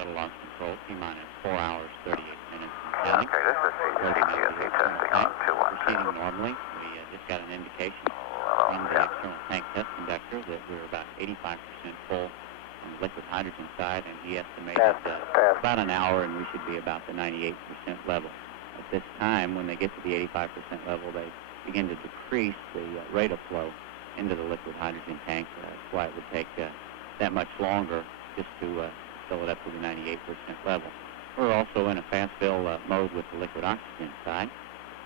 shuttle launch control, T-minus 4 hours, 38 minutes. Okay, this is CTTSC testing on 212. Proceeding normally. We just got an indication from the external tank test conductor that we're about 85% full on the liquid hydrogen side, and he estimated about an hour, and we should be about the 98% level. At this time, when they get to the 85% level, they begin to decrease the rate of flow into the liquid hydrogen tank. That's why it would take that much longer just to fill it up to the 98% level. We're also in a fast fill mode with the liquid oxygen side,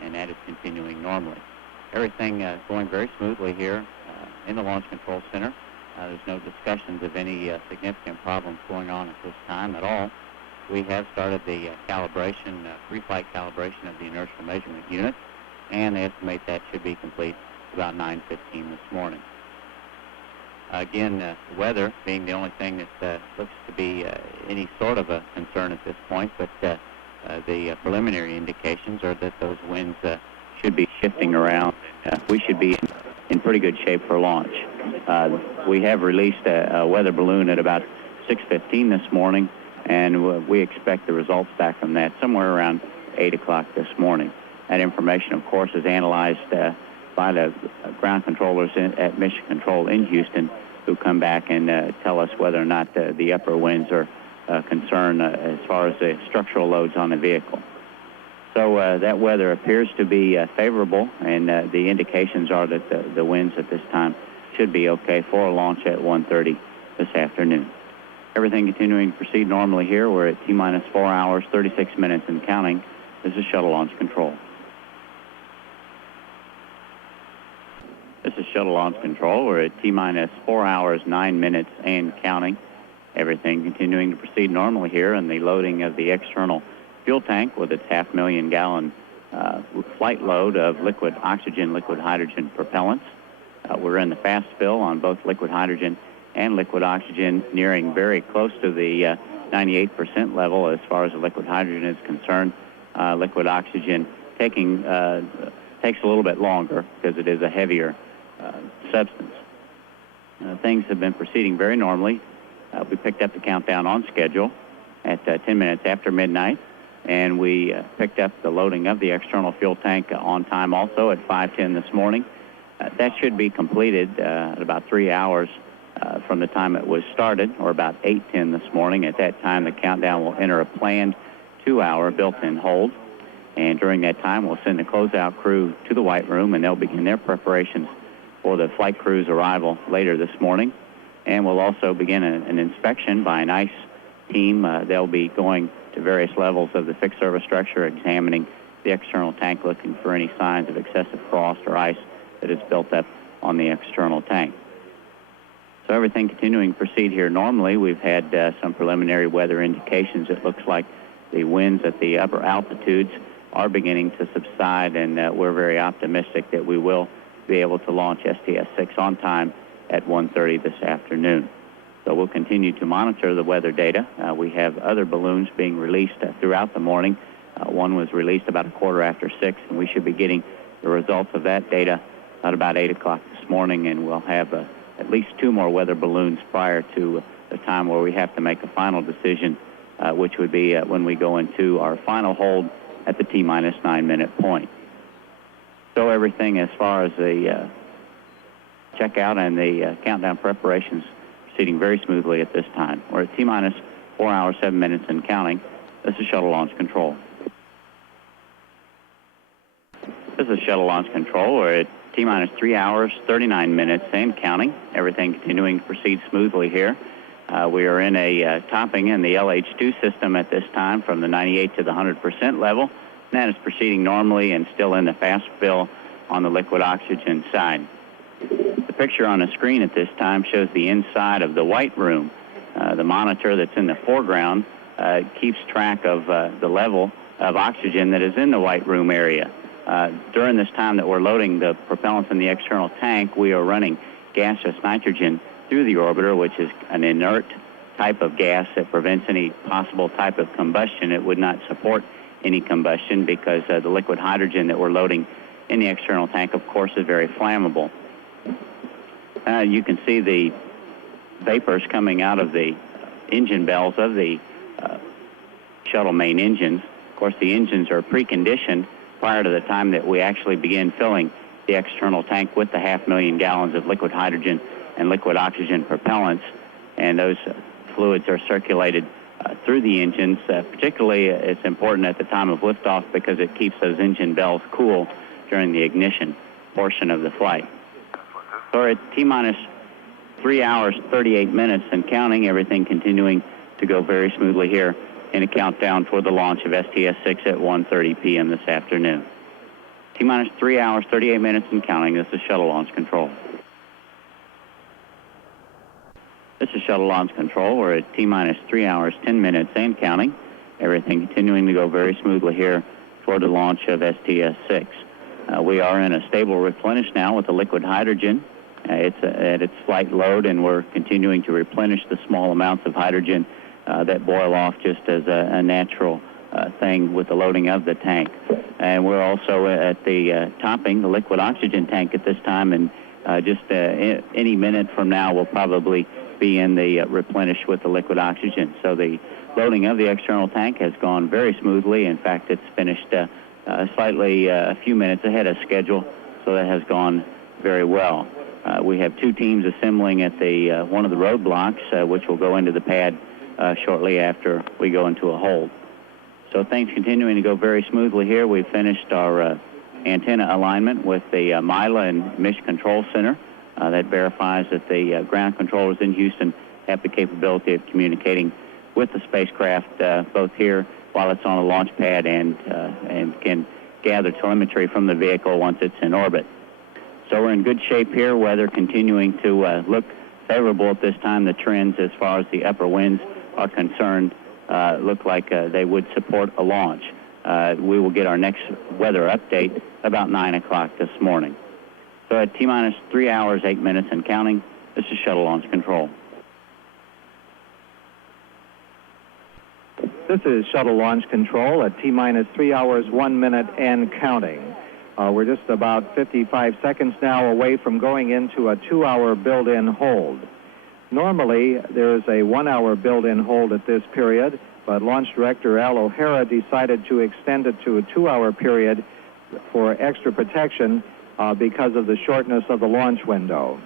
and that is continuing normally. Everything going very smoothly here in the Launch Control Center. There's no discussions of any significant problems going on at this time at all. We have started the calibration, pre-flight calibration of the inertial measurement unit, and they estimate that should be complete about 9:15 this morning. Again, weather being the only thing that looks to be any sort of a concern at this point, but the preliminary indications are that those winds should be shifting around. We should be in pretty good shape for launch. We have released a weather balloon at about 6:15 this morning, and we expect the results back from that somewhere around 8 o'clock this morning. That information, of course, is analyzed by the ground controllers at Mission Control in Houston, who come back and tell us whether or not the upper winds are a concern as far as the structural loads on the vehicle. So that weather appears to be favorable, and the indications are that the winds at this time should be okay for a launch at 1:30 this afternoon. Everything continuing to proceed normally here. We're at T-minus 4 hours, 36 minutes and counting. This is shuttle launch control. This is shuttle launch control. We're at T-minus 4 hours, 9 minutes and counting. Everything continuing to proceed normally here, and the loading of the external fuel tank with its 500,000 gallon flight load of liquid oxygen, liquid hydrogen propellants. We're in the fast fill on both liquid hydrogen and liquid oxygen, nearing very close to the 98% level as far as the liquid hydrogen is concerned. Liquid oxygen takes a little bit longer because it is a heavier substance. Things have been proceeding very normally. We picked up the countdown on schedule at 10 minutes after midnight, and we picked up the loading of the external fuel tank on time also at 5:10 this morning. That should be completed at about 3 hours from the time it was started, or about 8:10 this morning. At that time, the countdown will enter a planned 2-hour built-in hold, and during that time, we'll send the closeout crew to the White Room, and they'll begin their preparations for the flight crew's arrival later this morning. And we'll also begin an inspection by an ICE team. They'll be going to various levels of the fixed service structure, examining the external tank, looking for any signs of excessive frost or ice that is built up on the external tank. So everything continuing to proceed here normally. We've had some preliminary weather indications. It looks like the winds at the upper altitudes are beginning to subside, and we're very optimistic that we will be able to launch STS-6 on time at 1:30 this afternoon. So we'll continue to monitor the weather data. We have other balloons being released throughout the morning. One was released about 6:15, and we should be getting the results of that data at about 8 o'clock this morning, and we'll have at least 2 more weather balloons prior to the time where we have to make a final decision, which would be when we go into our final hold at the T-minus 9-minute point. So everything as far as the checkout and the countdown preparations proceeding very smoothly at this time. We're at T-minus 4 hours, 7 minutes and counting. This is shuttle launch control. This is shuttle launch control. We're at T-minus 3 hours, 39 minutes and counting. Everything continuing to proceed smoothly here. We are in a topping in the LH2 system at this time from the 98 to the 100% level. And that is proceeding normally and still in the fast fill on the liquid oxygen side. The picture on the screen at this time shows the inside of the White Room. The monitor that's in the foreground keeps track of the level of oxygen that is in the White Room area. During this time that we're loading the propellants in the external tank, we are running gaseous nitrogen through the orbiter, which is an inert type of gas that prevents any possible type of combustion. It would not support any combustion because the liquid hydrogen that we're loading in the external tank, of course, is very flammable. You can see the vapors coming out of the engine bells of the shuttle main engines. Of course, the engines are preconditioned prior to the time that we actually begin filling the external tank with the 500,000 gallons of liquid hydrogen and liquid oxygen propellants, and those fluids are circulated through the engines. Particularly, it's important at the time of liftoff because it keeps those engine bells cool during the ignition portion of the flight. So we're at T-minus 3 hours, 38 minutes and counting, everything continuing to go very smoothly here in a countdown toward the launch of STS-6 at 1:30 p.m. this afternoon. T-minus 3 hours, 38 minutes and counting. This is Shuttle Launch Control. This is Shuttle Launch Control. We're at T-minus 3 hours, 10 minutes and counting. Everything continuing to go very smoothly here toward the launch of STS-6. We are in a stable replenish now with the liquid hydrogen. It's at its flight load, and we're continuing to replenish the small amounts of hydrogen that boil off just as a natural thing with the loading of the tank. And we're also at the topping the liquid oxygen tank at this time, and just any minute from now we'll probably be in the replenish with the liquid oxygen. So the loading of the external tank has gone very smoothly. In fact, it's finished slightly a few minutes ahead of schedule, so that has gone very well. We have two teams assembling at the one of the roadblocks, which will go into the pad shortly after we go into a hold. So things continuing to go very smoothly here. We've finished our antenna alignment with the MILA and Mission Control Center. That verifies that the ground controllers in Houston have the capability of communicating with the spacecraft both here while it's on a launch pad and can gather telemetry from the vehicle once it's in orbit. So we're in good shape here, weather continuing to look favorable at this time. The trends as far as the upper winds are concerned look like they would support a launch. We will get our next weather update about 9 o'clock this morning. So at T-minus 3 hours, 8 minutes and counting, this is Shuttle Launch Control. This is Shuttle Launch Control at T-minus 3 hours, 1 minute and counting. We're just about 55 seconds now away from going into a 2-hour build-in hold. Normally, there is a 1-hour build-in hold at this period, but Launch Director Al O'Hara decided to extend it to a 2-hour period for extra protection because of the shortness of the launch window.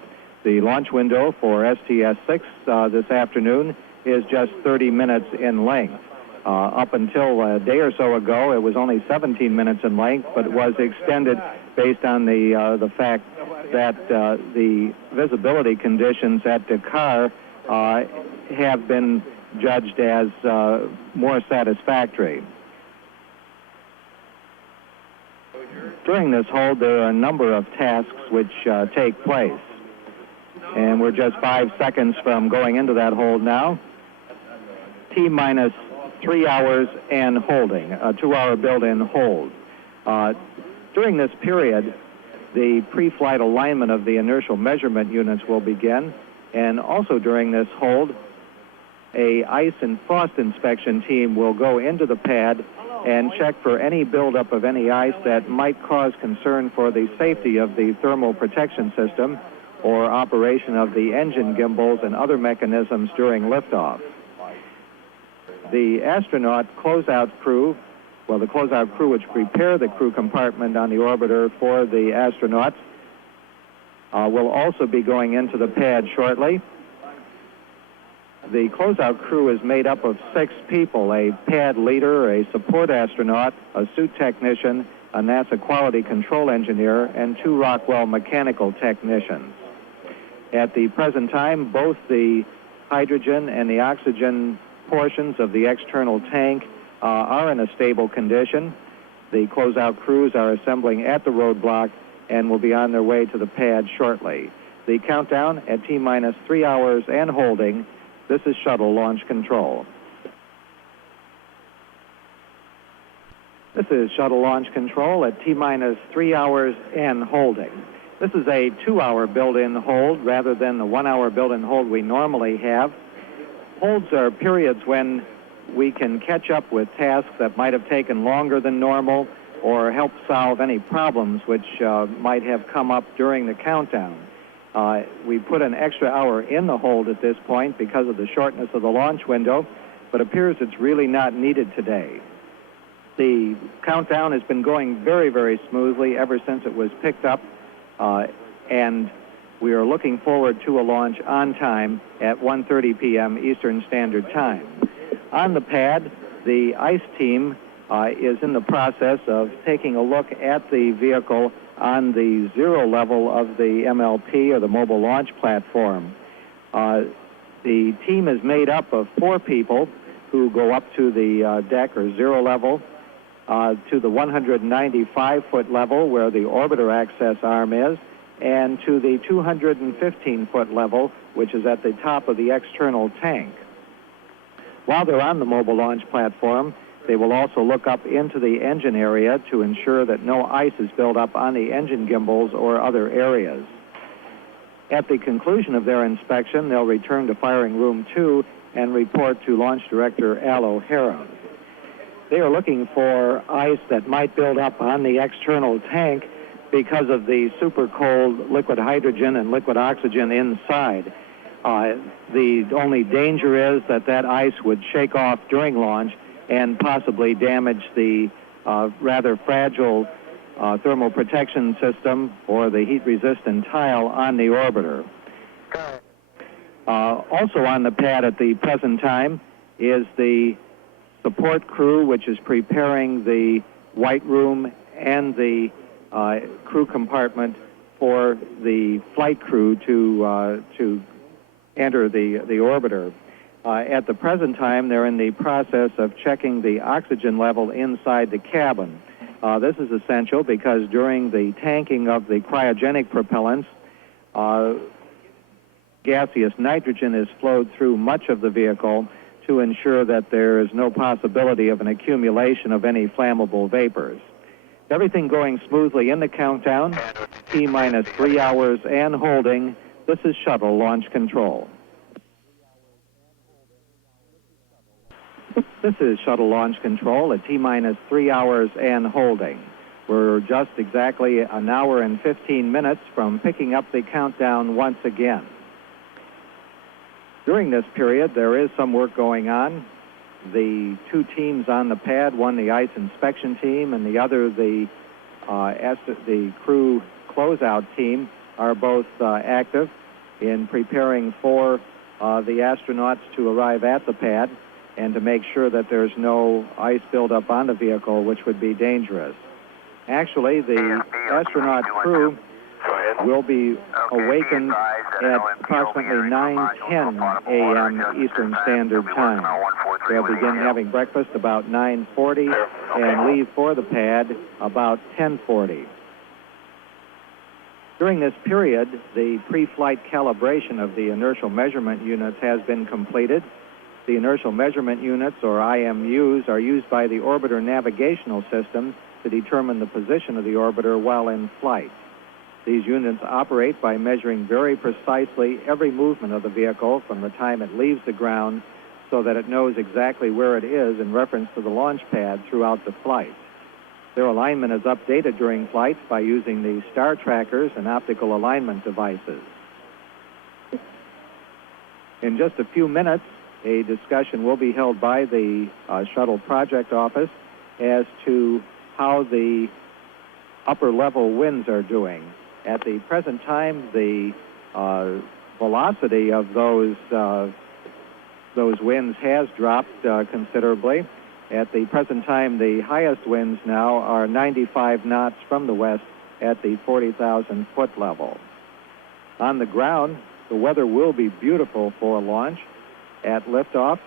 The launch window for STS-6 this afternoon is just 30 minutes in length. Up until a day or so ago, it was only 17 minutes in length, but it was extended based on the fact that the visibility conditions at Dakar have been judged as more satisfactory. During this hold, there are a number of tasks which take place. And we're just 5 seconds from going into that hold now. T-minus 3 hours and holding, a 2-hour build-in hold. During this period, the pre-flight alignment of the inertial measurement units will begin, and also during this hold, a ice and frost inspection team will go into the pad and check for any buildup of any ice that might cause concern for the safety of the thermal protection system or operation of the engine gimbals and other mechanisms during liftoff. The astronaut closeout crew, the closeout crew which prepare the crew compartment on the orbiter for the astronauts, will also be going into the pad shortly. The closeout crew is made up of 6 people, a pad leader, a support astronaut, a suit technician, a NASA quality control engineer, and 2 Rockwell mechanical technicians. At the present time, both the hydrogen and the oxygen portions of the external tank are in a stable condition. The closeout crews are assembling at the roadblock and will be on their way to the pad shortly. The countdown at T-minus 3 hours and holding. This is Shuttle Launch Control. This is Shuttle Launch Control at T-minus 3 hours and holding. This is a 2-hour build-in hold rather than the 1-hour build-in hold we normally have. Holds are periods when we can catch up with tasks that might have taken longer than normal or help solve any problems which might have come up during the countdown. We put an extra hour in the hold at this point because of the shortness of the launch window, but appears it's really not needed today. The countdown has been going very, very smoothly ever since it was picked up, and we are looking forward to a launch on time at 1:30 p.m. Eastern Standard Time. On the pad, the ICE team is in the process of taking a look at the vehicle on the 0 level of the MLP, or the Mobile Launch Platform. The team is made up of 4 people who go up to the deck, or 0 level, to the 195-foot level where the orbiter access arm is, and to the 215-foot level, which is at the top of the external tank. While they're on the Mobile Launch Platform, they will also look up into the engine area to ensure that no ice is built up on the engine gimbals or other areas. At the conclusion of their inspection, they'll return to Firing Room 2 and report to Launch Director Al O'Hara. They are looking for ice that might build up on the external tank because of the super cold liquid hydrogen and liquid oxygen inside. The only danger is that that ice would shake off during launch and possibly damage the rather fragile thermal protection system or the heat-resistant tile on the orbiter. Also on the pad at the present time is the support crew, which is preparing the white room and the crew compartment for the flight crew to enter the orbiter. At the present time, they're in the process of checking the oxygen level inside the cabin. This is essential because during the tanking of the cryogenic propellants, gaseous nitrogen is flowed through much of the vehicle to ensure that there is no possibility of an accumulation of any flammable vapors. Everything going smoothly in the countdown, T-minus 3 hours and holding. This is Shuttle Launch Control. This is Shuttle Launch Control at T-minus 3 hours and holding. We're just exactly an hour and 15 minutes from picking up the countdown once again. During this period, there is some work going on. The 2 teams on the pad, one the ice inspection team and the other the crew closeout team, are both active in preparing for the astronauts to arrive at the pad and to make sure that there's no ice buildup on the vehicle, which would be dangerous. Actually, the astronaut crew will be awakened at approximately 9:10 a.m. Eastern Standard Time. They'll begin having breakfast about 9:40 and leave for the pad about 10:40. During this period, the pre-flight calibration of the inertial measurement units has been completed. The inertial measurement units, or IMUs, are used by the orbiter navigational system to determine the position of the orbiter while in flight. These units operate by measuring very precisely every movement of the vehicle from the time it leaves the ground so that it knows exactly where it is in reference to the launch pad throughout the flight. Their alignment is updated during flight by using the star trackers and optical alignment devices. In just a few minutes, a discussion will be held by the Shuttle Project Office as to how the upper level winds are doing. At the present time, the velocity of those winds has dropped considerably. At the present time, the highest winds now are 95 knots from the west at the 40,000-foot level. On the ground, the weather will be beautiful for launch. At liftoff,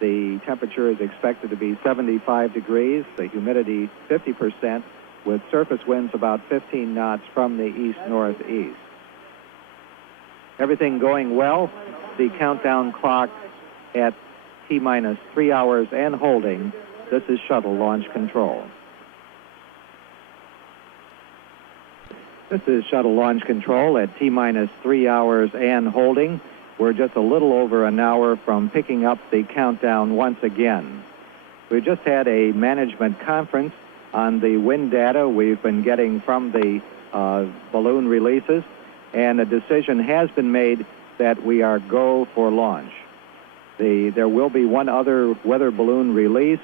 the temperature is expected to be 75 degrees, the humidity 50%, with surface winds about 15 knots from the east-northeast. Everything going well. The countdown clock at T-minus 3 hours and holding. This is Shuttle Launch Control. This is Shuttle Launch Control at T-minus 3 hours and holding. We're just a little over an hour from picking up the countdown once again. We just had a management conference on the wind data we've been getting from the balloon releases, and a decision has been made that we are go for launch. There will be one other weather balloon release,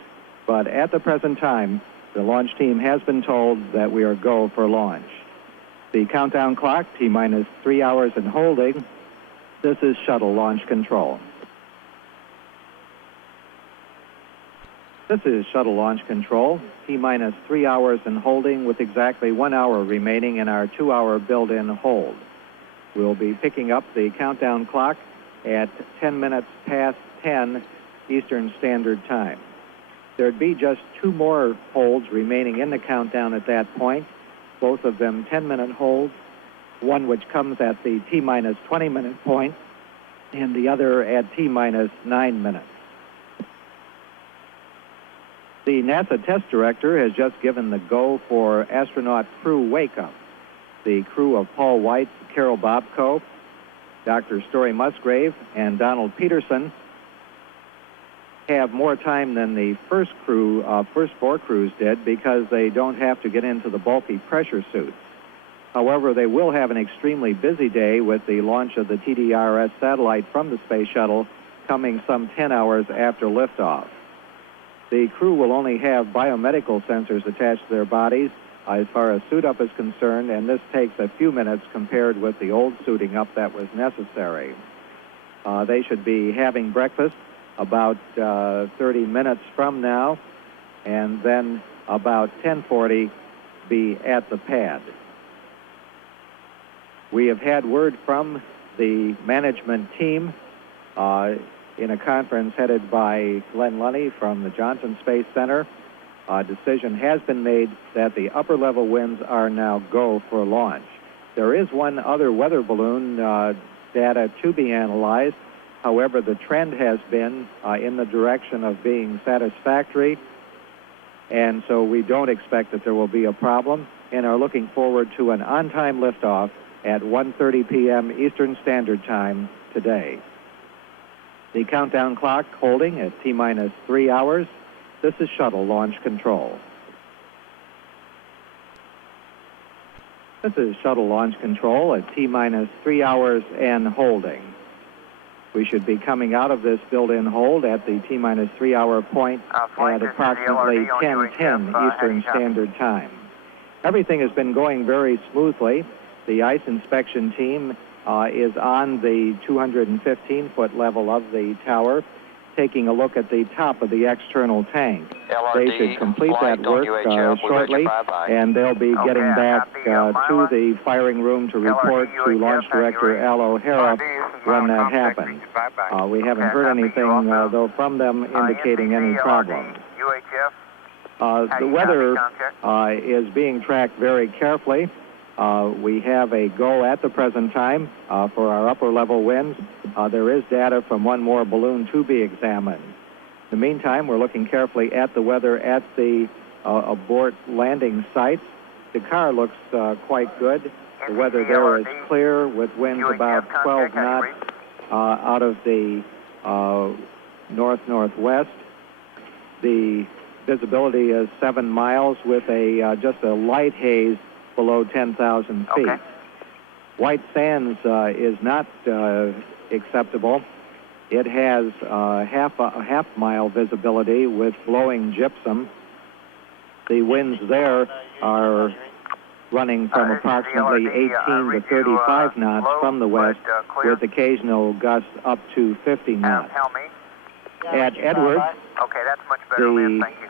but at the present time, the launch team has been told that we are go for launch. The countdown clock, T-minus 3 hours and holding. This is shuttle launch control. This is shuttle launch control, T-minus 3 hours and holding with exactly 1 hour remaining in our 2-hour built-in hold. We'll be picking up the countdown clock at 10 minutes past 10 Eastern Standard Time. There'd be just 2 more holds remaining in the countdown at that point, both of them 10-minute holds, one which comes at the T-minus 20-minute point, and the other at T-minus 9 minutes. The NASA test director has just given the go for astronaut crew wake-up. The crew of Paul White, Carol Bobko, Dr. Story Musgrave, and Donald Peterson have more time than the first 4 crews did because they don't have to get into the bulky pressure suits. However, they will have an extremely busy day with the launch of the TDRS satellite from the Space Shuttle coming some 10 hours after liftoff. The crew will only have biomedical sensors attached to their bodies as far as suit up is concerned, and this takes a few minutes compared with the old suiting up that was necessary. They should be having breakfast about 30 minutes from now, and then about 10:40 be at the pad. We have had word from the management team in a conference headed by Glenn Lunny from the Johnson Space Center. A decision has been made that the upper level winds are now go for launch. There is one other weather balloon data to be analyzed. However, the trend has been in the direction of being satisfactory, and so we don't expect that there will be a problem and are looking forward to an on-time liftoff at 1:30 p.m. Eastern Standard Time today. The countdown clock holding at T-minus 3 hours. This is shuttle launch control. This is shuttle launch control at T-minus 3 hours and holding. We should be coming out of this built-in hold at the T-minus 3 hour point at approximately 10:10 Eastern Standard Time. Everything has been going very smoothly. The ice inspection team is on the 215-foot level of the tower, taking a look at the top of the external tank. They should complete that work shortly, and they'll be getting back to the firing room to report to Launch Director Al O'Hara when that happens. We haven't heard anything, though, from them indicating any problems. The weather is being tracked very carefully. We have a go at the present time for our upper level winds. There is data from one more balloon to be examined. In the meantime, we're looking carefully at the weather at the abort landing sites. The car looks quite good. The weather there is clear with winds about 12 knots out of the north-northwest. The visibility is 7 miles with just a light haze below 10,000 feet. Okay. White Sands is not acceptable. It has a half-mile visibility with blowing gypsum. The winds there are running from approximately 18 to 35 knots from the west, with occasional gusts up to 50 knots. At Edwards, okay, that's much better, Lynn, thank you.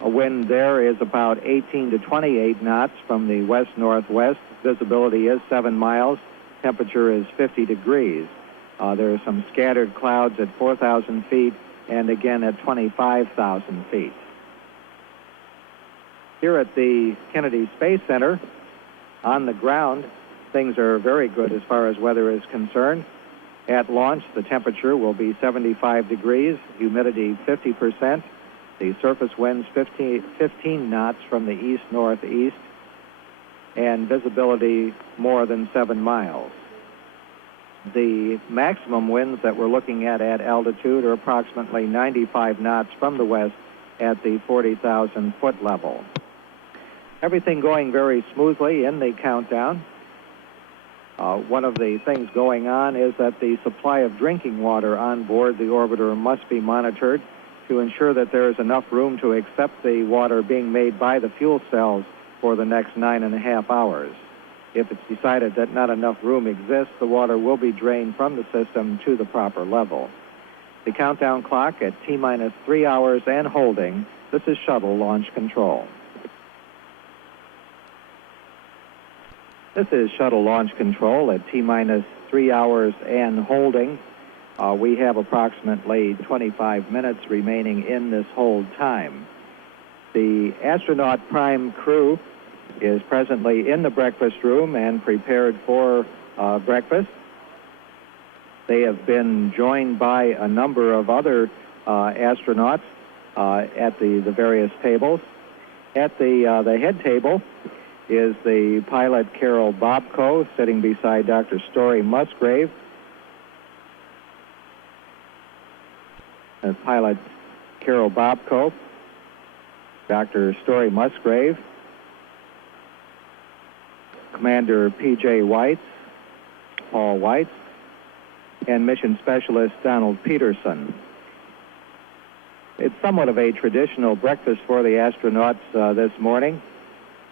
a wind there is about 18 to 28 knots from the west-northwest. Visibility is 7 miles. Temperature is 50 degrees. There are some scattered clouds at 4,000 feet and again at 25,000 feet. Here at the Kennedy Space Center, on the ground, things are very good as far as weather is concerned. At launch, the temperature will be 75 degrees, humidity 50%. The surface winds 15 knots from the east-northeast, and visibility more than 7 miles. The maximum winds that we're looking at altitude are approximately 95 knots from the west at the 40,000-foot level. Everything going very smoothly in the countdown. One of the things going on is that the supply of drinking water on board the orbiter must be monitored to ensure that there is enough room to accept the water being made by the fuel cells for the next 9.5 hours. If it's decided that not enough room exists, the water will be drained from the system to the proper level. The countdown clock at T-minus 3 hours and holding. This is shuttle launch control. This is shuttle launch control at T-minus 3 hours and holding. We have approximately 25 minutes remaining in this hold time. The Astronaut Prime crew is presently in the breakfast room and prepared for breakfast. They have been joined by a number of other astronauts at the various tables. At the head table is the pilot Carol Bobko, sitting beside Dr. Story Musgrave. Pilot Carol Bobko, Dr. Story Musgrave, Commander P.J. Weitz, Paul Weitz, and Mission Specialist Donald Peterson. It's somewhat of a traditional breakfast for the astronauts this morning.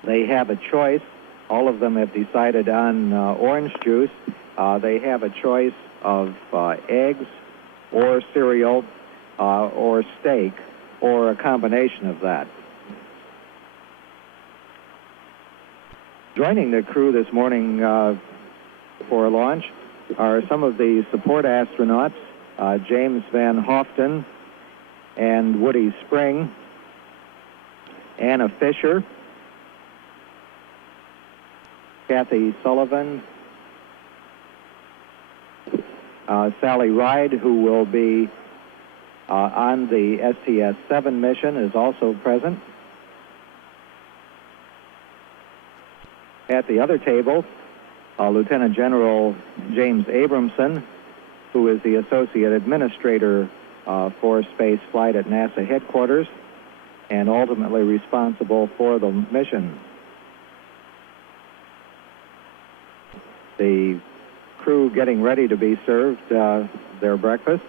They have a choice. All of them have decided on orange juice. They have a choice of eggs or cereal or steak or a combination of that. Joining the crew this morning for launch are some of the support astronauts, James Van Hoften and Woody Spring, Anna Fisher, Kathy Sullivan, Sally Ride, who will be on the STS-6 mission, is also present. At the other table, Lieutenant General James Abramson, who is the Associate Administrator for space flight at NASA headquarters and ultimately responsible for the mission. The crew getting ready to be served their breakfast.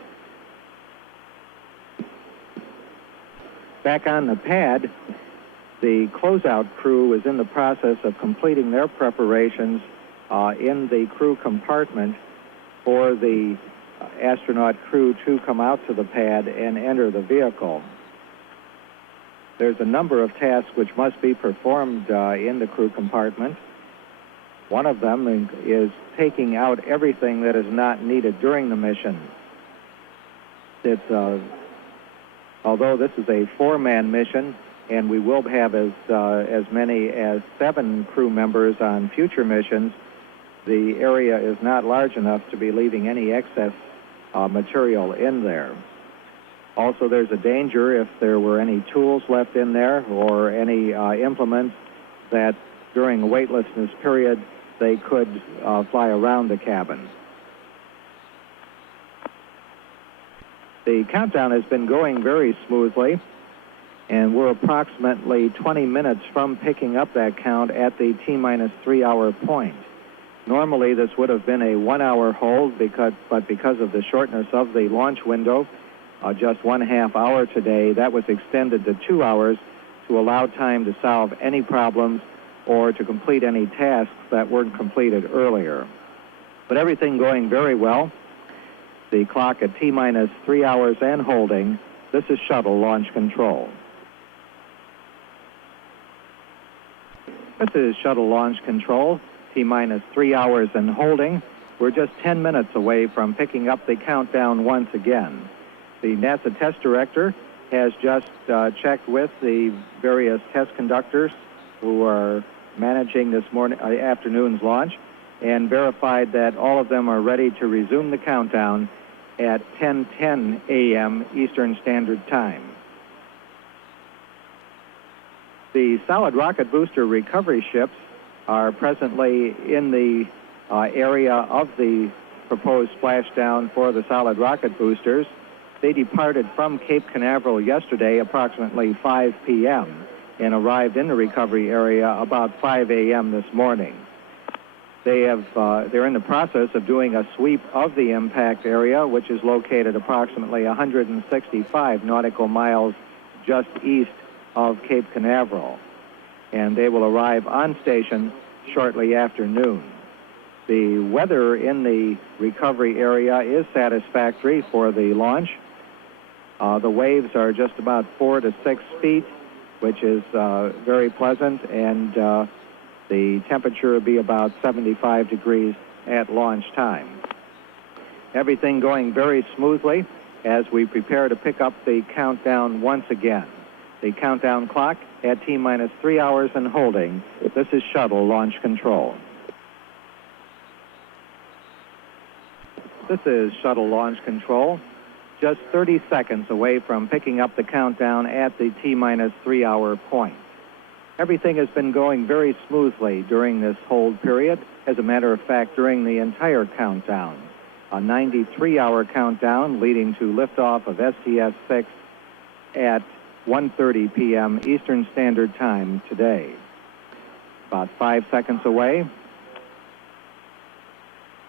Back on the pad, the closeout crew is in the process of completing their preparations in the crew compartment for the astronaut crew to come out to the pad and enter the vehicle. There's a number of tasks which must be performed in the crew compartment. One of them is taking out everything that is not needed during the mission. Although this is a 4-man mission, and we will have as many as 7 crew members on future missions, the area is not large enough to be leaving any excess material in there. Also, there's a danger if there were any tools left in there or any implements that during a weightlessness period they could fly around the cabin. The countdown has been going very smoothly, and we're approximately 20 minutes from picking up that count at the T-minus 3 hour point. Normally, this would have been a 1 hour hold, but because of the shortness of the launch window, just 1/2 hour today, that was extended to 2 hours to allow time to solve any problems or to complete any tasks that weren't completed earlier. But everything going very well. The clock at T-minus 3 hours and holding. This is shuttle launch control. This is shuttle launch control, T-minus 3 hours and holding. We're just 10 minutes away from picking up the countdown once again. The NASA test director has just checked with the various test conductors who are managing this afternoon's launch and verified that all of them are ready to resume the countdown at 10:10 a.m. Eastern Standard Time. The solid rocket booster recovery ships are presently in the area of the proposed splashdown for the solid rocket boosters. They departed from Cape Canaveral yesterday approximately 5 p.m. and arrived in the recovery area about 5 a.m. this morning. They're in the process of doing a sweep of the impact area, which is located approximately 165 nautical miles just east of Cape Canaveral. And they will arrive on station shortly after noon. The weather in the recovery area is satisfactory for the launch. The waves are just about 4 to 6 feet, which is very pleasant, and the temperature will be about 75 degrees at launch time. Everything going very smoothly as we prepare to pick up the countdown once again. The countdown clock at T-minus 3 hours and holding. This is Shuttle Launch Control. This is Shuttle Launch Control. Just 30 seconds away from picking up the countdown at the T-minus 3 hour point. Everything has been going very smoothly during this hold period. As a matter of fact, during the entire countdown. A 93-hour countdown leading to liftoff of STS-6 at 1:30 p.m. Eastern Standard Time today. About 5 seconds away.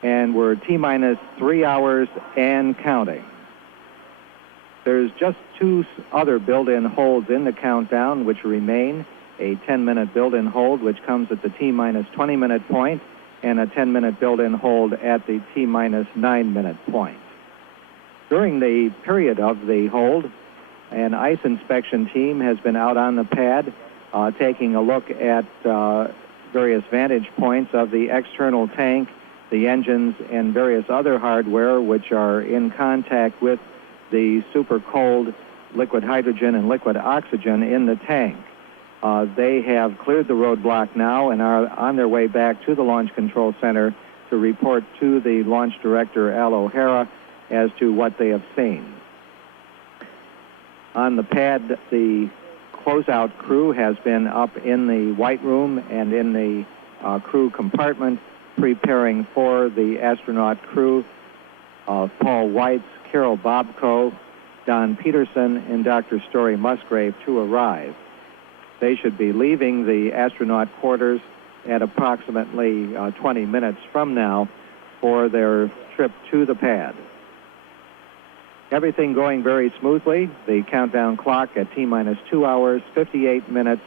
And we're T-minus 3 hours and counting. There's just 2 other built-in holds in the countdown which remain. A 10-minute built-in hold, which comes at the T-minus 20-minute point, and a 10-minute built-in hold at the T-minus 9-minute point. During the period of the hold, an ice inspection team has been out on the pad taking a look at various vantage points of the external tank, the engines, and various other hardware which are in contact with the super cold liquid hydrogen and liquid oxygen in the tank. They have cleared the roadblock now and are on their way back to the Launch Control Center to report to the Launch Director, Al O'Hara, as to what they have seen. On the pad, the closeout crew has been up in the White Room and in the crew compartment preparing for the astronaut crew of Paul Weitz, Carol Bobko, Don Peterson, and Dr. Story Musgrave to arrive. They should be leaving the astronaut quarters at approximately 20 minutes from now for their trip to the pad. Everything going very smoothly. The countdown clock at T-minus 2 hours, 58 minutes,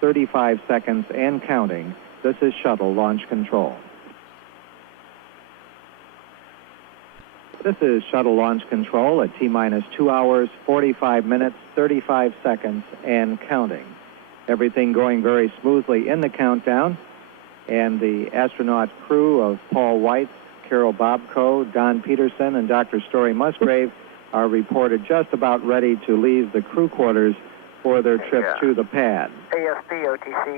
35 seconds, and counting. This is Shuttle Launch Control. This is Shuttle Launch Control at T-minus 2 hours, 45 minutes, 35 seconds, and counting. Everything going very smoothly in the countdown, and the astronaut crew of Paul Weitz, Carol Bobko, Don Peterson, and Dr. Story Musgrave are reported just about ready to leave the crew quarters for their trip to the pad.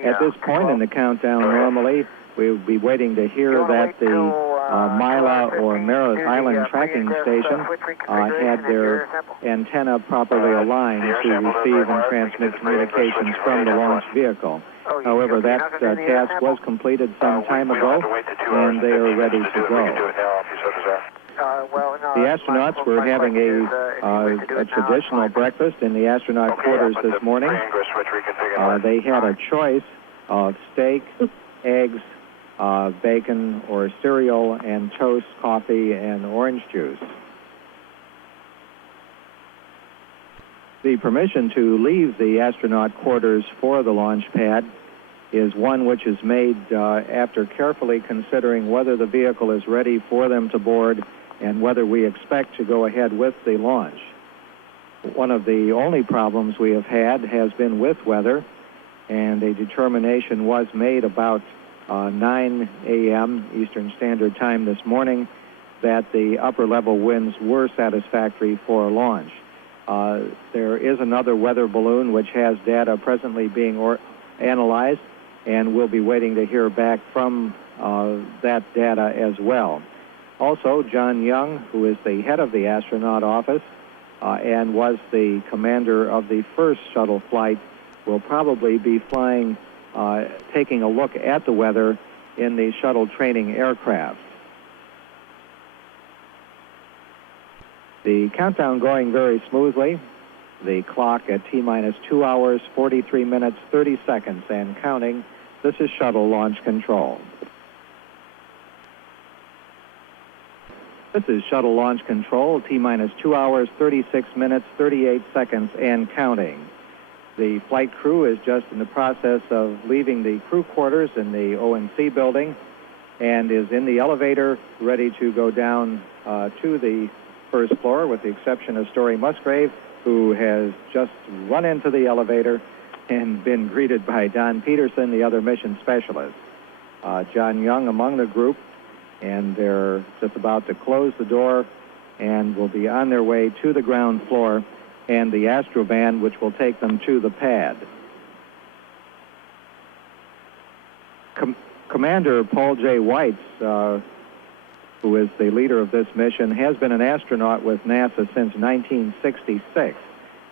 At this point in the countdown, normally we would be waiting to hear that the Mila or Maris Island tracking station had their antenna properly aligned to receive and transmit communications from the launch vehicle. However, that task was completed some time ago, and they are ready to go. The astronauts were having a traditional breakfast in the astronaut quarters this morning. They had a choice of steak, eggs, bacon or cereal, and toast, coffee, and orange juice. The permission to leave the astronaut quarters for the launch pad is one which is made after carefully considering whether the vehicle is ready for them to board and whether we expect to go ahead with the launch. One of the only problems we have had has been with weather, and a determination was made about 9 a.m. Eastern Standard Time this morning that the upper level winds were satisfactory for launch. There is another weather balloon which has data presently being analyzed, and we'll be waiting to hear back from that data as well. Also, John Young, who is the head of the astronaut office and was the commander of the first shuttle flight, will probably be flying, taking a look at the weather in the shuttle training aircraft. The countdown going very smoothly. The clock at T-minus 2 hours, 43 minutes, 30 seconds, and counting. This is Shuttle Launch Control. This is Shuttle Launch Control, T-minus 2 hours, 36 minutes, 38 seconds, and counting. The flight crew is just in the process of leaving the crew quarters in the O&C building and is in the elevator ready to go down to the first floor, with the exception of Story Musgrave, who has just run into the elevator and been greeted by Don Peterson, the other mission specialist. John Young among the group, and they're just about to close the door and will be on their way to the ground floor and the Astrovan, which will take them to the pad. Commander Paul J. Weitz, who is the leader of this mission, has been an astronaut with NASA since 1966,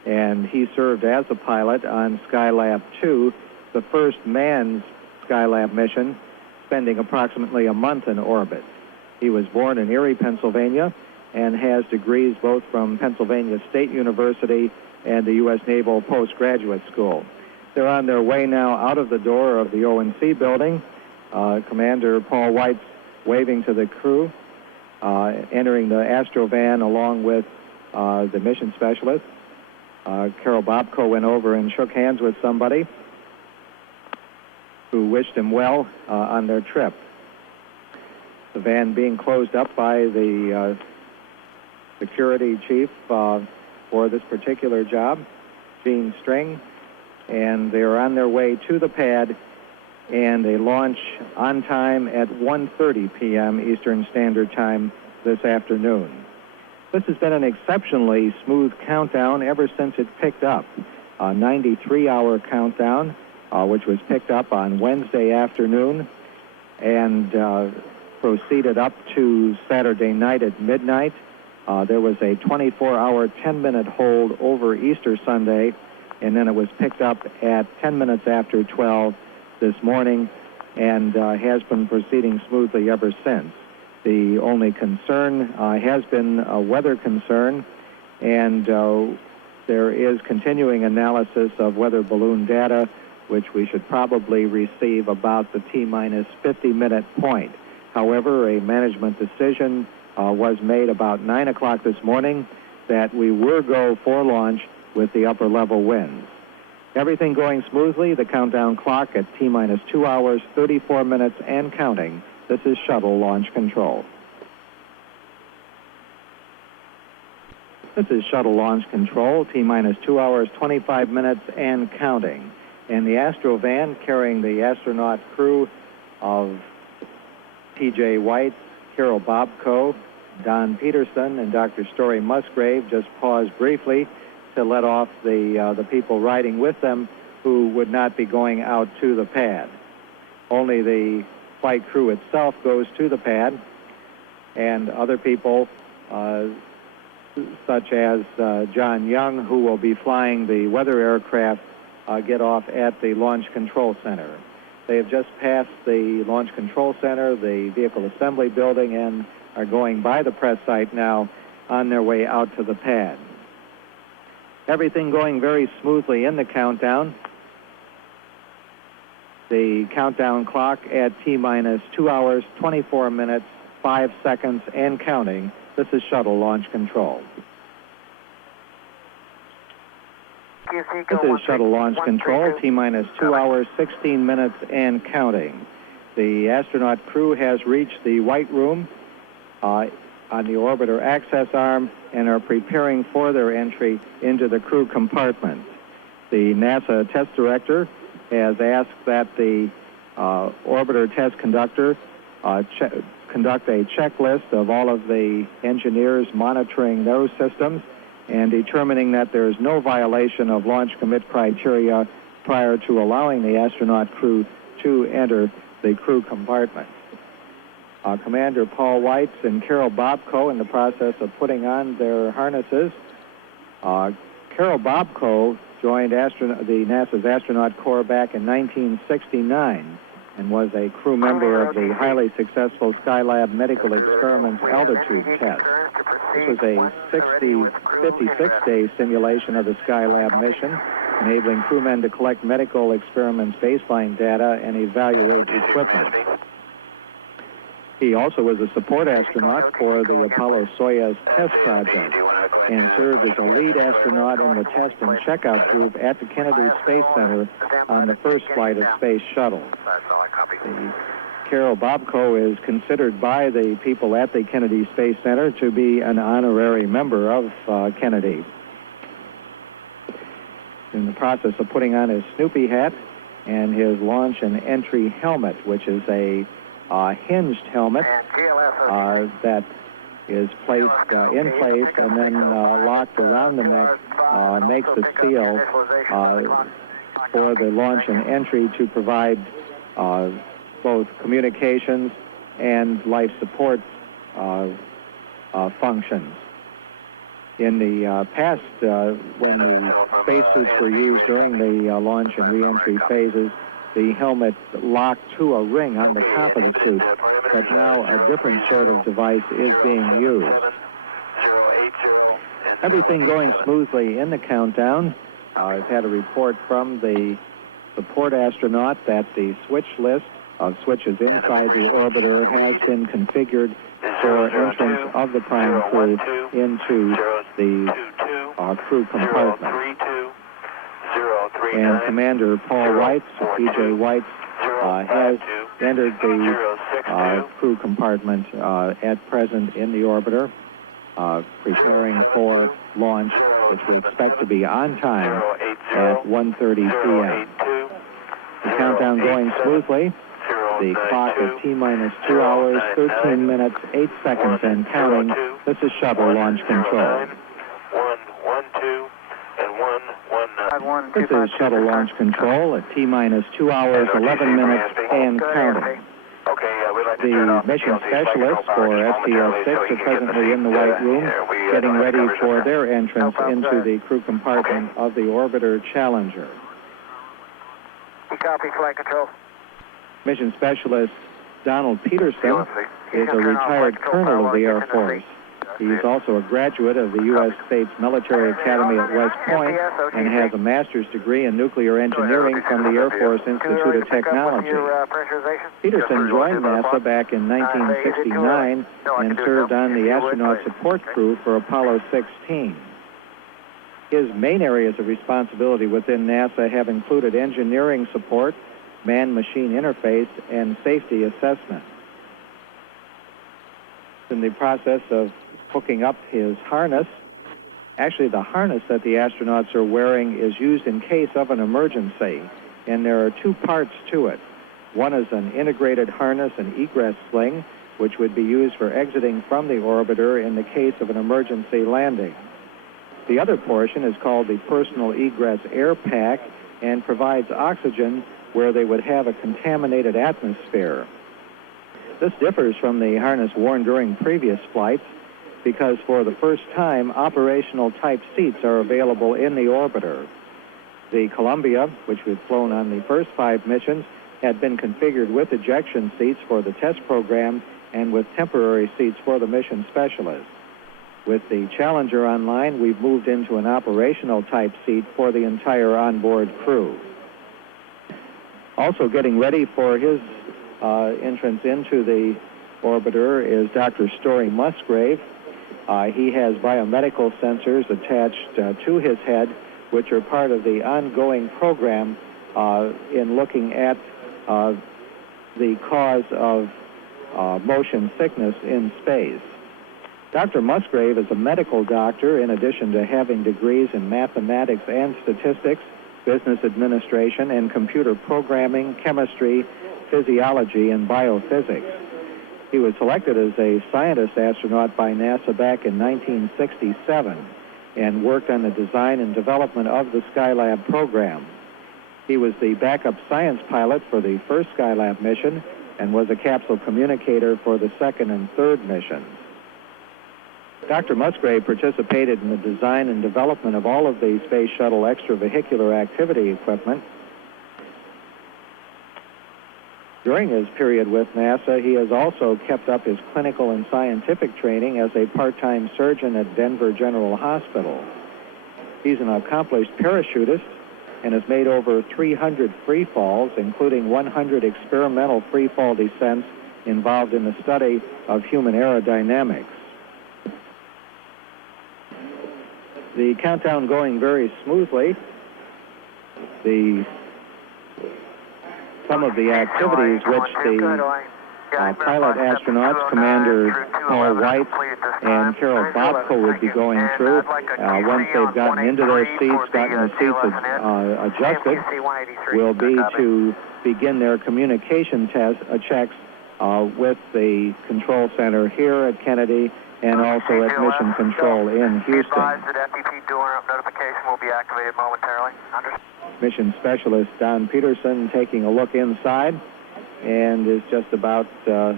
and he served as a pilot on Skylab 2, the first manned Skylab mission, spending approximately a month in orbit. He was born in Erie, Pennsylvania, and has degrees both from Pennsylvania State University and the U.S. Naval Postgraduate School. They're on their way now out of the door of the O&C building. Commander Paul Weitz waving to the crew, entering the Astrovan along with the mission specialist. Carol Bobko went over and shook hands with somebody who wished him well on their trip. The van being closed up by the security chief for this particular job, Gene String, and they are on their way to the pad, and they launch on time at 1:30 p.m. Eastern Standard Time this afternoon. This has been an exceptionally smooth countdown ever since it picked up. A 93-hour countdown, which was picked up on Wednesday afternoon and proceeded up to Saturday night at midnight. There was a 24-hour, 10-minute hold over Easter Sunday, and then it was picked up at 10 minutes after 12 this morning and has been proceeding smoothly ever since. The only concern has been a weather concern, and there is continuing analysis of weather balloon data, which we should probably receive about the T-minus 50-minute point. However, a management decision was made about 9 o'clock this morning that we will go for launch with the upper level winds. Everything going smoothly, the countdown clock at T-minus 2 hours, 34 minutes and counting. This is Shuttle Launch Control. This is Shuttle Launch Control, T-minus 2 hours, 25 minutes and counting. And the Astrovan carrying the astronaut crew of P.J. Weitz, Carol Bobko, Don Peterson, and Dr. Story Musgrave just paused briefly to let off the people riding with them who would not be going out to the pad. Only the flight crew itself goes to the pad, and other people such as John Young, who will be flying the weather aircraft, get off at the Launch Control Center. They have just passed the Launch Control Center, the Vehicle Assembly Building, and are going by the press site now on their way out to the pad. Everything going very smoothly in the countdown. The countdown clock at T-minus 2 hours, 24 minutes, 5 seconds, and counting. This is Shuttle Launch Control. This is Shuttle Launch Control, T-minus 2 hours, 16 minutes, and counting. The astronaut crew has reached the White Room on the orbiter access arm and are preparing for their entry into the crew compartment. The NASA test director has asked that the orbiter test conductor conduct a checklist of all of the engineers monitoring those systems and determining that there is no violation of launch commit criteria prior to allowing the astronaut crew to enter the crew compartment. Commander Paul Weitz and Carol Bobko in the process of putting on their harnesses. Carol Bobko joined the NASA's astronaut corps back in 1969 and was a crew member of the highly successful Skylab medical experiments altitude test. This was a 56-day simulation of the Skylab mission, enabling crewmen to collect medical experiments baseline data and evaluate equipment. He also was a support astronaut for the Apollo-Soyuz test project and served as a lead astronaut in the test and checkout group at the Kennedy Space Center on the first flight of Space Shuttle. Carol Bobko is considered by the people at the Kennedy Space Center to be an honorary member of Kennedy. In the process of putting on his Snoopy hat and his launch and entry helmet, which is a hinged helmet that is placed in place and then locked around the neck, makes the seal for the launch and entry to provide both communications and life support functions. In the past, when the spacesuits were used during the launch and re-entry phases, the helmet locked to a ring on the top of the suit, but now a different sort of device is being used. Everything going smoothly in the countdown. I've had a report from the support astronaut that the switch list of switches inside the orbiter has been configured for entrance of the prime crew into the crew compartment. And Commander Paul Weitz, P.J. Weitz, has entered the crew compartment at present in the orbiter, preparing for launch, which we expect to be on time at 1:30 p.m. The countdown going smoothly. The clock is T-minus 2 hours, 13 minutes, 8 seconds, and counting. This is Shuttle Launch Control. This is Shuttle Launch Control at T-minus 2 hours, 11 minutes, and counting. The mission specialists for STS-6 are presently in the White Room, getting ready for their entrance into the crew compartment of the Orbiter Challenger. Copy, flight control. Mission specialist Donald Peterson is a retired colonel of the Air Force. He's also a graduate of the U.S. States Military Academy at West Point and has a master's degree in nuclear engineering from the Air Force Institute of Technology. Peterson joined NASA back in 1969 and served on the astronaut support crew for Apollo 16. His main areas of responsibility within NASA have included engineering support, man-machine interface, and safety assessment. In the process of hooking up his harness, actually the harness that the astronauts are wearing is used in case of an emergency, and there are two parts to it. One is an integrated harness and egress sling, which would be used for exiting from the orbiter in the case of an emergency landing. The other portion is called the personal egress air pack and provides oxygen where they would have a contaminated atmosphere. This differs from the harness worn during previous flights because for the first time, operational type seats are available in the orbiter. The Columbia, which we've flown on the first 5 missions, had been configured with ejection seats for the test program and with temporary seats for the mission specialists. With the Challenger online, we've moved into an operational type seat for the entire onboard crew. Also getting ready for his entrance into the orbiter is Dr. Story Musgrave. He has biomedical sensors attached to his head, which are part of the ongoing program in looking at the cause of motion sickness in space. Dr. Musgrave is a medical doctor in addition to having degrees in mathematics and statistics, business administration, and computer programming, chemistry, physiology, and biophysics. He was selected as a scientist astronaut by NASA back in 1967 and worked on the design and development of the Skylab program. He was the backup science pilot for the first Skylab mission and was a capsule communicator for the second and third missions. Dr. Musgrave participated in the design and development of all of the Space Shuttle extravehicular activity equipment. During his period with NASA, he has also kept up his clinical and scientific training as a part-time surgeon at Denver General Hospital. He's an accomplished parachutist and has made over 300 free falls, including 100 experimental free fall descents involved in the study of human aerodynamics. The countdown going very smoothly. Some of the activities which the pilot astronauts, Commander Paul White and Carol Bobko, would be going through once they've gotten into their seats, gotten the seats adjusted, will be to begin their communication checks with the control center here at Kennedy and also at Mission Control in Houston. Notification will be activated momentarily. Mission Specialist Don Peterson taking a look inside and is just about to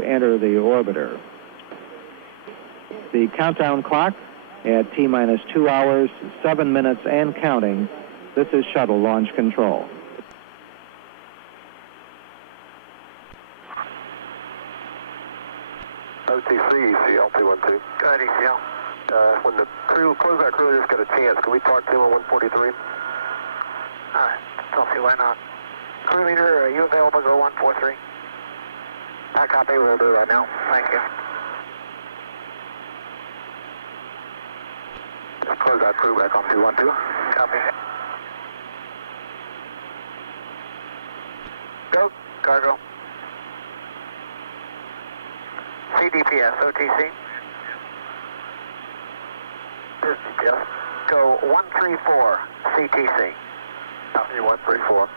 enter the orbiter. The countdown clock at T-minus 2 hours, 7 minutes and counting. This is shuttle launch control. OTC, ECL 212. Go ahead, ECL. When the closeout crew just got a chance, can we talk to him on 143? All right, don't see why not. Crew leader, are you available to go 143? I copy, we'll do it right now. Thank you. Just close out crew back on 212. Copy. Go, cargo. CDPS, OTC. This detail. Go 134, CTC. Copy 134.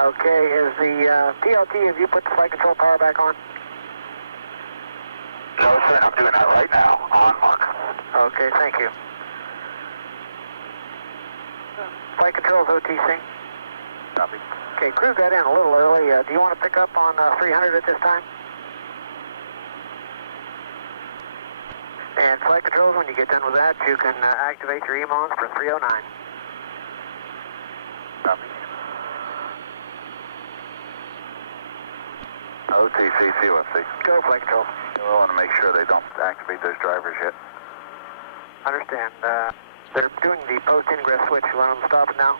Okay, is the PLT, have you put the flight control power back on? No, sir, I'm doing that right now. On mark. Okay, thank you. Flight controls OTC. Copy. Okay, crew got in a little early. Do you want to pick up on 300 at this time? And flight controls, when you get done with that, you can activate your EMONs for 309. Copy. OTC, COFC. Go, flight control. We want to make sure they don't activate those drivers yet. Understand. They're doing the post-ingress switch. You want them to stop it now?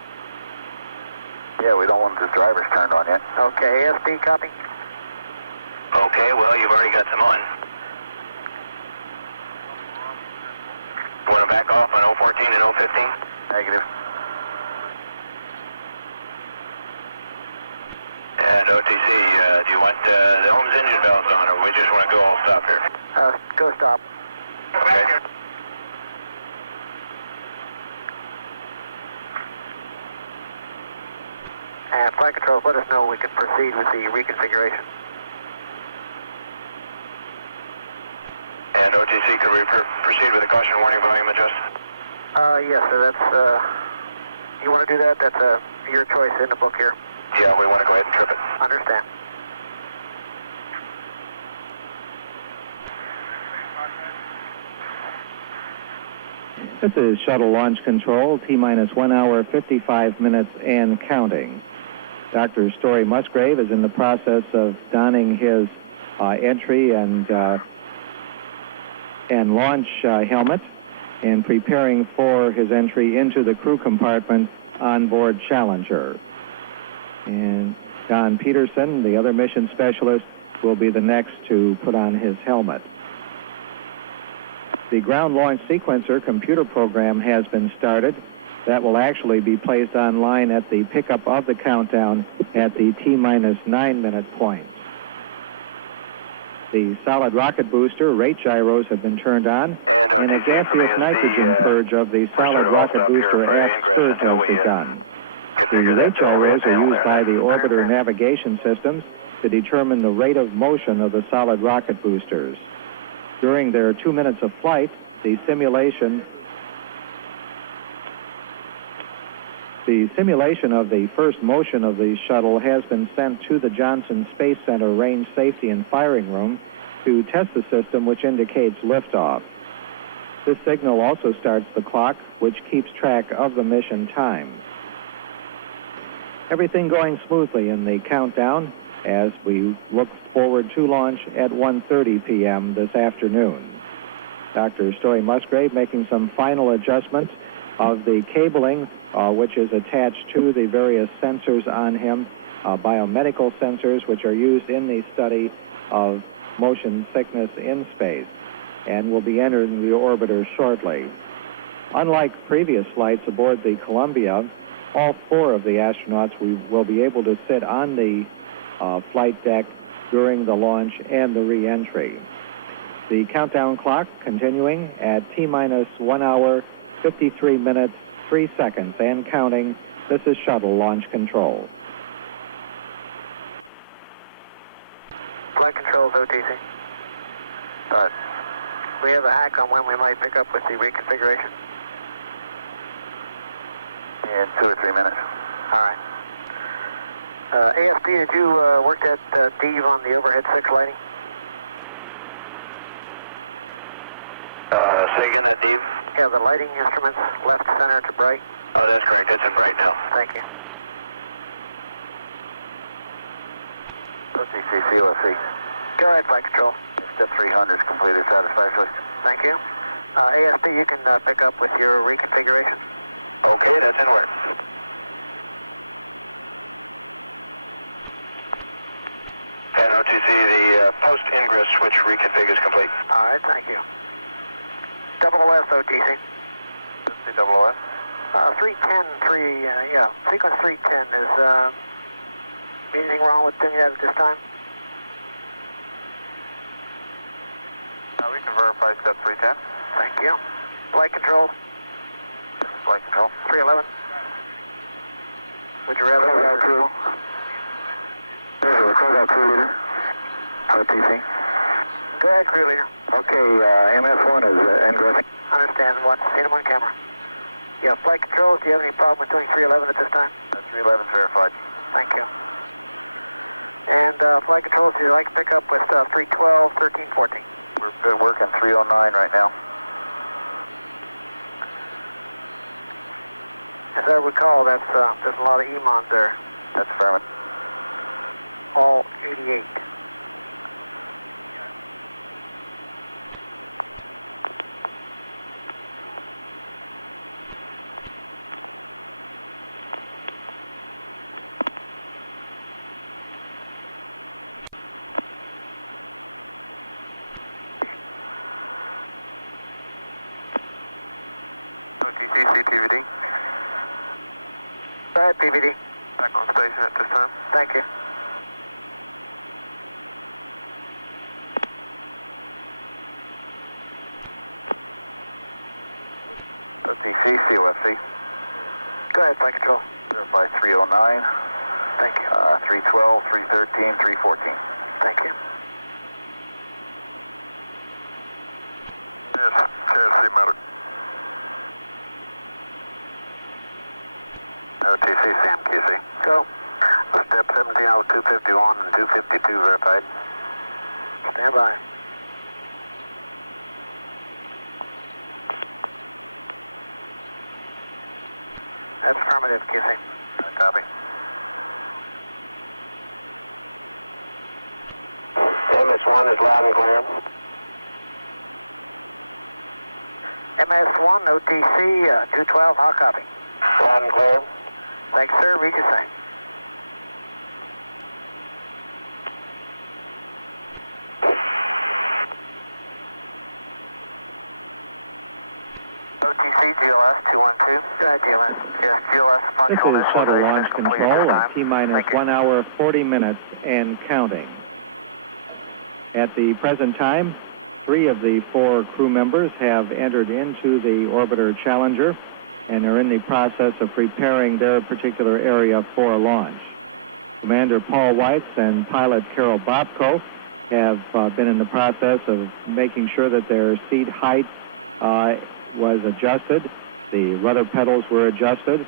Yeah, we don't want the drivers turned on yet. Okay, ASP, copy. Okay, well, you've already got them on. Want to back off on 014 and 015? Negative. And OTC, do you want the Holmes engine valves on, or we just want to go all stop here? Go stop. Okay. And flight control, let us know we can proceed with the reconfiguration. And OTC, can we proceed with the caution warning volume adjustment? Yes, sir, that's, you want to do that? That's your choice in the book here. Yeah, we want to go ahead and trip it. Understand. This is shuttle launch control, T-minus 1 hour, 55 minutes and counting. Dr. Story Musgrave is in the process of donning his entry and launch helmet and preparing for his entry into the crew compartment on board Challenger. And Don Peterson, the other mission specialist, will be the next to put on his helmet. The ground launch sequencer computer program has been started. That will actually be placed online at the pickup of the countdown at the T-minus 9-minute point. The solid rocket booster rate gyros have been turned on, and a gaseous nitrogen purge of the solid rocket booster aft skirt has begun. The rate gyros are used by the orbiter navigation systems to determine the rate of motion of the solid rocket boosters. During their 2 minutes of flight, the simulation The simulation of the first motion of the shuttle has been sent to the Johnson Space Center Range Safety and Firing Room to test the system, which indicates liftoff. This signal also starts the clock, which keeps track of the mission time. Everything going smoothly in the countdown as we look forward to launch at 1:30 p.m. this afternoon. Dr. Story Musgrave making some final adjustments of the cabling, which is attached to the various sensors on him, biomedical sensors, which are used in the study of motion sickness in space, and will be entering the orbiter shortly. Unlike previous flights aboard the Columbia, all 4 of the astronauts will be able to sit on the flight deck during the launch and the re-entry. The countdown clock continuing at T-minus 1 hour, 53 minutes, 3 seconds, and counting. This is Shuttle Launch Control. Flight controls, OTC. We have a hack on when we might pick up with the reconfiguration. In 2 or 3 minutes. All right. AFD, did you work that Deve on the overhead 6 lighting? Say again, that Deve? Yeah, the lighting instruments, left, center to bright. Oh, that's correct. That's in bright now. Thank you. OTC, COFC. Go ahead, flight control. Step 300 is completed satisfactorily. Thank you. AFD, you can pick up with your reconfiguration. Okay, that's in work. And OTC, the post-ingress switch reconfig is complete. All right, thank you. Double OS, OTC. The double OS? 310, yeah, sequence 310 is, anything wrong with doing that at this time? We can verify step 310. Thank you. Flight control. Flight control. 311. Would you rather have crew? Closeout crew leader. OTC. Go ahead, crew leader. Okay, MS1 is ingressing. Understand. What's seen him on camera? Yeah, flight controls. Do you have any problem with doing 311 at this time? 311 verified. Thank you. And flight controls, would you like to pick up with 312, 13, 14? We're working 309 right now. As I recall, there's a lot of EMOs there. That's fine. All 88. CTVD. Go ahead, PVD. Back on station at this time. Thank you. OTC, COFC. Go ahead, flight control. Verify 309. Thank you. 312, 313, 314. Thank you. Yes, CFC motor. OTC, Sam QC. Go. Step 17 out of 251 and 252 verified. Stand by. That's affirmative, QC. Copy. MS1 is loud and clear. MS1, OTC, 212, how copy? Loud and clear. Thanks, sir. Read your thing. OTC, GLS 212. Go ahead, GLS. Yes, GLS This functional. is Shuttle Launch Control at T-minus 1 hour, 40 minutes, and counting. At the present time, 3 of the 4 crew members have entered into the Orbiter Challenger and are in the process of preparing their particular area for launch. Commander Paul Weitz and pilot Carol Bobko have been in the process of making sure that their seat height was adjusted, the rudder pedals were adjusted,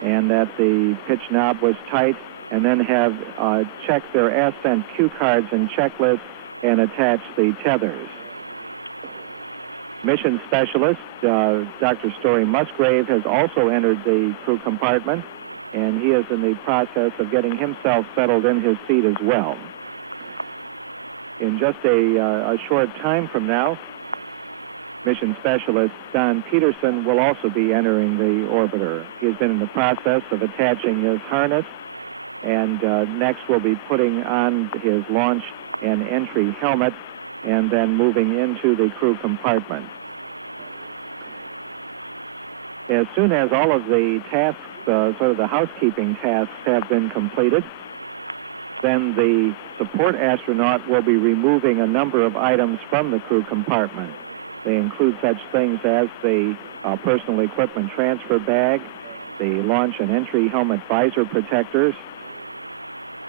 and that the pitch knob was tight, and then have checked their Ascent cue cards and checklists and attached the tethers. Mission specialist, Dr. Story Musgrave, has also entered the crew compartment, and he is in the process of getting himself settled in his seat as well. In just a short time from now, mission specialist Don Peterson will also be entering the orbiter. He has been in the process of attaching his harness, and next will be putting on his launch and entry helmet, and then moving into the crew compartment. As soon as all of the tasks, sort of the housekeeping tasks, have been completed, then the support astronaut will be removing a number of items from the crew compartment. They include such things as the personal equipment transfer bag, the launch and entry helmet visor protectors,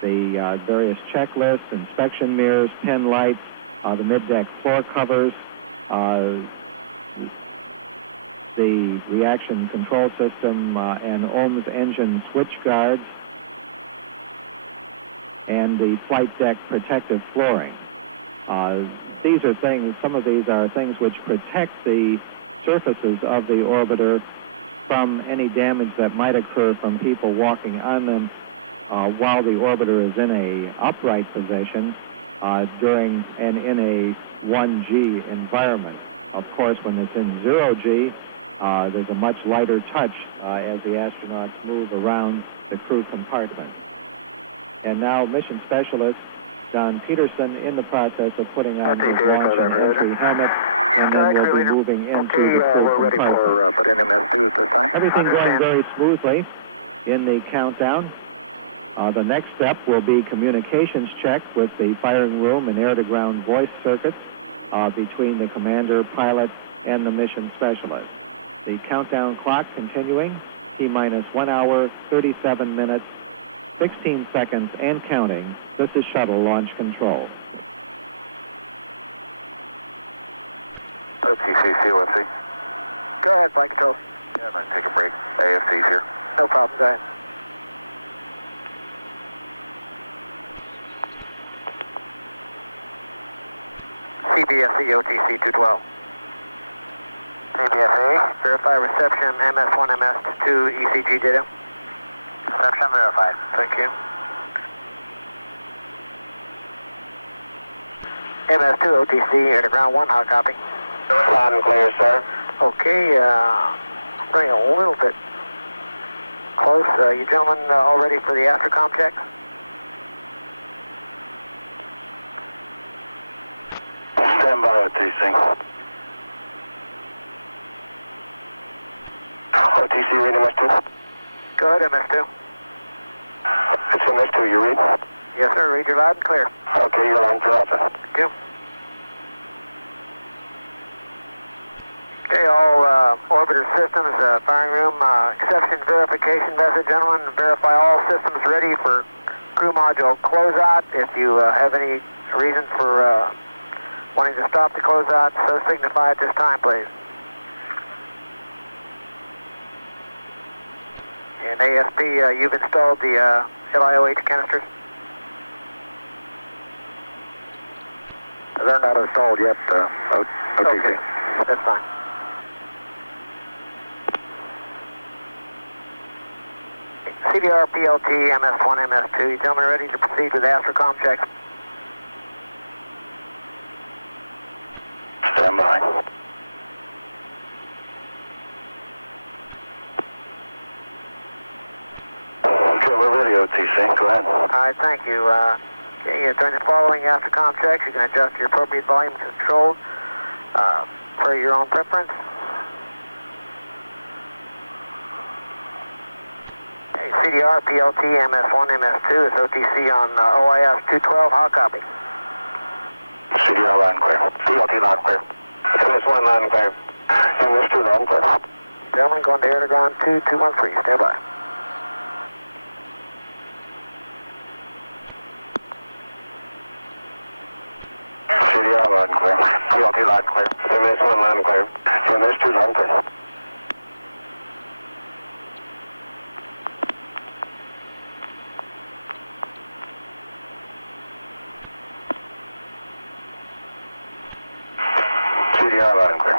the various checklists, inspection mirrors, pin lights, the mid-deck floor covers, the reaction control system and OMS engine switch guards, and the flight deck protective flooring. These are things, some of these are things which protect the surfaces of the orbiter from any damage that might occur from people walking on them while the orbiter is in a upright position during and in a 1G environment. Of course, when it's in 0G, there's a much lighter touch as the astronauts move around the crew compartment. And now mission specialist Don Peterson in the process of putting on his launch and entry helmet, and then we'll be moving into the crew compartment. Everything going very smoothly in the countdown. The next step will be communications check with the firing room and air-to-ground voice circuits between the commander, pilot, and the mission specialist. The countdown clock continuing, T-minus 1 hour, 37 minutes, 16 seconds, and counting. This is shuttle launch control. TCC, let's see. Go ahead, Mike, go. Yeah, let's take a break. AFC here. No problem, go ahead. CDFC, OTC 212. Verify reception, MS1, MS2, ECG data. Reception verified. Thank you. MS2, OTC, underground 1, hot copy. Okay, hang on one, but close. You gentlemen all ready for the aftercom check? Stand by with TC. OTC, MS2. Go ahead, MS2. It's MS2, you? Yes, sir, we do that. Clear. Okay, you're on to happen. Okay. Okay, all orbiter systems, firing room, section verification, ladies and gentlemen, verify all systems ready for crew module closeout. If you have any reason for wanting to stop the closeout, so signify at this time, please. And ASP, you've installed the LRH canister? They're not installed yet, okay. At that point. CDR, PLT, MS1, MS2, gentlemen ready to proceed to the aftercom check. Stand by. Go ahead. All right, thank you. During the following aftercom check, you can adjust your appropriate volumes and controls for your own preference. CDR, PLT, MS1, MS2, it's OTC on OIS 212, how copy? CDR not clear. CDR not clear. MS1 not clear. MS2 not clear. Gentlemen, going to Orbital 2213, stand by. CDR not clear. PLT not clear. MS1 not clear. MS2 not clear. CDR loud and clear.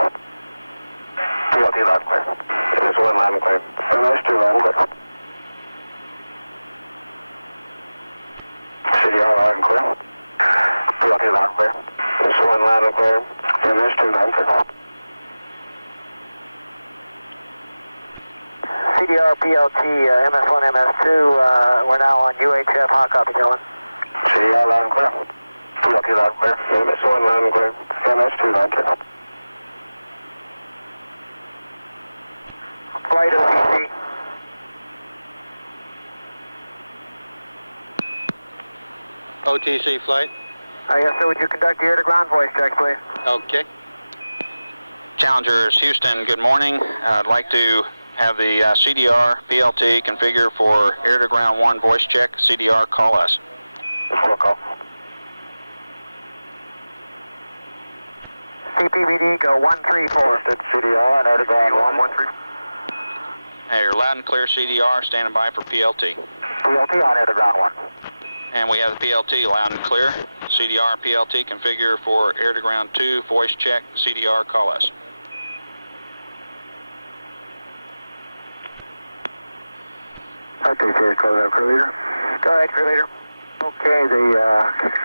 PLT loud and clear. MS1 loud and clear. MS2 loud and clear. CDR loud and clear. PLT loud and clear. MS1 loud and clear. MS2 loud and clear. CDR, PLT, MS1, MS2, we're now on UHF, hot copy going. CDR loud and clear. PLT loud and clear. MS1 loud and clear. MS2 loud and clear. Flight OTC. OTC flight. Yes, sir, would you conduct the air-to-ground voice check, please? Okay. Challengers Houston, good morning. I'd like to have the CDR PLT configure for air-to-ground 1 voice check. CDR, call us. Roll call. CPVD, go 134. CDR and air-to-ground 113. Hey, you're loud and clear CDR, standing by for PLT. PLT on air-to-ground 1. And we have the PLT loud and clear. CDR and PLT configure for air-to-ground 2 voice check. CDR, call us. Okay, sir, close out, crew leader. Go ahead, crew leader. Okay, the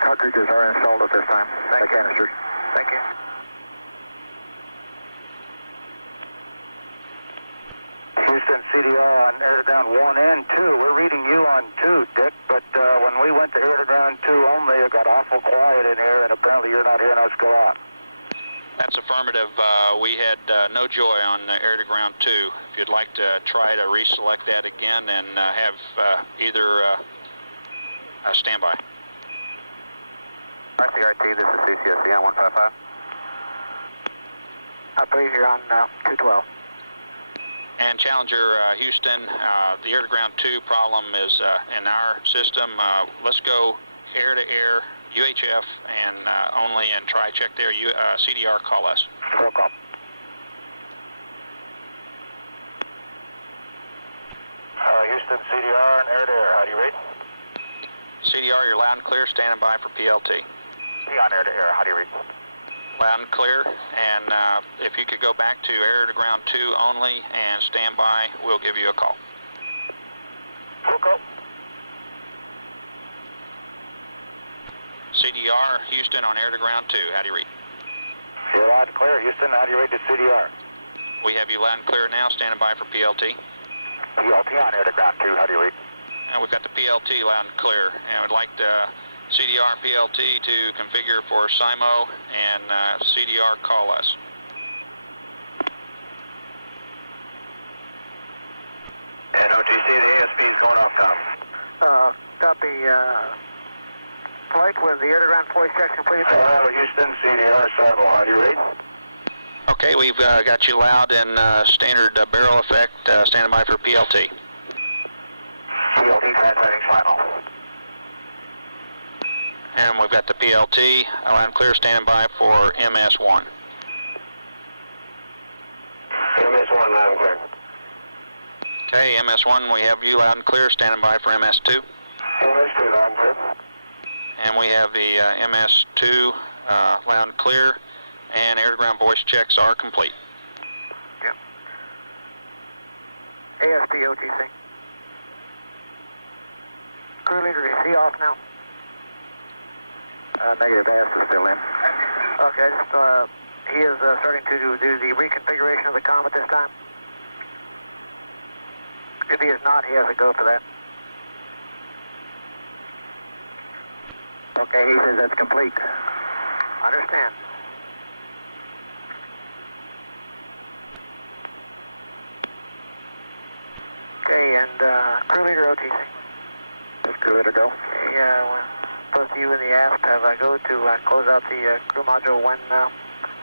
cartridges are installed at this time. Thank you, canisters. Thank you. Houston, CDR on air-to-ground 1 and 2. We're reading you on 2, Dick, but when we went to air-to-ground 2 only, it got awful quiet in here, and apparently you're not hearing us go out. That's affirmative. We had no joy on air-to-ground 2. If you'd like to try to reselect that again and have either standby. RCRT, this is CCSC on 155. I believe you're on 212. And Challenger Houston, the air-to-ground 2 problem is in our system. Let's go air-to-air, UHF, and only, and try check there. CDR, call us. Roll call. Houston, CDR and air-to-air. How do you read? CDR, you're loud and clear, standing by for PLT. On air-to-air. How do you read? Loud and clear, and if you could go back to air-to-ground 2 only and stand by, we'll give you a call. Roll call. CDR, Houston on air-to-ground 2. How do you read? You're loud and clear. Houston, how do you read the CDR? We have you loud and clear now, standing by for PLT. PLT on air-to-ground 2. How do you read? And we've got the PLT loud and clear, and we'd like the CDR and PLT to configure for SIMO, and CDR, call us. And OTC, the ASP is going off now. Copy, flight with the air-to-ground voice check complete. Houston, CDR, Sabo, how do you read? Okay, we've got you loud and standard barrel effect, standing by for PLT. PLT transmitting final. And we've got the PLT loud and clear, standing by for MS1. MS1 loud and clear. Okay, MS1, we have you loud and clear, standing by for MS2. MS2 loud and clear. And we have the MS2 loud and clear, and air-to-ground voice checks are complete. Yeah. ASP OTC. Crew leader, is he off now? Negative, AS is still in. Okay, he is starting to do the reconfiguration of the comm at this time. If he is not, he has to go for that. Okay, he says that's complete. Understand. Okay, and crew leader OTC. Let's crew leader go. Okay, both you and the aft have go to close out the crew module when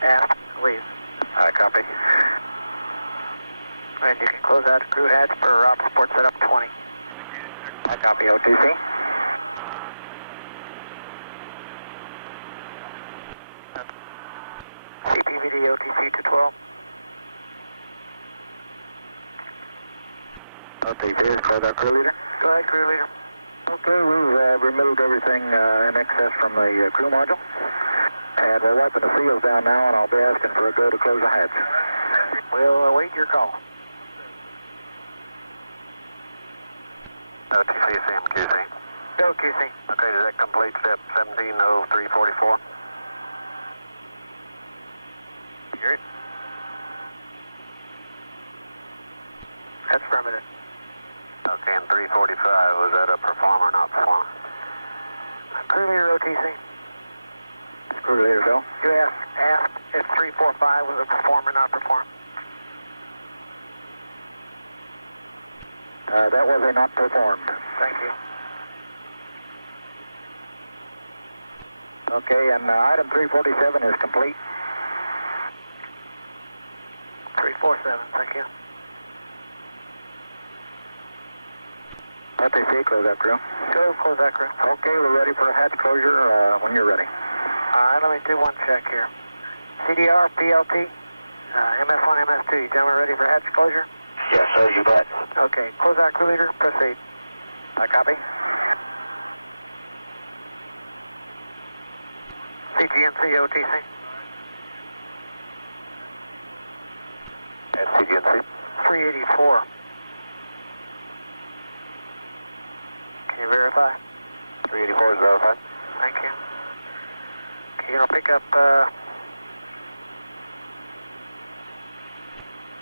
aft leaves. Copy. And you can close out crew hatch for op support setup 20. I copy OTC. CPVD OTC 212. OTC, close out crew leader. Go ahead, crew leader. Okay, we've removed everything in excess from the crew module. And they're wiping the seals down now, and I'll be asking for a go to close the hatch. We'll await your call. OTC, CMQC. Go, QC. Okay, does that complete step 170344? Hear it? That's affirmative. Okay, and 345, was that a performer or not performer? Crew leader OTC. Crew leader, go. You asked if 345 was a performer or not performer. That was a not performed. Thank you. Okay, and item 347 is complete. 347, thank you. OTC, close that crew. Go, close that crew. Okay, we're ready for a hatch closure when you're ready. All right, let me do one check here. CDR, PLT, MS1, MS2, you gentlemen ready for hatch closure? Yes, sir, you bet. Okay, close out, crew leader, proceed. I copy. CGNC, OTC. At CGNC? 384. Can you verify? 384 is verified. Thank you. Okay, you're going to pick up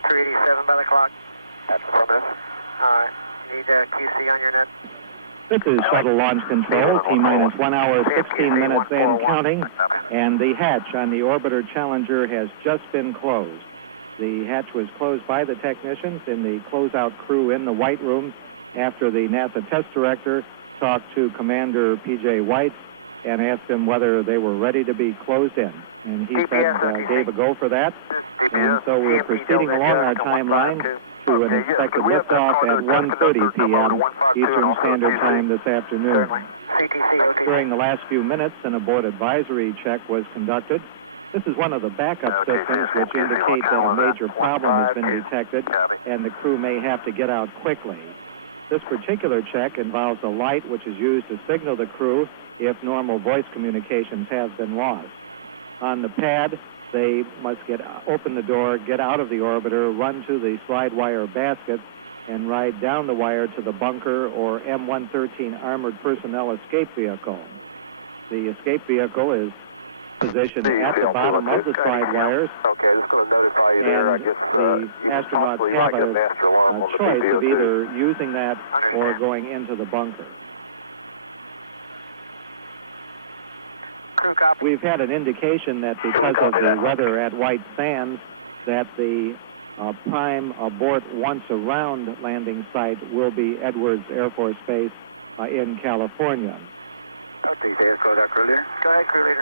387 by the clock. That's the promise. All right. You need QC on your net? This is Shuttle Launch Control, T-minus 1 hour, 16 minutes and counting, and the hatch on the Orbiter Challenger has just been closed. The hatch was closed by the technicians in the closeout crew in the White Room after the NASA test director talked to Commander P.J. White and asked him whether they were ready to be closed in. And he said, gave a go for that. And so we're proceeding along our timeline to an expected liftoff at 1:30 p.m. Eastern Standard Time this afternoon. During the last few minutes, an abort advisory check was conducted. This is one of the backup systems which indicate that a major problem has been detected and the crew may have to get out quickly. This particular check involves a light which is used to signal the crew if normal voice communications have been lost. On the pad, they must open the door, get out of the orbiter, run to the slide wire basket, and ride down the wire to the bunker or M113 armored personnel escape vehicle. The escape vehicle is positioned at the bottom of the slide wires, and the astronauts have a choice of either using that or going into the bunker. We've had an indication that because of the weather at White Sands, that the prime abort once around landing site will be Edwards Air Force Base in California.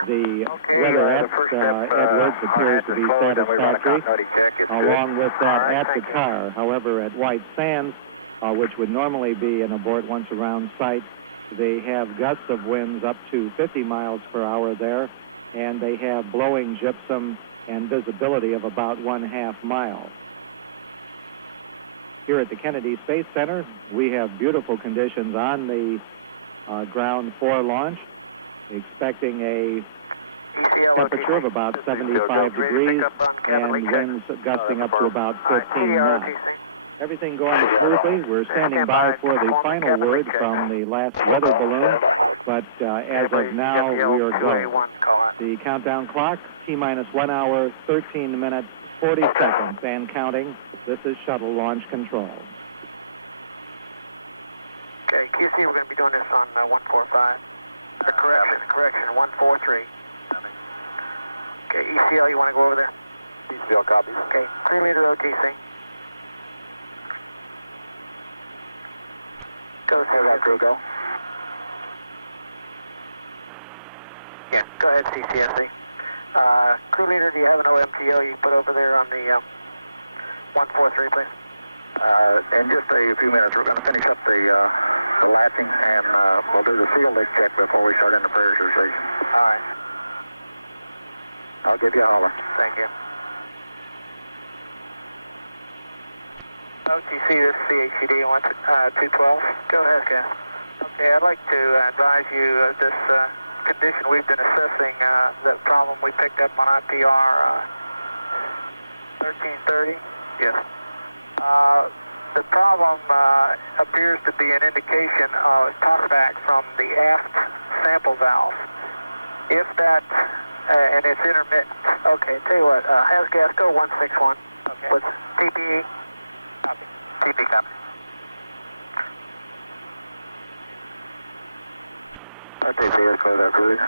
The weather at Edwards appears to be satisfactory, along with that at the car. However, at White Sands, which would normally be an abort once around site, they have gusts of winds up to 50 miles per hour there, and they have blowing gypsum and visibility of about 1/2 mile. Here at the Kennedy Space Center, we have beautiful conditions on the ground for launch, expecting a temperature of about 75 degrees and winds gusting up to about 15 knots. Everything going smoothly. We're standing by for the final word from the last weather balloon, but as of now, we are go. The countdown clock, T-minus 1 hour, 13 minutes, 40 seconds, and counting. This is Shuttle Launch Control. Okay, QC, we're going to be doing this on 145. Correction, 143. Okay, ECL, you want to go over there? ECL copies. Okay, crew leader OTC. Go ahead, that crew, go. Yeah, go ahead, CCSC. Crew leader, do you have an OMTO you put over there on the 143, please? In just a few minutes, we're going to finish up the latching, and we'll do the seal leak check before we start in the pressurization. All right. I'll give you a holler. Thank you. OTC, this is CHCD, 212. Go ahead, Ken. Okay, I'd like to advise you this condition we've been assessing, the problem we picked up on IPR 1330? Yes. The problem appears to be an indication of talkback from the aft sample valve. If that, and it's intermittent. Okay, tell you what, has gas go 161. Okay. With TPE? TP copy. Okay, let's close our crew leader.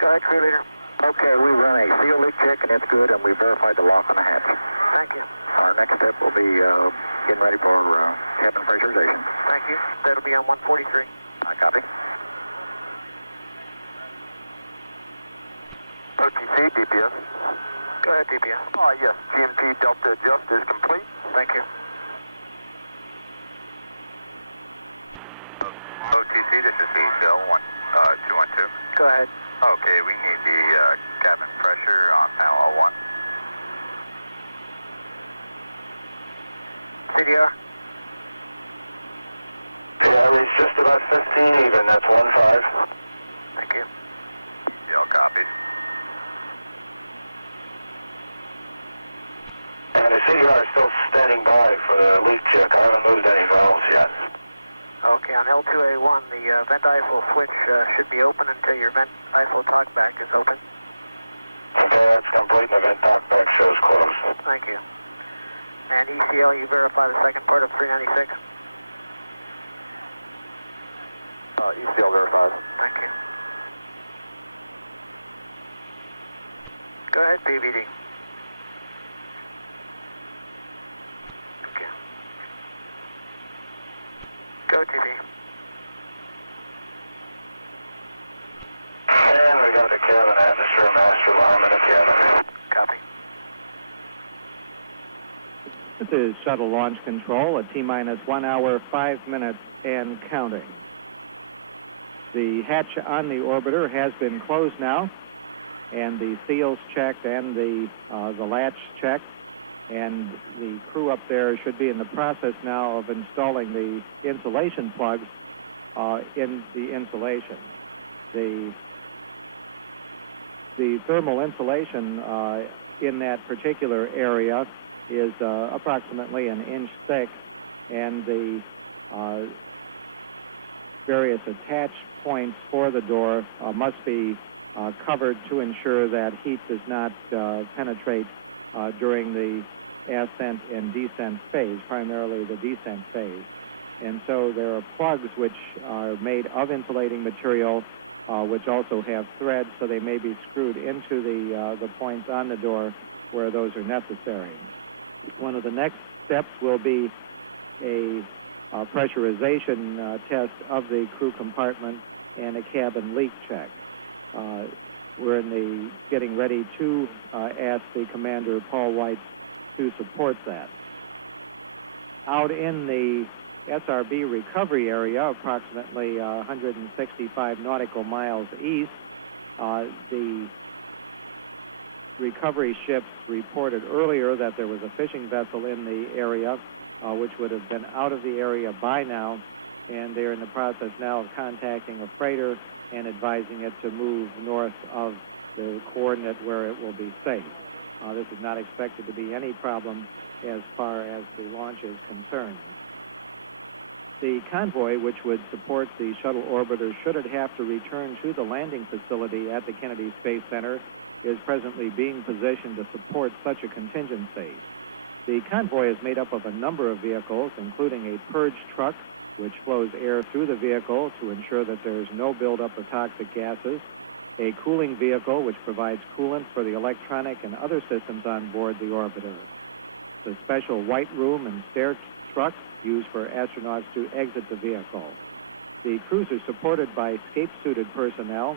Go ahead, crew leader. Okay, we run a seal leak check and it's good, and we verified the lock on the hatch. Thank you. Our next step will be getting ready for cabin pressurization. Thank you. That'll be on 143. I copy. OTC, DPS. Go ahead, DPS. Yes, GMT Delta Adjust is complete. Thank you. OTC, this is Cell 212. Go ahead. Okay, we need the cabin pressure on panel 1. CDR? Yeah, it's just about 15 even, that's 1-5. Thank you. Yeah, copy. And the CDR is still standing by for the leak check. I haven't moved any valves yet. Okay, on L2A1, the vent ISO switch should be open until your vent ISO talkback is open. Okay, that's complete. The vent talkback shows closed. Thank you. And ECL, you verify the second part of 396? ECL verified. Thank you. Go ahead, PVD. Okay. Go, TV. And we got the cabin atmosphere master alarm in the cabin. Copy. This is Shuttle Launch Control at T-minus 1 hour, 5 minutes, and counting. The hatch on the orbiter has been closed now, and the seals checked and the latch checked, and the crew up there should be in the process now of installing the insulation plugs in the insulation. The thermal insulation in that particular area is approximately an inch thick, and the various attach points for the door must be covered to ensure that heat does not penetrate during the ascent and descent phase, primarily the descent phase. And so there are plugs which are made of insulating material, which also have threads, so they may be screwed into the points on the door where those are necessary. One of the next steps will be a pressurization test of the crew compartment and a cabin leak check. We're in the getting ready to ask the commander, Paul White, to support that. Out in the SRB recovery area, approximately 165 nautical miles east, the recovery ships reported earlier that there was a fishing vessel in the area, which would have been out of the area by now, and they're in the process now of contacting a freighter and advising it to move north of the coordinate where it will be safe. This is not expected to be any problem as far as the launch is concerned. The convoy, which would support the shuttle orbiter should it have to return to the landing facility at the Kennedy Space Center, is presently being positioned to support such a contingency. The convoy is made up of a number of vehicles, including a purge truck, which flows air through the vehicle to ensure that there is no buildup of toxic gases, a cooling vehicle, which provides coolant for the electronic and other systems on board the orbiter, the special white room and stair truck used for astronauts to exit the vehicle. The crews are supported by escape-suited personnel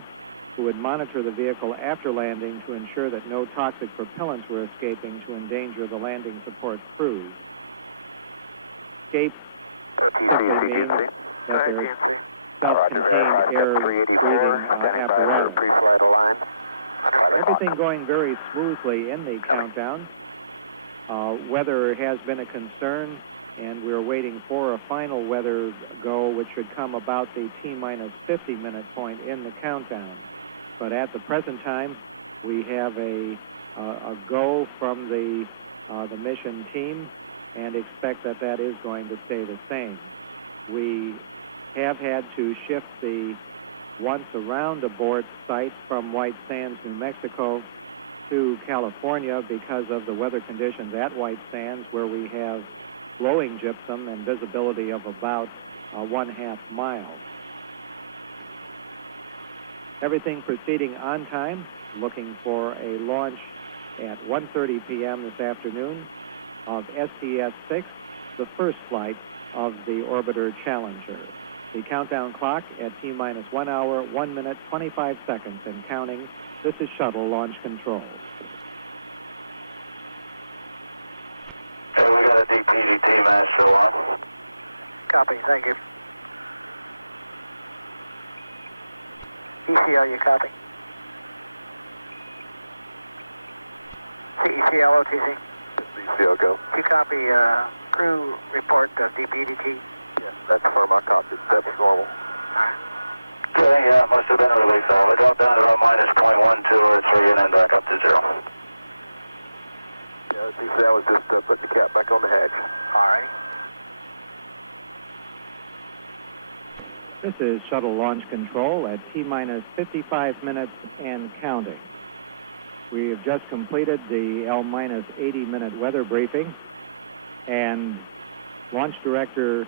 who would monitor the vehicle after landing to ensure that no toxic propellants were escaping to endanger the landing support crews. Escape simply means that there's self-contained air-breathing apparatus. Everything going very smoothly in the countdown. Weather has been a concern, and we're waiting for a final weather go, which should come about the T-minus 50-minute point in the countdown. but at the present time, we have a go from the mission team and expect that that is going to stay the same. We have had to shift the once around abort site from White Sands, New Mexico to California because of the weather conditions at White Sands, where we have blowing gypsum and visibility of about 1/2 mile. Everything proceeding on time, looking for a launch at 1:30 p.m. this afternoon of STS-6, the first flight of the Orbiter Challenger. The countdown clock at T-minus 1 hour, 1 minute, 25 seconds and counting. This is Shuttle Launch Control. Hey, we got a DPDT match for a while. Copy, thank you. ECL, you copy? CECL, OTC? CECL, go. You copy crew report DPDT? Yes, that's from our copy. That's normal. Okay, yeah, must have been a release. We're going down to about -0.12 or 3 and then back up to 0. Yeah, CCL was just putting the cap back on the hatch. All right. This is Shuttle Launch Control at T-minus 55 minutes and counting. We have just completed the L-minus 80-minute weather briefing, and Launch Director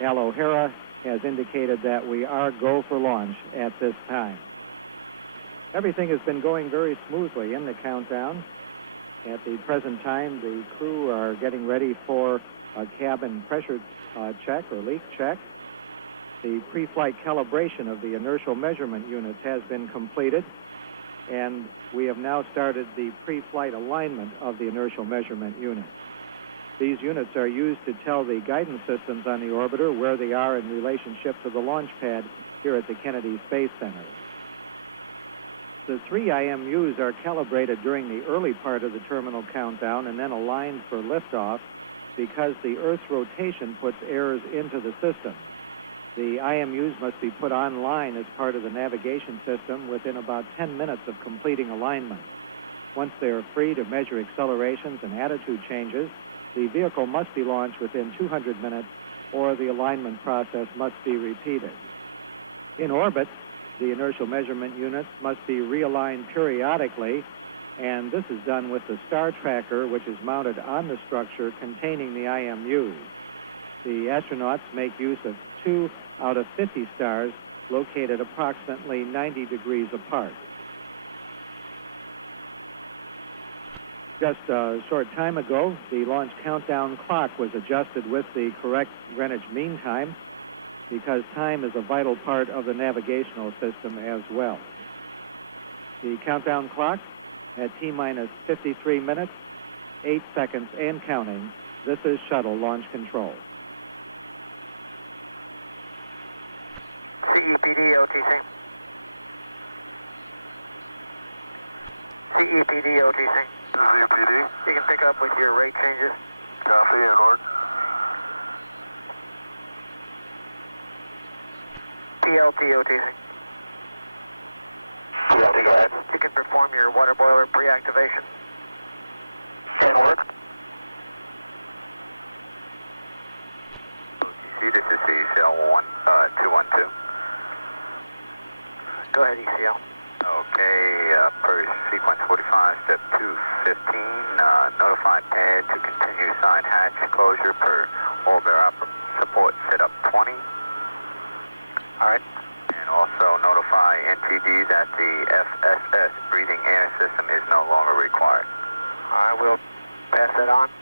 Al O'Hara has indicated that we are go for launch at this time. Everything has been going very smoothly in the countdown. At the present time, the crew are getting ready for a cabin pressure check or leak check. The pre-flight calibration of the inertial measurement units has been completed, and we have now started the pre-flight alignment of the inertial measurement units. These units are used to tell the guidance systems on the orbiter where they are in relationship to the launch pad here at the Kennedy Space Center. The 3 IMUs are calibrated during the early part of the terminal countdown and then aligned for liftoff because the Earth's rotation puts errors into the system. The IMUs must be put online as part of the navigation system within about 10 minutes of completing alignment. Once they are free to measure accelerations and attitude changes, the vehicle must be launched within 200 minutes or the alignment process must be repeated. In orbit, the inertial measurement units must be realigned periodically, and this is done with the star tracker, which is mounted on the structure containing the IMUs. The astronauts make use of 2 out of 50 stars located approximately 90 degrees apart. Just a short time ago, the launch countdown clock was adjusted with the correct Greenwich Mean Time because time is a vital part of the navigational system as well. The countdown clock at T-minus 53 minutes, 8 seconds and counting. This is Shuttle Launch Control. CEPD, OTC. CEPD, OTC. CEPD. You can pick up with your rate changes. Copy, Edward. TLT, OTC. TLT, go ahead. You can perform your water boiler pre-activation. Edward. OTC, this is CECL 212. Go ahead, ECL. Okay, per sequence 45, step 215, notify pad to continue sign hatch closure per orbiter support setup 20. All right. And also notify NTD that the FSS breathing air system is no longer required. All right, we'll pass that on.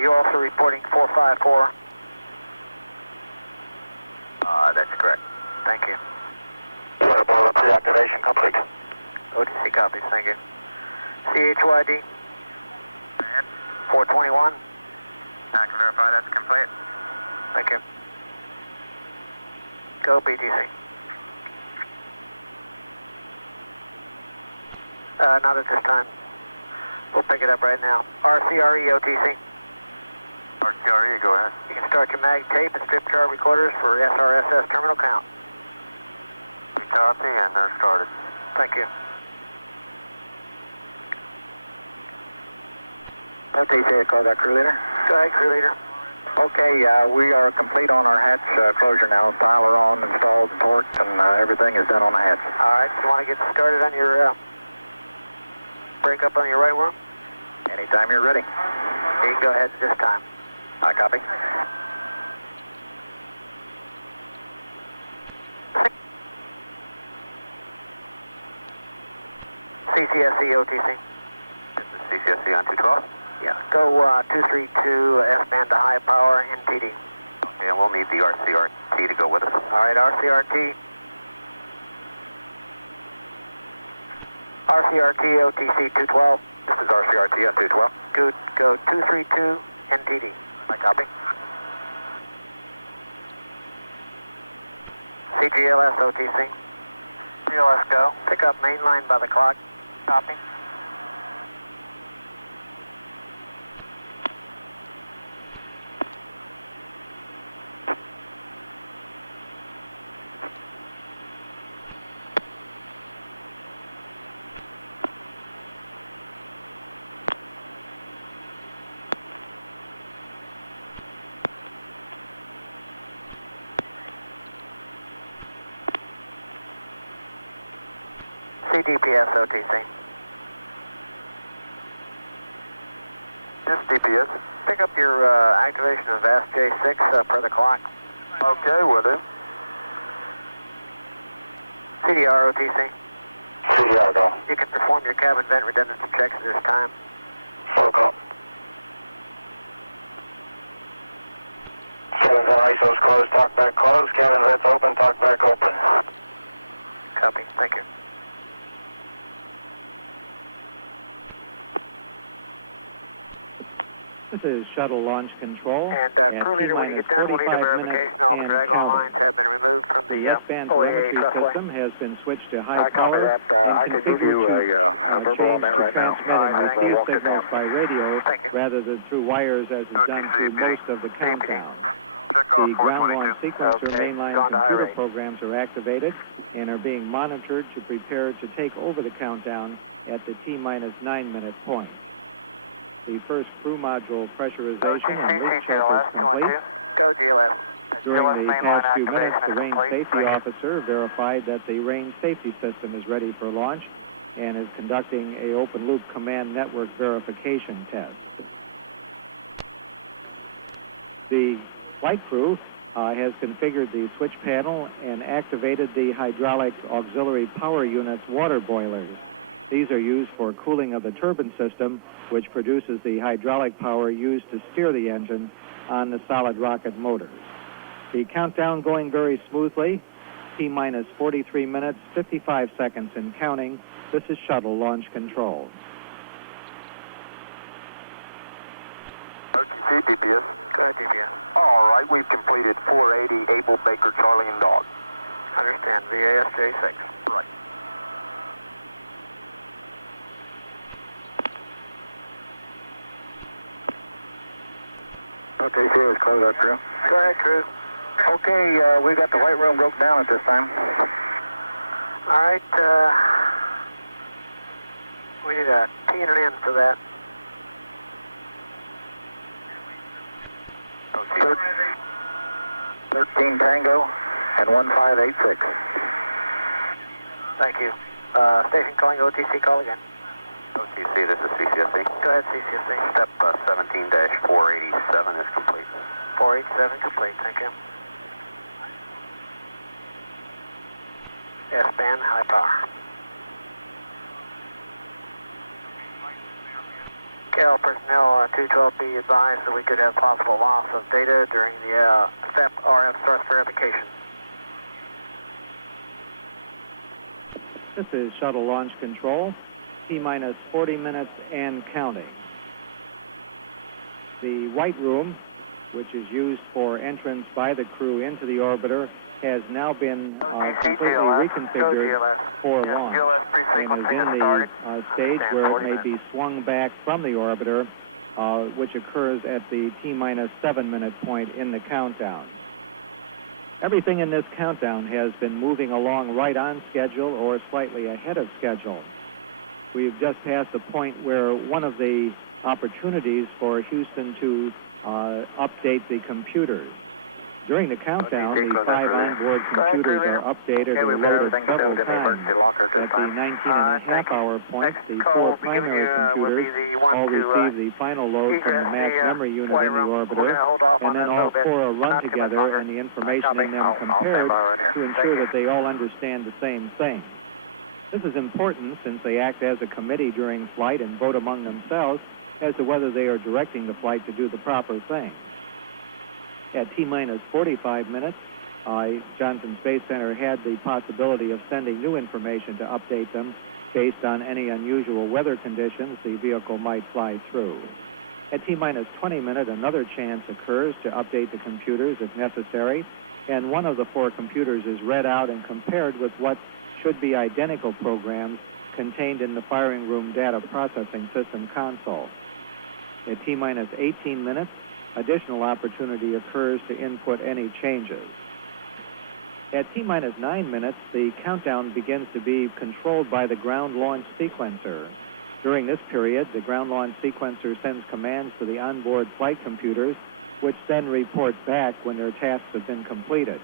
You're also reporting 454. That's correct. Thank you. Water boiler pre-activation complete. OTC copies, thank you. CHYD. 421. I can verify that's complete. Thank you. Go BTC. Not at this time. We'll pick it up right now. RCRE, OTC. RCRE, go ahead. You can start your mag tape and strip chart recorders for SRSS terminal count. Copy, and they're started. Thank you. Okay, say call that crew leader. Go ahead, crew leader. Okay, we are complete on our hatch closure now. Dial are on, installed, ports, and everything is done on the hatch. All right, you want to get started on your break up on your right wing? Anytime you're ready. Okay, go ahead this time. I copy. CCSC OTC. This is CCSC on 212. Yeah, go 232 S-band to high power NTD. Okay, and we'll need the RCRT to go with us. All right, RCRT. RCRT OTC 212. This is RCRT on 212. Good, go 232 NTD. I copy. CGLS OTC. CGLS go. Pick up main line by the clock. Copy. CDPS OTC. This DPS. Pick up your activation of STS-6 per the clock. Okay, with it. CDR OTC. CDR go. You can perform your cabin vent redundancy checks at this time. Okay. ISO's closed, talk back closed, cabin vents open, talk back open. Copy, thank you. This is Shuttle Launch Control And at crew leader, when you T-minus get done, we'll need a 45 minutes verification. All the and drag counting. lines have been removed from The the S-band OAA telemetry trussway. system has been switched to high I copy power that. I and can give you configured a to verbal on change that to right now. transmit and Thank receive you. signals by radio Thank you. rather than through wires as is done through most of the countdown. The ground launch sequencer Okay, mainline gone to computer high rate. programs are activated and are being monitored to prepare to take over the countdown at the T-minus 9-minute point. The first crew module pressurization and leak check is complete. Go GLS. During the GLS past mainline few minutes, activation the is range complete. safety Thank you. officer verified that the range safety system is ready for launch and is conducting a open-loop command network verification test. The flight crew has configured the switch panel and activated the hydraulic auxiliary power unit's water boilers. These are used for cooling of the turbine system, which produces the hydraulic power used to steer the engine on the solid rocket motors. The countdown going very smoothly. T-minus 43 minutes, 55 seconds and counting. This is Shuttle Launch Control. RTC DPS. Go ahead, DPS. All right, we've completed 480 Able, Baker, Charlie, and Dog. Understand. VASJ6. Right. Okay, see us close that crew. Go ahead, crew. Okay, we got the white room broke down at this time. All right, we need a T and an N for that. Okay. 13 Tango and 1586. Thank you. Station calling OTC, call again. OTC, this is CCSC. Go ahead, CCSC. Step 17-487 is complete. 487 complete, thank you. S-band, high power. Carroll personnel 212 be advised that we could have possible loss of data during the SEP RF source verification. This is Shuttle Launch Control. T-minus 40 minutes and counting. The white room, which is used for entrance by the crew into the orbiter, has now been completely reconfigured for launch and is in the stage where it may be swung back from the orbiter, which occurs at the T-minus 7-minute point in the countdown. Everything in this countdown has been moving along right on schedule or slightly ahead of schedule. We've just passed the point where one of the opportunities for Houston to update the computers. During the countdown, the 5 onboard computers are updated or loaded several times. At the 19.5-hour point, the 4 primary computers all receive the final load from the max memory unit in the orbiter, and then all 4 are run together and the information in them compared to ensure that they all understand the same thing. This is important since they act as a committee during flight and vote among themselves as to whether they are directing the flight to do the proper thing. At T-minus 45 minutes, Johnson Space Center had the possibility of sending new information to update them based on any unusual weather conditions the vehicle might fly through. At T-minus 20 minutes, another chance occurs to update the computers if necessary, and one of the 4 computers is read out and compared with what should be identical programs contained in the firing room data processing system console. At T-minus 18 minutes, additional opportunity occurs to input any changes. At T-minus 9 minutes, the countdown begins to be controlled by the ground launch sequencer. During this period, the ground launch sequencer sends commands to the onboard flight computers, which then report back when their tasks have been completed.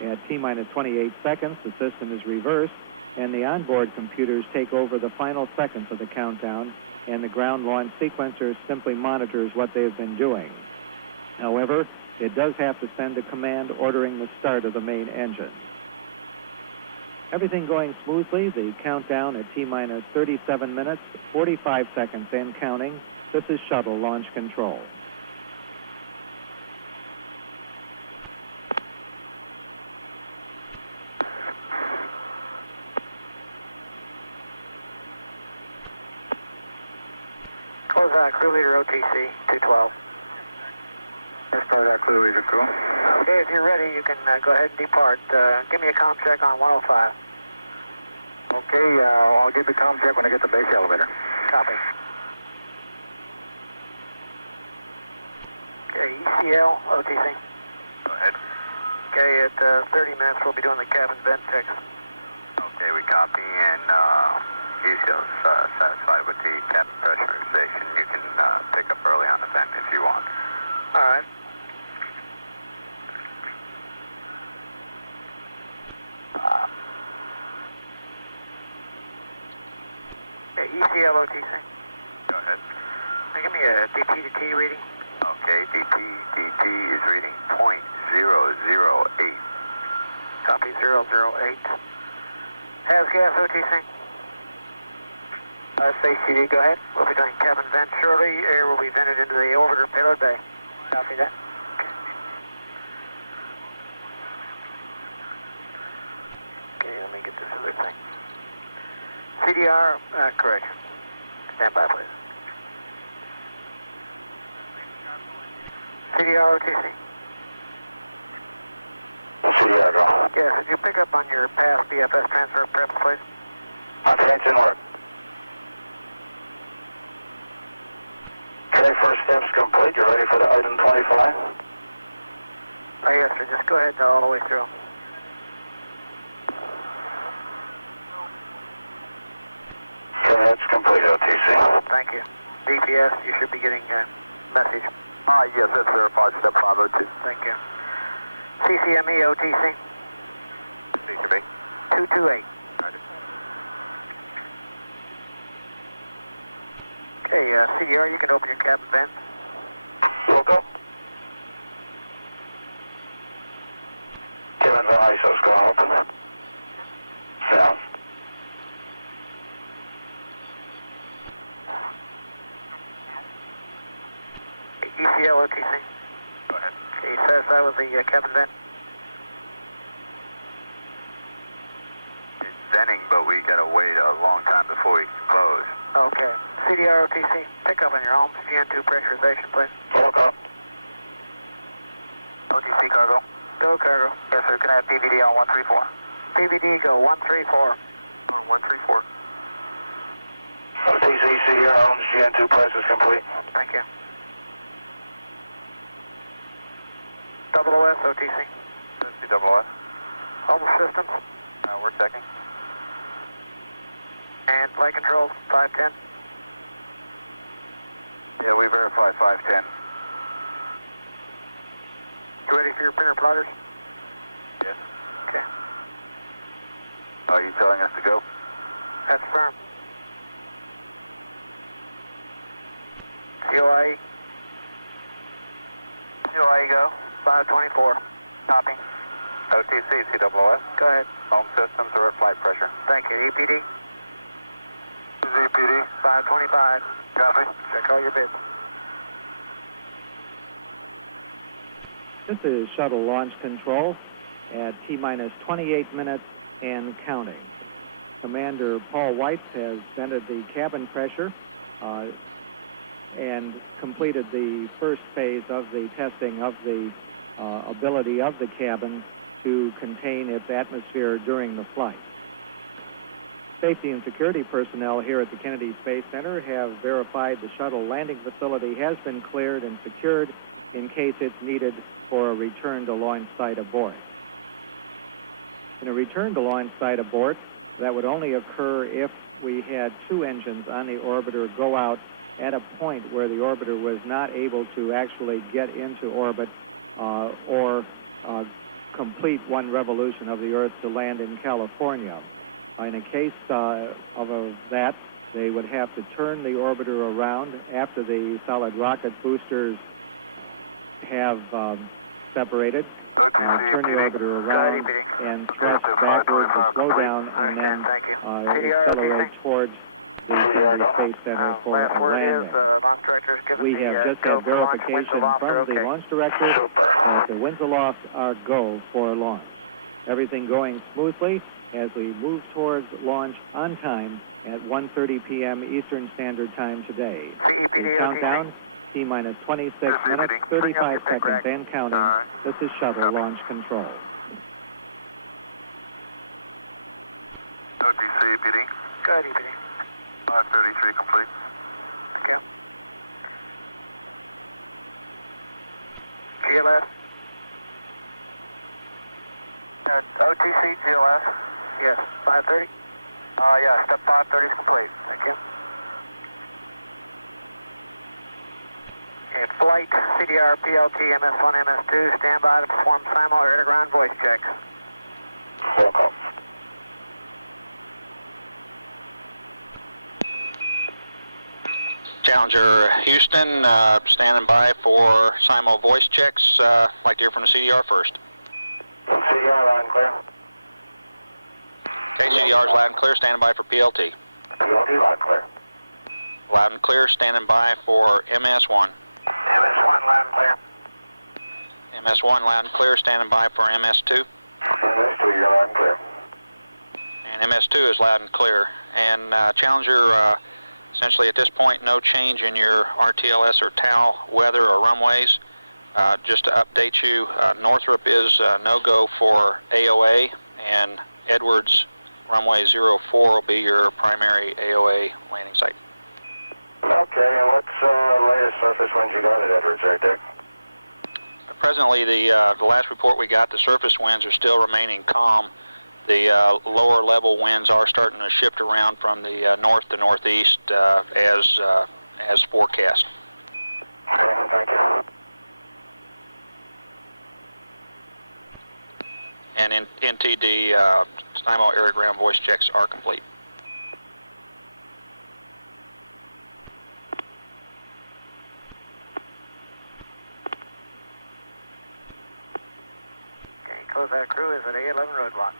At T-minus 28 seconds, the system is reversed, and the onboard computers take over the final seconds of the countdown, and the ground launch sequencer simply monitors what they've been doing. However, it does have to send a command ordering the start of the main engine. Everything going smoothly, the countdown at T-minus 37 minutes, 45 seconds and counting. This is Shuttle Launch Control. Close crew leader OTC 212. First part of that crew leader crew. Okay, if you're ready, you can go ahead and depart. Give me a comm check on 105. Okay, I'll give the comm check when I get the base elevator. Copy. Okay, ECL, OTC. Go ahead. Okay, at 30 minutes, we'll be doing the cabin vent checks. Okay, we copy, and ECL's satisfied with the cabin pressurization. You can pick up early on the vent if you want. All right. ECL OTC. Go ahead. Now give me a DT to T reading. Okay, DT is reading .008. Copy 008. Has gas OTC. Space CD, go ahead. We'll be doing cabin vent shortly. Air will be vented into the orbiter payload bay. Copy that. Okay, let me get this other thing. CDR, correct. Stand by, please. CDR OTC. CDR, go on. Yes, did you pick up on your past BFS transfer prep, please? Attention work. Okay, first step's complete. You're ready for the item 25? Oh, yes, sir. Just go ahead all the way through. Yeah, that's complete, OTC. Thank you. DPS, you should be getting a message. Yes, that's verified step 502. Thank you. CCME OTC. CCME. 228. Okay, CDR, you can open your cabin vents. We'll go. Cabin vent ISO's going to open. South. ECL OTC. Go ahead. Okay, satisfied with the cabin vent? It's venting, but we got to wait a long time before we close. Okay. CDR OTC, pick up on your Holmes GN2 pressurization, please. Local. OTC cargo. Go cargo. Yes, sir. Can I have PVD on 134? PVD go 134. 134. OTC, CDR, Holmes GN2 press is complete. Thank you. Double OS OTC. TDRS. Home systems. We're checking. And flight control, 510. Yeah, we verified 510. You ready for your printer plotters? Yes. Okay. Are you telling us to go? That's firm. COIE. COIE go. 524. Copy. OTC, TWS. Go ahead. Home systems are at flight pressure. Thank you. EPD? EPD. 525. Copy. Check all your bits. This is shuttle launch control at T-minus 28 minutes and counting. Commander Paul Weitz has vented the cabin pressure and completed the first phase of the testing of the ability of the cabin to contain its atmosphere during the flight. Safety and security personnel here at the Kennedy Space Center have verified the shuttle landing facility has been cleared and secured in case it's needed for a return to launch site abort. In a return to launch site abort, that would only occur if we had two engines on the orbiter go out at a point where the orbiter was not able to actually get into orbit or complete one revolution of the Earth to land in California. In a case of that, they would have to turn the orbiter around after the solid rocket boosters have separated, turn the orbiter around and thrust backwards or slow down and then accelerate towards the Kennedy Space Center for a landing. We have just had verification from the launch director that the winds aloft are go for launch. Everything going smoothly as we move towards launch on time at 1:30 p.m. Eastern Standard Time today. The countdown, T-minus 26 minutes, 35 seconds and counting. This is shuttle launch control. OTC, EPD. Go ahead, EPD. 533 complete. Okay. GLS. OTC, GLS. Yes, 530. Yeah, step 530 is complete. Thank you. And flight, CDR, PLT, MS1, MS2, stand by to perform simul air-to-ground voice checks. Challenger Houston, standing by for simul voice checks. Like to hear from the CDR first. CDR loud and clear. Okay, CDR is loud and clear, standing by for PLT. PLT loud and clear. Loud and clear, standing by for MS1. MS1 loud and clear, standing by for MS2. MS2, you're loud and clear. And MS2 is loud and clear. And Challenger, essentially at this point, no change in your RTLS or TAL weather or runways. Just to update you, Northrop is no-go for AOA, and Edwards runway 04 will be your primary AOA landing site. Okay, and what's latest surface winds you got at Edwards right there? Presently, the last report we got, the surface winds are still remaining calm. The lower level winds are starting to shift around from the north to northeast as forecast. Thank you. And in NTD, simul air-to-ground voice checks are complete. Close that crew is at A11 roadblock.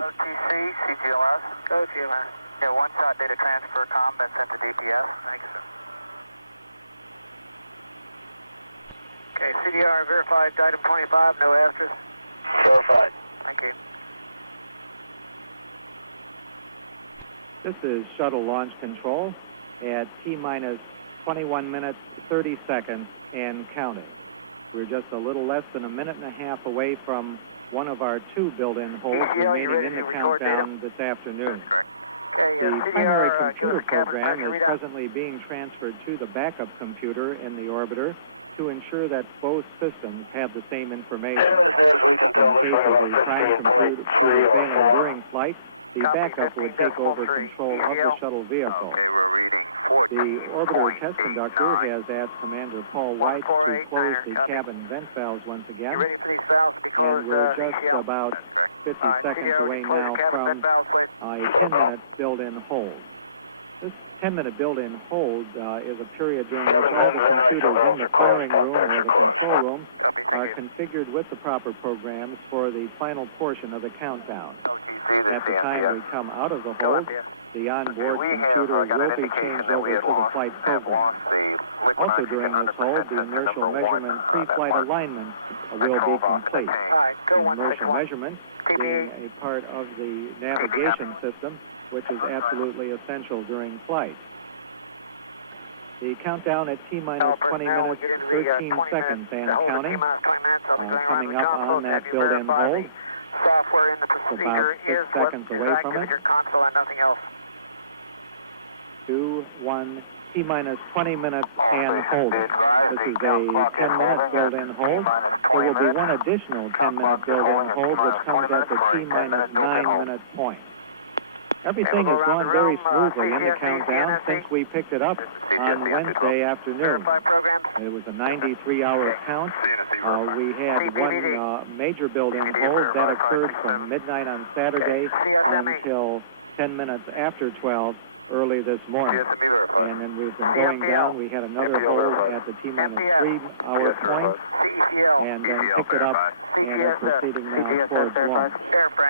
OTC, CGLS. Go GLS. Yeah, one-shot data transfer comm been sent to DPS. Thanks. Okay, CDR verified item 25, no asterisk. Verified. Thank you. This is shuttle launch control at T-minus 21 minutes, 30 seconds and counting. We're just a little less than a minute and a half away from one of our two built-in holes remaining in the countdown this afternoon. The primary computer program is presently being transferred to the backup computer in the orbiter to ensure that both systems have the same information. In case of the prime computer failing during flight, the backup would take over control of the shuttle vehicle. The orbiter test conductor has asked Commander Paul White to close the cabin vent valves once again, and we're just about 50 seconds away now from a 10-minute build-in hold. This 10-minute build-in hold is a period during which all the computers in the firing room or the control room are configured with the proper programs for the final portion of the countdown. At the time we come out of the hold, the onboard computer will be changed over to the flight program. Also during this hold, the inertial measurement pre-flight alignment will be complete. Inertial measurement being a part of the navigation system, which is absolutely essential during flight. The countdown at T-minus 20 minutes, 13 seconds and counting. Coming up on that build-in hold. About 6 seconds away from it. 2, 1, T-minus 20 minutes and holding. This is a 10-minute build-in hold. There will be one additional 10-minute build-in hold, which comes at the T-minus 9-minute point. Everything has gone very smoothly in the countdown since we picked it up on Wednesday afternoon. It was a 93-hour count. We had one major build-in hold that occurred from midnight on Saturday until 10 minutes after 12 early this morning. And then we've been going down. We had another hold at the T-minus 3-hour point, and then picked it up and are proceeding now towards launch.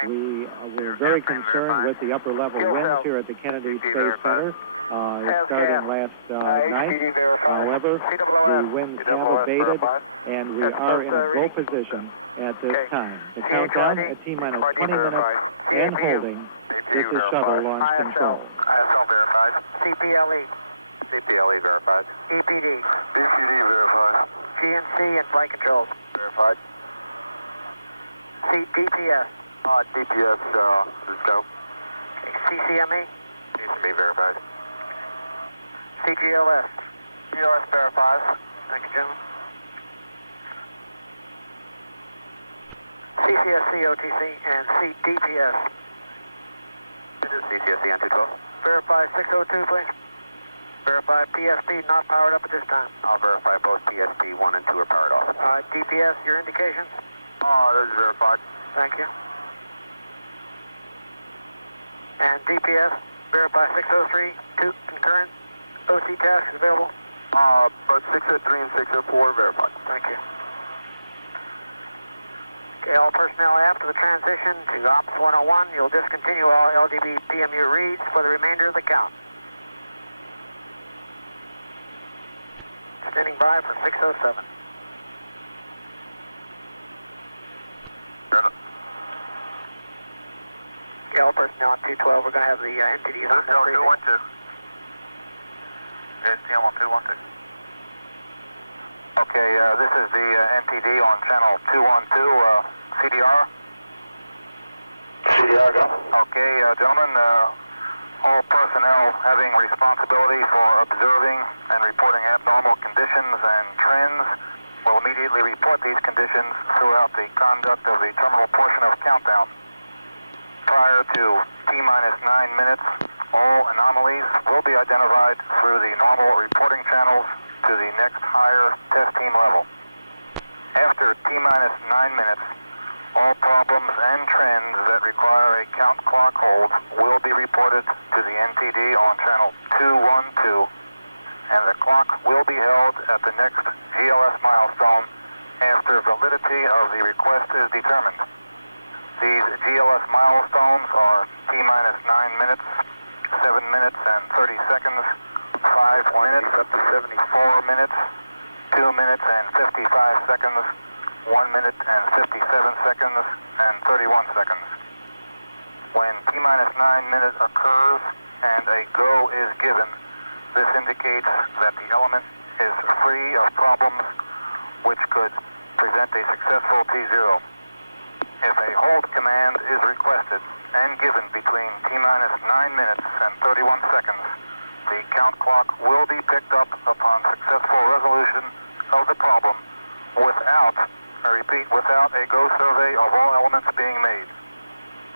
We were very concerned with the upper level winds here at the Kennedy Space Center starting last night. However, the winds have abated, and we are in a go position at this time. The countdown at T-minus 20 minutes and holding. This is shuttle launch control. CPLE. CPLE verified. EPD. EPD verified. GNC and flight controls. Verified. DPS. DPS, is go. CCME. Needs to be verified. CGLS. GLS verified. Thank you, gentlemen. CCSC, OTC, and CDPS. This is CCSC on 212. Verify 602, please. Verify PSP not powered up at this time. I'll verify both PSP 1 and 2 are powered off. DPS, your indications? This is verified. Thank you. And DPS, verify 603, 2 concurrent. OC task is available? Both 603 and 604 verified. Thank you. Okay, all personnel after the transition to Ops 101, you'll discontinue all LDB PMU reads for the remainder of the count. Standing by for 607. Okay, all personnel on 212, we're going to have the NTDs on. No, 212. STM on 212. Okay, this is the NTD on channel 212, CDR. CDR, go. Okay, gentlemen, all personnel having responsibility for observing and reporting abnormal conditions and trends will immediately report these conditions throughout the conduct of the terminal portion of countdown. Prior to T-minus 9 minutes, all anomalies will be identified through the normal reporting channels to the next higher test team level. After T-minus 9 minutes, all problems and trends that require a count clock hold will be reported to the NTD on channel 212, and the clock will be held at the next GLS milestone after validity of the request is determined. These GLS milestones are T-minus 9 minutes, 7 minutes and 30 seconds, 5 minutes up to 74 minutes, 2 minutes and 55 seconds, 1 minute and 57 seconds, and 31 seconds. When T-minus 9 minutes occurs and a go is given, this indicates that the element is free of problems which could present a successful T0. If a hold command is requested and given between T-minus 9 minutes and 31 seconds, the count clock will be picked up upon successful resolution of the problem without, I repeat, without a go survey of all elements being made.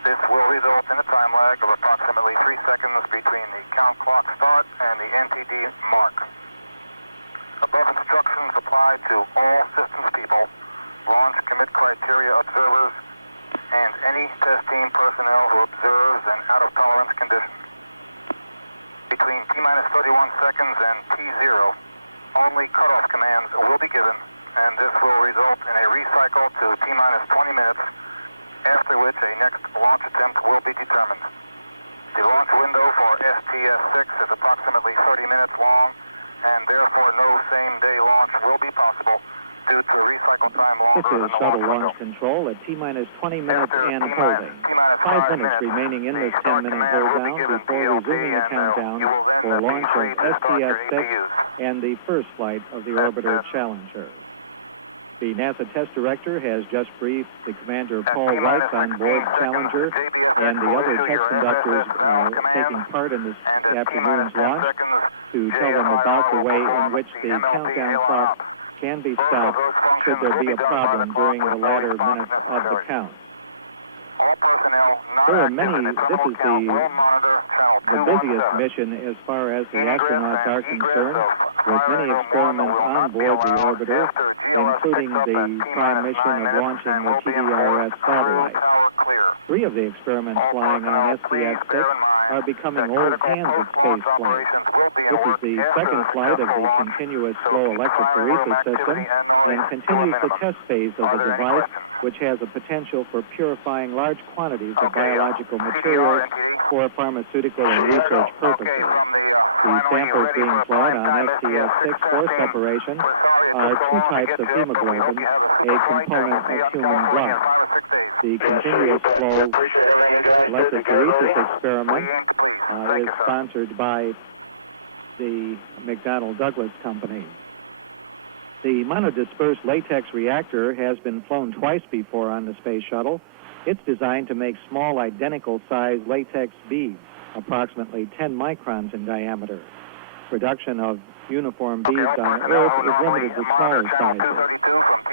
This will result in a time lag of approximately 3 seconds between the count clock start and the NTD mark. Above instructions apply to all systems people, launch commit criteria observers, and any test team personnel who observes an out-of-tolerance condition. Between T-minus 31 seconds and T0, only cutoff commands will be given, and this will result in a recycle to T-minus 20 minutes, after which a next launch attempt will be determined. The launch window for STS-6 is approximately 30 minutes long, and therefore no same-day launch will be possible due to a recycle time longer This than is the shuttle launch launch control at T-minus 20 minutes After and T-minus- holding. T-minus 5 5 minutes remaining in this 10-minute hold down before resuming the countdown for launch of STS-6 and the first flight of the Orbital Challenger. The NASA test director has just briefed the Commander Paul Weiss on board Challenger and the other test conductors taking part in this afternoon's launch to tell them about the way in which the countdown clock can be stopped should there be a problem during the latter minutes of the count. There are many, this is the busiest mission as far as the astronauts are concerned, with many experiments on board the orbiter, including the prime mission of launching the TDRS satellite. 3 of the experiments flying on STS-6 are becoming old hands at space flight. This is the second flight of the continuous flow electrophoresis system and continues the test phase of the device, which has a potential for purifying large quantities of biological materials for pharmaceutical and research purposes. The samples being flown on STS-6 for separation are 2 types of hemoglobin, a component of human blood. The continuous flow electrophoresis experiment is sponsored by the McDonnell Douglas Company. The monodispersed latex reactor has been flown twice before on the Space Shuttle. It's designed to make small identical-sized latex beads, approximately 10 microns in diameter. Production of uniform beads on Earth is limited to smaller sizes,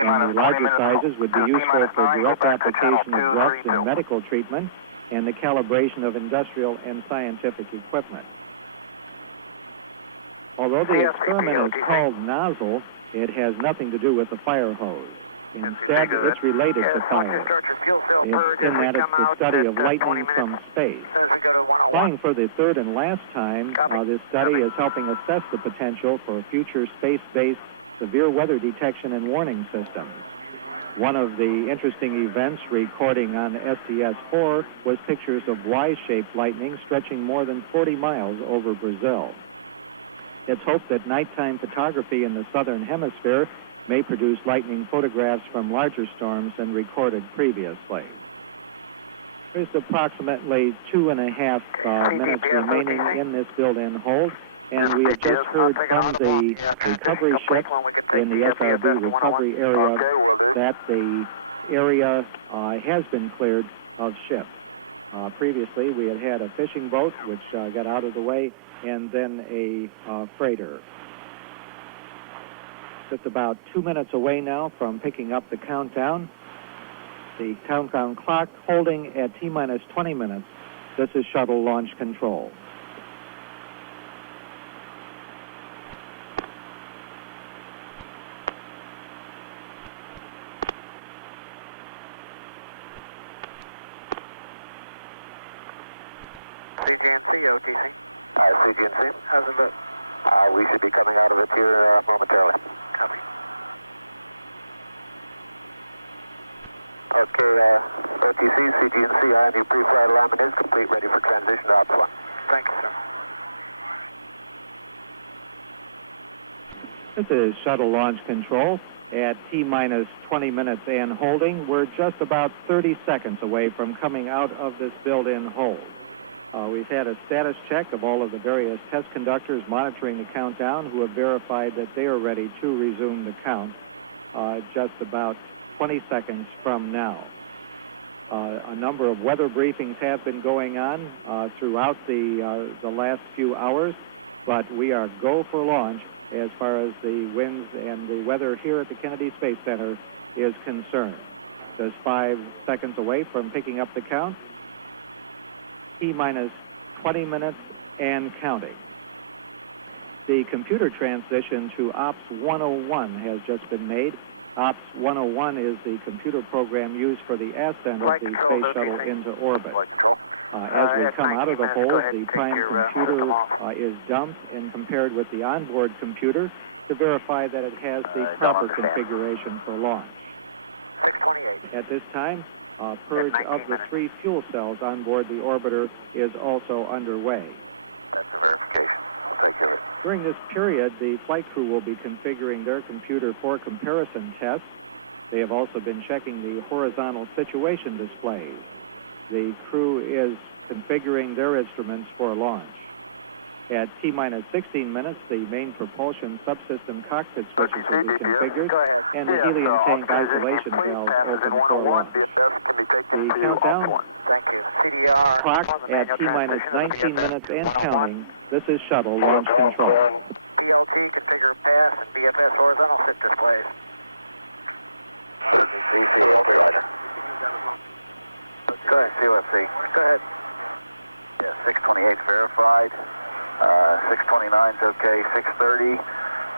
and the larger sizes would be useful for direct application of drugs in medical treatment and the calibration of industrial and scientific equipment. Although the experiment is called nozzle, it has nothing to do with the fire hose. Instead, it's related to fire. It's in that it's the study of lightning from space. Flying for the third and last time, this study is helping assess the potential for future space-based severe weather detection and warning systems. One of the interesting events recording on STS-4 was pictures of Y-shaped lightning stretching more than 40 miles over Brazil. It's hoped that nighttime photography in the southern hemisphere may produce lightning photographs from larger storms than recorded previously. There's approximately 2.5 minutes remaining in this build-in hold, and we have just heard from the recovery ship in the SRB recovery area that the area has been cleared of ships. Previously, we had a fishing boat which got out of the way, and then a freighter. It's about 2 minutes away now from picking up the countdown. The countdown clock holding at T-minus 20 minutes. This is shuttle launch control. CGNC, OTC. CGNC. How's it look? We should be coming out of it here momentarily. Copy. Okay, OTC, CGNC, I need pre-flight alignment is complete, ready for transition to outflight. Thank you, sir. This is shuttle launch control at T-minus 20 minutes and holding. We're just about 30 seconds away from coming out of this build-in hold. We've had a status check of all of the various test conductors monitoring the countdown who have verified that they are ready to resume the count just about 20 seconds from now. A number of weather briefings have been going on throughout the last few hours, but we are go for launch as far as the winds and the weather here at the Kennedy Space Center is concerned. Just 5 seconds away from picking up the count. T-minus 20 minutes and counting. The computer transition to Ops 101 has just been made. Ops 101 is the computer program used for the ascent of the Space Shuttle into orbit. As we come out of the hold, the prime computer is dumped and compared with the onboard computer to verify that it has the proper configuration for launch. At this time, purge of the 3 fuel cells on board the orbiter is also underway. That's a verification. I'll take care of it. During this period, the flight crew will be configuring their computer for comparison tests. They have also been checking the horizontal situation displays. The crew is configuring their instruments for launch. At T-minus 16 minutes, the main propulsion subsystem cockpit switches will be configured and the helium tank isolation valves open for launch. The countdown clock at T-minus 19 minutes and counting. This is shuttle launch control. PLT, configure pass, and BFS horizontal sit displays. Go ahead, COFC. Go ahead. Yeah, 628 is verified. 629 is okay. 630,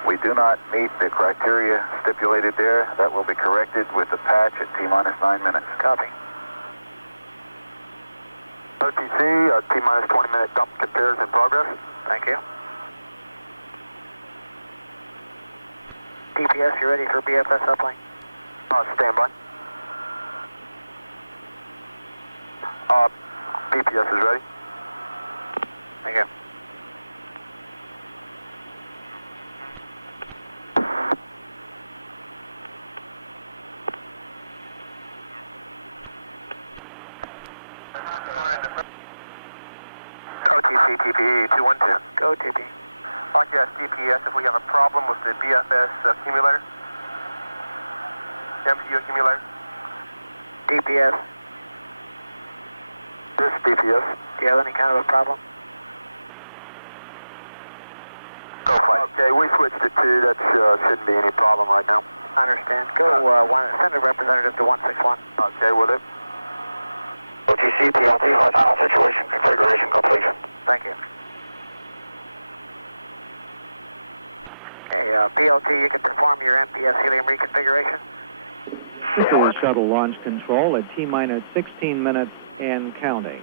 we do not meet the criteria stipulated there. That will be corrected with the patch at T-minus 9 minutes. Copy. RTC, T-minus 20-minute dump compares in progress. Thank you. TPS, you ready for BFS uplink? Standby. TPS is ready. Thank you. OTC TPE 212. Go TP. Podcast GPS if we have a problem with the BFS accumulator. MPU accumulator. DPS. This is DPS. Do you have any kind of a problem? Okay, we switched to 2. That shouldn't be any problem right now. I understand. Go send a representative to 161. Okay, with it. OTC, PLT, situation, configuration completion. Thank you. Okay, PLT, you can perform your MPS helium reconfiguration. This is shuttle launch control at T-minus 16 minutes and counting.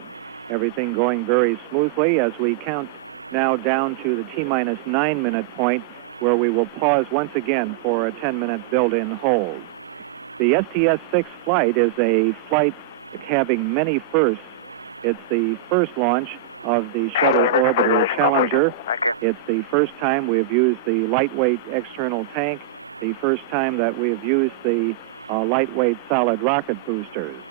Everything going very smoothly as we count now down to the T-minus 9-minute point where we will pause once again for a 10-minute build-in hold. The STS-6 flight is a flight having many firsts. It's the first launch of the shuttle orbiter Challenger. It's the first time we have used the lightweight external tank, the first time that we have used the lightweight solid rocket boosters.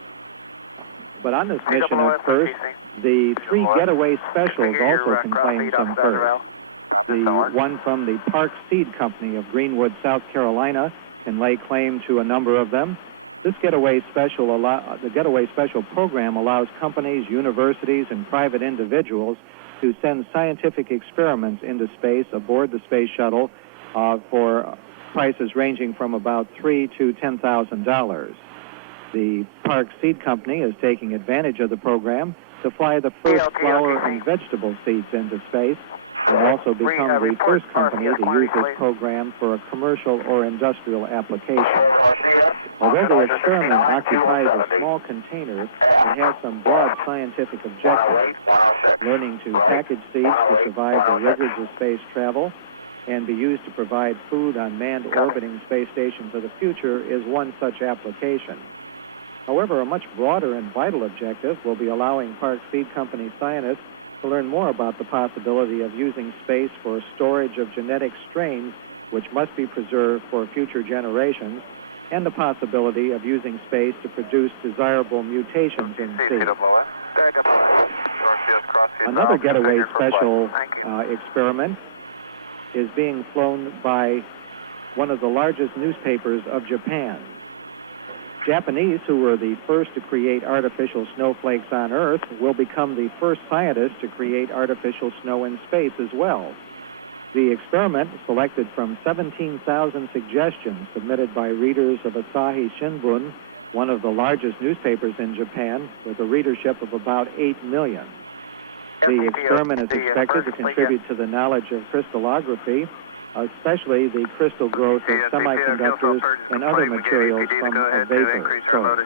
But on this mission at first, the 3 getaway specials also can claim some firsts. The one from the Park Seed Company of Greenwood, South Carolina, can lay claim to a number of them. This getaway special the getaway special program allows companies, universities, and private individuals to send scientific experiments into space aboard the space shuttle for prices ranging from about $3,000 to $10,000. The Park Seed Company is taking advantage of the program to fly the first flower and vegetable seeds into space and also become the first company to use this program for a commercial or industrial application. Although the experiment occupies a small container, it has some broad scientific objectives. Learning to package seeds to survive the rigors of space travel and be used to provide food on manned orbiting space stations of the future is one such application. However, a much broader and vital objective will be allowing Park Seed Company scientists to learn more about the possibility of using space for storage of genetic strains which must be preserved for future generations, and the possibility of using space to produce desirable mutations in seeds. Another getaway special experiment is being flown by one of the largest newspapers of Japan. Japanese, who were the first to create artificial snowflakes on Earth, will become the first scientists to create artificial snow in space as well. The experiment, selected from 17,000 suggestions submitted by readers of Asahi Shimbun, one of the largest newspapers in Japan, with a readership of about 8 million. The experiment is expected to contribute to the knowledge of crystallography, especially the crystal growth of semiconductors and other materials from a vapor source.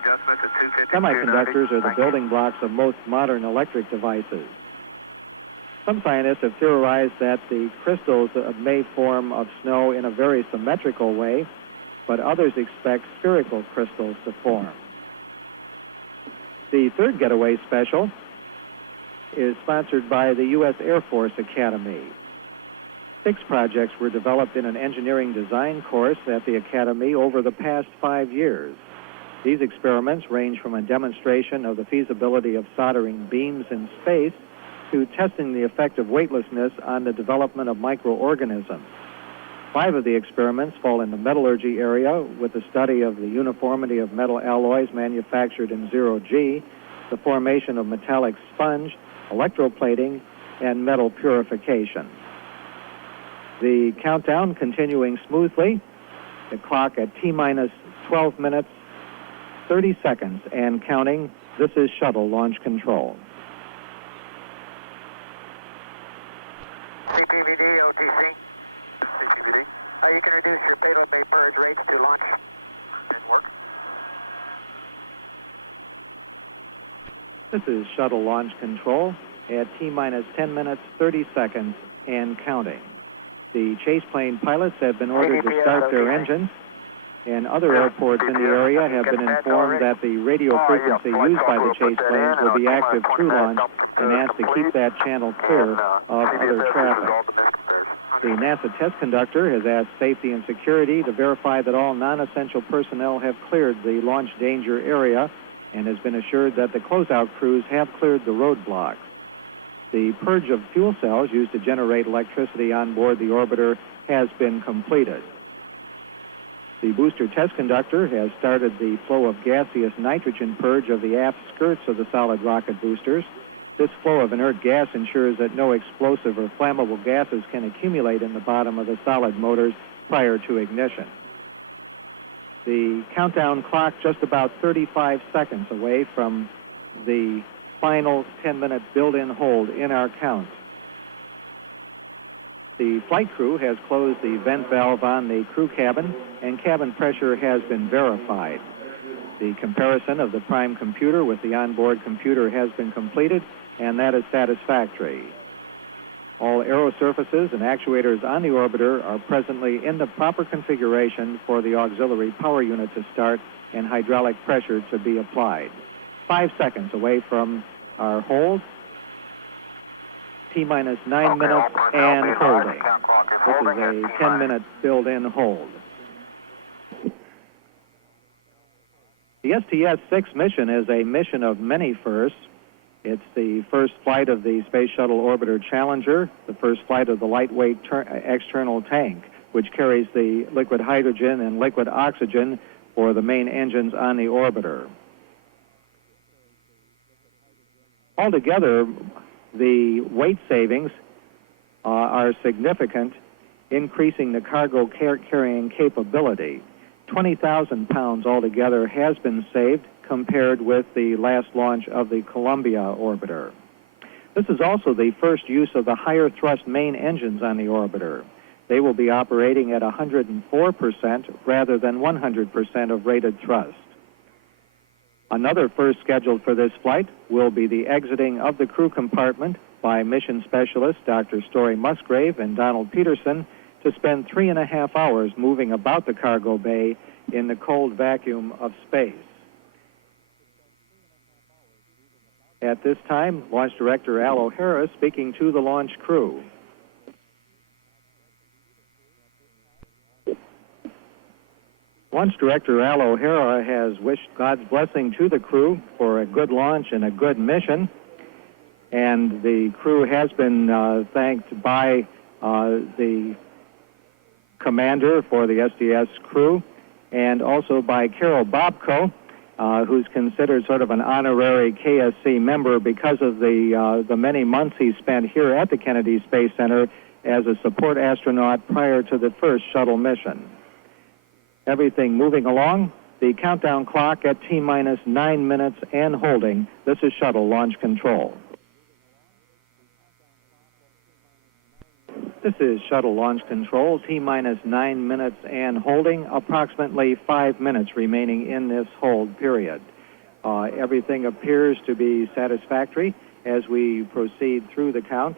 Semiconductors are the building blocks of most modern electric devices. Some scientists have theorized that the crystals may form of snow in a very symmetrical way, but others expect spherical crystals to form. The third Getaway Special is sponsored by the U.S. Air Force Academy. 6 projects were developed in an engineering design course at the Academy over the past 5 years. These experiments range from a demonstration of the feasibility of soldering beams in space to testing the effect of weightlessness on the development of microorganisms. 5 of the experiments fall in the metallurgy area, with the study of the uniformity of metal alloys manufactured in zero-G, the formation of metallic sponge, electroplating, and metal purification. The countdown continuing smoothly, the clock at T-minus 12 minutes, 30 seconds, and counting. This is shuttle launch control. CPVD, OTC. CPVD. You can reduce your payload bay purge rates to launch and work. This is shuttle launch control at T-minus 10 minutes, 30 seconds, and counting. The chase plane pilots have been ordered to start their engines, and other airports in the area have been informed that the radio frequency used by the chase planes will be active through launch and asked to keep that channel clear of other traffic. The NASA test conductor has asked safety and security to verify that all non-essential personnel have cleared the launch danger area and has been assured that the closeout crews have cleared the roadblocks. The purge of fuel cells used to generate electricity on board the orbiter has been completed. The booster test conductor has started the flow of gaseous nitrogen purge of the aft skirts of the solid rocket boosters. This flow of inert gas ensures that no explosive or flammable gases can accumulate in the bottom of the solid motors prior to ignition. The countdown clock just about 35 seconds away from the final 10-minute build-in hold in our count. The flight crew has closed the vent valve on the crew cabin, and cabin pressure has been verified. The comparison of the prime computer with the onboard computer has been completed, and that is satisfactory. All aero surfaces and actuators on the orbiter are presently in the proper configuration for the auxiliary power unit to start and hydraulic pressure to be applied. 5 seconds away from our hold. T-minus 9 minutes and holding. This is a 10-minute build-in hold. The STS-6 mission is a mission of many firsts. It's the first flight of the Space Shuttle Orbiter Challenger, the first flight of the lightweight external tank, which carries the liquid hydrogen and liquid oxygen for the main engines on the orbiter. Altogether, the weight savings are significant, increasing the cargo carrying capability. 20,000 pounds altogether has been saved compared with the last launch of the Columbia orbiter. This is also the first use of the higher thrust main engines on the orbiter. They will be operating at 104% rather than 100% of rated thrust. Another first scheduled for this flight will be the exiting of the crew compartment by mission specialists Dr. Story Musgrave and Donald Peterson to spend 3.5 hours moving about the cargo bay in the cold vacuum of space. At this time, Launch Director Al O'Hara speaking to the launch crew. Launch Director Al O'Hara has wished God's blessing to the crew for a good launch and a good mission. And the crew has been thanked by the commander for the STS crew and also by Carol Bobko, who's considered sort of an honorary KSC member because of the many months he spent here at the Kennedy Space Center as a support astronaut prior to the first shuttle mission. Everything moving along. The countdown clock at T-minus 9 minutes and holding. This is shuttle launch control. This is shuttle launch control, T-minus 9 minutes and holding, approximately 5 minutes remaining in this hold period. Everything appears to be satisfactory as we proceed through the count.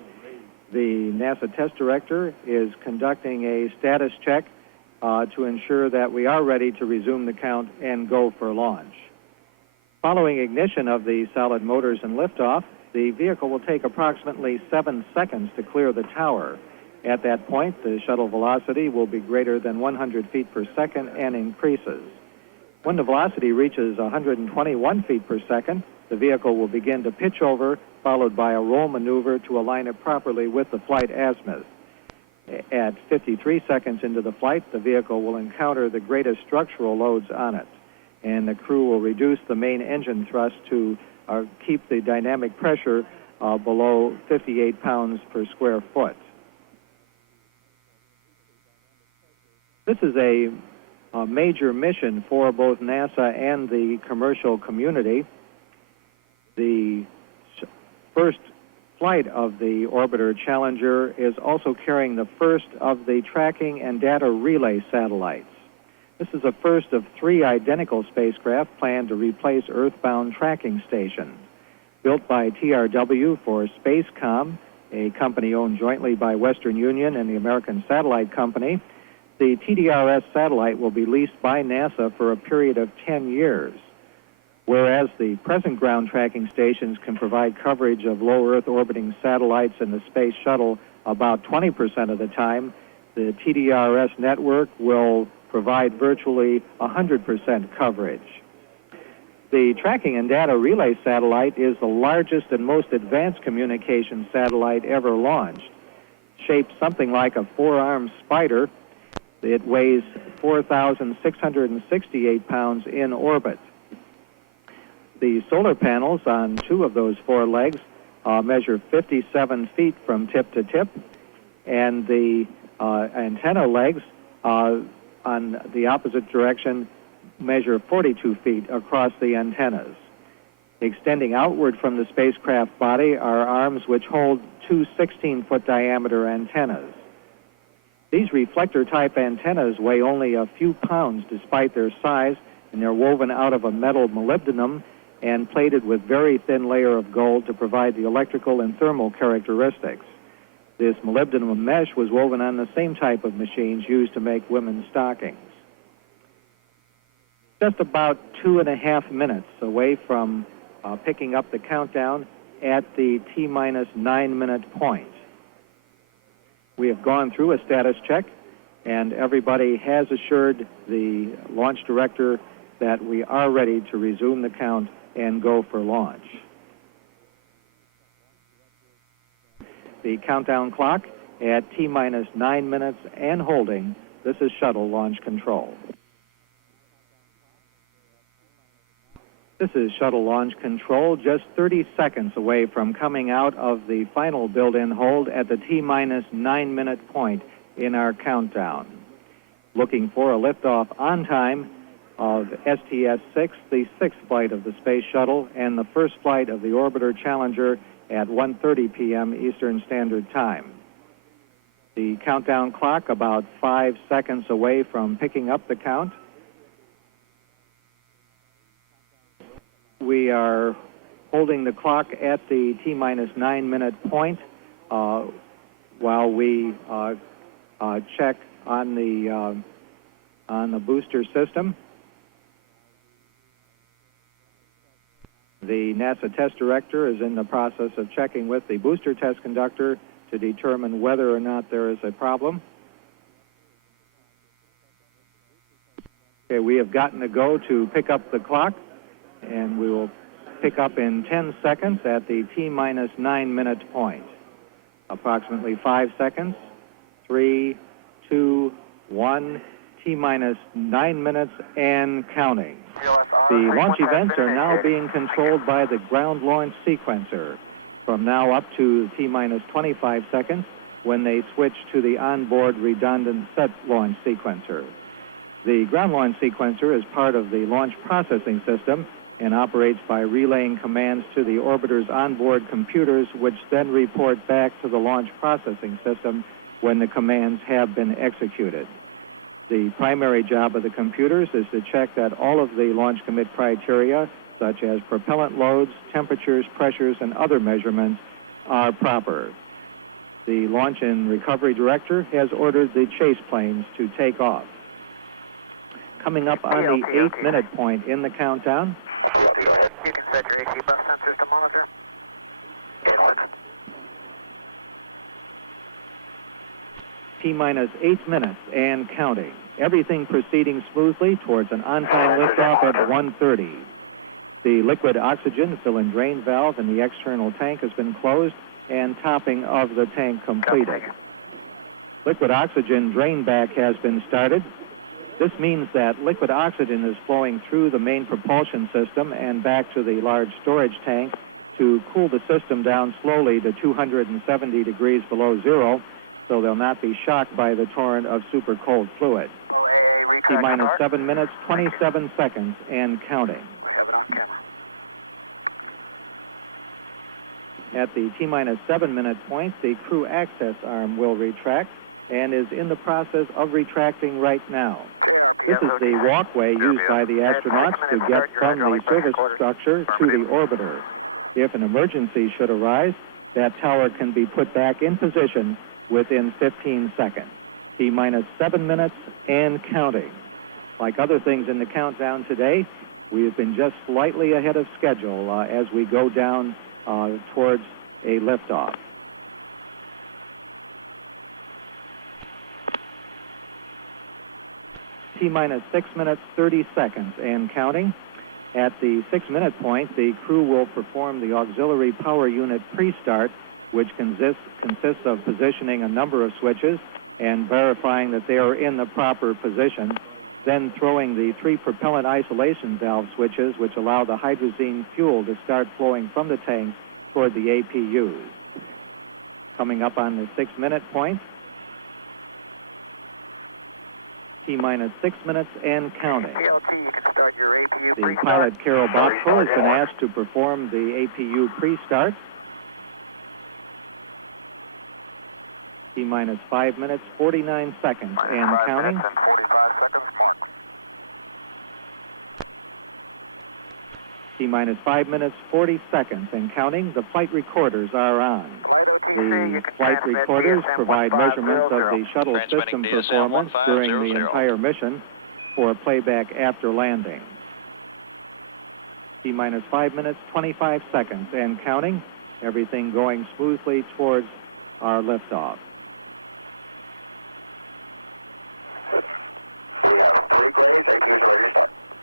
The NASA test director is conducting a status check to ensure that we are ready to resume the count and go for launch. Following ignition of the solid motors and liftoff, the vehicle will take approximately 7 seconds to clear the tower. At that point, the shuttle velocity will be greater than 100 feet per second and increases. When the velocity reaches 121 feet per second, the vehicle will begin to pitch over, followed by a roll maneuver to align it properly with the flight azimuth. At 53 seconds into the flight, the vehicle will encounter the greatest structural loads on it, and the crew will reduce the main engine thrust to keep the dynamic pressure below 58 pounds per square foot. This is a major mission for both NASA and the commercial community. The first flight of the Orbiter Challenger is also carrying the first of the tracking and data relay satellites. This is the first of 3 identical spacecraft planned to replace Earthbound tracking stations. Built by TRW for Spacecom, a company owned jointly by Western Union and the American Satellite Company, the TDRS satellite will be leased by NASA for a period of 10 years. Whereas the present ground tracking stations can provide coverage of low Earth orbiting satellites in the Space Shuttle about 20% of the time, the TDRS network will provide virtually 100% coverage. The tracking and data relay satellite is the largest and most advanced communication satellite ever launched. Shaped something like a 4-armed spider, it weighs 4,668 pounds in orbit. The solar panels on 2 of those 4 legs measure 57 feet from tip to tip, and the antenna legs on the opposite direction measure 42 feet across the antennas. Extending outward from the spacecraft body are arms which hold 2 16-foot diameter antennas. These reflector-type antennas weigh only a few pounds despite their size, and they're woven out of a metal molybdenum and plated with very thin layer of gold to provide the electrical and thermal characteristics. This molybdenum mesh was woven on the same type of machines used to make women's stockings. Just about 2.5 minutes away from picking up the countdown at the T-minus 9-minute point. We have gone through a status check, and everybody has assured the launch director that we are ready to resume the count and go for launch. The countdown clock at T-minus 9 minutes and holding. This is shuttle launch control. This is shuttle launch control, just 30 seconds away from coming out of the final build-in hold at the T-minus 9-minute point in our countdown. Looking for a liftoff on time of STS-6, the 6th flight of the Space Shuttle, and the first flight of the Orbiter Challenger at 1:30 p.m. Eastern Standard Time. The countdown clock about 5 seconds away from picking up the count. We are holding the clock at the T-minus 9-minute point while we check on the booster system. The NASA test director is in the process of checking with the booster test conductor to determine whether or not there is a problem. Okay, we have gotten a go to pick up the clock, and we will pick up in 10 seconds at the T-minus 9-minute point. Approximately 5 seconds. 3, 2, 1. T-minus 9 minutes and counting. The launch events are now being controlled by the ground launch sequencer. From now up to T-minus 25 seconds, when they switch to the onboard redundant set launch sequencer. The ground launch sequencer is part of the launch processing system and operates by relaying commands to the orbiter's onboard computers, which then report back to the launch processing system when the commands have been executed. The primary job of the computers is to check that all of the launch commit criteria, such as propellant loads, temperatures, pressures, and other measurements, are proper. The launch and recovery director has ordered the chase planes to take off. Coming up on the 8-minute point in the countdown. You can set your AC bus sensors to monitor. T-minus 8 minutes and counting. Everything proceeding smoothly towards an on-time liftoff at 1:30. The liquid oxygen fill and drain valve in the external tank has been closed and topping of the tank completed. Liquid oxygen drain back has been started. This means that liquid oxygen is flowing through the main propulsion system and back to the large storage tank to cool the system down slowly to 270 degrees below zero, so they'll not be shocked by the torrent of super cold fluid. T-minus 7 minutes, 27 seconds, and counting. We have it on camera. At the T-minus 7 minute point, the crew access arm will retract and is in the process of retracting right now. This is the walkway used by the astronauts to get from the service structure to the orbiter. If an emergency should arise, that tower can be put back in position within 15 seconds. T-minus 7 minutes and counting. Like other things in the countdown today, we've been just slightly ahead of schedule as we go down towards a liftoff. T-minus 6 minutes, 30 seconds and counting. At the 6-minute point, the crew will perform the auxiliary power unit pre-start, which consists of positioning a number of switches and verifying that they are in the proper position, then throwing the 3 propellant isolation valve switches, which allow the hydrazine fuel to start flowing from the tank toward the APUs. Coming up on the 6-minute point, T-minus 6 minutes and counting. The pilot, Carol Botko, has been asked to perform the APU pre-start. T-minus 5 minutes, 49 seconds and counting. T-minus 5 minutes, 40 seconds and counting. The flight recorders are on. The flight recorders provide measurements of the shuttle system performance during the entire mission for playback after landing. T-minus 5 minutes, 25 seconds and counting. Everything going smoothly towards our liftoff.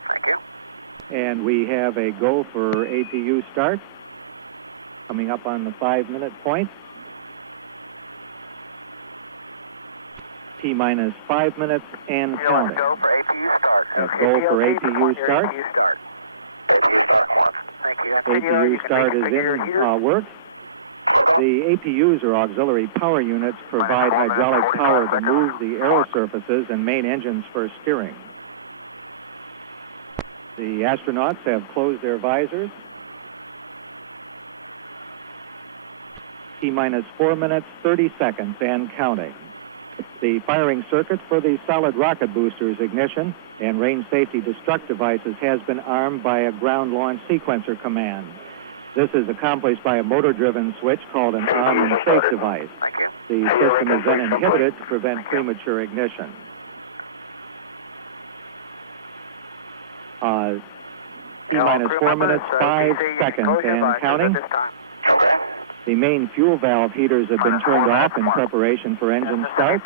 Thank you. And we have a go for APU start. Coming up on the 5-minute point. T-minus 5 minutes and counting. Go for APU start. Go for APU start. Thank you. APU start is in work. The APUs, or auxiliary power units, provide hydraulic power to move the aero surfaces and main engines for steering. The astronauts have closed their visors. T-minus 4 minutes, 30 seconds and counting. The firing circuit for the solid rocket boosters ignition and range safety destruct devices has been armed by a ground launch sequencer command. This is accomplished by a motor-driven switch called an arm and safe device. The system is then inhibited to prevent premature ignition. T-minus 4 minutes, 5 seconds and counting. The main fuel valve heaters have been turned off in preparation for engine start.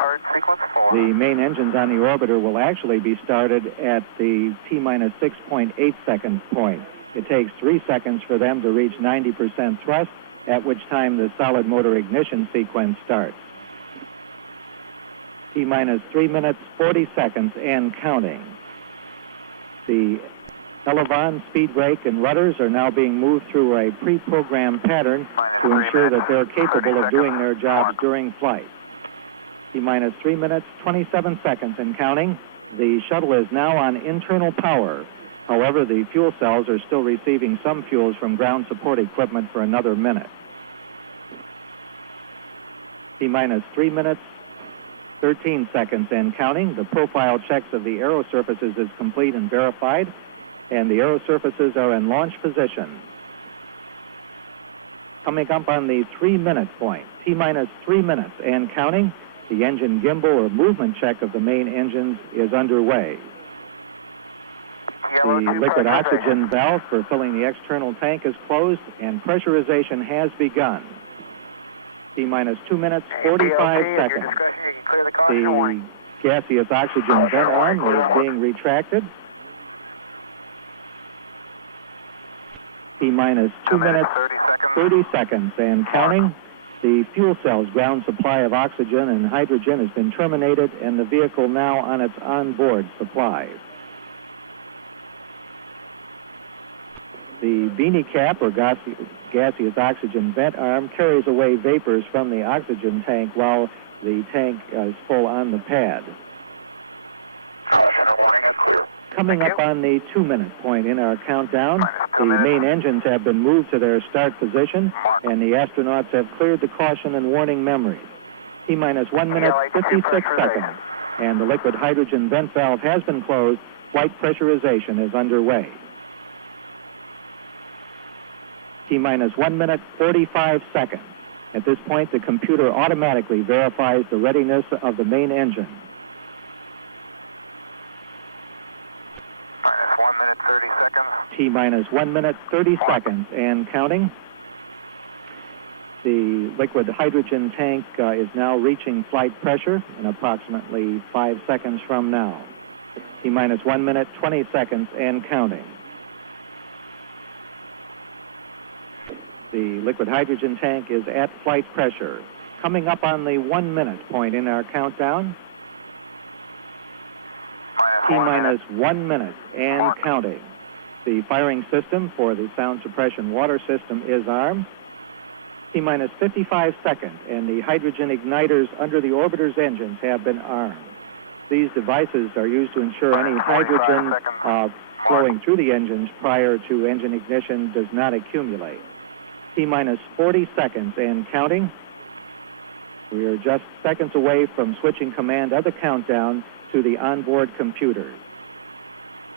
The main engines on the orbiter will actually be started at the T-minus 6.8 second point. It takes 3 seconds for them to reach 90% thrust, at which time the solid motor ignition sequence starts. T-minus 3 minutes, 40 seconds and counting. The elevon, speed brake, and rudders are now being moved through a pre-programmed pattern to ensure that they're capable of doing their jobs during flight. T-minus 3 minutes, 27 seconds and counting. The shuttle is now on internal power. However, the fuel cells are still receiving some fuels from ground support equipment for another minute. T-minus 3 minutes, 13 seconds and counting. The profile checks of the aero surfaces is complete and verified, and the aero surfaces are in launch position. Coming up on the 3-minute point, T-minus 3 minutes and counting. The engine gimbal or movement check of the main engines is underway. The liquid oxygen valve for filling the external tank is closed and pressurization has begun. T-minus 2 minutes, 45 seconds. The gaseous oxygen vent arm is being retracted. T-minus 2 minutes, 30 seconds and counting. The fuel cell's ground supply of oxygen and hydrogen has been terminated and the vehicle now on its onboard supply. The beanie cap or gaseous oxygen vent arm carries away vapors from the oxygen tank while the tank is full on the pad. Coming up on the 2-minute point in our countdown, the main engines have been moved to their start position, and the astronauts have cleared the caution and warning memories. T-minus 1 minute, 56 seconds, and the liquid hydrogen vent valve has been closed. Flight pressurization is underway. T-minus 1 minute, 45 seconds. At this point, the computer automatically verifies the readiness of the main engine. T-minus 1 minute, 30 seconds and counting. The liquid hydrogen tank is now reaching flight pressure in approximately 5 seconds from now. T-minus 1 minute, 20 seconds and counting. The liquid hydrogen tank is at flight pressure. Coming up on the 1-minute point in our countdown. T-minus 1 minute and counting. The firing system for the sound suppression water system is armed. T-minus 55 seconds, and the hydrogen igniters under the orbiter's engines have been armed. These devices are used to ensure any hydrogen flowing through the engines prior to engine ignition does not accumulate. T-minus 40 seconds and counting. We are just seconds away from switching command of the countdown to the onboard computers.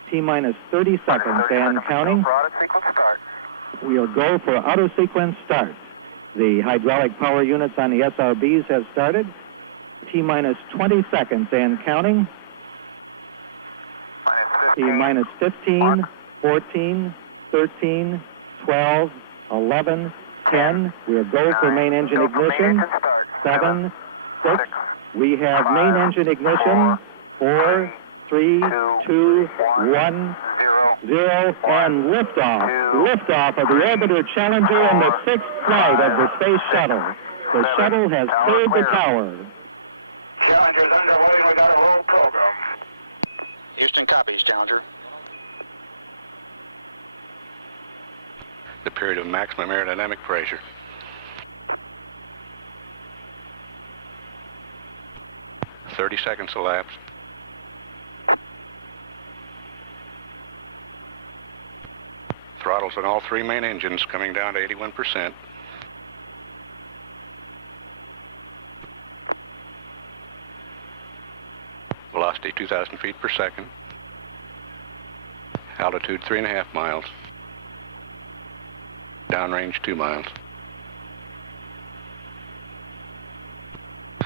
T-minus 30 seconds and counting. We'll go for auto sequence start. The hydraulic power units on the SRBs have started. T-minus 20 seconds and counting. T-minus 15, 14, 13, 12, 11, 10. We'll go for main engine ignition. 7, 6. We have main engine ignition. 4, 3, 2, 1, 0, and liftoff. Liftoff of the Orbiter Challenger and the 6th flight of the Space Shuttle. The shuttle has cleared the tower. Challenger's underway. We got a roll program. Houston copies, Challenger. The period of maximum aerodynamic pressure. "30 seconds elapsed. Throttles on all 3 main engines coming down to 81%. Velocity 2,000 feet per second. Altitude 3.5 miles. Downrange 2 miles.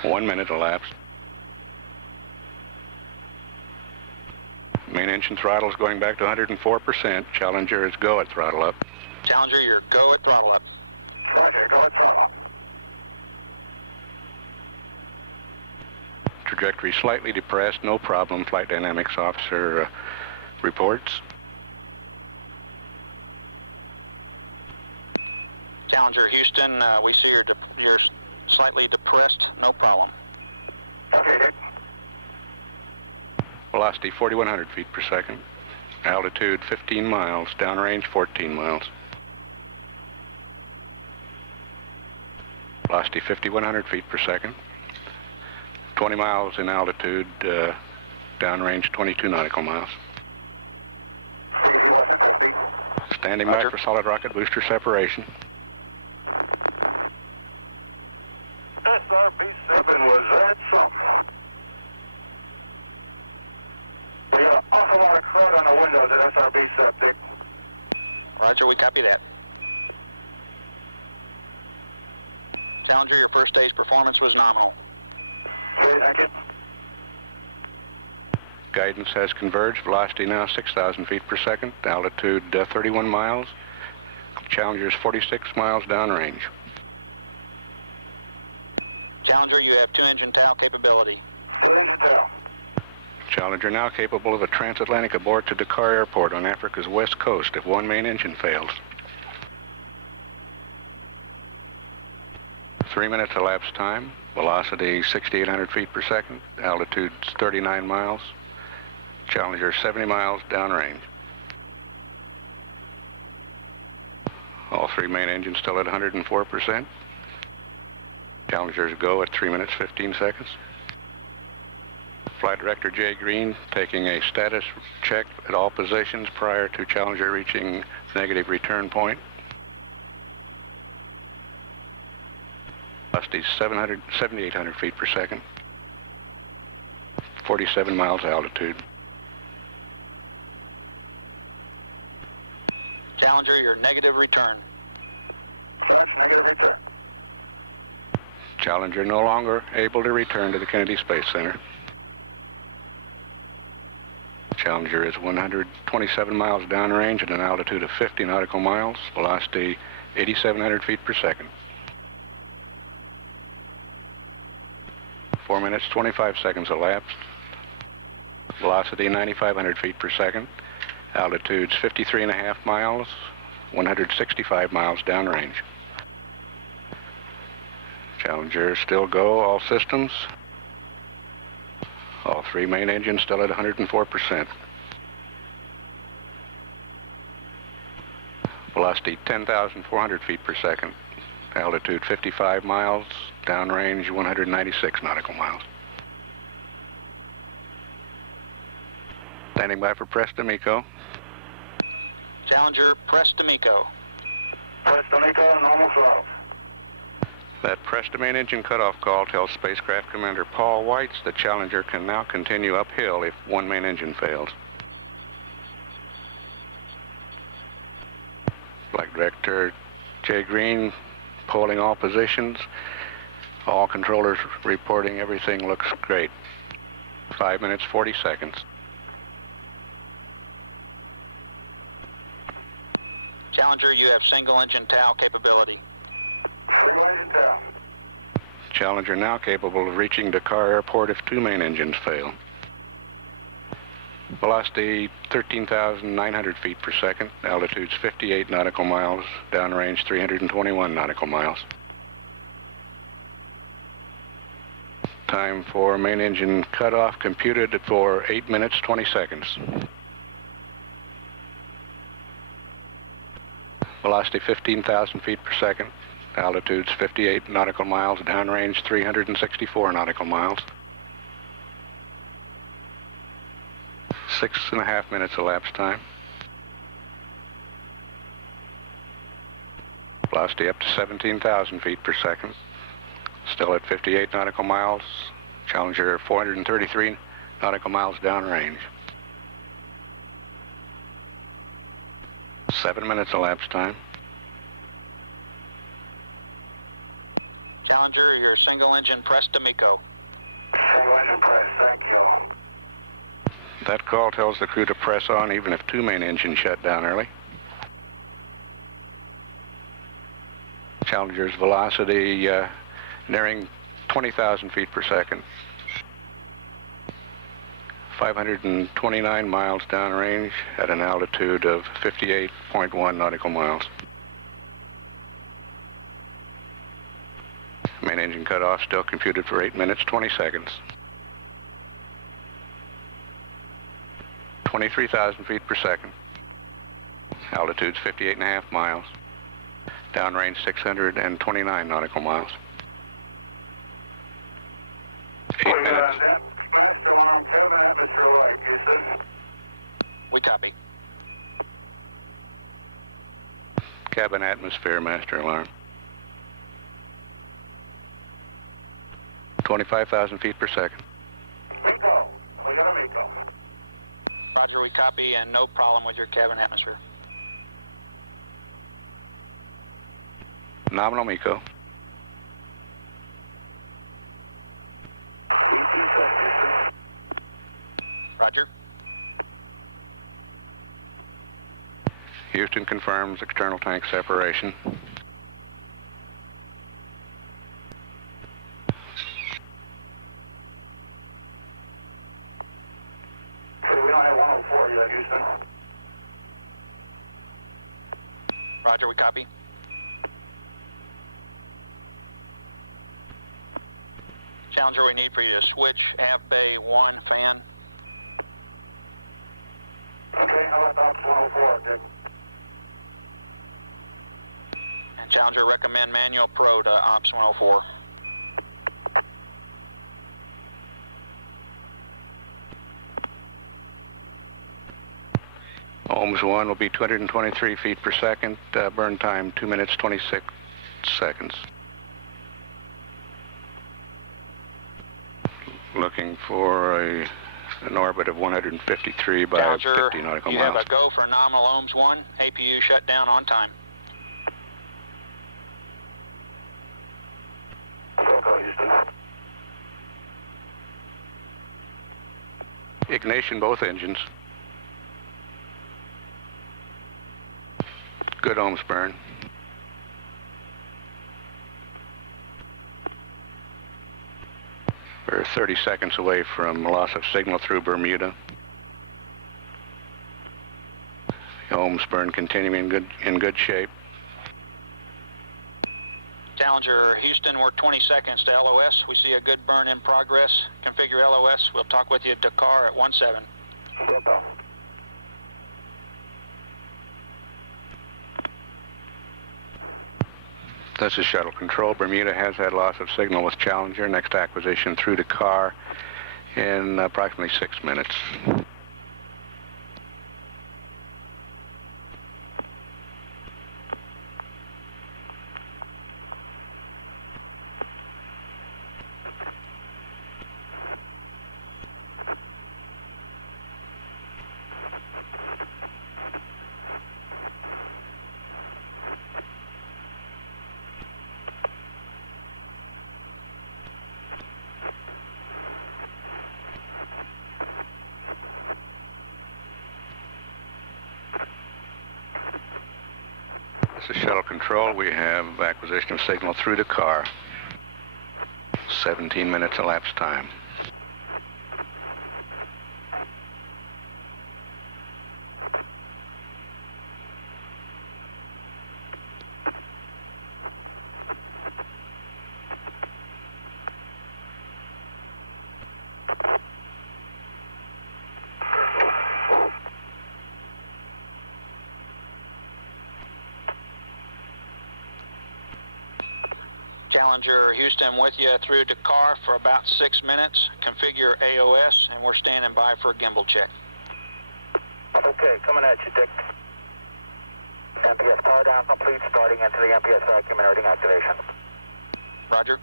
1 minute elapsed. Main engine throttle is going back to 104%. Challenger is go at throttle up. Challenger, you're go at throttle up. Roger, go at throttle. Trajectory slightly depressed, no problem. Flight dynamics officer reports. Challenger, Houston, we see you're slightly depressed, no problem. Okay, Dick. Velocity 4,100 feet per second. Altitude 15 miles. Downrange 14 miles. Velocity 5,100 feet per second. 20 miles in altitude, downrange 22 nautical miles. Standing by for solid rocket booster separation. SRB-7, was that something? We got an awful lot of crud on the windows at SRB-7. Roger, we copy that. Challenger, your first day's performance was nominal. Thank you. Guidance has converged. Velocity now 6,000 feet per second. Altitude 31 miles. Challenger's 46 miles downrange. Challenger, you have 2-engine TOW capability. Challenger now capable of a transatlantic abort to Dakar Airport on Africa's west coast if one main engine fails. 3 minutes elapsed time. Velocity 6,800 feet per second. Altitude 39 miles. Challenger 70 miles downrange. All three main engines still at 104%. Challengers go at 3 minutes 15 seconds. Flight Director Jay Green taking a status check at all positions prior to Challenger reaching negative return point. Velocity 7,800 feet per second. 47 miles altitude. Challenger, your negative return. Negative return. Challenger no longer able to return to the Kennedy Space Center. Challenger is 127 miles downrange at an altitude of 50 nautical miles, velocity 8,700 feet per second. 4 minutes, 25 seconds elapsed. Velocity 9,500 feet per second. Altitudes 53.5 miles, 165 miles downrange. Challenger still go, all systems. All three main engines still at 104%. Velocity 10,400 feet per second. Altitude 55 miles, downrange 196 nautical miles. Standing by for press to MECO. Challenger, press to MECO. Press to MECO, normal throttle. That press to main engine cutoff call tells Spacecraft Commander Paul Weitz that Challenger can now continue uphill if one main engine fails. Flight Director Jay Green polling all positions. All controllers reporting everything looks great. 5 minutes, 40 seconds. Challenger, you have single-engine TOW capability. Challenger now capable of reaching Dakar Airport if two main engines fail. Velocity 13,900 feet per second. Altitudes 58 nautical miles. Downrange 321 nautical miles. Time for main engine cutoff computed for 8 minutes, 20 seconds. Velocity 15,000 feet per second. Altitudes 58 nautical miles. Downrange 364 nautical miles. 6.5 minutes elapsed time. Velocity up to 17,000 feet per second. Still at 58 nautical miles. Challenger 433 nautical miles downrange. 7 minutes elapsed time. Challenger, your single-engine press to MECO. Single-engine press, thank you. That call tells the crew to press on even if two main engines shut down early. Challenger's velocity nearing 20,000 feet per second. 529 miles downrange at an altitude of 58.1 nautical miles. Main engine cutoff still computed for 8 minutes, 20 seconds. 23,000 feet per second. Altitude's 58.5 miles. Downrange 629 nautical miles. 8 minutes. we copy. Cabin atmosphere master alarm. 25,000 feet per second. Rico, we got a Rico. Roger, we copy, and no problem with your cabin atmosphere. Nominal MECO. Roger. Houston confirms external tank separation. We don't have 104 yet, Houston. Roger, we copy. Challenger, we need for you to switch Av Bay 1 fan. Okay, how about Ops 104, Dick? And Challenger, recommend manual pro to Ops 104. Ohms 1 will be 223 feet per second. Burn time 2 minutes 26 seconds. Looking for an orbit of 153 by Challenger, 50 nautical you miles. have a go for nominal ohms 1. APU shut down on time. Go, Houston. Ignition both engines. Good ohms burn. We're 30 seconds away from loss of signal through Bermuda. Ohms burn continuing in good shape. Challenger, Houston, we're 20 seconds to LOS. We see a good burn in progress. Configure LOS. We'll talk with you at Dakar at 17. This is Shuttle Control. Bermuda has had loss of signal with Challenger. Next acquisition through Dakar in approximately 6 minutes. This is Shuttle Control. We have acquisition of signal through Dakar. 17 minutes elapsed time. Challenger, Houston, with you through Dakar for about 6 minutes. Configure AOS, and we're standing by for a gimbal check. Okay, coming at you, Dick. MPS power down complete, starting into the MPS vacuum and starting activation. Roger.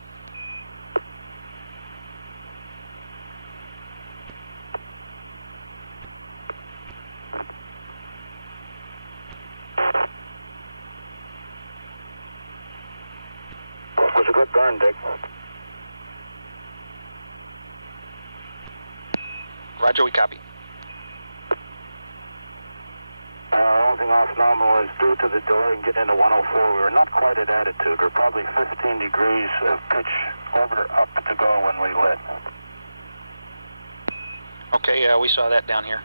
Was a good burn, Dick. Roger, we copy. Only thing off nominal is due to the delay in getting into 104. We were not quite at attitude. We're probably 15 degrees of pitch orbiter up to go when we lit. Okay, we saw that down here.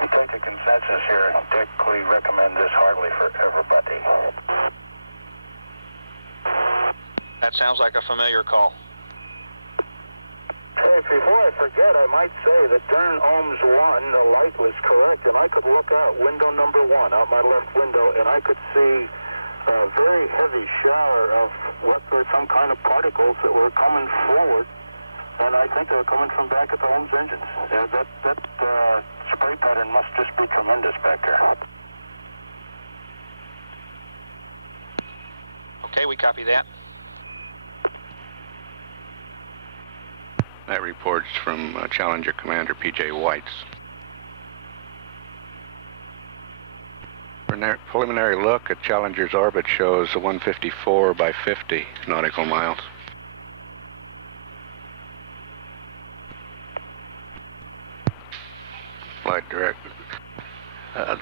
We take a consensus here, Dick. We recommend this hardly for everybody. That sounds like a familiar call. Hey, before I forget, I might say that during ohms 1, the light was correct, and I could look out window number 1, out my left window, and I could see a very heavy shower of wet bird some kind of particles that were coming forward, and I think they were coming from back at the Holmes engines. That spray pattern must just be tremendous back there. Okay, we copy that. That report's from Challenger Commander P.J. Whites. Preliminary look at Challenger's orbit shows 154 by 50 nautical miles.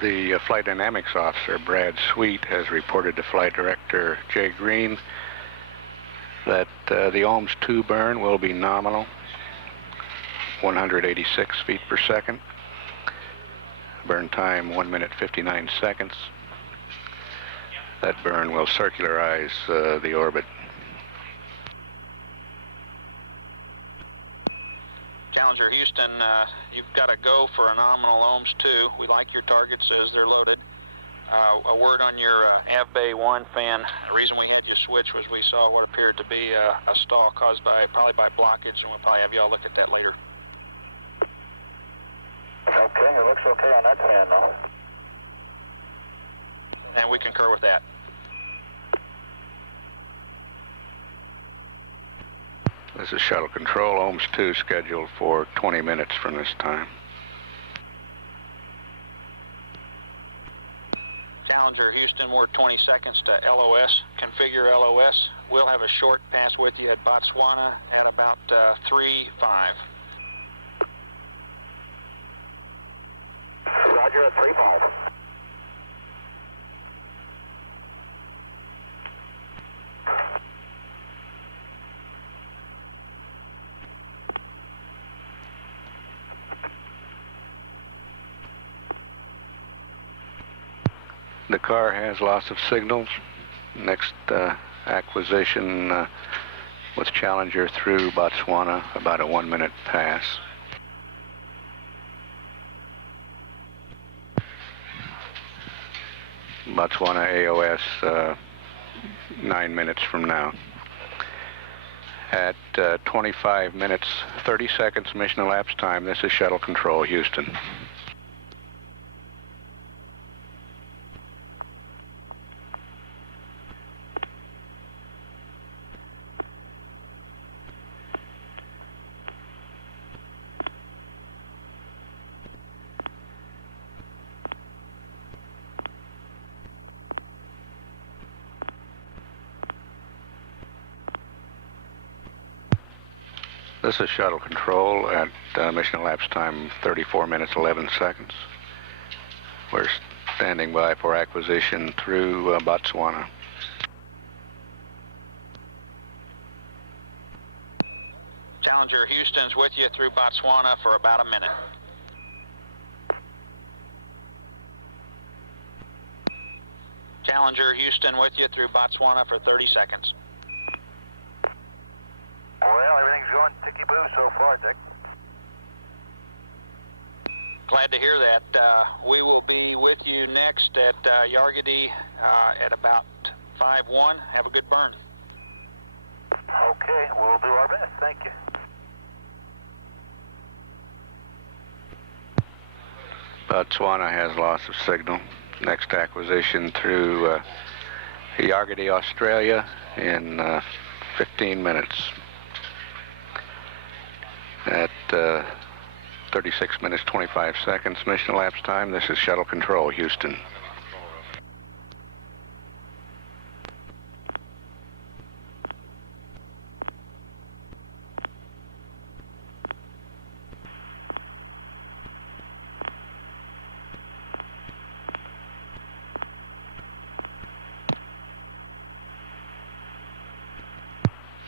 The Flight Dynamics Officer, Brad Sweet, has reported to Flight Director Jay Green that the OMS 2 burn will be nominal, 186 feet per second. Burn time 1 minute 59 seconds. That burn will circularize the orbit. Challenger Houston, you've got to go for a nominal OMS 2. We like your targets as they're loaded. A word on your AvBay 1 fan. The reason we had you switch was we saw what appeared to be a stall caused probably by blockage, and we'll probably have y'all look at that later. Okay, it looks okay on that fan now. And we concur with that. This is Shuttle Control, OMS 2 scheduled for 20 minutes from this time. Challenger Houston, we're 20 seconds to LOS. Configure LOS. We'll have a short pass with you at Botswana at about 3-5. Roger at 3-5. The car has loss of signals. Next acquisition with Challenger through Botswana, about a 1 minute pass. Botswana AOS 9 minutes from now. At 25 minutes 30 seconds mission elapsed time, this is Shuttle Control, Houston. This is Shuttle Control at mission elapsed time 34 minutes 11 seconds. We're standing by for acquisition through Botswana. Challenger Houston's with you through Botswana for about a minute. Challenger Houston with you through Botswana for 30 seconds. Well, everything's going ticky-boo so far, Dick. Glad to hear that. We will be with you next at Yargady at about 5-1. Have a good burn. Okay, we'll do our best. Thank you. Botswana has loss of signal. Next acquisition through Yargady, Australia in 15 minutes. At 36 minutes 25 seconds mission elapsed time, this is Shuttle Control, Houston.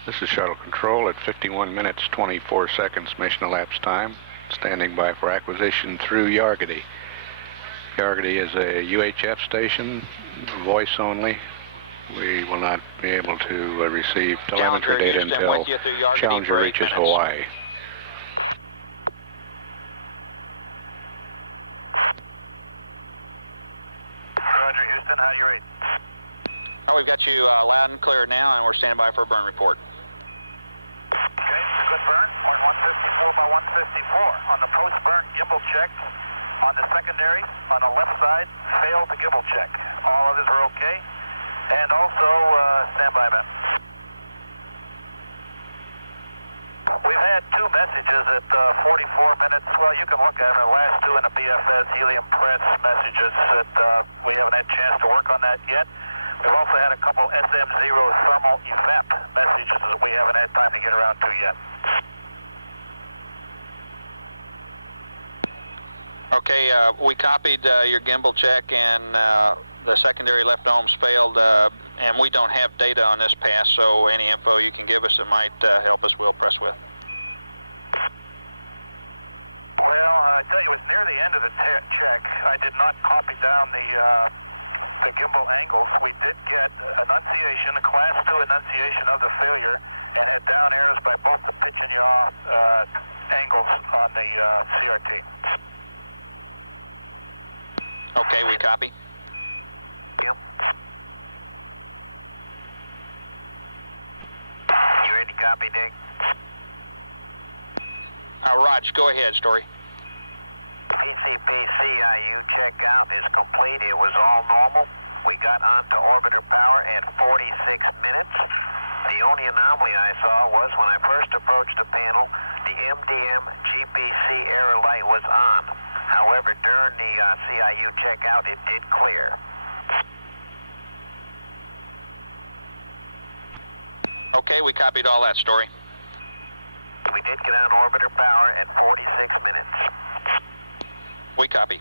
This is Shuttle Control at 51 minutes 24 seconds mission elapsed time, standing by for acquisition through Yargady. Yargady is a UHF station, voice only. We will not be able to receive telemetry data until Challenger reaches Hawaii. Roger, Houston, how do you rate? Well, we've got you loud and clear now, and we're stand by for a burn report. Okay, good burn, point 154 by 154. On the post-burn gimbal check, on the secondary, on the left side, failed the gimbal check. All others are okay. And also, stand by, man. We've had two messages at 44 minutes. Well, you can look at them. The last two in the BFS helium press messages that we haven't had a chance to work on that yet. We've also had a couple SM0 thermal evap messages that we haven't had time to get around to yet. Okay, we copied your gimbal check, and the secondary left domes failed, and we don't have data on this pass, so any info you can give us that might help us, we'll press with. Well, I tell you, near the end of the check, I did not copy down the gimbal angles. We did get enunciation, a class 2 enunciation of the failure, and had down errors by both the pitch and yaw angles on the CRT. Okay, we copy. Yep. You ready to copy, Dick? Raj, go ahead, Story. PCP CIU checkout is complete. It was all normal. We got onto orbiter power at 46 minutes. The only anomaly I saw was when I first approached the panel, the MDM GPC error light was on. However, during the CIU checkout, it did clear. Okay, we copied all that, Story. We did get on orbiter power at 46 minutes. We copy.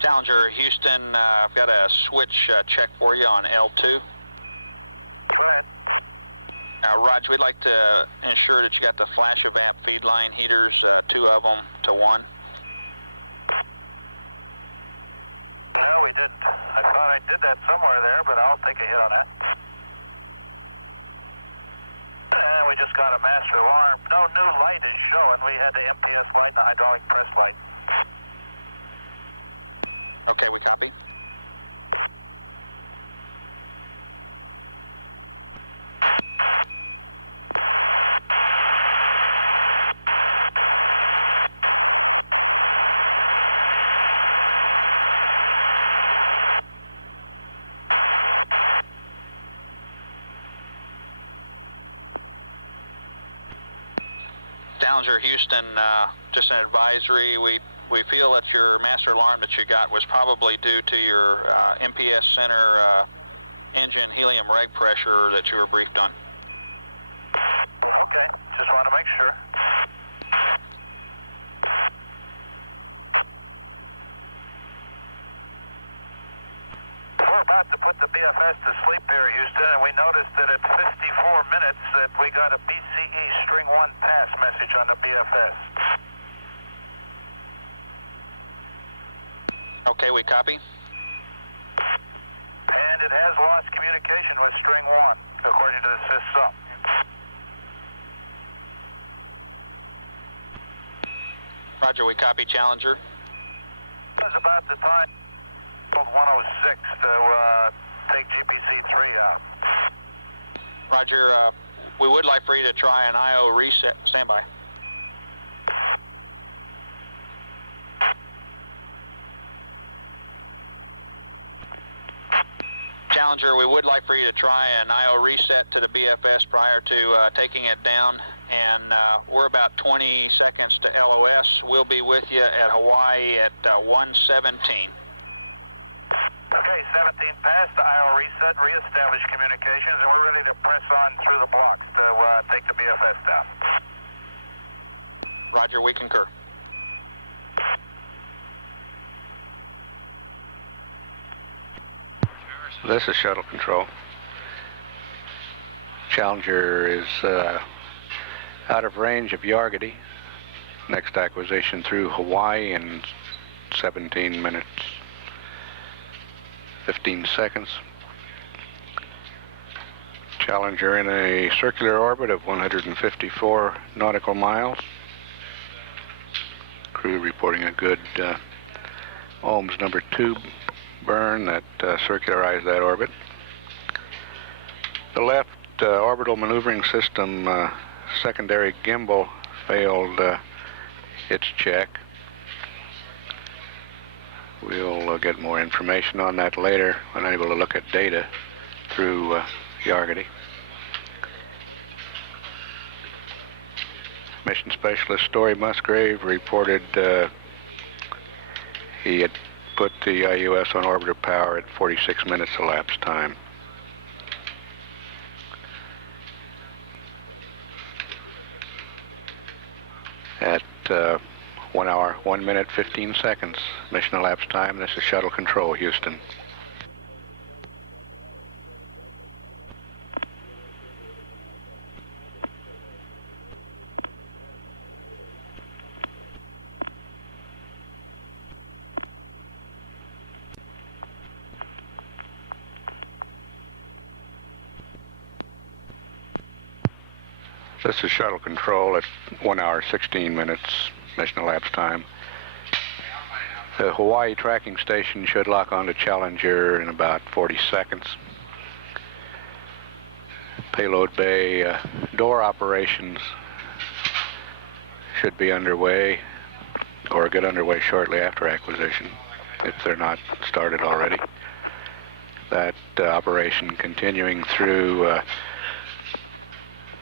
Challenger Houston, I've got a switch check for you on L2. Go ahead. Raj, we'd like to ensure that you got the flash event feed line heaters, 2 of them to 1. No, we didn't. I thought I did that somewhere there, but I'll take a hit on that. And we just got a master alarm. No new light is showing. We had the MPS light and the hydraulic press light. Okay, we copy. Challenger Houston, just an advisory. We feel that your master alarm that you got was probably due to your MPS center engine helium reg pressure that you were briefed on. Okay, just want to make sure. We're about to put the BFS to sleep here, Houston, and we noticed that at 54 minutes that we got a BCE string 1 pass message on the BFS. Okay, we copy. And it has lost communication with string 1, according to the SIS-SUM. Roger, we copy, Challenger. It was about the time 106 to take GPC-3 out. Roger, we would like for you to try an IO reset. Stand by. Challenger, we would like for you to try an IO reset to the BFS prior to taking it down, and we're about 20 seconds to LOS. We'll be with you at Hawaii at 1:17. Okay, 17 past, the IO reset, reestablish communications, and we're ready to press on through the block to take the BFS down. Roger, we concur. This is Shuttle Control. Challenger is out of range of Yargity. Next acquisition through Hawaii in 17 minutes, 15 seconds. Challenger in a circular orbit of 154 nautical miles. Crew reporting a good ohms number 2 burn that circularized that orbit. The left orbital maneuvering system secondary gimbal failed its check. We'll get more information on that later. I'm unable to look at data through Yargity. Mission Specialist Story Musgrave reported he had put the IUS on orbiter power at 46 minutes elapsed time. At 1 hour, 1 minute, 15 seconds mission elapsed time. This is Shuttle Control, Houston. This is Shuttle Control at 1 hour, 16 minutes mission elapsed time. The Hawaii tracking station should lock onto Challenger in about 40 seconds. Payload bay door operations should be underway or get underway shortly after acquisition if they're not started already. That operation continuing through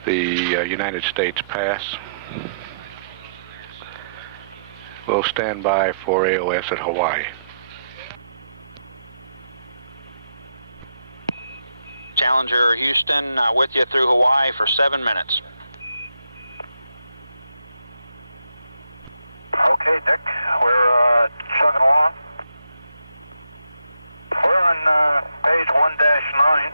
the United States pass. We'll stand by for AOS at Hawaii. Challenger Houston with you through Hawaii for 7 minutes. Okay, Dick, we're chugging along. We're on page 1-9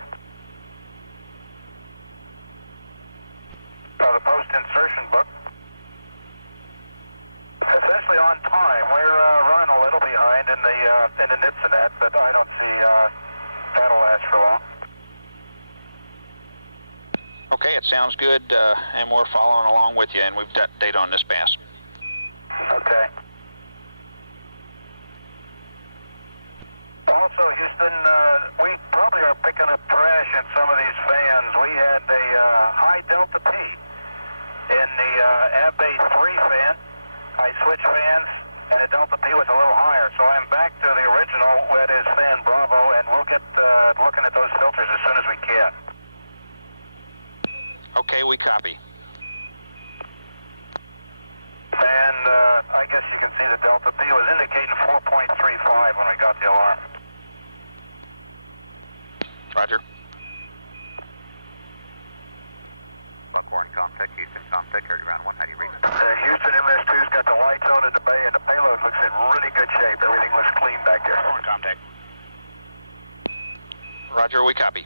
of the post-insertion book. Essentially on time. We're running a little behind in the nits of that, but I don't see that'll last for long. Okay, it sounds good, and we're following along with you, and we've got data on this pass. Okay. Also, Houston, we probably are picking up trash in some of these fans. We had a high delta P in the Abbey 3 fan. I switched fans, and the delta P was a little higher, so I'm back to the original, that is fan Bravo, and we'll get looking at those filters as soon as we can. Okay, we copy. And I guess you can see the delta P was indicating 4.35 when we got the alarm. Roger. Buckhorn, Comtech, Houston, Comtech, carry around 190 reading. Houston MS2's got the lights on in the bay, and the payload looks in really good shape. Everything looks clean back there. Comtech. Roger, we copy.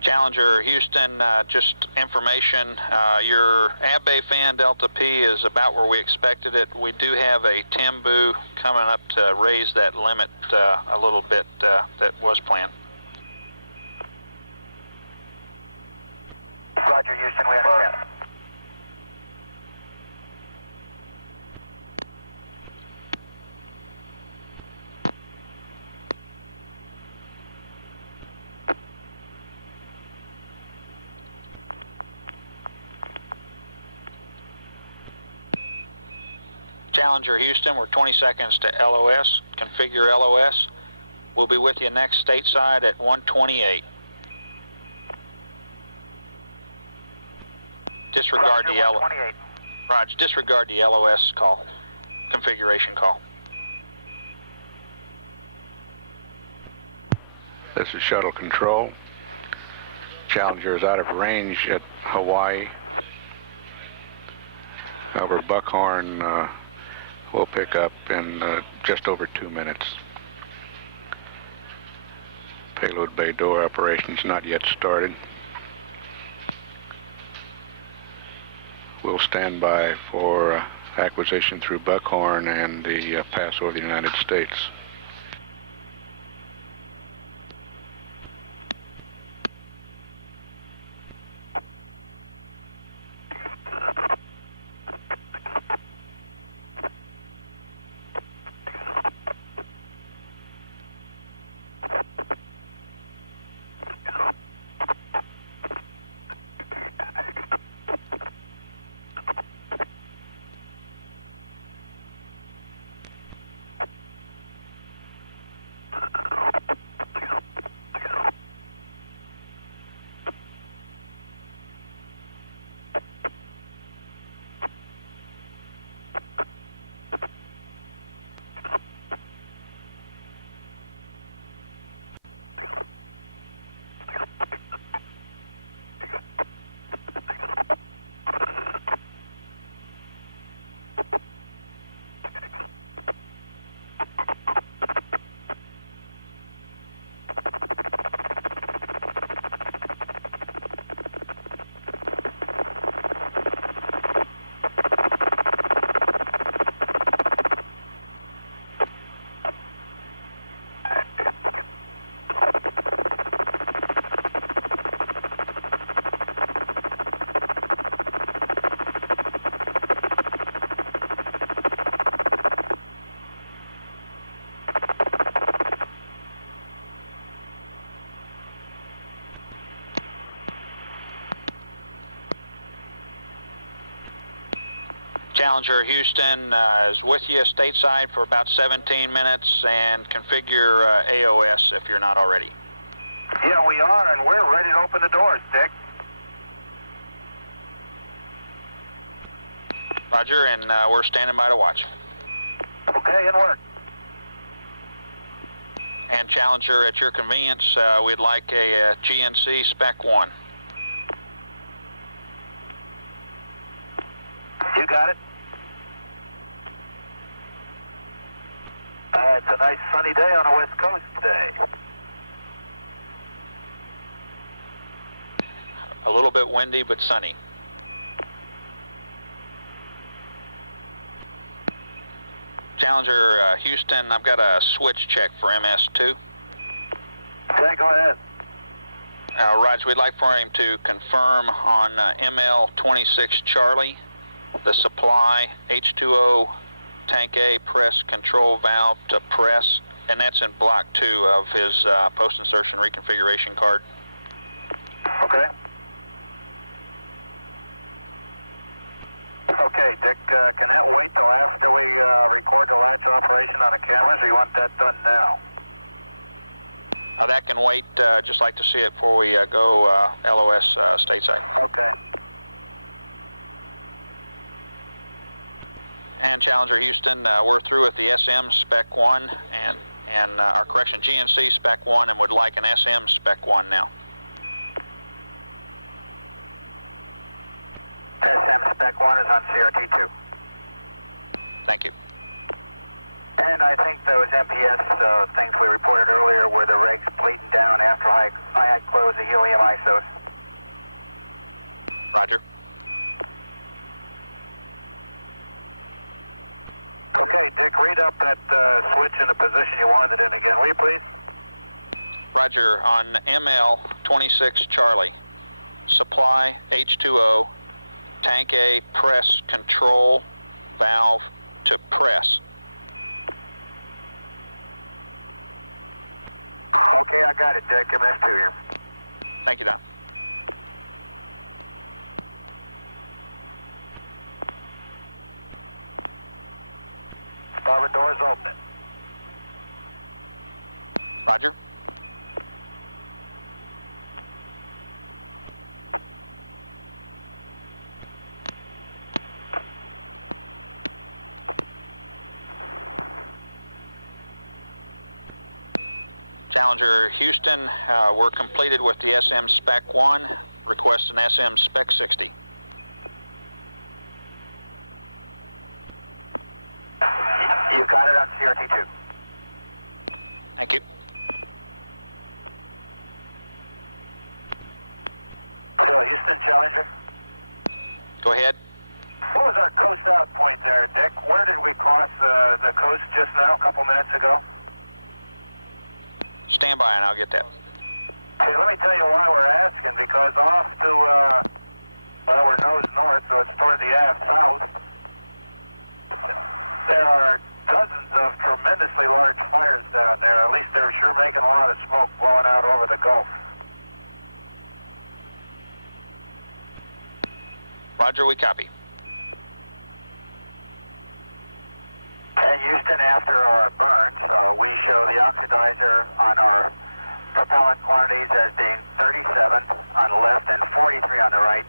Challenger Houston, just information, your Abbey fan Delta P is about where we expected it. We do have a Timbu coming up to raise that limit a little bit that was planned. Roger, Houston, we understand. Challenger Houston, we're 20 seconds to LOS. Configure LOS. We'll be with you next stateside at 128. Disregard the LOS. Roger, disregard the LOS call. Configuration call. This is Shuttle Control. Challenger is out of range at Hawaii. However, Buckhorn will pick up in just over 2 minutes. Payload bay door operations not yet started. We'll stand by for acquisition through Buckhorn and the pass over the United States. Challenger Houston is with you stateside for about 17 minutes, and configure AOS if you're not already. Yeah, we are, and we're ready to open the doors, Dick. Roger, and we're standing by to watch. Okay, in work. And Challenger, at your convenience, we'd like a GNC Spec 1. You got it? It's a nice sunny day on the West Coast today. A little bit windy, but sunny. Challenger Houston, I've got a switch check for MS2. Okay, go ahead. Roger, we'd like for him to confirm on ML26 Charlie, the supply H2O tank A press control valve to press, and that's in block 2 of his post-insertion reconfiguration card. Okay. Okay, Dick, can that wait till after we record the last operation on the cameras, or you want that done now? That can wait. Just like to see it before we go LOS stateside. Okay. And Challenger Houston, we're through with the SM Spec 1 and our correction GNC Spec 1, and would like an SM Spec 1 now. SM Spec 1 is on CRT 2. Thank you. And I think those MPS things were reported earlier where the leg split down after I had closed the helium ISOs. Roger. Okay, Dick, read up that switch in the position you wanted it in again. Will you please? Roger, on ML26 Charlie, supply H2O, tank A press control valve to press. Okay, I got it, Dick. MS2 here. Thank you, Don. Starboard doors open. Roger. Challenger Houston, we're completed with the SM Spec 1. Request an SM Spec 60. You got it on CRT 2. Thank you. Hello, Houston, Challenger. Go ahead. What was was our coast-off point there, Dick? Where did we cross the coast just now, a couple minutes ago? Stand by and I'll get that. Hey, let me tell you why we're asking, because off to, well, we're nose north, so it's toward the aft. There are dozens of tremendously large flares there. At least they're sure making a lot of smoke blowing out over the Gulf. Roger, we copy. And Houston, after our burn, we show the oxidizer on our propellant quantities as being 37 on the left and 43 on the right,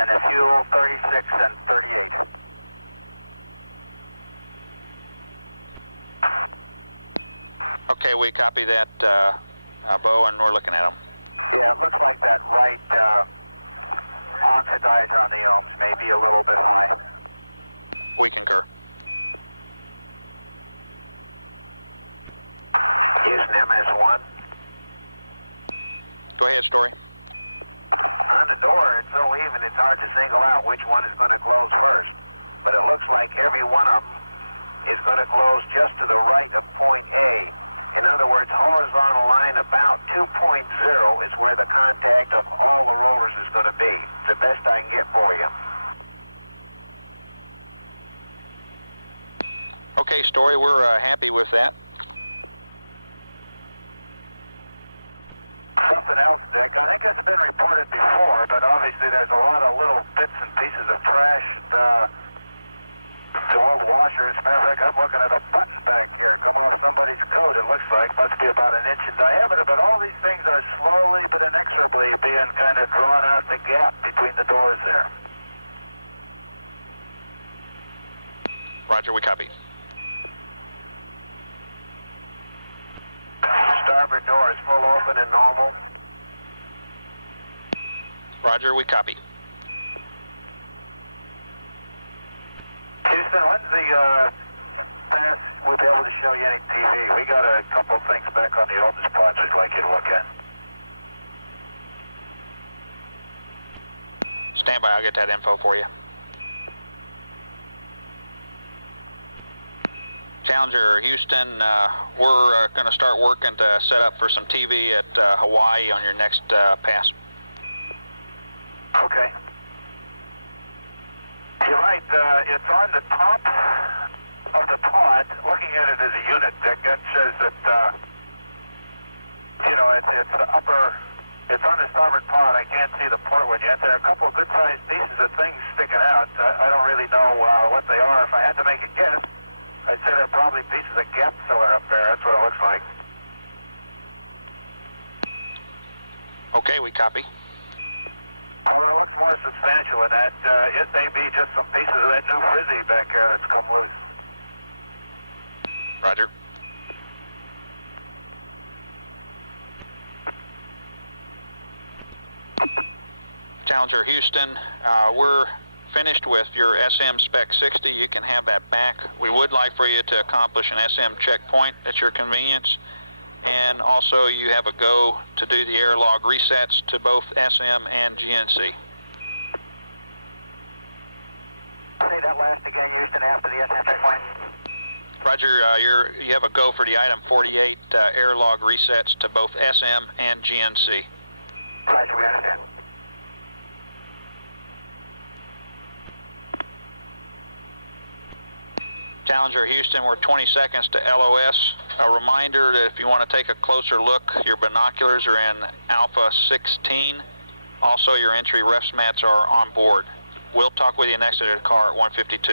and the fuel 36 and 38. Okay, we copy that, Bo, and we're looking at them. Yeah, looks like that right oxidizer on the ohms, maybe a little bit on them. We concur. Houston, MS1. Go ahead, Story. On the door, it's so even, it's hard to single out which one is going to close first. But it looks like every one of them is going to close just to the right of point A. In other words, horizontal line about 2.0 is where the contact of all the rollers is going to be. The best I can get for you. Okay, Story, we're happy with that. Something else, Dick. I think it's been reported before, but obviously there's a lot of little bits and pieces of trash to old washers. As a matter of fact, I'm looking at a button back here come out of somebody's coat. It looks like must be about an inch in diameter, but all these things are slowly but inexorably being kind of drawn out the gap between the doors there. Roger, we copy. Starboard door is full open and normal. Roger, we copy. Houston, when's the fast we'll be able to show you any TV? We got a couple things back on the oldest pods I'd like you to look at. Stand by, I'll get that info for you. Challenger Houston, we're going to start working to set up for some TV at Hawaii on your next pass. Okay. You're right, it's on the top of the pod, looking at it as a unit, Dick. That says that, you know, it's the upper, it's on the starboard pod. I can't see the port one yet. There are a couple of good-sized pieces of things sticking out. I don't really know what they are. If I had to make a guess, I'd say they're probably pieces of gap filler up there. That's what it looks like. Okay, we copy. It looks more substantial than that. It may be just some pieces of that new frizzy back there that's come loose. Roger. Challenger Houston, we're finished with your SM Spec 60. You can have that back. We would like for you to accomplish an SM checkpoint at your convenience. And also you have a go to do the air log resets to both SM and GNC. Say that last again, Houston, after the SM checkpoint. Roger, you have a go for the item 48 air log resets to both SM and GNC. Roger, we understand. Challenger Houston, we're 20 seconds to LOS. A reminder that if you want to take a closer look, your binoculars are in Alpha 16. Also, your entry refs mats are on board. We'll talk with you next to the car at 152.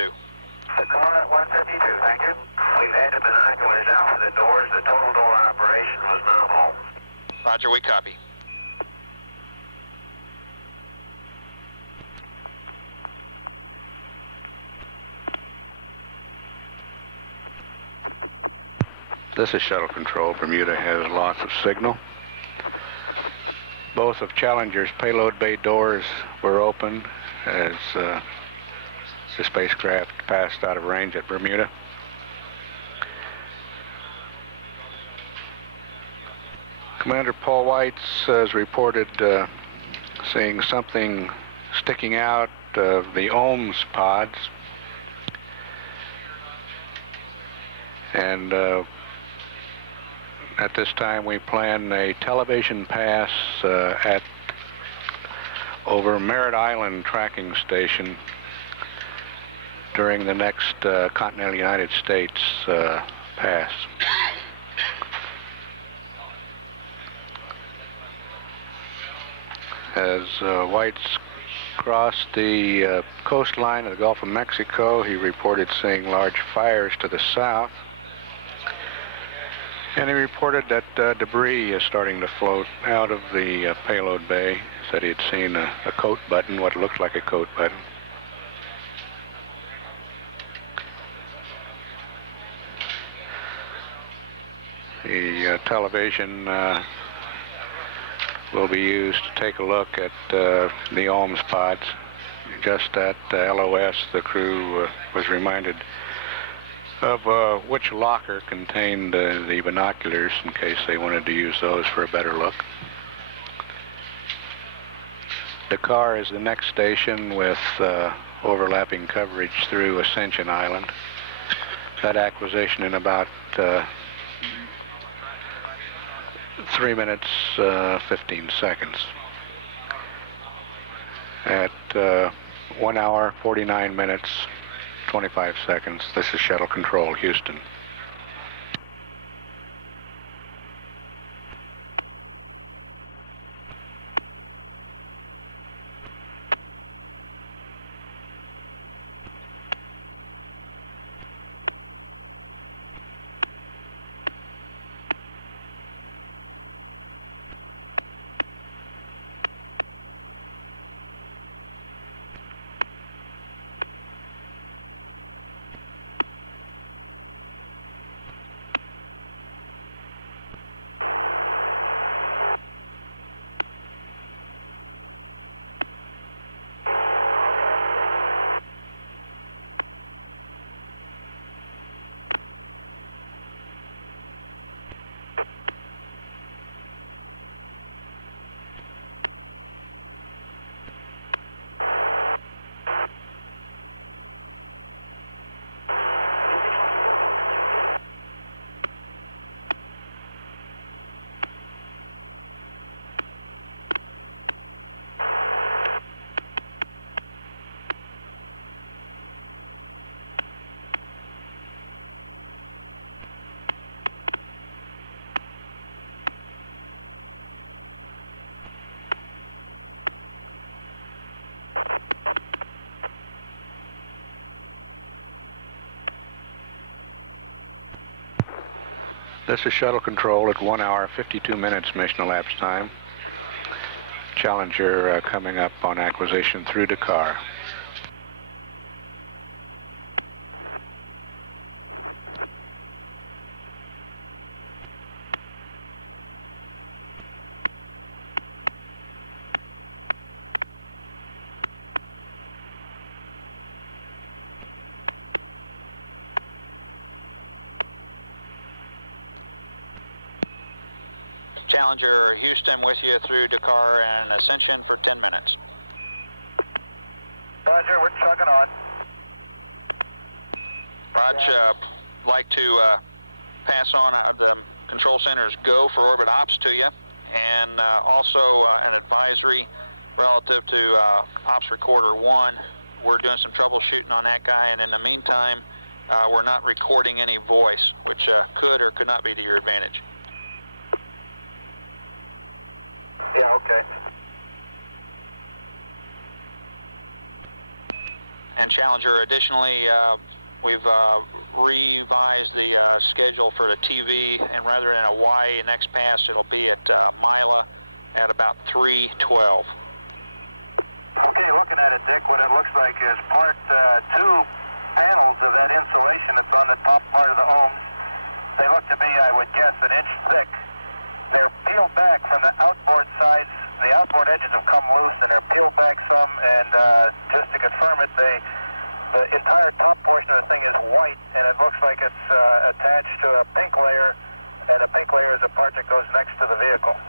The car at 152, thank you. We've had the binoculars out for the doors. The total door operation was nominal. Roger, we copy. This is Shuttle Control. Bermuda has lots of signal. Both of Challenger's payload bay doors were open as the spacecraft passed out of range at Bermuda. Commander Paul Weitz has reported seeing something sticking out of the ohms pods And at this time we plan a television pass over Merritt Island tracking station during the next continental United States pass. As White's crossed the coastline of the Gulf of Mexico, he reported seeing large fires to the south. And he reported that debris is starting to float out of the payload bay. Said he had seen a coat button, what looked like a coat button. The television will be used to take a look at the OMS pods. Just at LOS, the crew was reminded of which locker contained the binoculars in case they wanted to use those for a better look. Dakar is the next station with overlapping coverage through Ascension Island. That acquisition in about 3 minutes, 15 seconds. At 1 hour, 49 minutes, 25 seconds. This is Shuttle Control, Houston. This is Shuttle Control at 1 hour, 52 minutes mission elapsed time. Challenger coming up on acquisition through Dakar. Challenger Houston with you through Dakar and Ascension for 10 minutes. Roger, we're chugging on. Roger, like to pass on the control center's go for orbit ops to you, and also an advisory relative to ops recorder 1. We're doing some troubleshooting on that guy, and in the meantime, we're not recording any voice, which could or could not be to your advantage. Yeah, okay. And Challenger, additionally, we've revised the schedule for the TV, and rather than a Y next pass, it'll be at Mila at about 3:12. Okay, looking at it, Dick, what it looks like is part 2 panels of that insulation that's on the top part of the home. They look to be, I would guess, an inch thick. They're peeled back from the outboard sides. The outboard edges have come loose and they're peeled back some, and just to confirm it, the entire top portion of the thing is white, and it looks like it's attached to a pink layer, and the pink layer is the part that goes next to the vehicle.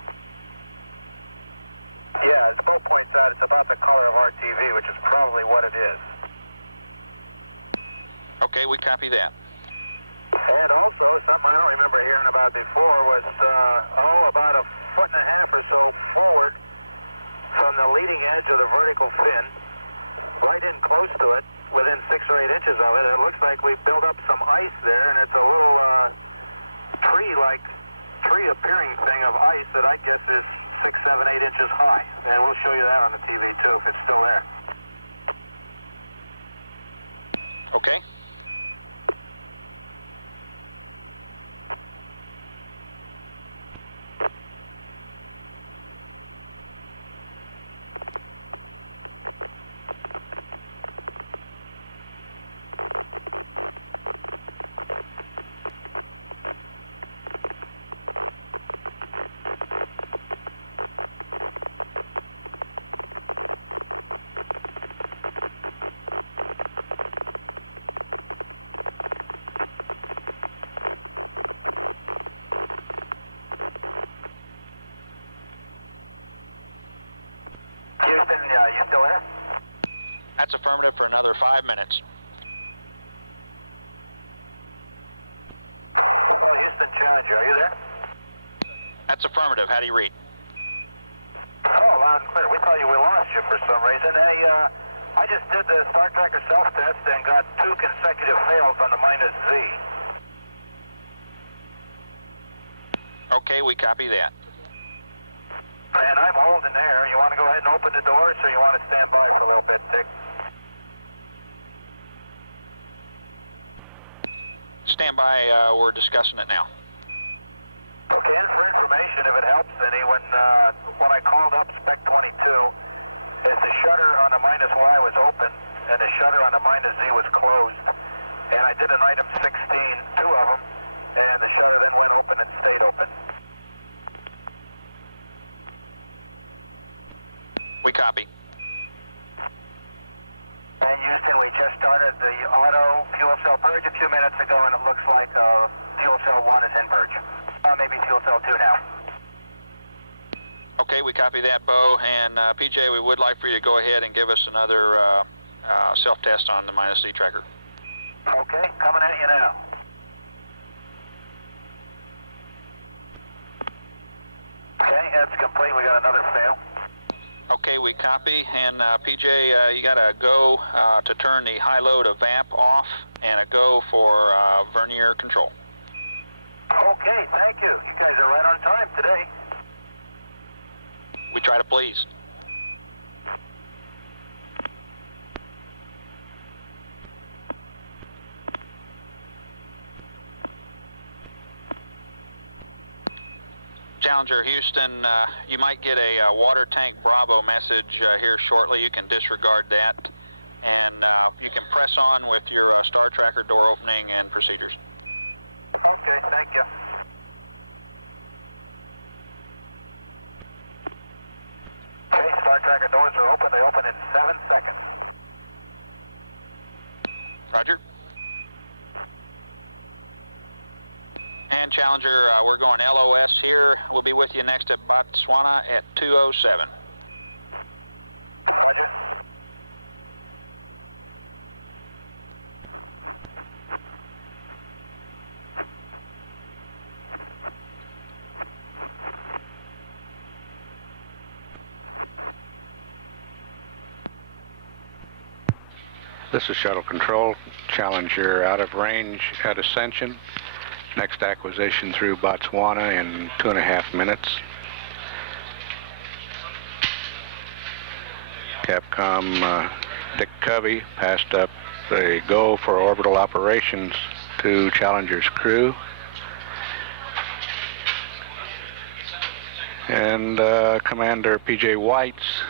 Yeah, as Bo points out, it's about the color of our TV, which is probably what it is. Okay, we copy that. And also, something I don't remember hearing about before was, about a foot and a half or so forward from the leading edge of the vertical fin, right in close to it, within 6 or 8 inches of it, it looks like we've built up some ice there, and it's a little tree-appearing thing of ice that I guess is 6, 7, 8 inches high. And we'll show you that on the TV, too, if it's still there. Okay. Houston, you still there? That's affirmative for another 5 minutes. Well, Houston, Challenger, are you there? That's affirmative. How do you read? Oh, loud and clear. We thought we lost you for some reason. Hey, I just did the Star Tracker self-test and got 2 consecutive fails on the -Z. Okay, we copy that. And I'm holding there. You want to go ahead and open the doors, or you want to stand by for a little bit, Dick? Stand by. We're discussing it now. Okay, and for information, if it helps any, when I called up Spec 22, the shutter on the -Y was open, and the shutter on the -Z was closed. And I did an item 16, 2 of them, and the shutter then went open and stayed open. We copy. And Houston, we just started the auto fuel cell purge a few minutes ago, and it looks like fuel cell 1 is in purge. Maybe fuel cell 2 now. Okay, we copy that, Bo. And PJ, we would like for you to go ahead and give us another self-test on the -Z tracker. Okay, coming at you now. Okay, that's complete. We got another fail. Okay, we copy. And PJ, you got a go to turn the high load of VAP off and a go for vernier control. Okay, thank you. You guys are right on time today. We try to please. Challenger, Houston, you might get a water tank Bravo message here shortly. You can disregard that, and you can press on with your Star Tracker door opening and procedures. Okay, thank you. Okay, Star Tracker doors are open. They open in 7 seconds. Roger. And Challenger, we're going LOS here. We'll be with you next at Botswana at 2:07. Roger. This is Shuttle Control. Challenger out of range at Ascension. Next acquisition through Botswana in 2.5 minutes. Capcom Dick Covey passed up the go for orbital operations to Challenger's crew. And Commander P.J. Whites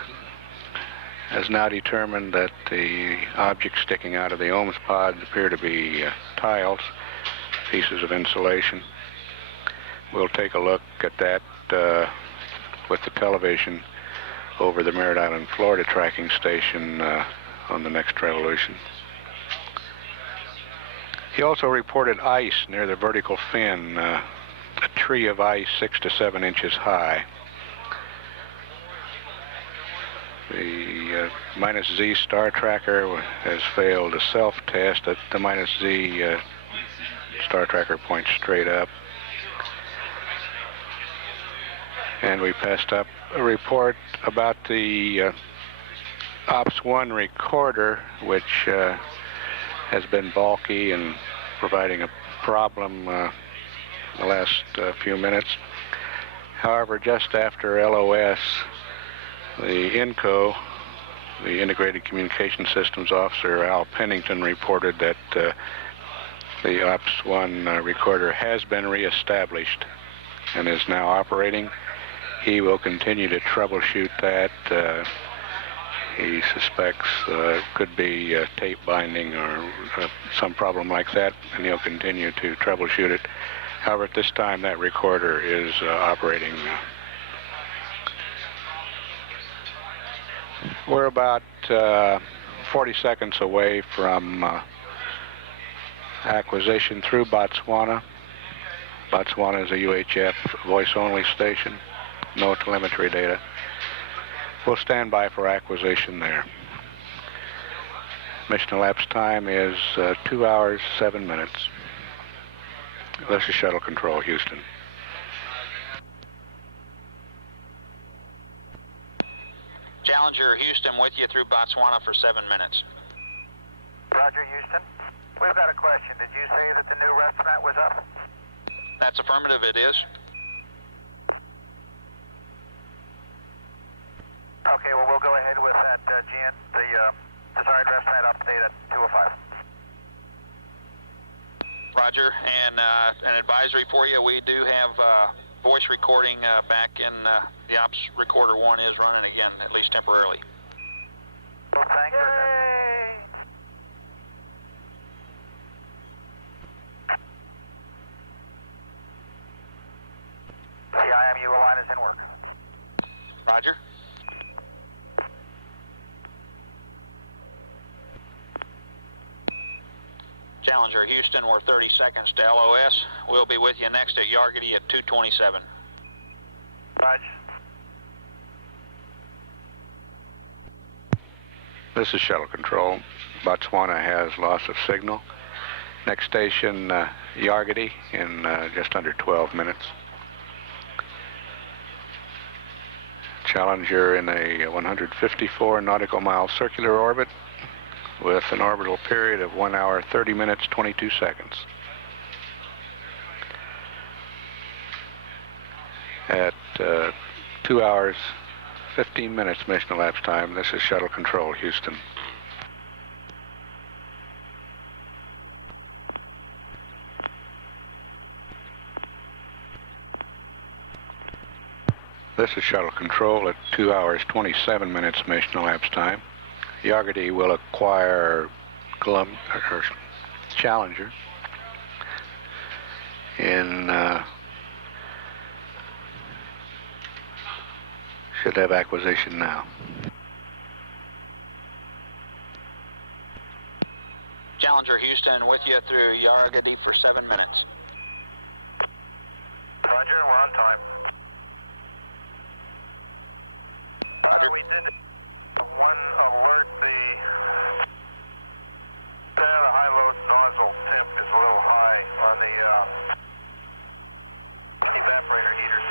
has now determined that the objects sticking out of the OMS pods appear to be tiles, pieces of insulation. We'll take a look at that with the television over the Merritt Island, Florida tracking station on the next revolution. He also reported ice near the vertical fin, a tree of ice 6 to 7 inches high. The -Z Star Tracker has failed a self-test. The -Z Star Tracker points straight up. And we passed up a report about the Ops 1 recorder, which has been bulky and providing a problem the last few minutes. However, just after LOS, the INCO, the Integrated Communication Systems Officer, Al Pennington, reported that the Ops 1 recorder has been reestablished and is now operating. He will continue to troubleshoot that. He suspects could be tape binding or some problem like that, and he'll continue to troubleshoot it. However, at this time, that recorder is operating. We're about 40 seconds away from acquisition through Botswana. Botswana is a UHF voice-only station, no telemetry data. We'll stand by for acquisition there. Mission elapsed time is 2 hours, 7 minutes. This is Shuttle Control, Houston. Challenger, Houston, with you through Botswana for 7 minutes. Roger, Houston. We've got a question. Did you say that the new restaurant was up? That's affirmative, it is. Okay, well, we'll go ahead with that, Gian. The desired restaurant update at 2:05. Roger, and an advisory for you, we do have voice recording back in the Ops Recorder 1 is running again, at least temporarily. Well, thank goodness. The IMU line is in work. Roger. Challenger, Houston, we're 30 seconds to LOS. We'll be with you next at Yargity at 2:27. Roger. This is Shuttle Control. Botswana has loss of signal. Next station, Yargity, in just under 12 minutes. Challenger in a 154 nautical mile circular orbit with an orbital period of 1 hour, 30 minutes, 22 seconds. At 2 hours, 15 minutes mission elapsed time, this is Shuttle Control, Houston. This is Shuttle Control at 2 hours, 27 minutes mission elapsed time. Yargity will acquire Challenger in should have acquisition now. Challenger, Houston, with you through Yargity for 7 minutes. Roger, we're on time. We did one alert, the high-load nozzle temp is a little high on the evaporator heaters.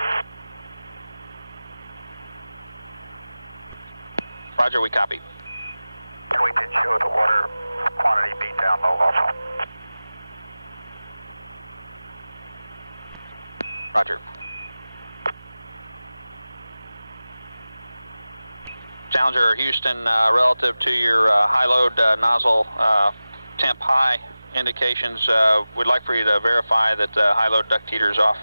Roger, we copy. And we can show the water quantity beat down low also. Roger. Challenger, Houston, relative to your high-load nozzle temp high indications, we'd like for you to verify that the high-load duct heater is off.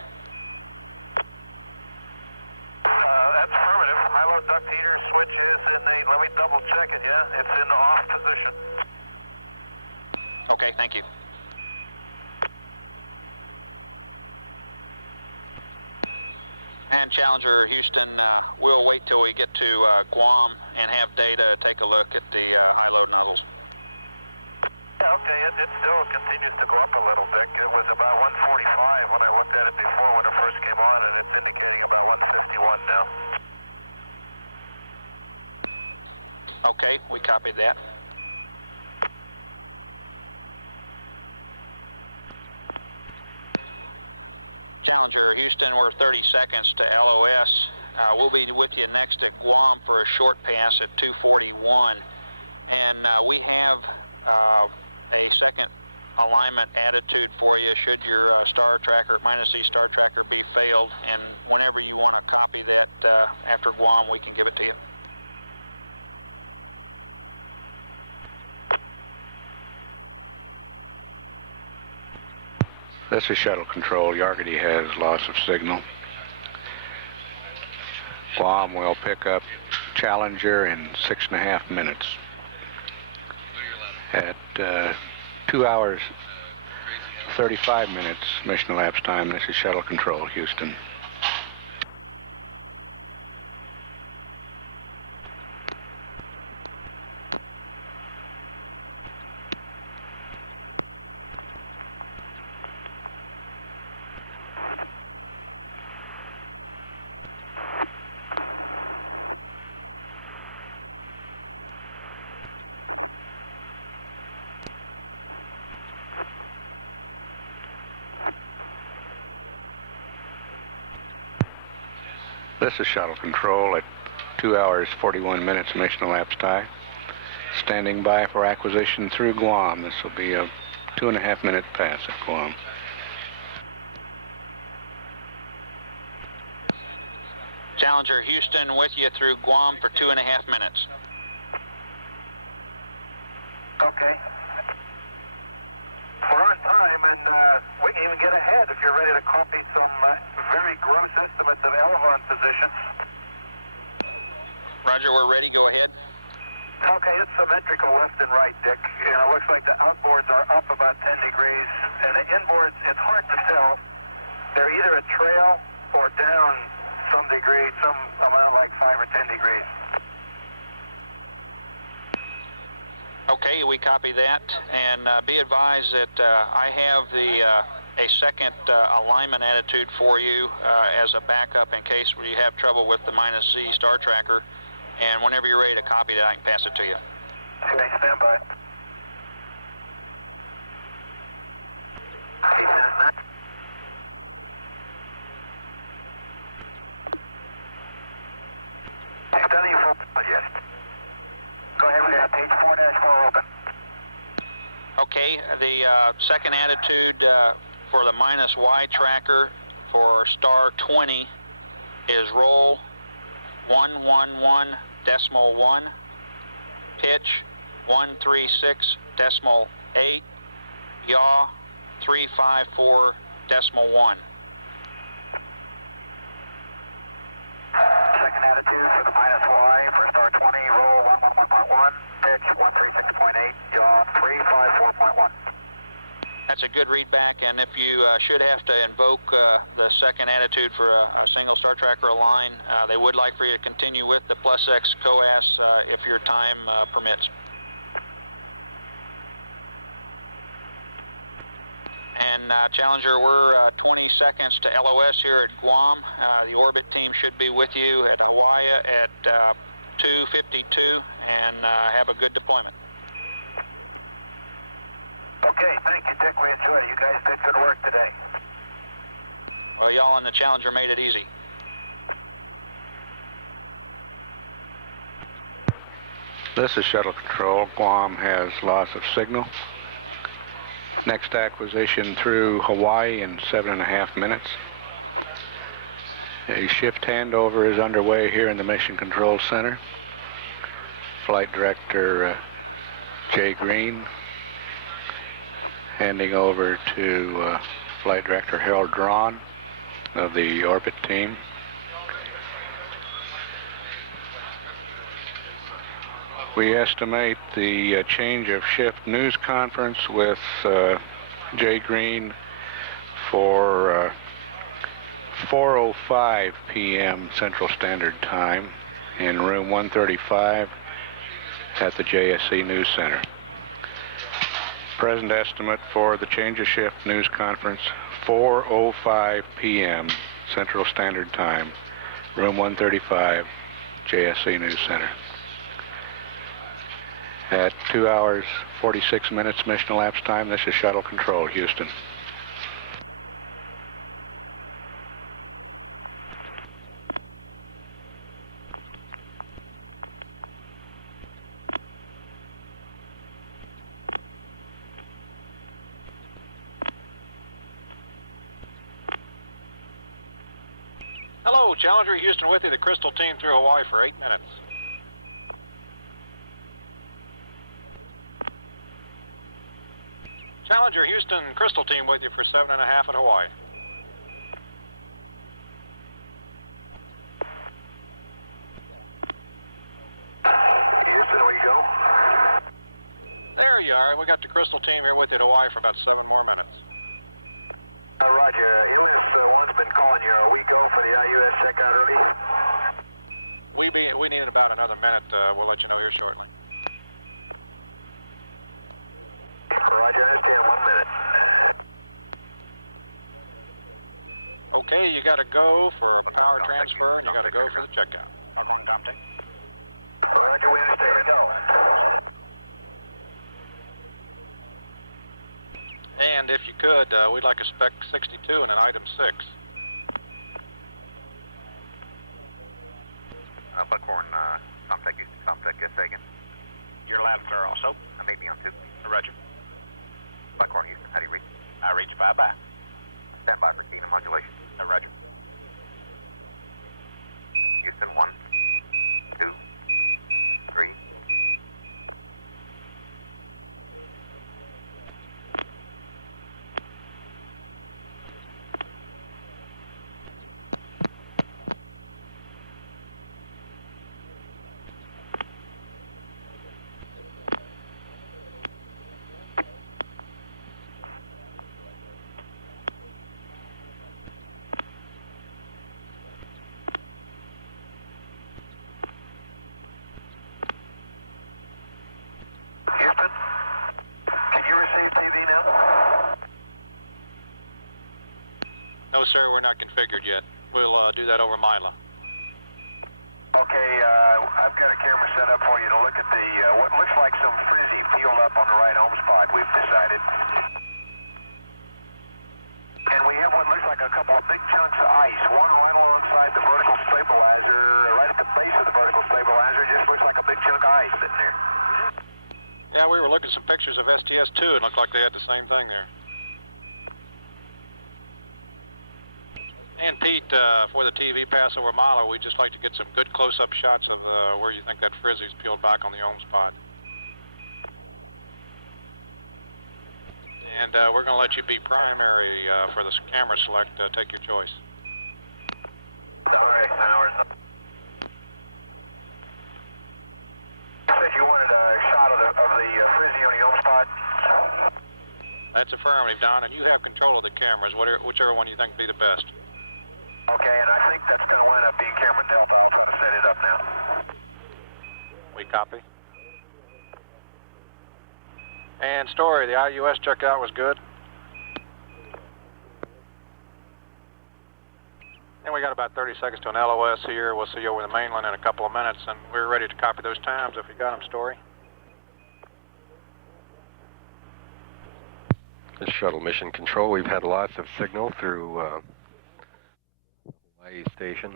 That's affirmative. High-load duct heater switch is in the, let me double check it, yeah? It's in the off position. Okay, thank you. And Challenger, Houston, we'll wait till we get to Guam and have data take a look at the high-load nozzles. Okay, it still continues to go up a little bit. It was about 145 when I looked at it before when it first came on, and it's indicating about 151 now. Okay, we copied that. Houston, we're 30 seconds to LOS. We'll be with you next at Guam for a short pass at 2:41. And we have a second alignment attitude for you should your star tracker, -C star tracker, be failed. And whenever you want to copy that after Guam, we can give it to you. This is Shuttle Control. Yargity has loss of signal. Guam will pick up Challenger in 6.5 minutes. At 2 hours, 35 minutes mission elapsed time. This is Shuttle Control, Houston. This is Shuttle Control at 2 hours, 41 minutes mission elapsed time. Standing by for acquisition through Guam. This will be a 2.5 minute pass at Guam. Challenger Houston with you through Guam for 2.5 minutes. Okay. We're on time, and we can even get ahead if you're ready to copy some very gross estimates of elevation positions. Roger, we're ready. Go ahead. Okay, it's symmetrical left and right, Dick. And it looks like the outboards are up about 10 degrees, and the inboards, it's hard to tell. They're either a trail or down some degree, some amount like 5 or 10 degrees. Okay, we copy that, and be advised that I have a second alignment attitude for you as a backup in case we have trouble with the -C star tracker. And whenever you're ready to copy that, I can pass it to you. Okay, stand by. Study for yes. Go ahead, we have page 4-4 open. Okay, the second attitude for the -Y tracker for star 20 is roll 111.1, pitch 136.8, yaw 354.1. Second attitude for the -Y for star 20, roll 111.1, pitch 136.8, yaw 354.1. That's a good readback, and if you should have to invoke the second attitude for a single star tracker align, they would like for you to continue with the +X COAS if your time permits. And Challenger, we're 20 seconds to LOS here at Guam. The orbit team should be with you at Hawaii at 2:52, and have a good deployment. Okay, thank you, Dick. We enjoyed it. You guys did good work today. Well, y'all on the Challenger made it easy. This is Shuttle Control. Guam has loss of signal. Next acquisition through Hawaii in 7.5 minutes. A shift handover is underway here in the Mission Control Center. Flight Director Jay Green handing over to Flight Director Harold Drawn of the orbit team. We estimate the change of shift news conference with Jay Green for 4:05 p.m. Central Standard Time in room 135 at the JSC News Center. Present estimate for the change of shift news conference, 4:05 p.m. Central Standard Time, room 135, JSC News Center. At 2 hours, 46 minutes mission elapsed time, this is Shuttle Control, Houston. Hello, Challenger, Houston with you, the Crystal team through Hawaii for 8 minutes. Challenger, Houston, Crystal team with you for 7.5 at Hawaii. Houston, we go. There you are. We got the Crystal team here with you at Hawaii for about 7 more minutes. Roger. MS-1's been calling you. Are we go for the IUS checkout early? We need about another minute. We'll let you know here shortly. Roger, understand. 1 minute. Okay, you got to go for power transfer, and you got to go for the checkout. Roger, we understand. Go. And if you could, we'd like a spec 62 and an item 6. Buckhorn, Comtech S-Hagen. Your lab clear also. I may be on 2. Roger. Buckhorn, Houston, how do you reach? I reach bye-bye. Stand by for key and modulation. Roger. Houston, 1, 2, 3. Houston, can you receive TV now? No, sir, we're not configured yet. We'll do that over Mila. Okay, I've got a camera set up for you to look at the, what looks like some frizzy peeled up on the right home spot, we've decided. And we have what looks like a couple of big chunks of ice, one right alongside the vertical stabilizer, right at the base of the vertical stabilizer, just looks like a big chunk of ice sitting there. Yeah, we were looking at some pictures of STS-2, and it looked like they had the same thing there. And Pete, for the TV pass over Milo, we'd just like to get some good close-up shots of where you think that frizzy's peeled back on the home spot. And we're going to let you be primary for the camera select. Take your choice. All right, hours. You said you wanted a shot of the frizzy on the home spot? That's affirmative, Don, and you have control of the cameras, whichever one you think would be the best. Okay, and I think that's going to wind up being camera Delta. I'll try to set it up now. We copy. And Story, the IUS checkout was good. And we got about 30 seconds to an LOS here. We'll see you over the mainland in a couple of minutes, and we're ready to copy those times if you got them, Story. This shuttle mission control, we've had lots of signal through Hawaii station.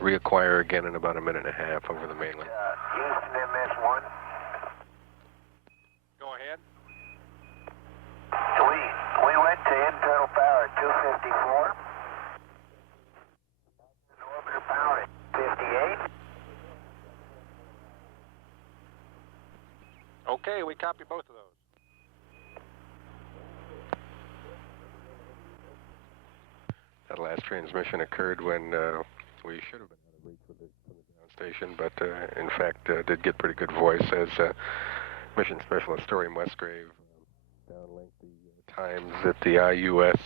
Reacquire again in about a minute and a half over the mainland. Houston MS-1. Go ahead. We went to internal power at 254. Orbiter power at 58. Okay, we copy both of those. That last transmission occurred when we should have been out of reach with it from the ground station, but in fact did get pretty good voice as Mission Specialist Story Musgrave downlinked the times that the IUS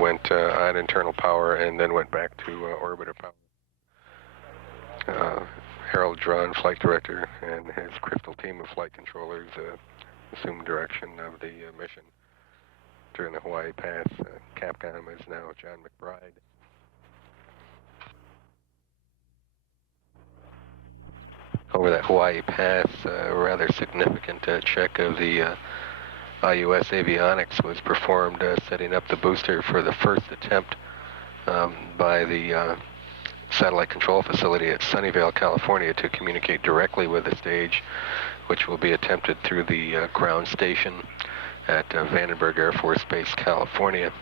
went on internal power and then went back to orbiter power. Harold Drawn, flight director, and his Crystal team of flight controllers assumed direction of the mission during the Hawaii pass. Capcom is now John McBride. Over that Hawaii pass, a rather significant check of the IUS avionics was performed, setting up the booster for the first attempt by the satellite control facility at Sunnyvale, California, to communicate directly with the stage, which will be attempted through the ground station at Vandenberg Air Force Base, California.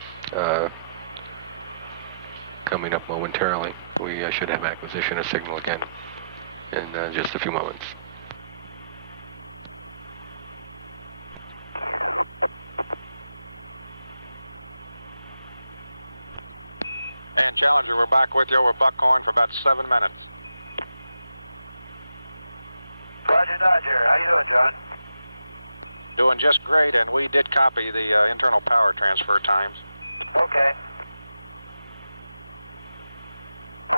coming up momentarily. We should have acquisition of signal again in just a few moments. And Challenger, we're back with you over Buckhorn for about 7 minutes. Roger, Dodger. How you doing, John? Doing just great, and we did copy the internal power transfer times. Okay.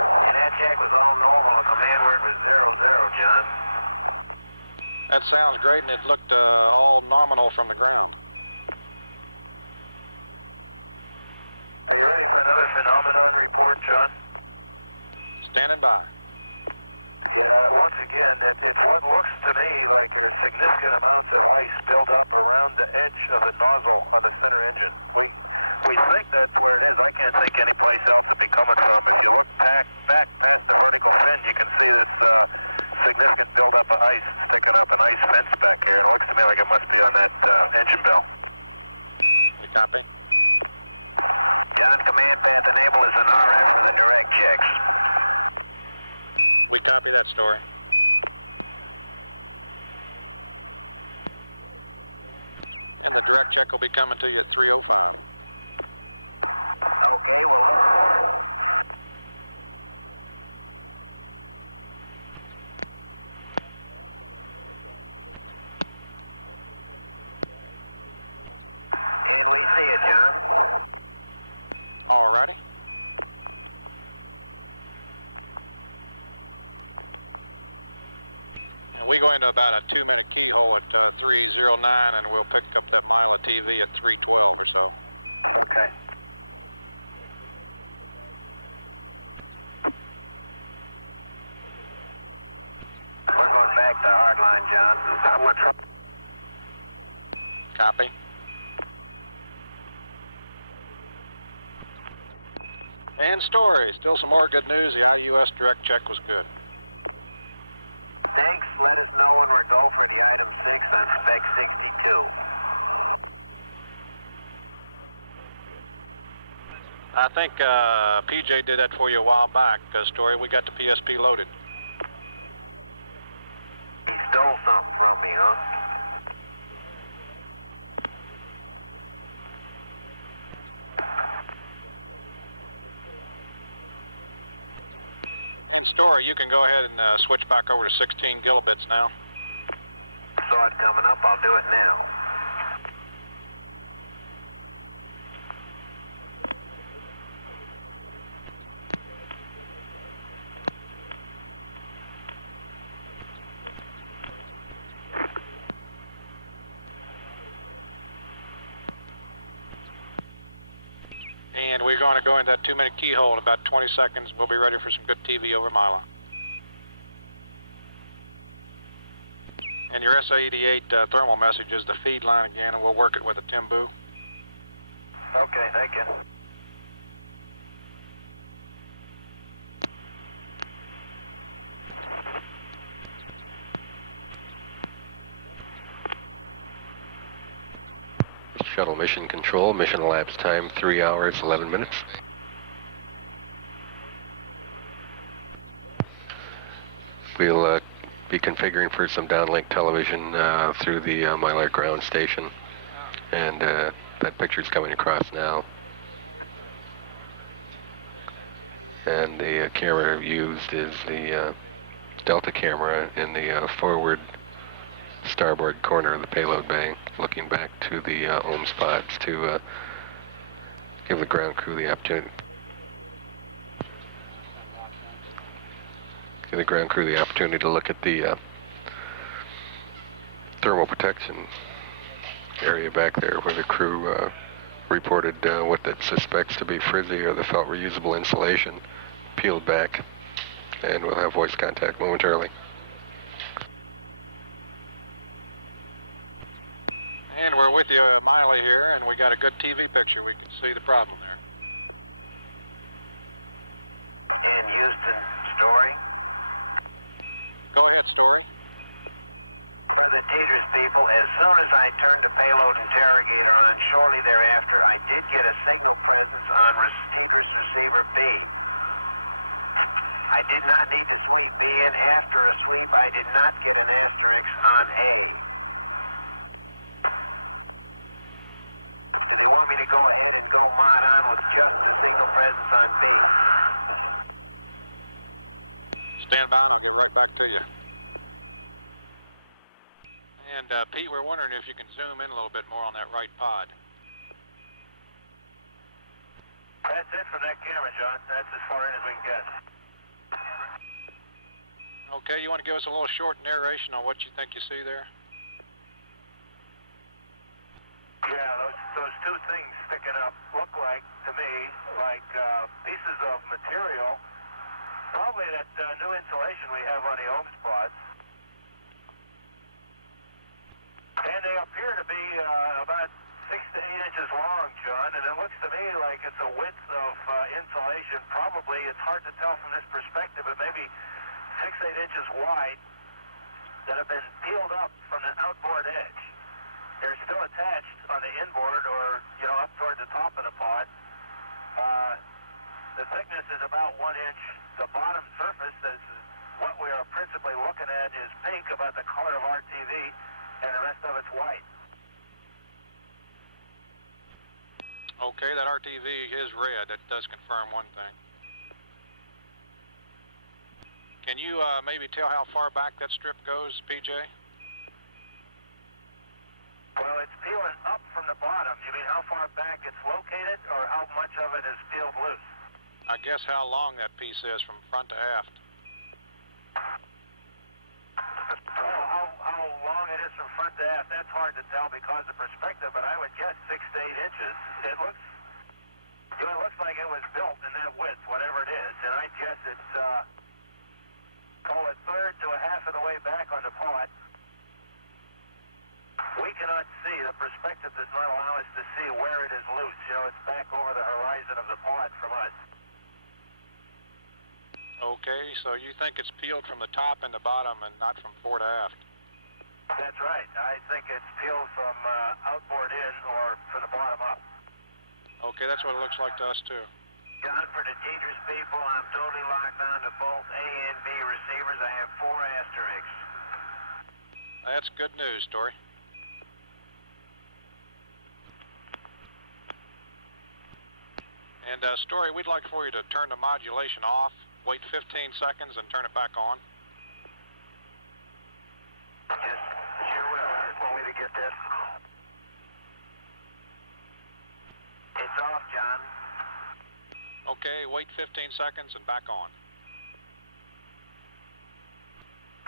That check was all normal. The command word was 0-0, John. That sounds great, and it looked all nominal from the ground. Are you ready for another phenomenon report, John? Standing by. Yeah, once again, it's what looks to me like a significant amounts of ice built up around the edge of the nozzle of the center engine. We think that's where it is. I can't think any place else to be coming from. If you look back past the vertical fin, you can see this significant buildup of ice sticking up an ice fence back here. It looks to me like it must be on that engine bell. We copy. John, command path enable is an RF for the direct checks. We copy that story. And the direct check will be coming to you at 3:05. Okay. Can we see it, John? All righty. And we go into about a 2-minute keyhole at 3:09, and we'll pick up that mile of TV at 3:12 or so. Okay. We're going back to hardline, John. How much? Copy. And story. Still some more good news. The IUS direct check was good. Thanks. Let us know when we're go for the item 6 on spec 62. I think PJ did that for you a while back, story. We got the PSP loaded. He stole something from me, huh? And story, you can go ahead and switch back over to 16 kilobits now. Saw it coming up. I'll do it now. And we're going to go into that 2-minute keyhole in about 20 seconds. We'll be ready for some good TV over Mila. And your SA-88 thermal message is the feed line again, and we'll work it with a Timbu. Okay, thank you. Shuttle mission control, mission elapsed time 3 hours, 11 minutes. We'll be configuring for some downlink television through the Mylar ground station, and that picture's coming across now. And the camera used is the Delta camera in the forward starboard corner of the payload bay, looking back to the home spots to give the ground crew the opportunity. Give the ground crew the opportunity to look at the thermal protection area back there, where the crew reported what it suspects to be frizzy or the felt reusable insulation peeled back, and we'll have voice contact momentarily. And we're with you, Miley, here, and we got a good TV picture. We can see the problem there. In Houston, Story. Go ahead, Story. For the Teeters people, as soon as I turned the payload interrogator on, shortly thereafter, I did get a signal presence on Teeters receiver B. I did not need to sweep B in. After a sweep, I did not get an asterisk on A. They want me to go ahead and go mod on with just the signal presence on B. Stand by, we'll get right back to you. And Pete, we're wondering if you can zoom in a little bit more on that right pod. That's it from that camera, John. That's as far in as we can get. Okay, you want to give us a little short narration on what you think you see there? Yeah, those two things sticking up look like, to me, like pieces of material, probably that new insulation we have on the Ohms pods. And they appear to be about 6 to 8 inches long, John, and it looks to me like it's a width of insulation. Probably, it's hard to tell from this perspective, but maybe 6 to 8 inches wide that have been peeled up from the outboard edge. They're still attached on the inboard or, up toward the top of the pod. The thickness is about 1 inch. The bottom surface, is what we are principally looking at, is pink, about the color of our TV, and the rest of it's white. Okay, that RTV is red. That does confirm one thing. Can you maybe tell how far back that strip goes, PJ? Well, it's peeling up from the bottom. You mean how far back it's located, or how much of it is peeled loose? I guess how long that piece is from front to aft. How long it is from front to aft, that's hard to tell because of perspective, but I would guess 6 to 8 inches. It looks like it was built in that width, whatever it is, and I guess it's, call it third to a half of the way back on the pod. We cannot see. The perspective does not allow us to see where it is loose. It's back over the horizon of the pod from us. Okay, so you think it's peeled from the top and the bottom and not from fore to aft? That's right. I think it's peeled from outboard in or from the bottom up. Okay, that's what it looks like to us too. John, for the dangerous people, I'm totally locked on to both A and B receivers. I have 4 asterisks. That's good news, Story. And Story, we'd like for you to turn the modulation off, wait 15 seconds, and turn it back on. Yes, sure will. Want me to get this? It's off, John. Okay, wait 15 seconds and back on.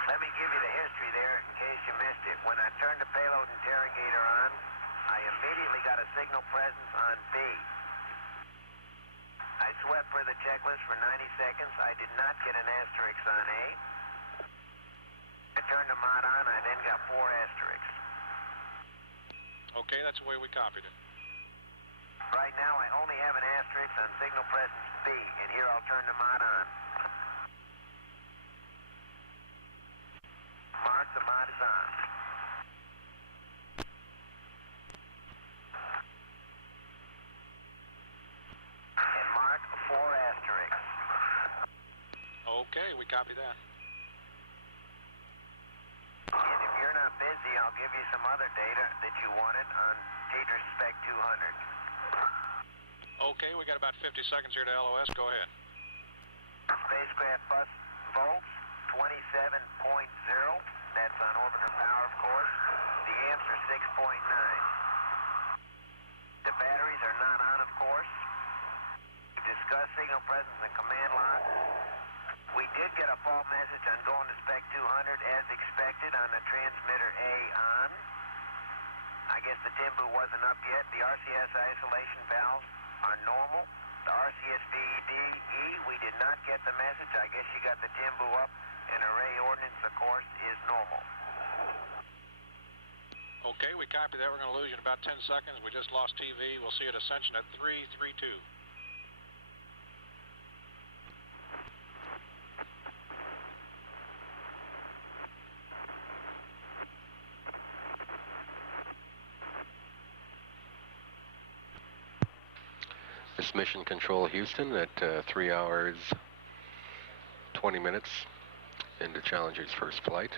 Let me give you the history there in case you missed it. When I turned the payload interrogator on, I immediately got a signal presence on B. I swept for the checklist for 90 seconds. I did not get an asterisk on A. I turned the mod on. I then got 4 asterisks. Okay, that's the way we copied it. Right now, I only have an asterisk on signal presence B, and here I'll turn the mod on. Mark, the mod is on. And mark 4 asterisks. Okay, we copy that. And if you're not busy, I'll give you some other data that you wanted on TDRS Spec 200. Okay, we got about 50 seconds here to LOS. Go ahead. Spacecraft bus volts 27.0. That's on orbiter power, of course. The amps are 6.9. The batteries are not on, of course. We discussed signal presence and command lock. We did get a fault message on going to Spec 200 as expected on the transmitter A on. I guess the TIMBU wasn't up yet. The RCS isolation valves are normal. The RCS VED-E, we did not get the message. I guess you got the TIMBU up, and array ordnance, of course, is normal. Okay, we copy that. We're going to lose you in about 10 seconds. We just lost TV. We'll see you at Ascension at 332. This Mission Control Houston at 3 hours 20 minutes into Challenger's first flight.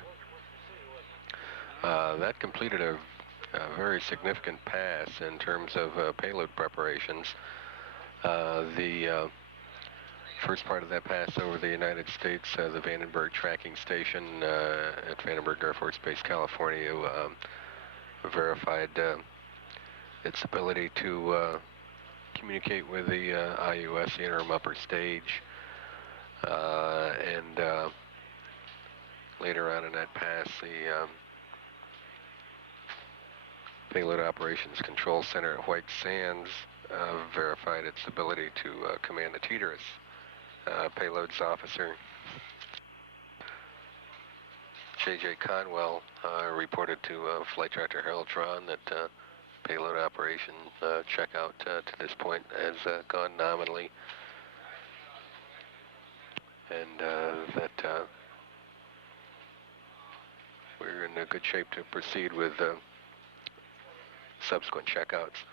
That completed a very significant pass in terms of payload preparations. The first part of that pass over the United States, the Vandenberg tracking station at Vandenberg Air Force Base, California, verified its ability to communicate with the IUS, the interim upper stage, and later on in that pass, the Payload Operations Control Center at White Sands verified its ability to command the TDRS. Payloads officer J.J. Conwell reported to Flight Director Harold Traun that payload operation checkout to this point has gone nominally, and that we're in a good shape to proceed with subsequent checkouts.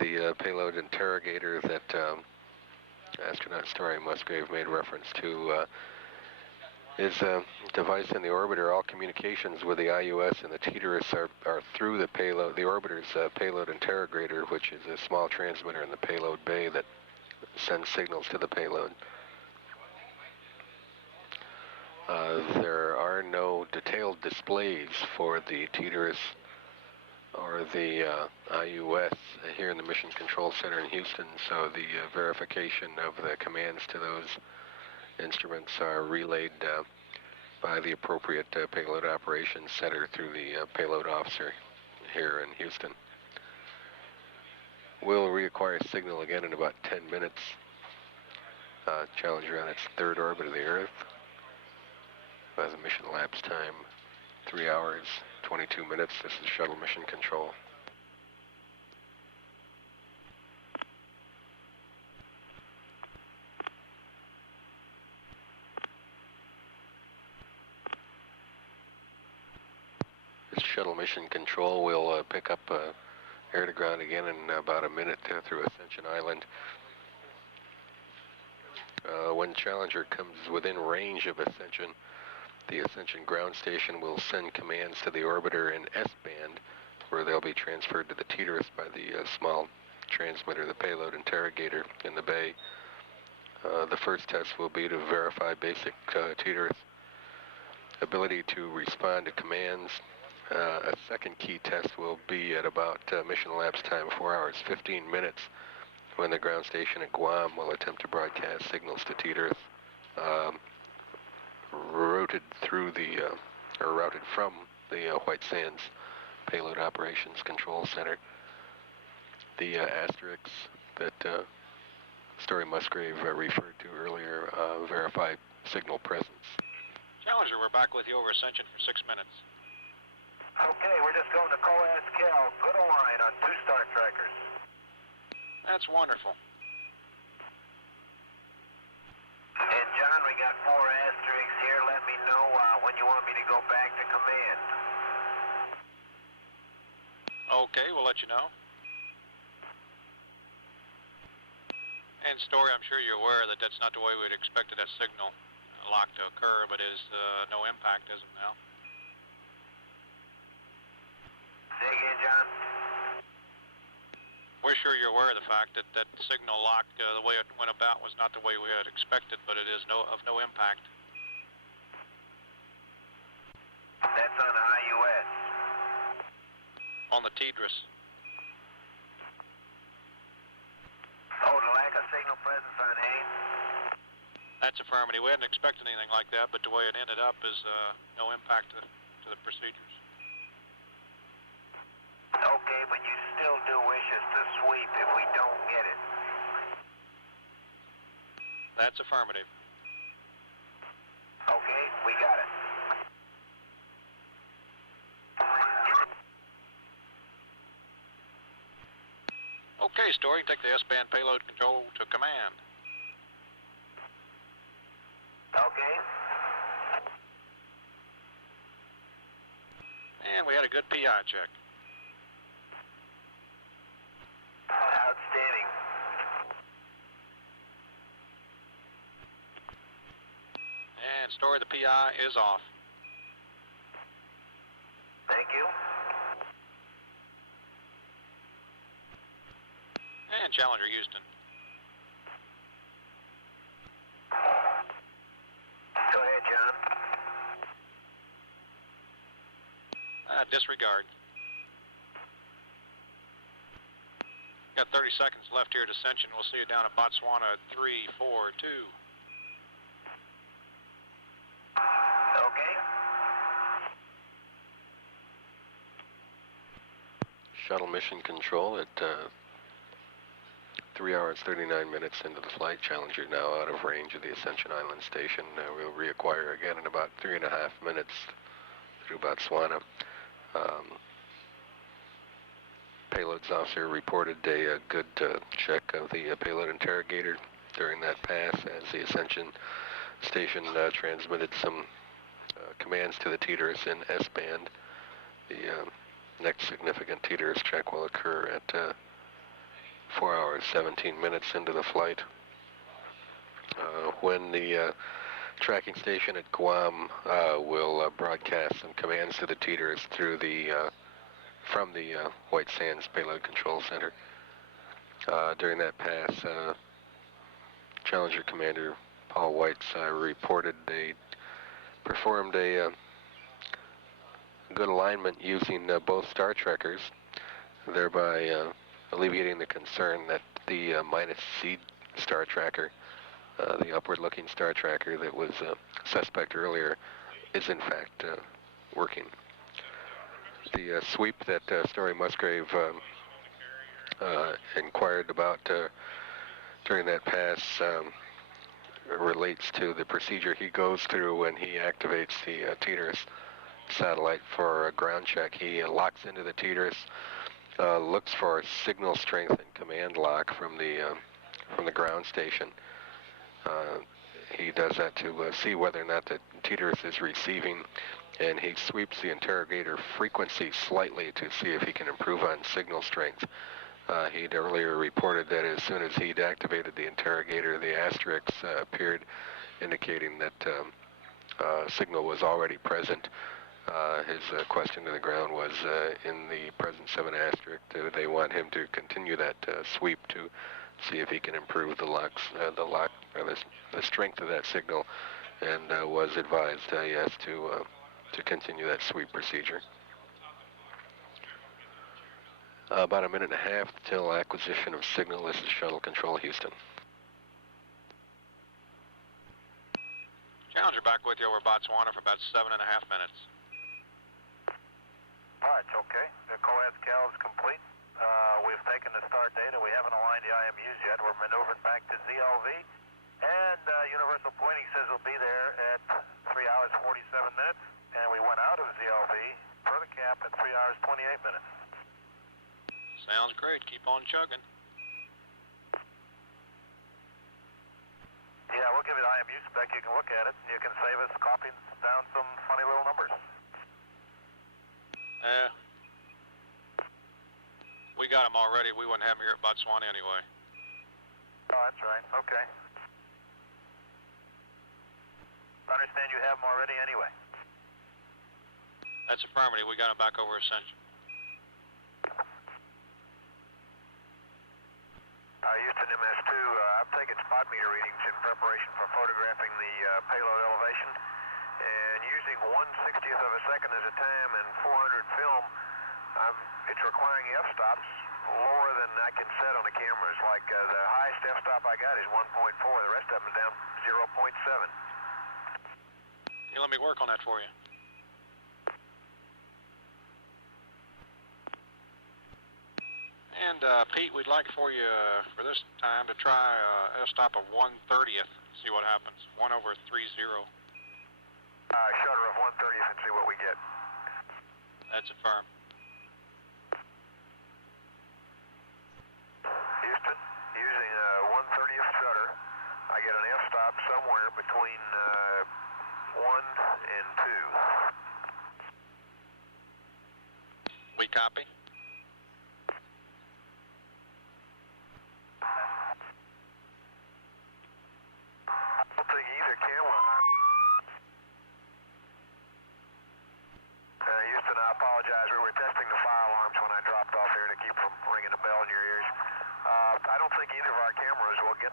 The payload interrogator that Astronaut Story Musgrave made reference to is a device in the orbiter. All communications with the IUS and the TDRS are through the payload, the orbiter's payload interrogator, which is a small transmitter in the payload bay that sends signals to the payload. There are no detailed displays for the TDRS or the IUS here in the Mission Control Center in Houston, so the verification of the commands to those instruments are relayed by the appropriate Payload Operations Center through the payload officer here in Houston. We'll reacquire signal again in about 10 minutes. Challenger on its third orbit of the Earth. By the mission elapsed time, 3 hours, 22 minutes. This is Shuttle Mission Control. This Shuttle Mission Control will pick up air to ground again in about a minute through Ascension Island. When Challenger comes within range of Ascension, the Ascension ground station will send commands to the orbiter in S-band, where they'll be transferred to the TDRS by the small transmitter, the payload interrogator in the bay. The first test will be to verify basic TDRS ability to respond to commands. A second key test will be at about mission elapsed time 4 hours, 15 minutes, when the ground station at Guam will attempt to broadcast signals to TDRS. Routed through the, or routed from the White Sands Payload Operations Control Center. The asterisks that Story Musgrave referred to earlier verify signal presence. Challenger, we're back with you over Ascension for 6 minutes. Okay, we're just going to Coas-Cal. Good align on 2 star trackers. That's wonderful. And John, we got 4 asterisks here. Let me know when you want me to go back to command. Okay, we'll let you know. And Story, I'm sure you're aware that that's not the way we'd expected that signal lock to occur, but is no impact as of now. Say again, John? We're sure you're aware of the fact that that signal lock, the way it went about, was not the way we had expected, but it is of no impact. That's on the IUS. On the TDRS. Oh, the lack of signal presence on AIM? That's affirmative. We hadn't expected anything like that, but the way it ended up is no impact to the procedures. Okay, but you still do wish us to sweep if we don't get it. That's affirmative. Okay, we got it. Okay, Story, take the S-band payload control to command. Okay. And we had a good PI check. Outstanding. and Story, the PI is off. Thank you. And Challenger Houston. Go ahead, John. Disregard. Got 30 seconds left here at Ascension. We'll see you down at Botswana at 342. Okay. Shuttle mission control at 3 hours 39 minutes into the flight. Challenger now out of range of the Ascension Island station. We'll reacquire again in about 3.5 minutes through Botswana. Payloads officer reported a good check of the payload interrogator during that pass as the Ascension station transmitted some commands to the TDRS in S-band. The next significant TDRS check will occur at 4 hours 17 minutes into the flight, when the tracking station at Guam will broadcast some commands to the TDRS through the from the White Sands Payload Control Center. During that pass, Challenger Commander Paul Weitz reported they performed a good alignment using both star trackers, thereby alleviating the concern that the -C star tracker, the upward-looking star tracker that was suspect earlier, is in fact working. The sweep that Story Musgrave inquired about during that pass relates to the procedure he goes through when he activates the TDRS satellite for a ground check. He locks into the TDRS, looks for signal strength and command lock from the ground station. He does that to see whether or not the TDRS is receiving, and he sweeps the interrogator frequency slightly to see if he can improve on signal strength. He'd earlier reported that as soon as he'd activated the interrogator, the asterisks appeared indicating that signal was already present. His question to the ground was, in the presence of an asterisk, do they want him to continue that sweep to see if he can improve the strength of that signal, and was advised yes to continue that sweep procedure. About a minute and a half till acquisition of signal. This is Shuttle Control, Houston. Challenger back with you over Botswana for about 7.5 minutes. All right, okay. The COAS cal is complete. We've taken the start data. We haven't aligned the IMUs yet. We're maneuvering back to ZLV. And universal pointing says we'll be there at 3 hours 47 minutes. And we went out of ZLV per the cap at 3 hours 28 minutes. Sounds great. Keep on chugging. Yeah, we'll give you the IMU spec. You can look at it, and you can save us copying down some funny little numbers. We got them already. We wouldn't have them here at Botswana anyway. Oh, that's right. Okay. I understand you have them already anyway. That's affirmative. We got them back over Ascension. Houston MS2, I'm taking spot meter readings in preparation for photographing the payload elevation, and using 1/60th of a second as a time and 400 film, it's requiring f-stops lower than I can set on the cameras. Like the highest f-stop I got is 1.4, the rest of them are down 0.7. Hey, let me work on that for you. And Pete, we'd like for you for this time to try f-stop of 1/30th. See what happens. 1/30. Shutter of 1/30th and see what we get. That's affirmed. Houston, using a 1/30th shutter, I get an f-stop somewhere between 1 and 2. We copy. I don't think either camera. apologize. We were testing the fire alarms when I dropped off here to keep from ringing the bell in your ears. I don't think either of our cameras will get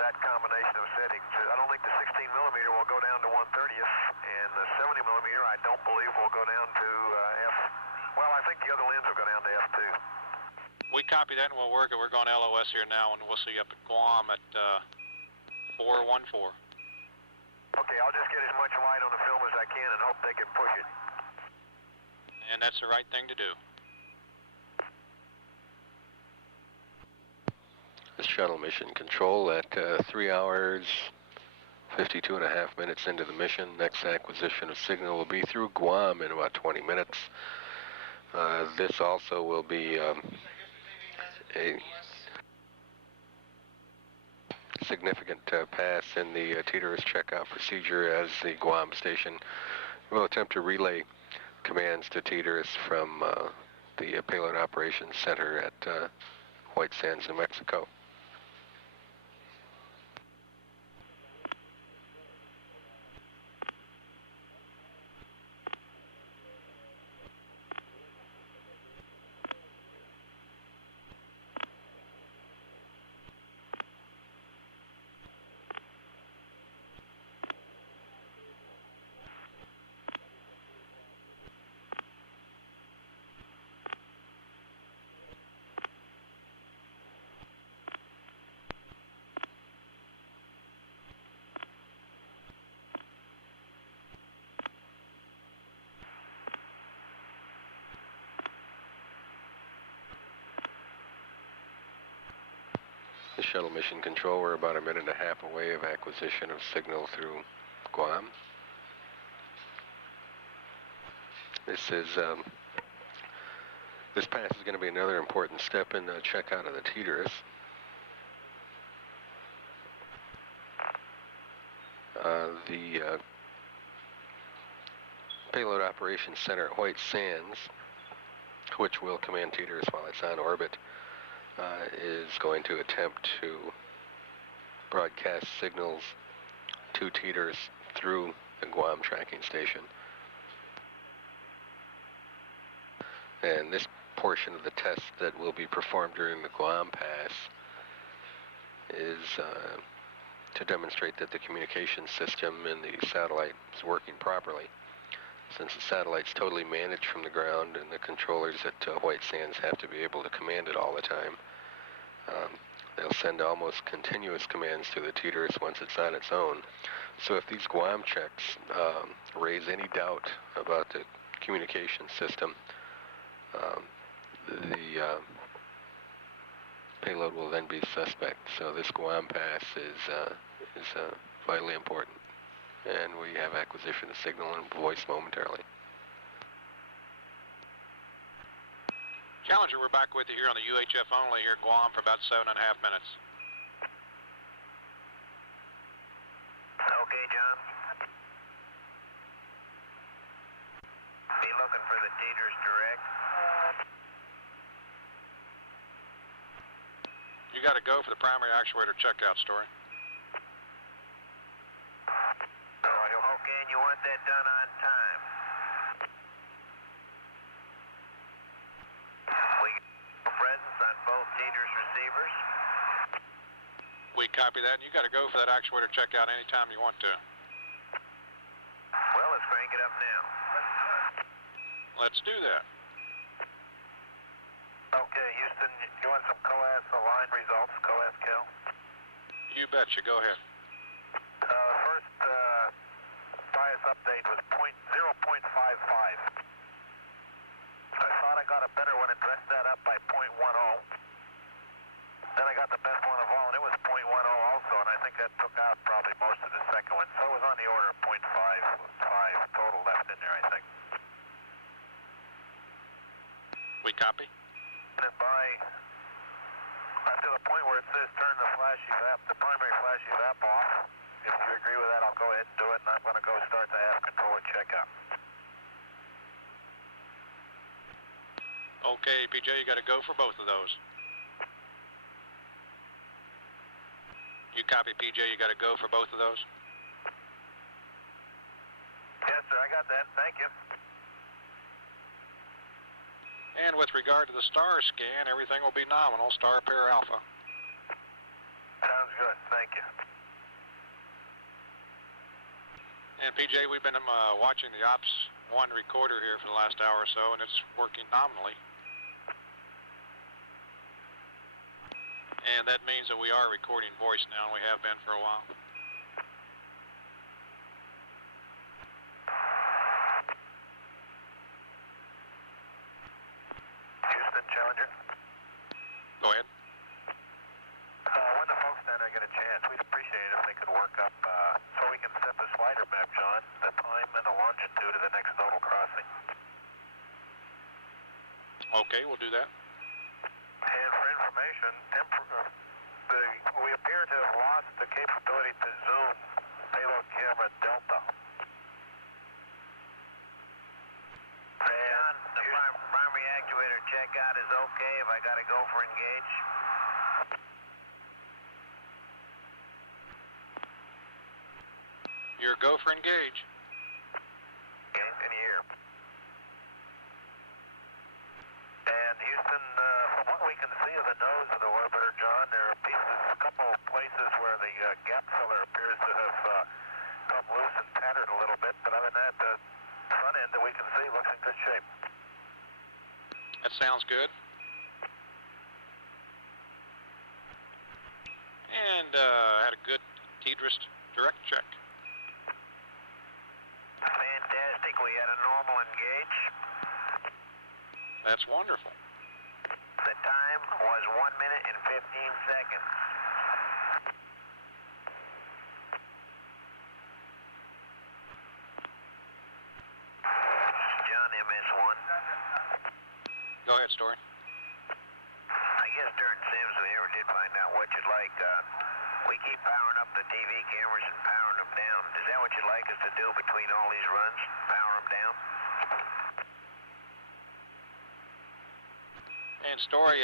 that combination of settings. I don't think the 16 millimeter will go down to 1/30th, and the 70 millimeter I don't believe will go down to F. Well, I think the other lens will go down to F2. We copy that and we'll work it. We're going LOS here now, and we'll see you up at Guam at 414. Okay, I'll just get as much light on the film as I can and hope they can push it. And that's the right thing to do. This shuttle mission control at 3 hours, 52.5 minutes into the mission. Next acquisition of signal will be through Guam in about 20 minutes. This also will be a significant pass in the TDRS checkout procedure, as the Guam station will attempt to relay commands to TDRS from the Payload Operations Center at White Sands, New Mexico. The shuttle mission control, we're about 1.5 minutes away of acquisition of signal through Guam. This pass is going to be another important step in the checkout of the TDRS. The Payload Operations Center at White Sands, which will command TDRS while it's on orbit, is going to attempt to broadcast signals to TDRS through the Guam tracking station. And this portion of the test that will be performed during the Guam pass is to demonstrate that the communication system in the satellite is working properly. Since the satellite's totally managed from the ground and the controllers at White Sands have to be able to command it all the time, they'll send almost continuous commands to the TDRS once it's on its own. So if these Guam checks raise any doubt about the communication system, the payload will then be suspect. So this Guam pass is vitally important. And we have acquisition of signal and voice momentarily. Challenger, we're back with you here on the UHF only here at Guam for about 7.5 minutes. Okay, John. Be looking for the TDRS direct. You got to go for the primary actuator checkout, Story. Okay, and you want that done on time. We got presence on both TDRS receivers. We copy that, and you got to go for that actuator checkout anytime you want to. Well, let's crank it up now. Let's do that. Okay, Houston, you want some COAS line results, COAS Cal? You betcha, go ahead. First bias update was 0.55. I thought I got a better one and dressed that up by 0.10. Then I got the best one of all, and it was 0.10 also, and I think that took out probably most of the second one. So it was on the order of 0.55 total left in there, I think. We copy. And by to the point where it says turn the primary flashy VAP off. If you agree with that, I'll go ahead and do it, and I'm going to go start the aft controller checkout. Okay, PJ, you got to go for both of those. You copy, PJ, you got to go for both of those? Yes, sir, I got that. Thank you. And with regard to the star scan, everything will be nominal, star pair alpha. Sounds good, thank you. And PJ, we've been watching the Ops 1 recorder here for the last hour or so, and it's working nominally. And that means that we are recording voice now, and we have been for a while. Houston, Challenger. Go ahead. When the folks down there get a chance, we'd appreciate it if they could work up so we can set the slider map, John, the time and the longitude of the next nodal crossing. Okay, we'll do that. And for information, we appear to have lost the capability to zoom payload camera Delta. John, the primary actuator checkout is okay if I got to go for engage? Your go for engage. Okay, in the air. And Houston, from what we can see of the nose of the orbiter, John, there are a couple of places where the gap filler appears to have come loose and tattered a little bit, but other than that, the front end that we can see looks in good shape. That sounds good. And had a good TDRS direct check. Fantastic, we had a normal engage. That's wonderful. The time was 1 minute and 15 seconds. John, MS1. Go ahead, Story. I guess during Sims we never did find out what you'd like. We keep powering up the TV cameras and powering them down. Is that what you'd like us to do between all these runs? Power them down? And Story,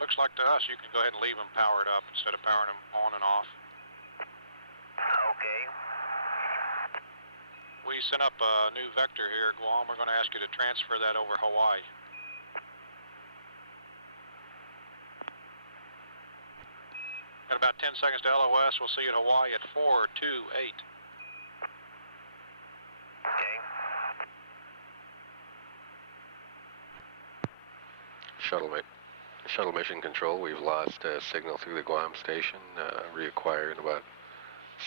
looks like to us you can go ahead and leave them powered up instead of powering them on and off. Okay. We sent up a new vector here, Guam. We're going to ask you to transfer that over Hawaii. At about 10 seconds to LOS, we'll see you at Hawaii at 428. Okay. Shuttle mission control, we've lost signal through the Guam station, reacquired in about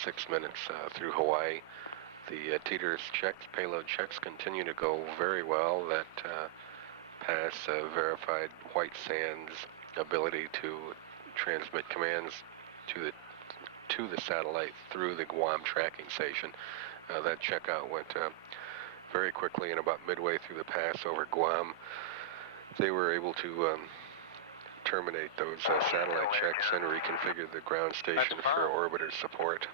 6 minutes through Hawaii. The TDRS checks, payload checks continue to go very well. That pass verified White Sands' ability to transmit commands to the satellite through the Guam tracking station. That checkout went very quickly, and about midway through the pass over Guam, they were able to terminate those satellite checks and reconfigure the ground station for orbiter support.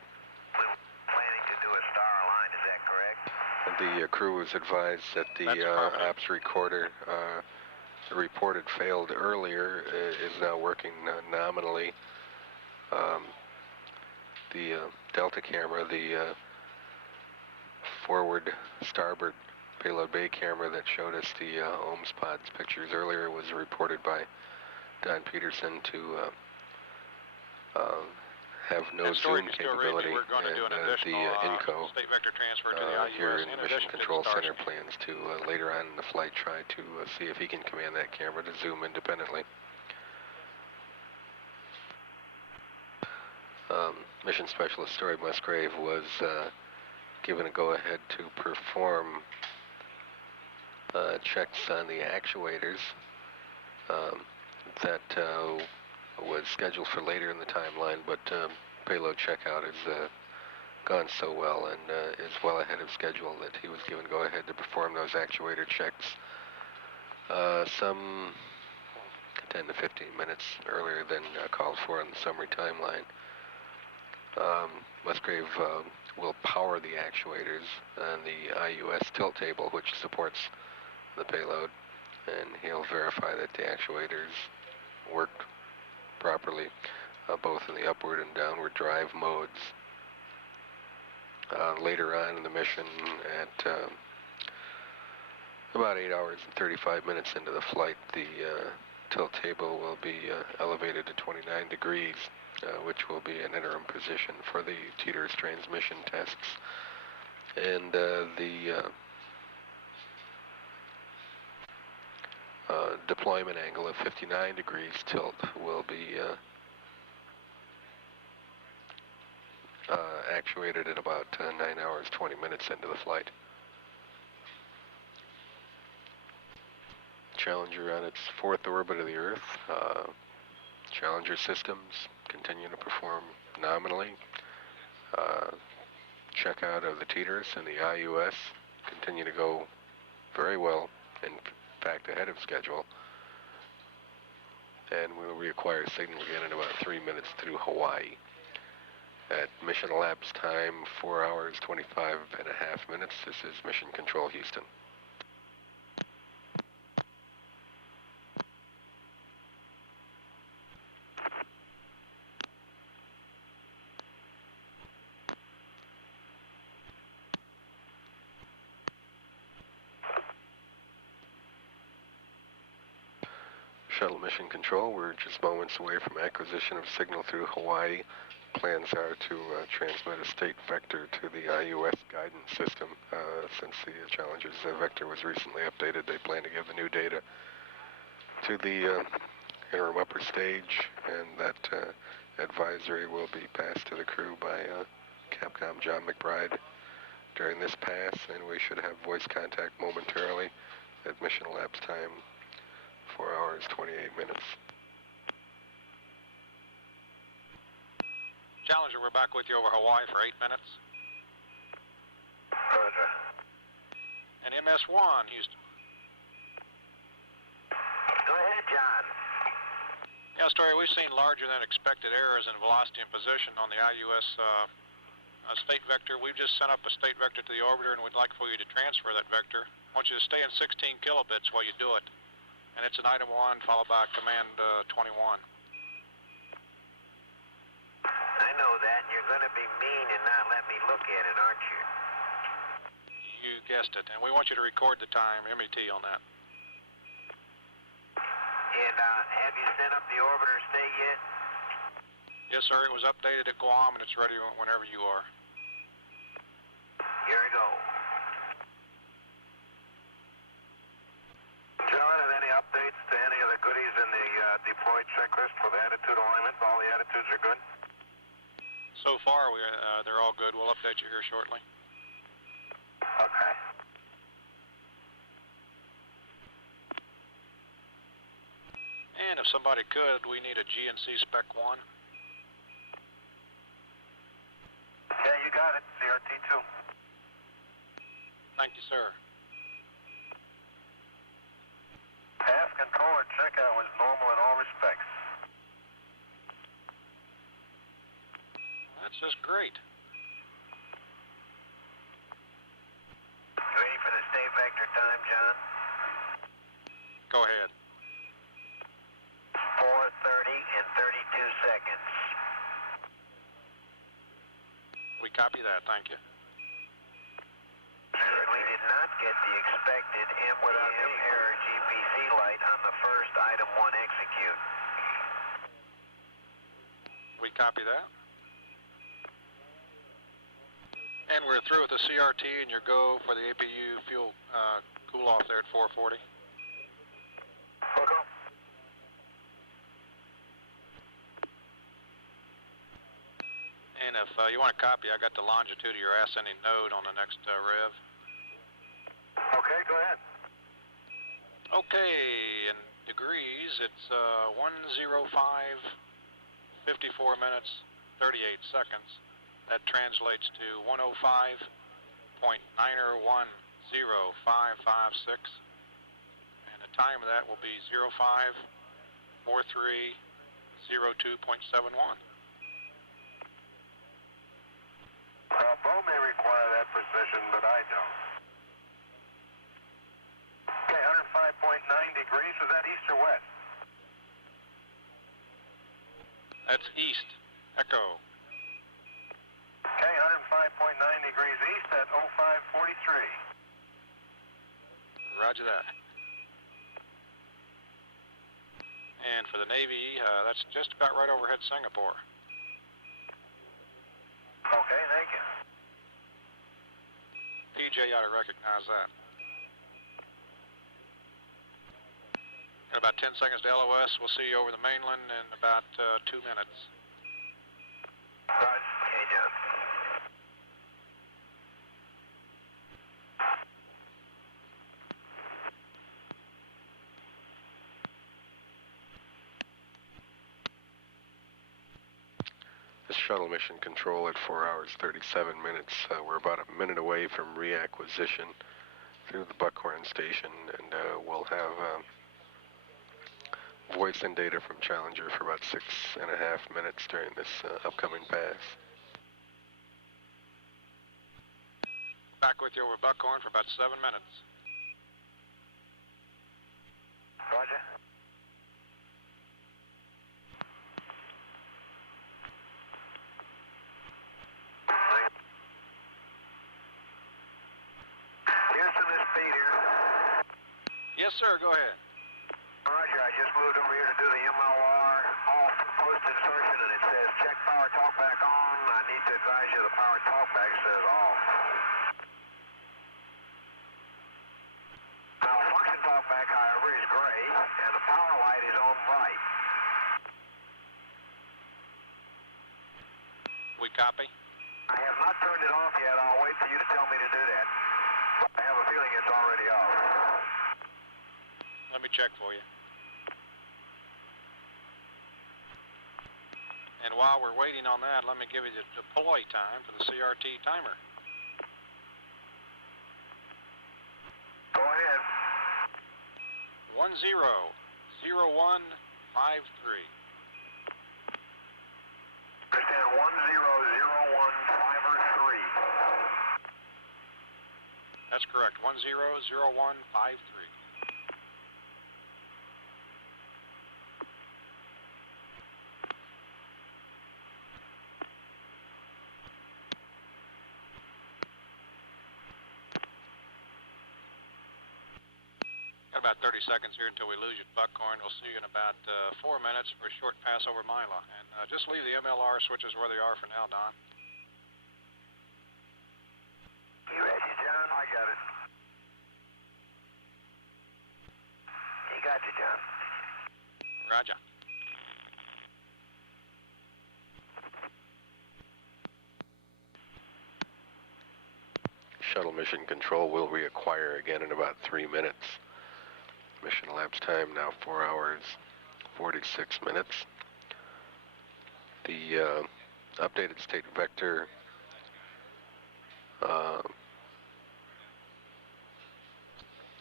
Planning to do a star line, is that correct? The crew was advised that the ops recorder reported failed earlier is now working nominally. The Delta camera, the forward starboard payload bay camera that showed us the OMS pods pictures earlier, was reported by Don Peterson to have no zoom capability, we're going to do an additional INCO state vector transfer to the IUS here in the Mission addition Control to the Center plans to later on in the flight try to see if he can command that camera to zoom independently. Mission Specialist Story Musgrave was given a go-ahead to perform checks on the actuators that was scheduled for later in the timeline, but payload checkout has gone so well and is well ahead of schedule that he was given go-ahead to perform those actuator checks some 10 to 15 minutes earlier than called for on the summary timeline. Musgrave will power the actuators on the IUS tilt table, which supports the payload, and he'll verify that the actuators work properly, both in the upward and downward drive modes. Later on in the mission at About 8 hours and 35 minutes into the flight, the tilt table will be elevated to 29 degrees, which will be an interim position for the TDRS transmission tests. And the deployment angle of 59 degrees tilt will be actuated at about 9 hours, 20 minutes into the flight. Challenger on its 4th orbit of the Earth. Challenger systems continue to perform nominally. Checkout of the TDRS and the IUS continue to go very well, in fact ahead of schedule. And we will reacquire signal again in about 3 minutes through Hawaii. At mission elapsed time, 4 hours, 25.5 minutes. This is Mission Control Houston. Shuttle Mission Control, we're just moments away from acquisition of signal through Hawaii. Plans are to transmit a state vector to the IUS guidance system. Since the Challenger's vector was recently updated, they plan to give the new data to the interim upper stage, and that advisory will be passed to the crew by Capcom John McBride during this pass, and we should have voice contact momentarily at mission elapsed time, 4 hours, 28 minutes. Challenger, we're back with you over Hawaii for 8 minutes. Roger. And MS-1, Houston. Go ahead, John. Yeah, Story, we've seen larger than expected errors in velocity and position on the IUS state vector. We've just sent up a state vector to the orbiter, and we'd like for you to transfer that vector. I want you to stay in 16 kilobits while you do it. And it's an item 1 followed by command 21. I know that. You're going to be mean and not let me look at it, aren't you? You guessed it. And we want you to record the time, MET, on that. And have you sent up the orbiter state yet? Yes, sir. It was updated at Guam, and it's ready whenever you are. Here I go. John, have any updates to any of the goodies in the deployed checklist for the attitude alignment? All the attitudes are good? So far, they're all good. We'll update you here shortly. Okay. And if somebody could, we need a GNC Spec 1. Yeah, you got it. CRT2. Thank you, sir. Pass, control, and checkout was normal in all respects. That's just great. Ready for the state vector time, John? Go ahead. 4:30 and 32 seconds. We copy that. Thank you. We did not get the expected MWM error GPC light on the first item 1 execute. We copy that. And we're through with the CRT, and your go for the APU fuel cool off there at 440. Okay. And if you want a copy, I got the longitude of your ascending node on the next rev. Okay, go ahead. Okay, in degrees, it's 105, 54 minutes, 38 seconds. That translates to 105.9010556. And the time of that will be 054302.71. Bo may require that precision, but I don't. Okay, 105.9 degrees. Is that east or west? That's east. Echo. Okay, 105.9 degrees east at 0543. Roger that. And for the Navy, that's just about right overhead Singapore. Okay, thank you. PJ ought to recognize that. In about 10 seconds to LOS, we'll see you over the mainland in about 2 minutes. Right. Hey, John. This shuttle mission control at 4 hours 37 minutes. We're about a minute away from reacquisition through the Buckhorn station, and we'll have voice and data from Challenger for about 6.5 minutes during this upcoming pass. Back with you over Buckhorn for about 7 minutes. Roger. Houston, this Pete here. Yes, sir, go ahead. Roger, I just moved over here to do the MLR off post-insertion, and it says check power talkback on. I need to advise you the power talkback says off. Now, function talkback, however, is gray, and the power light is on bright. We copy. I have not turned it off yet. I'll wait for you to tell me to do that. But I have a feeling it's already off. Let me check for you. And while we're waiting on that, let me give you the deploy time for the CRT timer. Go ahead. 100153. Understand 100153. That's correct, 100153. Got about 30 seconds here until we lose you at Buckhorn. We'll see you in about 4 minutes for a short pass over Mila. And just leave the MLR switches where they are for now, Don. You ready, John? I got it. He got you, John. Roger. Shuttle mission control will reacquire again in about 3 minutes. Mission elapsed time now 4 hours 46 minutes. The updated state vector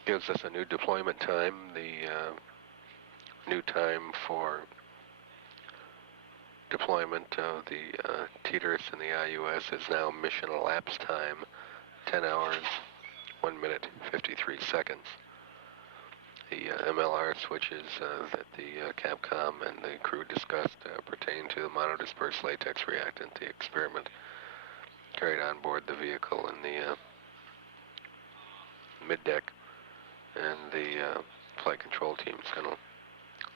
gives us a new deployment time. The new time for deployment of the TDRS and the IUS is now mission elapsed time 10 hours 1 minute 53 seconds. The MLR switches that the Capcom and the crew discussed pertain to the monodispersed latex reactant, the experiment carried on board the vehicle in the mid-deck, and the flight control team is going to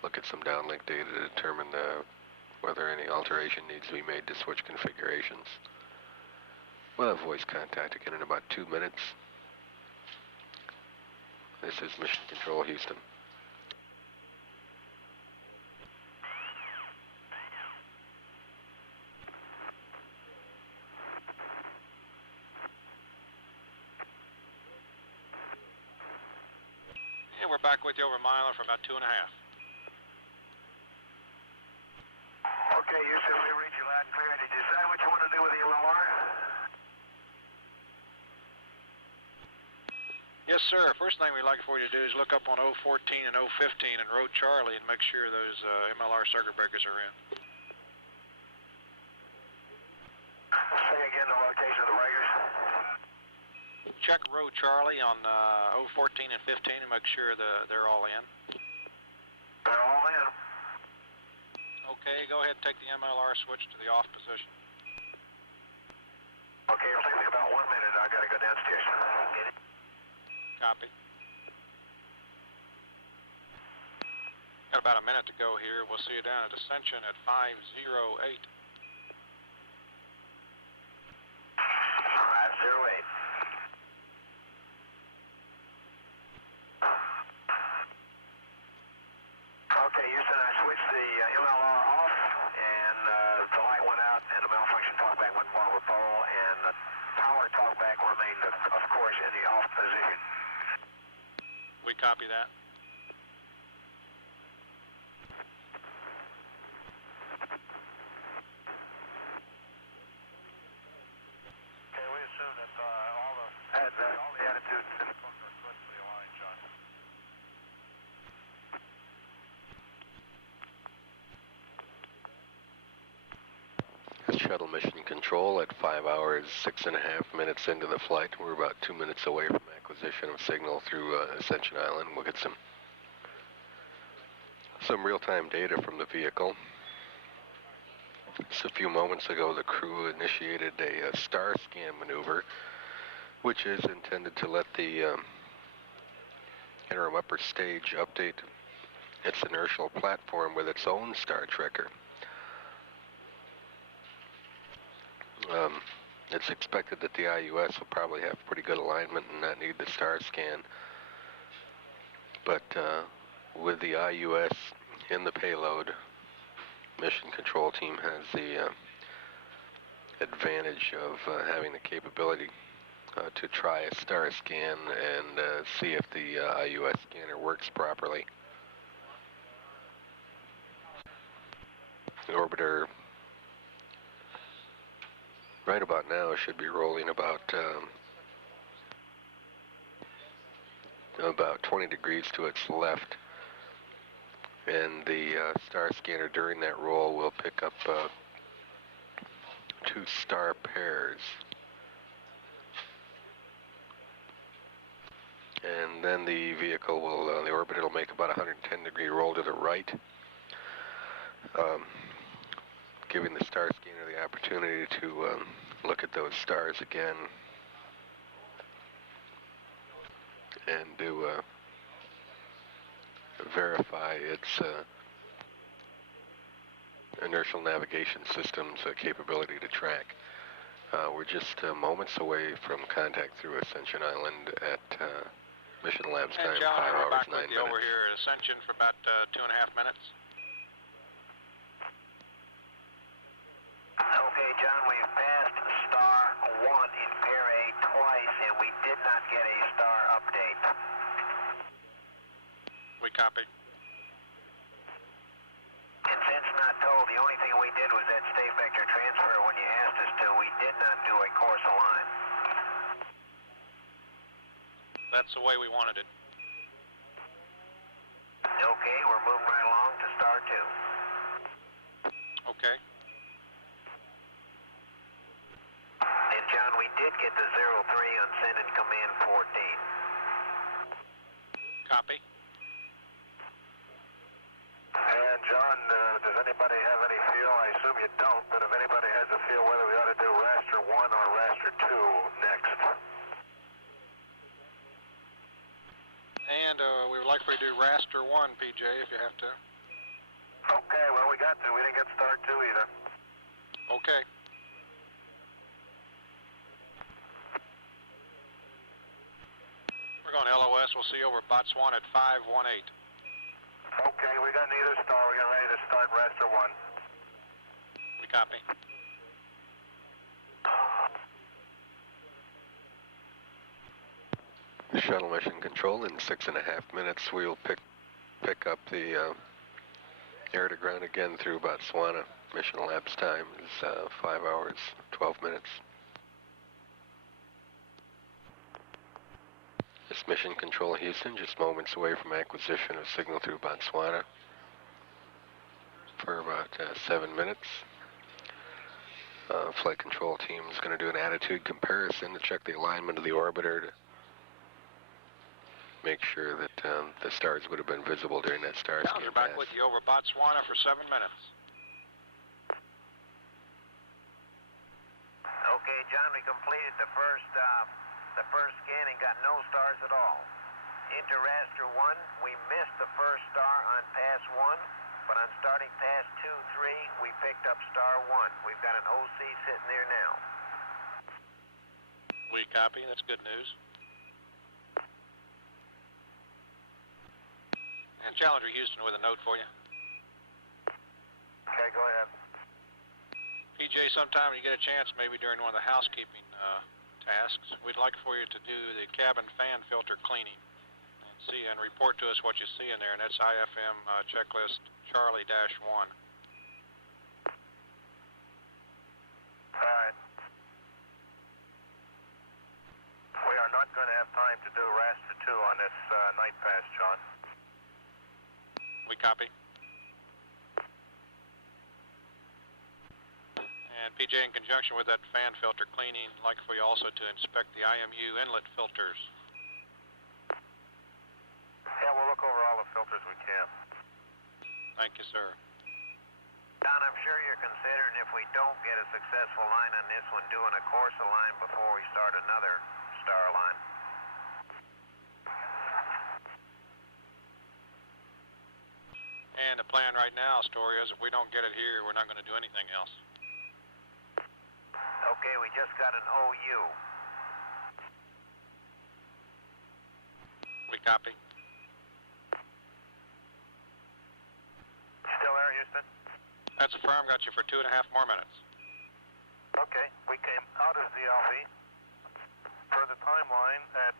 look at some downlink data to determine whether any alteration needs to be made to switch configurations. We'll have voice contact again in about 2 minutes. This is Mission Control, Houston. Yeah, we're back with you over Mila for about 2.5. Okay, Houston, we read you loud and clear. Did you decide what you want to do with the MLR? Yes, sir. First thing we'd like for you to do is look up on 014 and 015 and Road Charlie and make sure those MLR circuit breakers are in. Say again the location of the breakers. Check Road Charlie on 014 and 15 and make sure they're all in. They're all in. Okay, go ahead and take the MLR switch to the off position. Okay, it'll take me about 1 minute. I gotta go downstairs. Get it? Copy. Got about a minute to go here. We'll see you down at Ascension at 508. 508. Okay, Houston, I switched the MLR off, and the light went out, and the malfunction talkback went forward pole, and the power talkback remained, of course, in the off position. We copy that. Okay, we assume that all the attitudes and are correctly aligned, John. Shuttle mission control at 5 hours, 6.5 minutes into the flight. We're about 2 minutes away from acquisition of signal through Ascension Island. We'll get some real-time data from the vehicle. Just a few moments ago, the crew initiated a star scan maneuver, which is intended to let the interim upper stage update its inertial platform with its own star tracker. It's expected that the IUS will probably have pretty good alignment and not need the star scan. But with the IUS in the payload, mission control team has the advantage of having the capability to try a star scan and see if the IUS scanner works properly. The orbiter right about now should be rolling about 20 degrees to its left, and the star scanner during that roll will pick up 2 star pairs, and then the vehicle will, the orbiter will make about a 110-degree roll to the right, giving the star scanner the opportunity to look at those stars again and to verify its inertial navigation system's capability to track. We're just moments away from contact through Ascension Island at Mission Labs time, And John, 5 we're hours, back 9 with you minutes. over here at Ascension for about 2.5 minutes. Okay, John, we've passed star 1 in pair A twice, and we did not get a star update. We copy. And since not told, the only thing we did was that state vector transfer when you asked us to. We did not do a course align. That's the way we wanted it. Okay, we're moving right along to star 2. Okay. And John, we did get the 03 on send and command 14. Copy. And John, does anybody have any feel? I assume you don't, but if anybody has a feel whether we ought to do raster 1 or raster 2 next. And we would like for you to do raster 1, PJ, if you have to. Okay, well, we got to. We didn't get star 2 either. Okay. We're going LOS. We'll see you over at Botswana at 518. Okay, we got neither star. We're getting ready to start raster 1. We copy. Shuttle mission control in 6.5 minutes. We'll pick up the air to ground again through Botswana. Mission Labs time is 5 hours, 12 minutes. This mission control Houston, just moments away from acquisition of signal through Botswana for about 7 minutes. Flight control team is going to do an attitude comparison to check the alignment of the orbiter to make sure that the stars would have been visible during that star scan We're back pass. with you over Botswana for 7 minutes. Okay, John, we completed the first scan and got no stars at all. Interraster 1, we missed the first star on pass 1, but on starting pass 2-3, we picked up star 1. We've got an OC sitting there now. We copy. That's good news. And Challenger Houston with a note for you. Okay, go ahead. PJ, sometime when you get a chance, maybe during one of the housekeeping tasks, we'd like for you to do the cabin fan filter cleaning and see and report to us what you see in there, and that's IFM checklist Charlie-1. All right. We are not going to have time to do raster 2 on this night pass, John. We copy. And PJ, in conjunction with that fan filter cleaning, I'd like for you also to inspect the IMU inlet filters. Yeah, we'll look over all the filters we can. Thank you, sir. Don, I'm sure you're considering, if we don't get a successful line on this one, doing a course line before we start another star line. And the plan right now, Story, is if we don't get it here, we're not going to do anything else. Okay, we just got an OU. We copy. Still there, Houston? That's a firm. Got you for 2.5 more minutes. Okay, we came out of the LV per the timeline at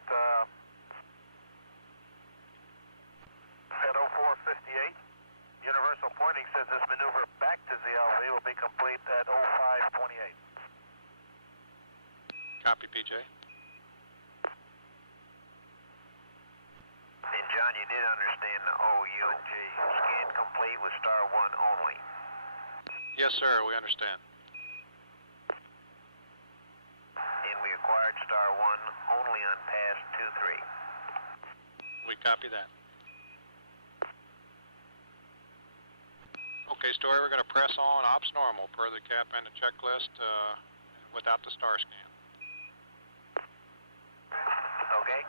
04:58. Universal pointing says this maneuver back to ZLV will be complete at 05:28. Copy, PJ. And John, you did understand the OU and G. Scan complete with star 1 only. Yes, sir, we understand. And we acquired star 1 only on pass 2-3. We copy that. Okay, Story, we're going to press on ops normal per the cap and the checklist without the star scan. Okay.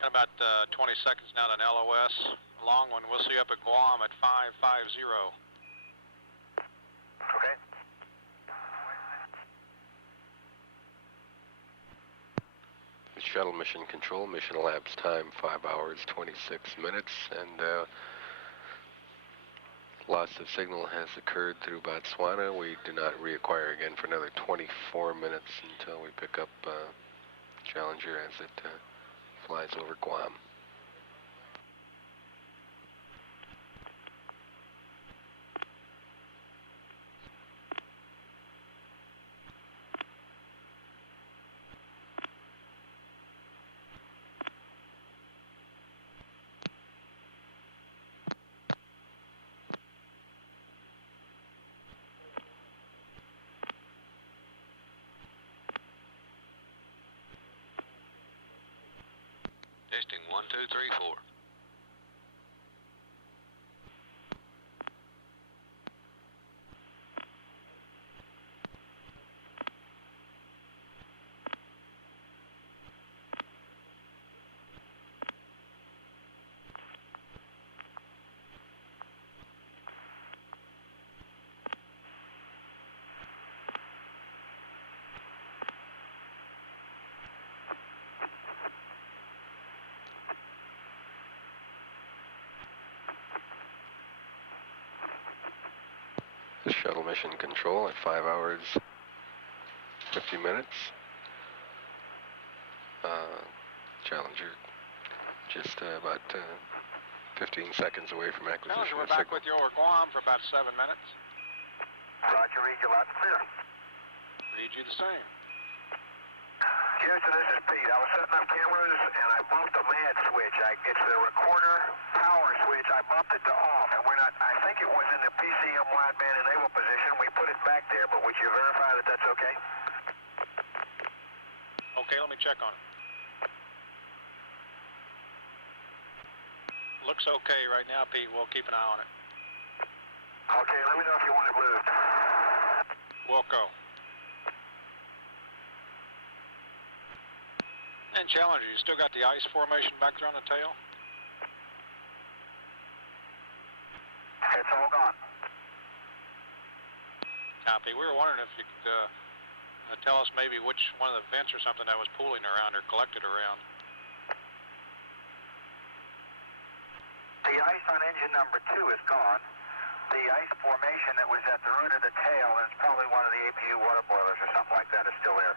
Got about 20 seconds now to an LOS. Long one. We'll see you up at Guam at 550. Okay. Shuttle mission control, mission elapsed time 5 hours 26 minutes, and loss of signal has occurred through Botswana. We do not reacquire again for another 24 minutes until we pick up Challenger as it flies over Guam. Testing 1, 2, 3, 4. Shuttle mission control at 5 hours 50 minutes. Challenger just about 15 seconds away from acquisition. Challenger, we're back with you over Guam for about 7 minutes. Roger, read you loud and clear. Read you the same. Houston, this is Pete. I was setting up cameras and I bumped the MAD switch. It's the recorder power switch. I bumped it to off, and we're not. I think it was in the PCM wideband enable position. We put it back there, but would you verify that that's okay? Okay, let me check on it. Looks okay right now, Pete. We'll keep an eye on it. Okay, let me know if you want it moved. We'll go. And Challenger, you still got the ice formation back there on the tail? It's all gone. Copy. We were wondering if you could tell us maybe which one of the vents or something that was pooling around or collected around. The ice on engine number 2 is gone. The ice formation that was at the root of the tail, and it's probably one of the APU water boilers or something like that, is still there.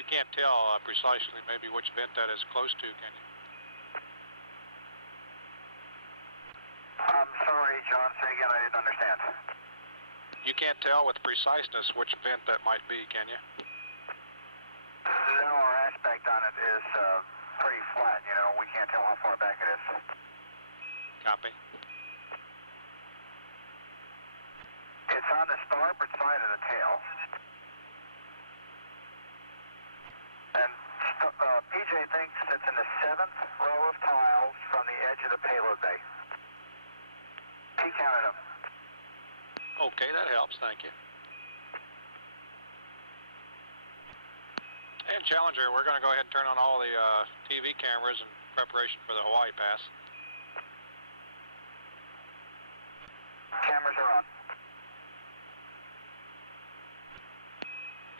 You can't tell precisely maybe which vent that is close to, can you? I'm sorry, John. Say again, I didn't understand. You can't tell with preciseness which vent that might be, can you? No, our aspect on it is pretty flat, you know. We can't tell how far back it is. Copy. It's on the starboard side of the tail. And PJ thinks it's in the 7th row of tiles from the edge of the payload bay. He counted them. Okay, that helps. Thank you. And Challenger, we're going to go ahead and turn on all the TV cameras in preparation for the Hawaii pass. Cameras are on.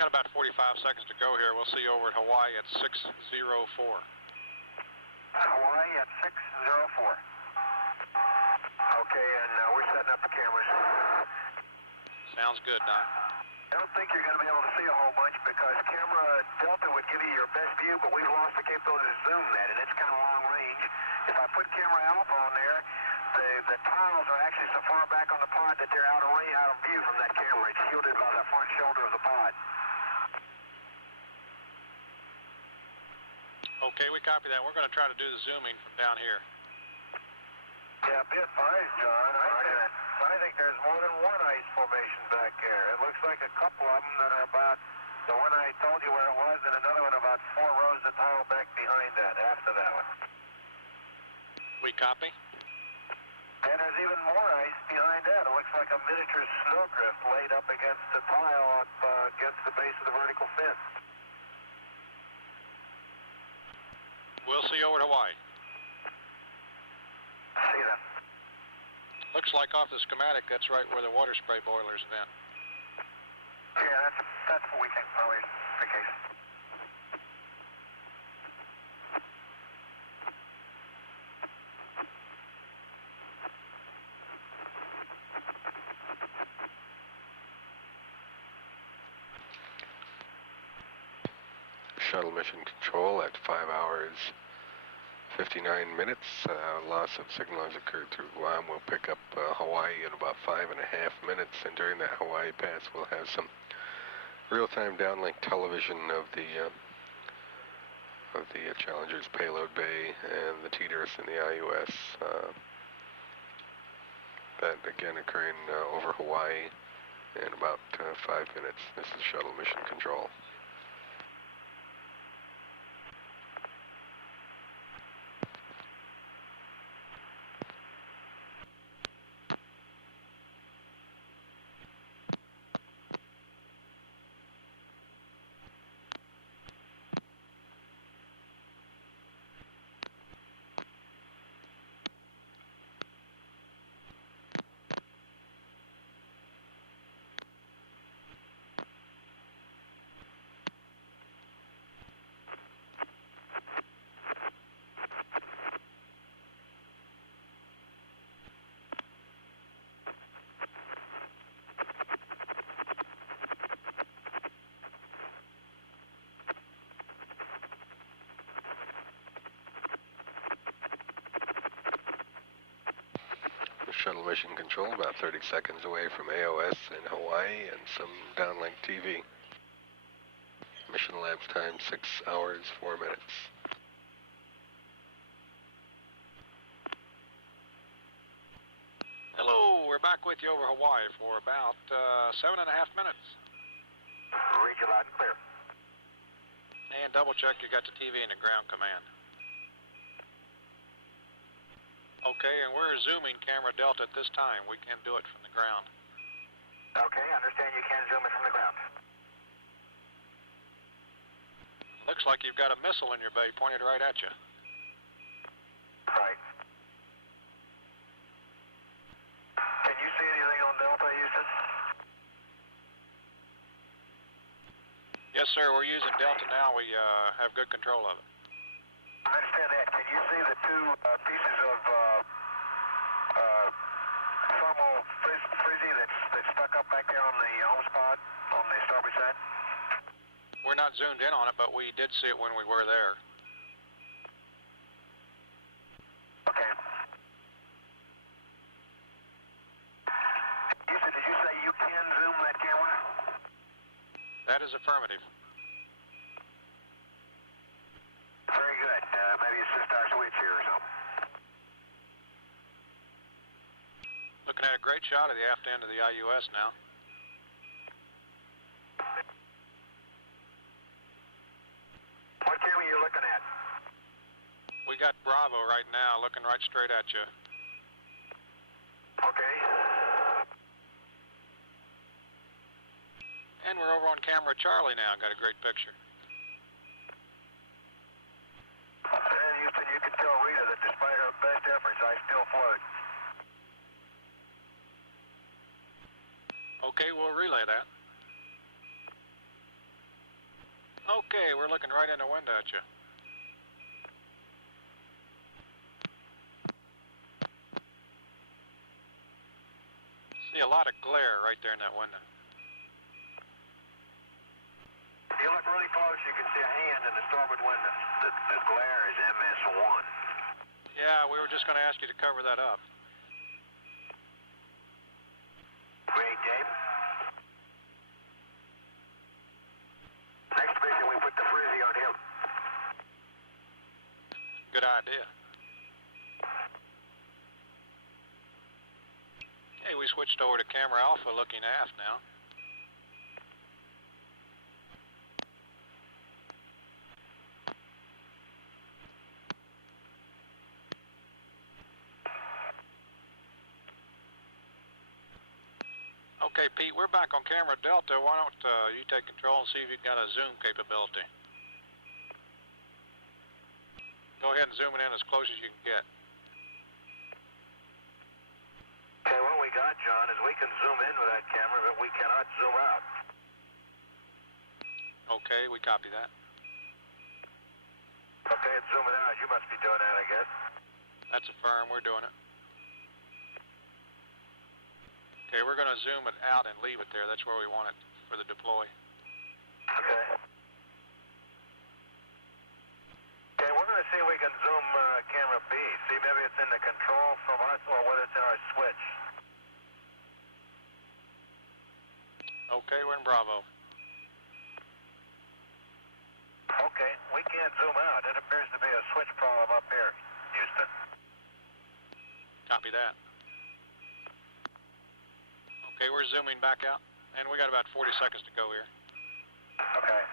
Got about 45 seconds to go here. We'll see you over at Hawaii at 6:04. Hawaii at 6:04. Okay, and we're setting up the cameras. Sounds good, Don. I don't think you're going to be able to see a whole bunch because camera Delta would give you your best view, but we've lost the capability to zoom that, and it's kind of long range. If I put camera Alpha on there, the tiles are actually so far back on the pod that they're out of view from that camera. It's shielded by the front shoulder of the pod. Okay, we copy that. We're going to try to do the zooming from down here. Yeah, be advised, John. I think there's more than one ice formation back there. It looks like a couple of them that are about the one I told you where it was, and another one about 4 rows of tile back behind that, after that one. We copy. And there's even more ice behind that. It looks like a miniature snowdrift laid up against the tile up against the base of the vertical fin. We'll see you over at Hawaii. See you then. Looks like off the schematic, that's right where the water spray boilers vent. Yeah, that's what we think probably is the case. Shuttle mission control at 5 hours 59 minutes. Loss of signal has occurred through Guam. We'll pick up Hawaii in about 5.5 minutes, and during that Hawaii pass we'll have some real-time downlink television of the Challenger's payload bay and the TDRS and the IUS. That again occurring over Hawaii in about 5 minutes. This is shuttle mission control. Shuttle mission control about 30 seconds away from AOS in Hawaii and some downlink TV. Mission elapsed time 6 hours 4 minutes. Hello, we're back with you over Hawaii for about 7.5 minutes. Read you loud and clear. And double check you got the TV in the ground command. Okay, and we're zooming camera Delta at this time. We can do it from the ground. Okay, I understand you can zoom it from the ground. Looks looks like you've got a missile in your bay pointed right at you. Right. Can you see anything on Delta, Houston? Yes, sir. We're using Delta now. We have good control of it. I understand that. Can you see the two pieces of thermal frizzy that's stuck up back there on the home spot on the starboard side? We're not zoomed in on it, but we did see it when we were there. Okay. Houston, did you say you can zoom that camera? That is affirmative. Very good. Maybe it's just our switch here or something. Looking at a great shot of the aft end of the IUS now. What camera are you looking at? We got Bravo right now, looking right straight at you. Okay. And we're over on camera Charlie now. Got a great picture. Houston, you can tell Rita that despite her best efforts, I still float. Okay, we'll relay that. Okay, we're looking right in the window at you. See a lot of glare right there in that window. If you look really close, you can see a hand in the starboard window. The glare is MS1. Yeah, we were just going to ask you to cover that up. Great, Dave. Next mission, we put the frizzy on him. Good idea. Hey, we switched over to camera Alpha looking aft now. Okay, Pete, we're back on camera Delta. Why don't you take control and see if you've got a zoom capability. Go ahead and zoom it in as close as you can get. Okay, what we got, John, is we can zoom in with that camera, but we cannot zoom out. Okay, we copy that. Okay, it's zooming out. You must be doing that, I guess. That's affirmed. We're doing it. Okay, we're going to zoom it out and leave it there. That's where we want it for the deploy. Okay. Okay, we're going to see if we can zoom camera B. See maybe it's in the control from us or whether it's in our switch. Okay, we're in Bravo. Okay, we can't zoom out. It appears to be a switch problem up here, Houston. Copy that. Okay, we're zooming back out, and we got about 40 seconds to go here. Okay.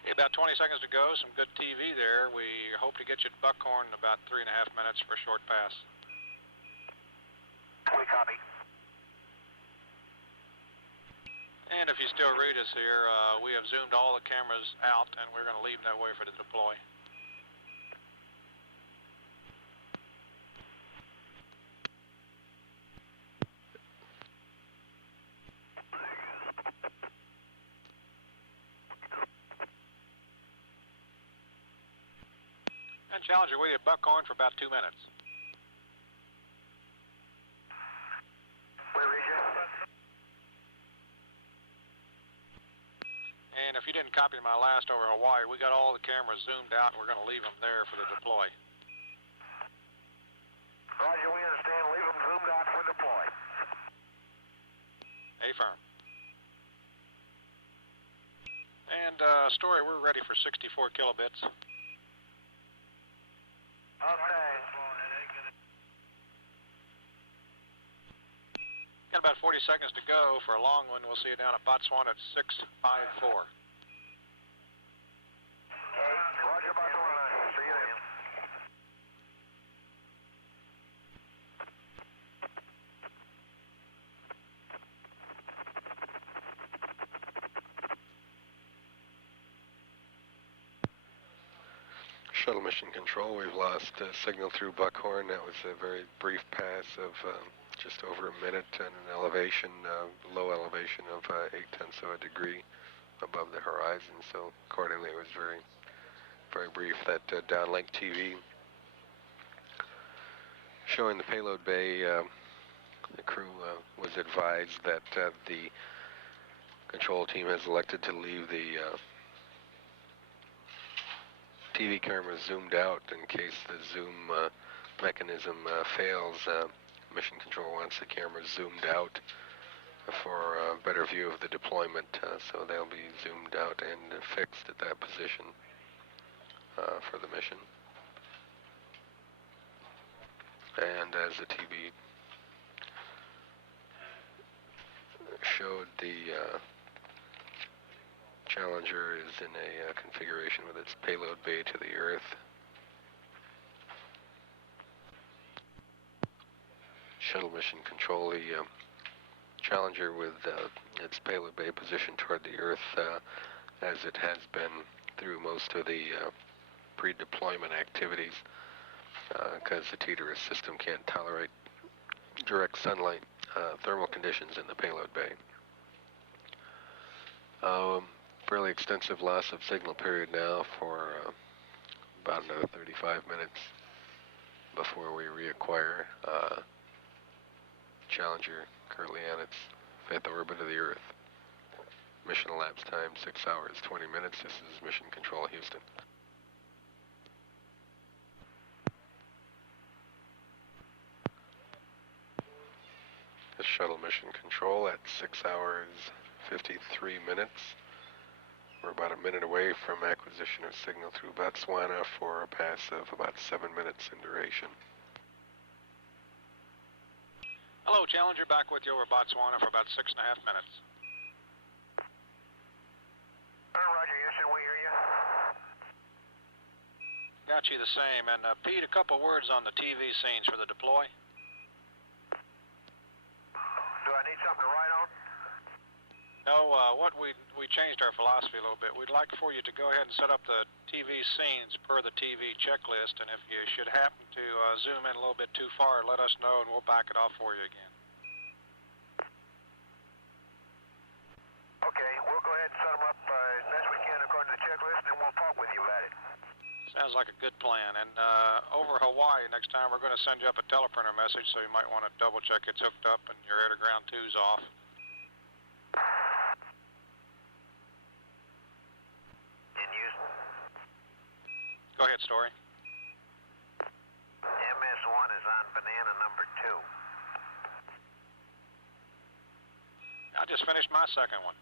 Okay, about 20 seconds to go. Some good TV there. We hope to get you to Buckhorn in about 3.5 minutes for a short pass. We copy. And if you still read us here, we have zoomed all the cameras out, and we're going to leave them that way for the deploy. And Challenger, we at Buckhorn for about 2 minutes. Where is you? And if you didn't copy my last over Hawaii, we got all the cameras zoomed out, and we're going to leave them there for the deploy. Roger, we understand. Leave them zoomed out for deploy. Affirm. And Story, we're ready for 64 kilobits. Okay. Got about 40 seconds to go for a long one. We'll see you down at Botswana at 654. Roger, Botswana. See you then. Shuttle Mission Control, we've lost signal through Buckhorn. That was a very brief pass of just over a minute and an elevation, low elevation of 0.8 of a degree above the horizon. So accordingly, it was very, very brief. That downlink TV showing the payload bay, the crew was advised that the control team has elected to leave the TV camera zoomed out in case the zoom mechanism fails. Mission Control wants the camera zoomed out for a better view of the deployment, so they'll be zoomed out and fixed at that position for the mission. And as the TV showed, the Challenger is in a configuration with its payload bay to the Earth. Shuttle Mission Control, the Challenger with its payload bay positioned toward the Earth, as it has been through most of the pre-deployment activities, because the TDRS system can't tolerate direct sunlight thermal conditions in the payload bay. Fairly extensive loss of signal period now for about another 35 minutes before we reacquire. Challenger currently on its 5th orbit of the Earth. Mission elapsed time 6 hours, 20 minutes. This is Mission Control, Houston. The Shuttle Mission Control at 6 hours, 53 minutes. We're about a minute away from acquisition of signal through Botswana for a pass of about 7 minutes in duration. Hello, Challenger, back with you over Botswana for about 6.5 minutes. Roger, Houston, we hear you. Got you the same. And Pete, a couple words on the TV scenes for the deploy. Do I need something to write on? No, we changed our philosophy a little bit. We'd like for you to go ahead and set up the TV scenes per the TV checklist, and if you should happen to zoom in a little bit too far, let us know and we'll back it off for you again. Okay, we'll go ahead and set them up as best we can according to the checklist, and we'll talk with you about it. Sounds like a good plan. And over Hawaii next time, we're going to send you up a teleprinter message, so you might want to double check it's hooked up and your air-to-ground 2's off. In use. Go ahead, Story. MS-1 is on banana number 2. I just finished my second one.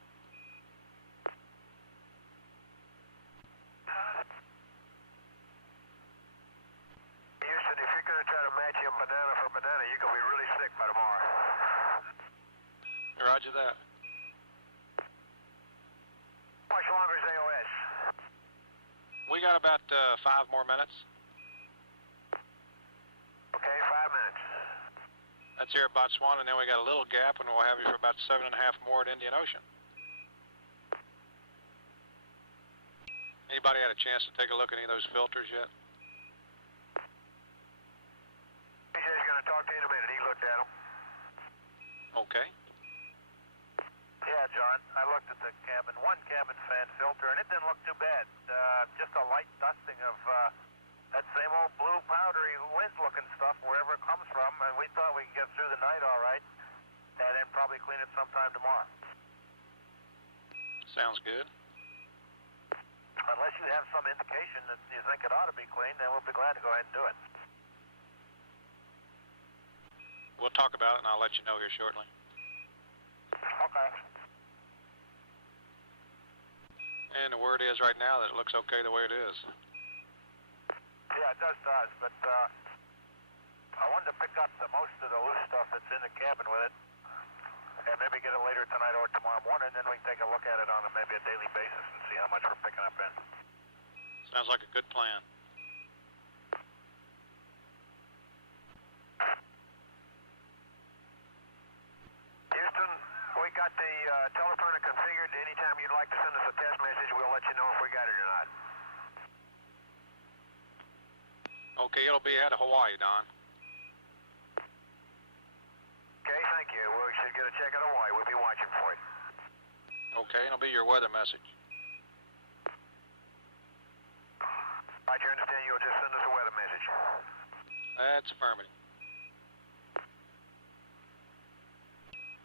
Houston, if you're going to try to match him banana for banana, you're going to be really sick by tomorrow. Roger that. How much longer is AOS? We got about 5 more minutes. Okay, 5 minutes. That's here at Botswana, and then we got a little gap, and we'll have you for about 7.5 more at Indian Ocean. Anybody had a chance to take a look at any of those filters yet? He's going to talk to you in a minute. He looked at them. Okay. Yeah, John, I looked at the cabin, one cabin fan filter, and it didn't look too bad. Just a light dusting of that same old blue powdery lint-looking stuff wherever it comes from, and we thought we could get through the night all right, and then probably clean it sometime tomorrow. Sounds good. Unless you have some indication that you think it ought to be cleaned, then we'll be glad to go ahead and do it. We'll talk about it, and I'll let you know here shortly. Okay. And the word is right now that it looks okay the way it is. Yeah, it does, but I wanted to pick up most of the loose stuff that's in the cabin with it, and maybe get it later tonight or tomorrow morning, then we can take a look at it on maybe a daily basis and see how much we're picking up in. Sounds like a good plan. Houston, we got the teleprinter configured. Anytime you'd like to send us a test message, we'll let you know if we got it or not. Okay, it'll be out of Hawaii, Don. Okay, thank you. We should get a check out of Hawaii. We'll be watching for it. Okay, it'll be your weather message. Roger, understand you'll just send us a weather message. That's affirmative.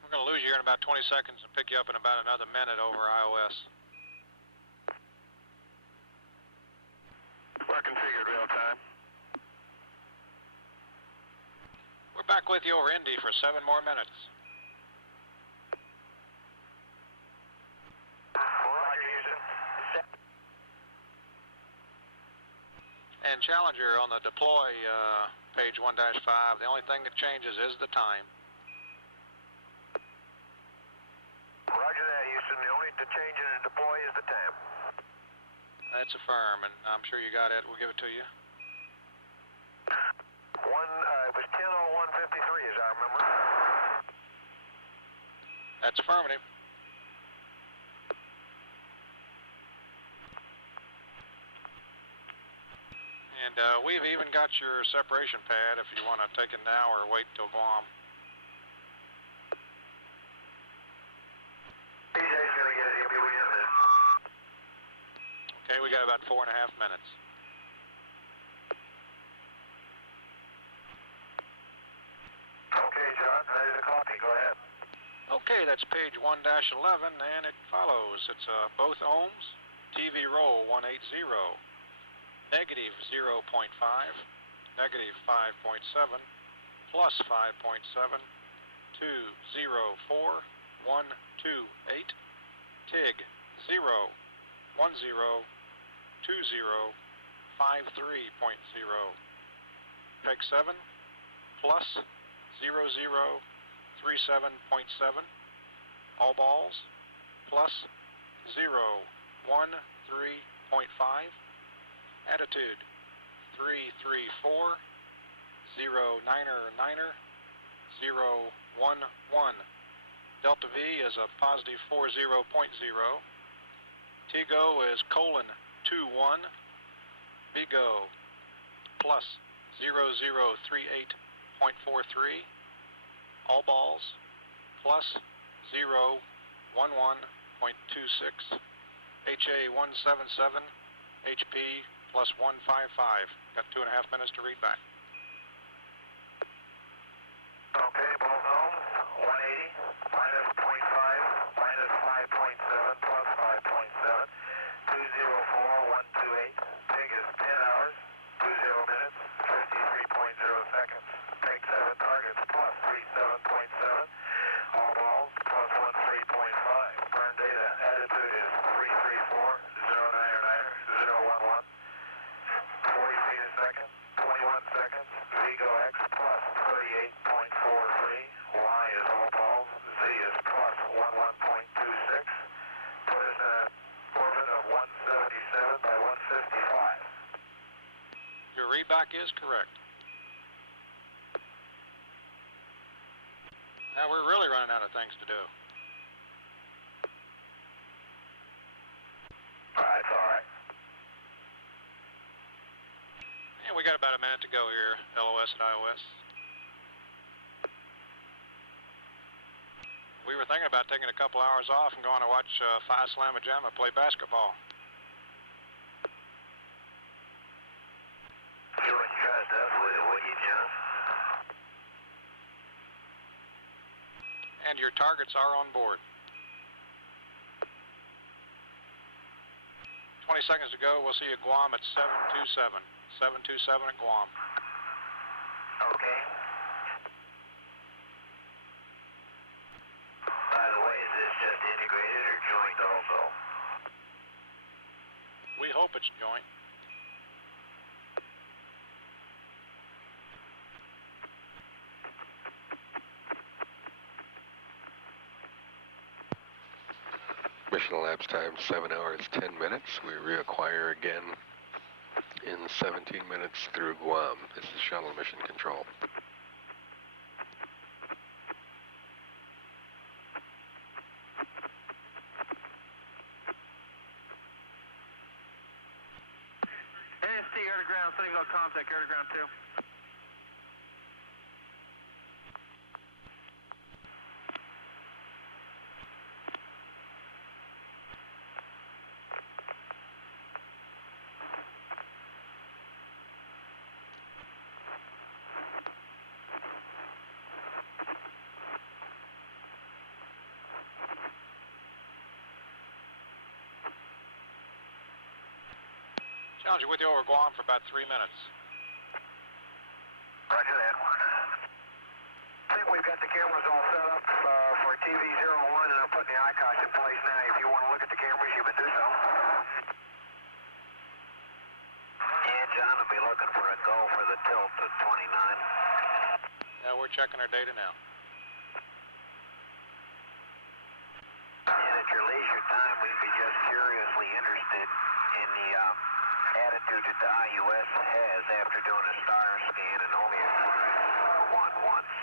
We're going to lose you here in about 20 seconds and pick you up in about another minute over iOS. We're configured real time. We're back with you over Indy for 7 more minutes. Roger, Houston. And Challenger on the deploy page 1-5, the only thing that changes is the time. Roger that, Houston. The only change in the deploy is the time. That's affirm, and I'm sure you got it. We'll give it to you. It was 10:01:53, as I remember. That's affirmative. And we've even got your separation pad if you want to take it now or wait till Guam. PJ's going to get it. He'll be waiting a minute. Okay, we got about 4.5 minutes. Okay, John, ready to copy. Go ahead. Okay, that's page 1-11, and it follows. It's both ohms, TV roll 180, negative 0.5, negative 5.7, plus 5.7, 204, 128, TIG 0, 10, 20, 53.0, PEG 7, plus 0037.7, all balls, plus 013.5, attitude 334, 09er, 011. Delta V is a positive 40.0. TGO is :21. BGO plus 0038.43. All balls plus 011.26. HA 177. HP plus 155. Got 2.5 minutes to read back. Okay, both ohms, 180, minus 0.5, minus 5.7, plus 5.7, 204, 128. TIG is 10 hours, 20 minutes, 53.0 seconds. PEG 7 targets, plus 37.7. All balls, plus 13.5. Burn data, attitude is 334, 09er, 011. 40 feet a second, 21 seconds. VGO X plus 38.43. Y is all balls. Z is plus 11.26. Put us in an orbit of 177 by 155. Your readback is correct. Now we're really running out of things to do. Alright, it's alright. And we got about a minute to go here, LOS and iOS. We were thinking about taking a couple hours off and going to watch Phi Slamma Jamma play basketball. You wouldn't trust us with it, would you, John? And your targets are on board. 20 seconds to go. We'll see you at Guam at 727. 727 at Guam. Okay. By the way, is this just integrated or joint also? We hope it's joint. Mission elapsed time 7 hours 10 minutes. We reacquire again in 17 minutes through Guam. This is Shuttle Mission Control. AST air to ground, Sunnyvale contact, air to ground 2. Challenger with you over Guam for about 3 minutes. Roger that. I think we've got the cameras all set up for TV01 and I'm putting the ICOS in place now. If you want to look at the cameras, you can do so. Yeah, John will be looking for a go for the tilt at 29. Yeah, we're checking our data now. And at your leisure time, we'd be just curiously interested in the attitude that the IUS has after doing a star scan and only one once.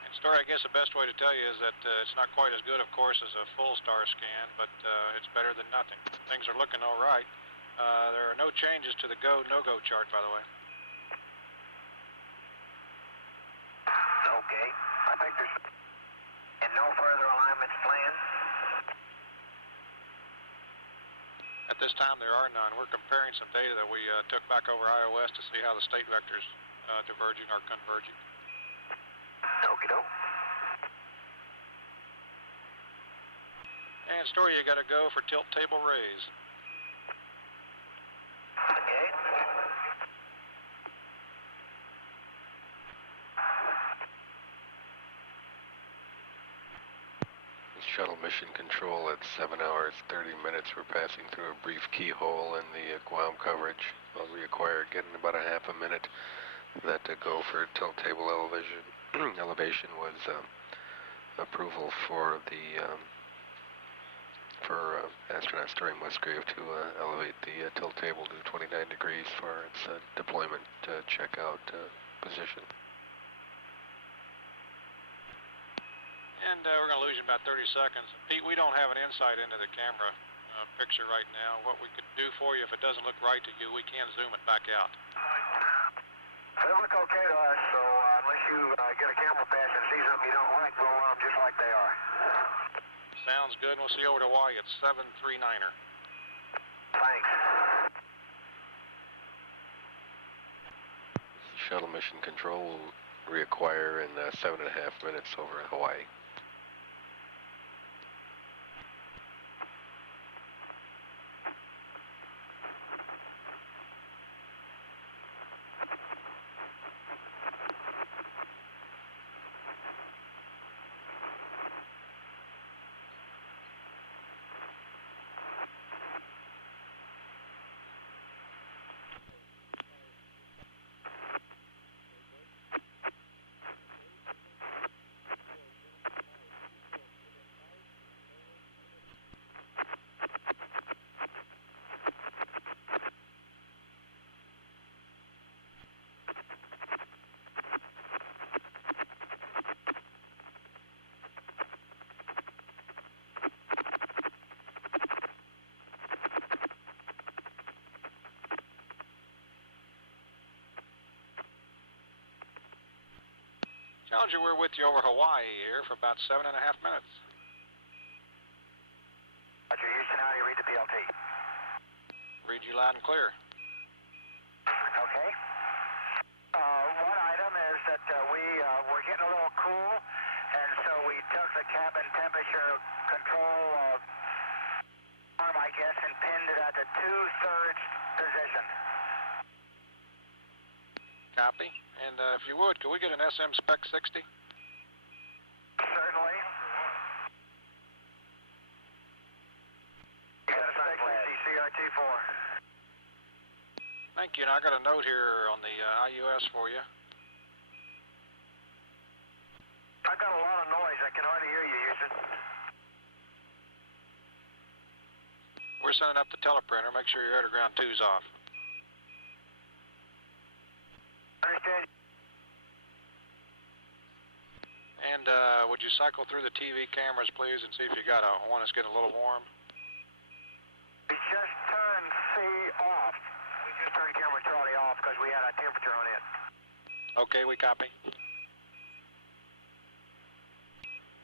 And Story, I guess the best way to tell you is that it's not quite as good, of course, as a full star scan, but it's better than nothing. Things are looking all right. There are no changes to the go, no-go chart, by the way. Okay. I think there's... And no further alignments planned? At this time, there are none. We're comparing some data that we took back over iOS to see how the state vectors diverging or converging. Okie doke. And Story, you got to go for tilt table raise. Okay. Shuttle mission control at 7 hours 30 minutes. We're passing through a brief keyhole in the Guam coverage. We'll require getting about a half a minute. That to go for tilt table elevation. Elevation was approval for the astronaut Story Musgrave to elevate the tilt table to 29 degrees for its deployment checkout position. And we're going to lose you in about 30 seconds. Pete, we don't have an insight into the camera picture right now. What we could do for you, if it doesn't look right to you, we can zoom it back out. They look okay to us, so unless you get a camera pass and see something you don't like, we'll run them just like they are. Sounds good. We'll see you over to Hawaii at 739er. Thanks. Shuttle mission control will reacquire in 7.5 minutes over in Hawaii. Challenger, we're with you over Hawaii here for about 7.5 minutes. Roger, Houston, how do you read the PLT? Read you loud and clear. Okay. One item is that we were getting a little cool, and so we took the cabin temperature control arm, I guess, and pinned it at the 2/3 position. Copy. And if you would, could we get an SM spec 60? Certainly. You got a spec 60 CRT4. Thank you. And I got a note here on the IUS for you. I got a lot of noise. I can hardly hear you, Houston. We're sending up the teleprinter. Make sure your air to ground 2's off. Understand. And would you cycle through the TV cameras, please, and see if you got one that's getting a little warm? We just turned C off. We just turned camera Charlie off because we had our temperature on it. Okay, we copy.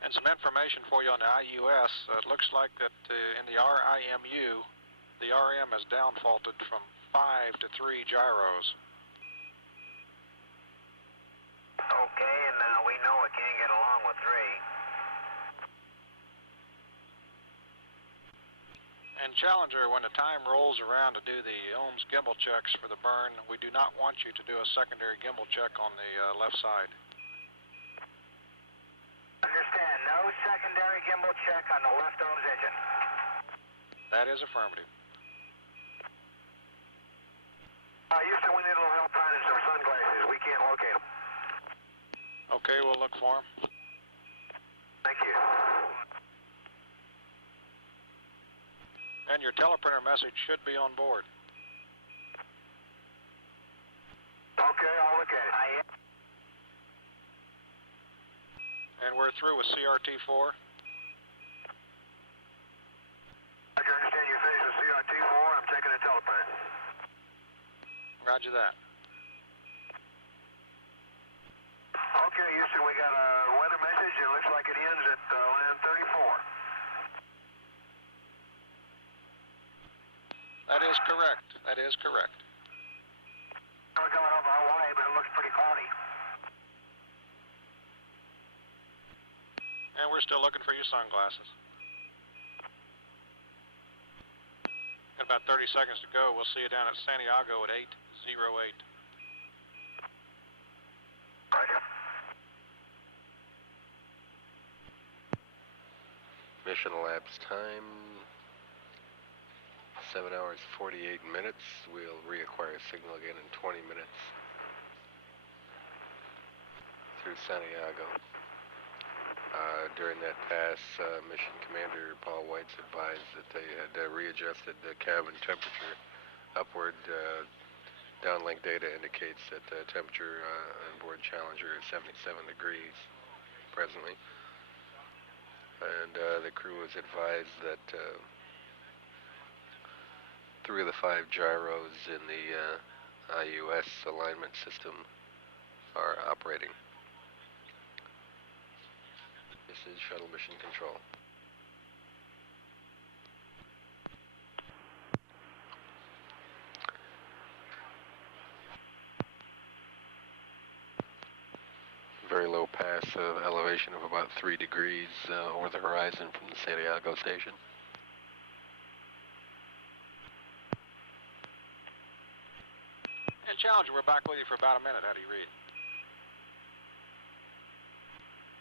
And some information for you on the IUS. It looks like that in the RIMU, the RM has downfaulted from 5 to 3 gyros. Okay, and we know it can't get along with 3. And Challenger, when the time rolls around to do the ohms gimbal checks for the burn, we do not want you to do a secondary gimbal check on the left side. Understand, no secondary gimbal check on the left ohms engine. That is affirmative. Houston, we need a little help finding some sunglasses. We can't locate them. Okay, we'll look for them. Thank you. And your teleprinter message should be on board. Okay, I'll look at it. And we're through with CRT-4. I can understand you're finished with CRT-4. I'm taking a teleprinter. Roger that. Okay, Houston, we got a weather message. It looks like it ends at land 34. That is correct. That is correct. We're going over Hawaii, but it looks pretty cloudy. And we're still looking for your sunglasses. Got about 30 seconds to go. We'll see you down at Santiago at 8:08. Roger. Mission elapsed time 7 hours 48 minutes. We'll reacquire signal again in 20 minutes through Santiago. During that pass, Mission Commander Paul White's advised that they had readjusted the cabin temperature upward. Downlink data indicates that the temperature on board Challenger is 77 degrees presently. And the crew was advised that 3 of the 5 gyros in the IUS alignment system are operating. This is Shuttle Mission Control. Very low pass of elevation of about 3 degrees over the horizon from the Santiago station. And Challenger, we're back with you for about a minute. How do you read?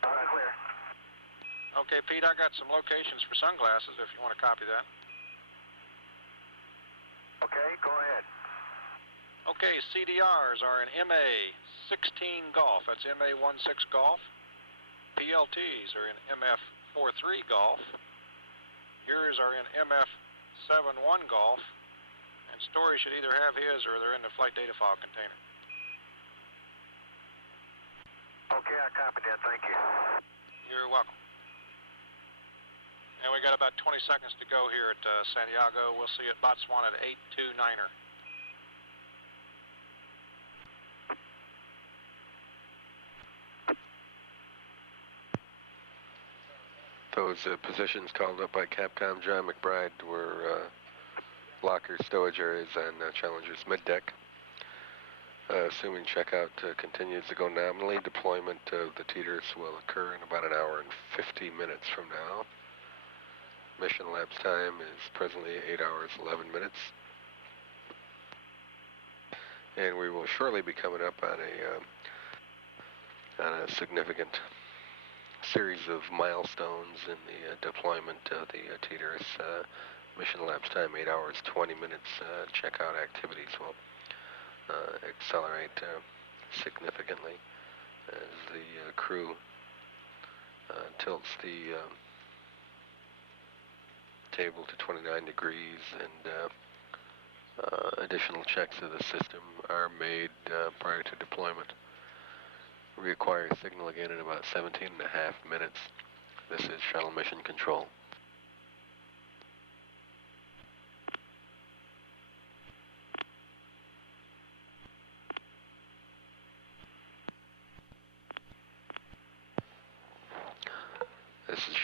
Clear. Okay, Pete, I got some locations for sunglasses if you want to copy that. Okay, go ahead. Okay, CDRs are in MA16 Golf. That's MA16 Golf. PLTs are in MF43 Golf. Yours are in MF71 Golf. And Story should either have his or they're in the flight data file container. Okay, I copied that. Thank you. You're welcome. And we got about 20 seconds to go here at Santiago. We'll see you at Botswana at 829er. Those positions called up by Capcom John McBride were locker stowage areas on Challenger's middeck. Assuming checkout continues to go nominally, deployment of the TDRS will occur in about an hour and 50 minutes from now. Mission elapsed time is presently 8 hours 11 minutes. And we will shortly be coming up on a significant series of milestones in the deployment of the TDRS. Mission elapsed time 8 hours 20 minutes. Checkout activities will accelerate significantly as the crew tilts the table to 29 degrees and additional checks of the system are made prior to deployment. Reacquire signal again in about 17.5 minutes. This is Shuttle Mission Control.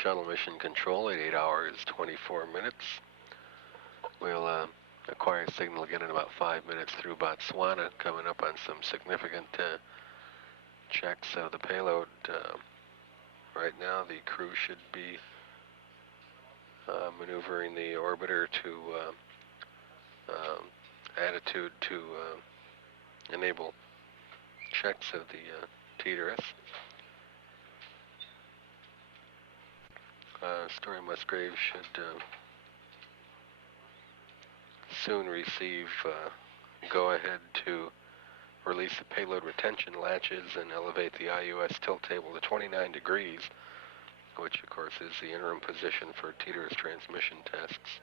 Shuttle Mission Control at 8 hours 24 minutes. We'll acquire signal again in about 5 minutes through Botswana, coming up on some significant checks of the payload. Right now the crew should be maneuvering the orbiter to attitude to enable checks of the TDRS. Story Musgrave should soon receive go-ahead to release the payload retention latches and elevate the IUS tilt table to 29 degrees, which of course is the interim position for TDRS transmission tests.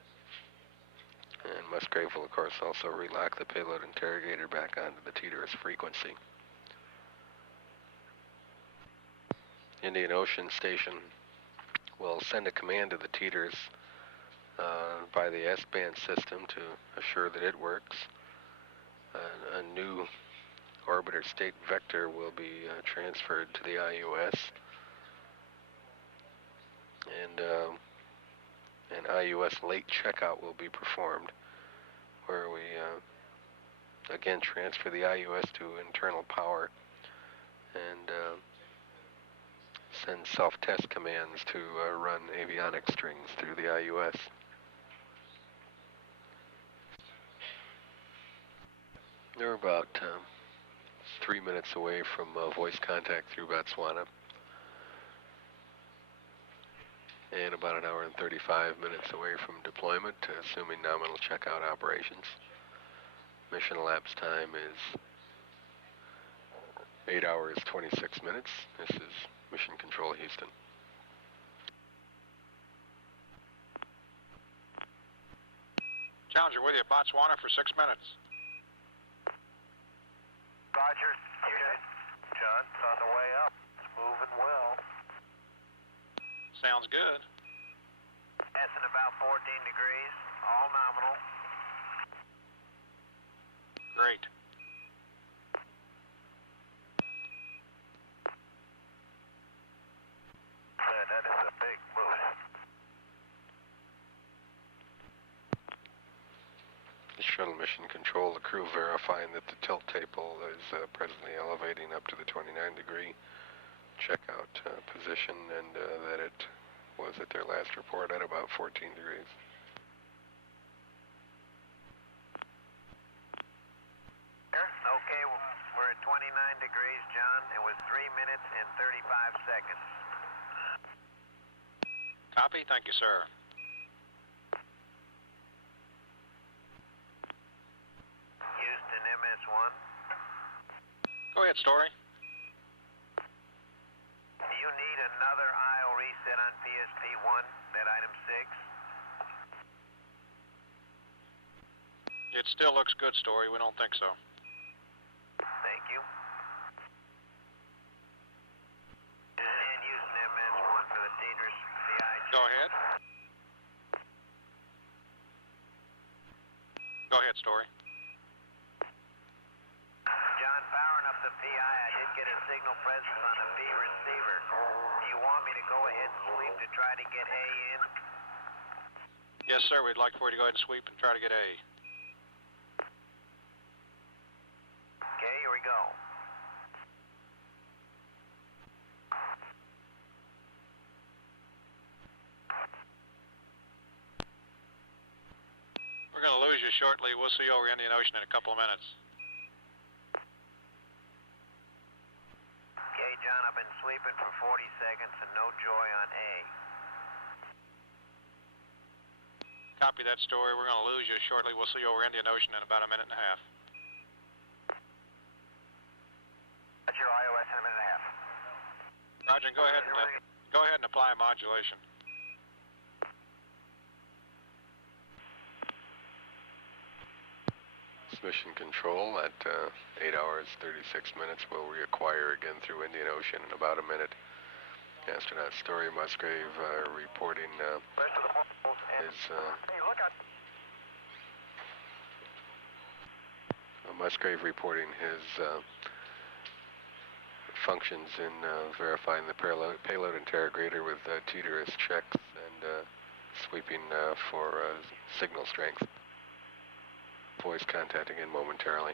And Musgrave will of course also relock the payload interrogator back onto the TDRS frequency. Indian Ocean Station will send a command to the TDRS by the S-band system to assure that it works. A new orbiter state vector will be transferred to the IUS, and an IUS late checkout will be performed, where we again transfer the IUS to internal power and send self-test commands to run avionics strings through the IUS. They're about 3 minutes away from voice contact through Botswana, and about an hour and 35 minutes away from deployment, assuming nominal checkout operations. Mission elapsed time is 8 hours 26 minutes. This is Mission Control Houston. Challenger with you at Botswana for 6 minutes. Roger. John, it's on the way up. It's moving well. Sounds good. Passing about 14 degrees, all nominal. Great. Man, that is a big boost. The Shuttle Mission Control, the crew verifying that the tilt table is presently elevating up to the 29 degree checkout position, and that it was at their last report at about 14 degrees. Okay, we're at 29 degrees, John. It was 3 minutes and 35 seconds. Copy. Thank you, sir. Houston, MS-1. Go ahead, Story. Do you need another IO reset on PSP-1, that item 6? It still looks good, Story. We don't think so. Thank you. And Houston, MS-1 for the TDRS PI. Go ahead. Go ahead, Story. John, powering up the PI, I did get a signal presence on the B receiver. Do you want me to go ahead and sweep to try to get A in? Yes, sir. We'd like for you to go ahead and sweep and try to get A. Okay, here we go. We're going to lose you shortly. We'll see you over Indian Ocean in a couple of minutes. Okay, John, I've been sweeping for 40 seconds and no joy on A. Copy that, Story. We're going to lose you shortly. We'll see you over Indian Ocean in about a minute and a half. That's your IOS in a minute and a half. Roger, and go ahead and apply modulation. Mission Control at 8 hours 36 minutes. We'll reacquire again through Indian Ocean in about a minute. Astronaut Story Musgrave reporting his Musgrave reporting his functions in verifying the payload interrogator with TDRS checks and sweeping for signal strength. Voice contacting in momentarily.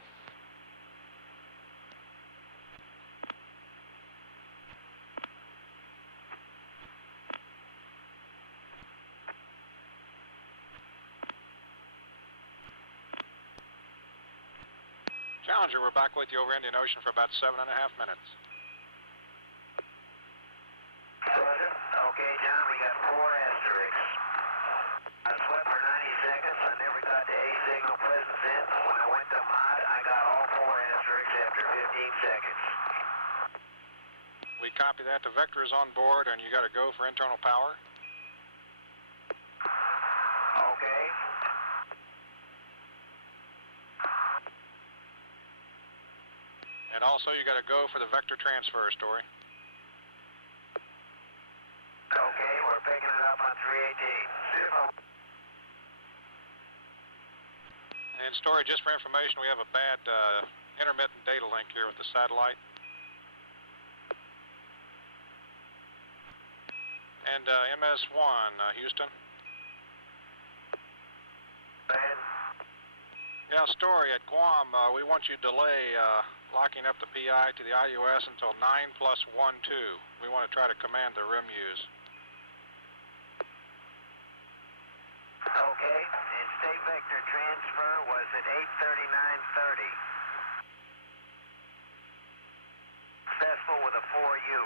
Challenger, we're back with you over Indian Ocean for about 7.5 minutes. Okay, John, we got 4 asterisks. I slept for 90 seconds. I never got the A signal presence in. When I went to mod, I got all 4 asterisks after 15 seconds. We copy that. The vector is on board, and you got to go for internal power. Okay. And also, you got to go for the vector transfer, Story. Okay, we're picking it up on 318. And Story, just for information, we have a bad intermittent data link here with the satellite. And MS1, Houston. Yeah, Story, at Guam, we want you to delay locking up the PI to the IUS until 9+12. We want to try to command the RIMUs. Okay, and state vector transfer was at 8:39:30. Successful with a 4U.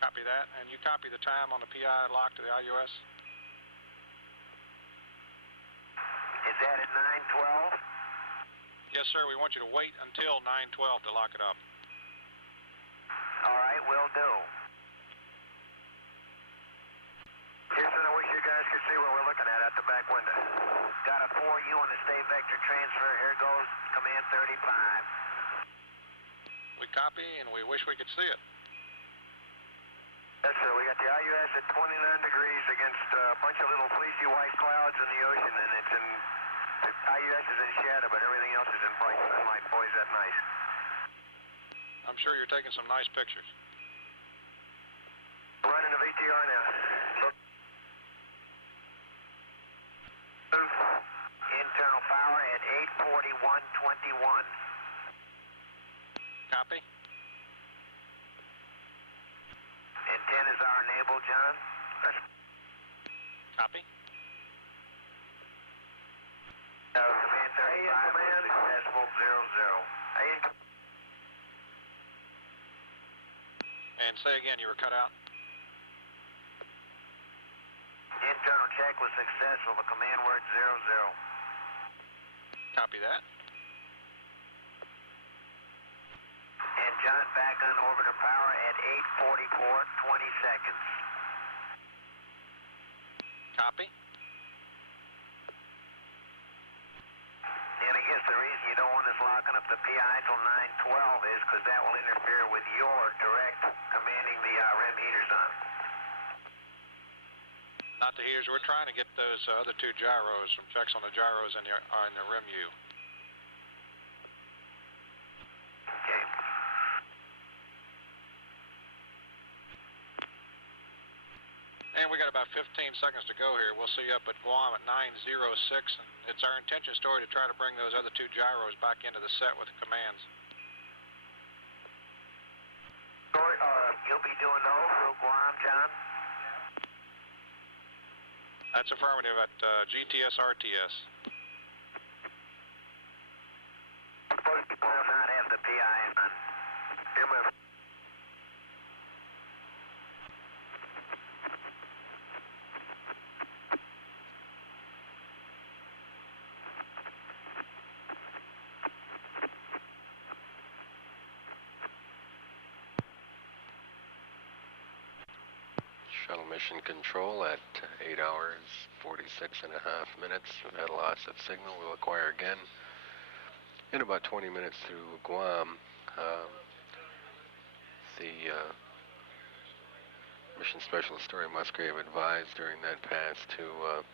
Copy that, and you copy the time on the PI lock to the IUS? Is that at 9:12? Yes, sir, we want you to wait until 9:12 to lock it up. All right, will do. Houston, I wish you guys could see what we're looking at the back window. Got a 4U on the state vector transfer. Here goes command 35. We copy, and we wish we could see it. Yes, sir. We got the IUS at 29 degrees against a bunch of little fleecy white clouds in the ocean, and it's in, the IUS is in shadow, but everything else is in bright sunlight. Boy, is that nice. I'm sure you're taking some nice pictures. Running the VTR now. Look. Internal power at 8:41:21. Copy. Antennas are enabled, John. Copy. Command 35 was successful, 00. And say again, you were cut out. Internal check was successful, the command word 00. Copy that. And John back on orbiter power at 8:44:20 seconds. Copy. And I guess the reason you don't want us locking up the PI till 9:12 is because that will interfere with your direct commanding the REM heaters on. Not the heaters. We're trying to get those other 2 gyros, some checks on the gyros in the RIMU. Okay. And we got about 15 seconds to go here. We'll see you up at Guam at 9:06. And it's our intention, Story, to try to bring those other 2 gyros back into the set with the commands. Story, you'll be doing those through Guam, John? That's affirmative at GTS RTS. Will not have the PI on. MF. Shuttle mission control at 8 hours, 46.5 minutes. We've had a loss of signal. We'll acquire again in about 20 minutes through Guam. The mission specialist Story Musgrave advised during that pass to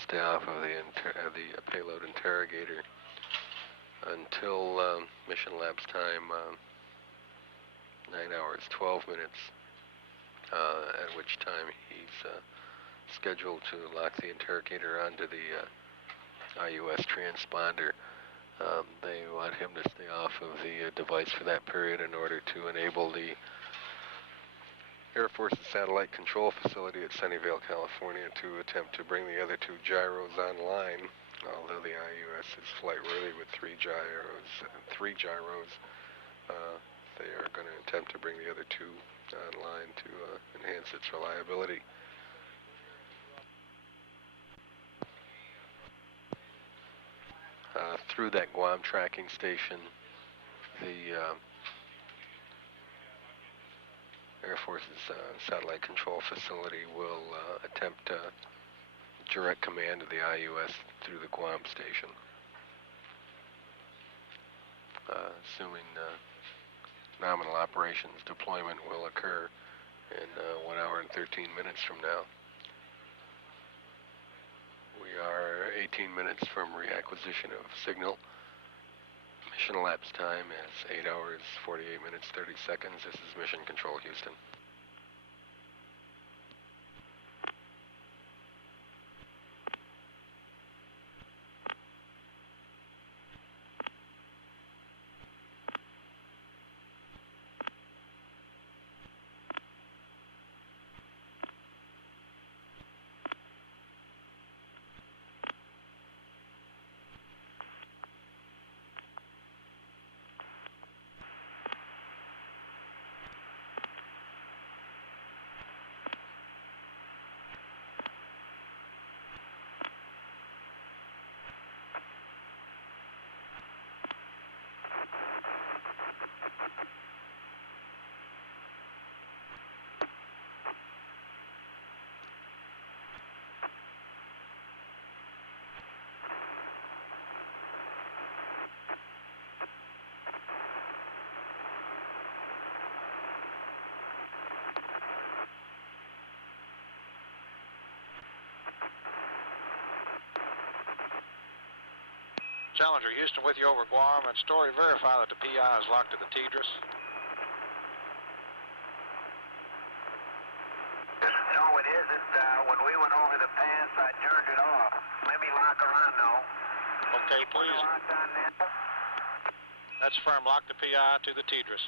stay off of the payload interrogator until mission elapsed time 9 hours 12 minutes, at which time he's scheduled to lock the interrogator onto the IUS transponder. They want him to stay off of the device for that period in order to enable the Air Force's satellite control facility at Sunnyvale, California, to attempt to bring the other 2 gyros online. Although the IUS is flight-worthy with 3 gyros, they are going to attempt to bring the other 2 online to enhance its reliability. Through that Guam tracking station, the Air Force's satellite control facility will attempt direct command of the IUS through the Guam station. Assuming nominal operations deployment will occur in 1 hour and 13 minutes from now. We are 18 minutes from reacquisition of signal. Mission elapsed time is 8 hours, 48 minutes, 30 seconds. This is Mission Control, Houston. Challenger, Houston with you over Guam, and Story, verify that the PI is locked to the TDRS. No, it isn't. When we went over the pass, I turned it off. Let me lock her on, though. Okay, please. Locked on now? That's firm. Lock the PI to the TDRS.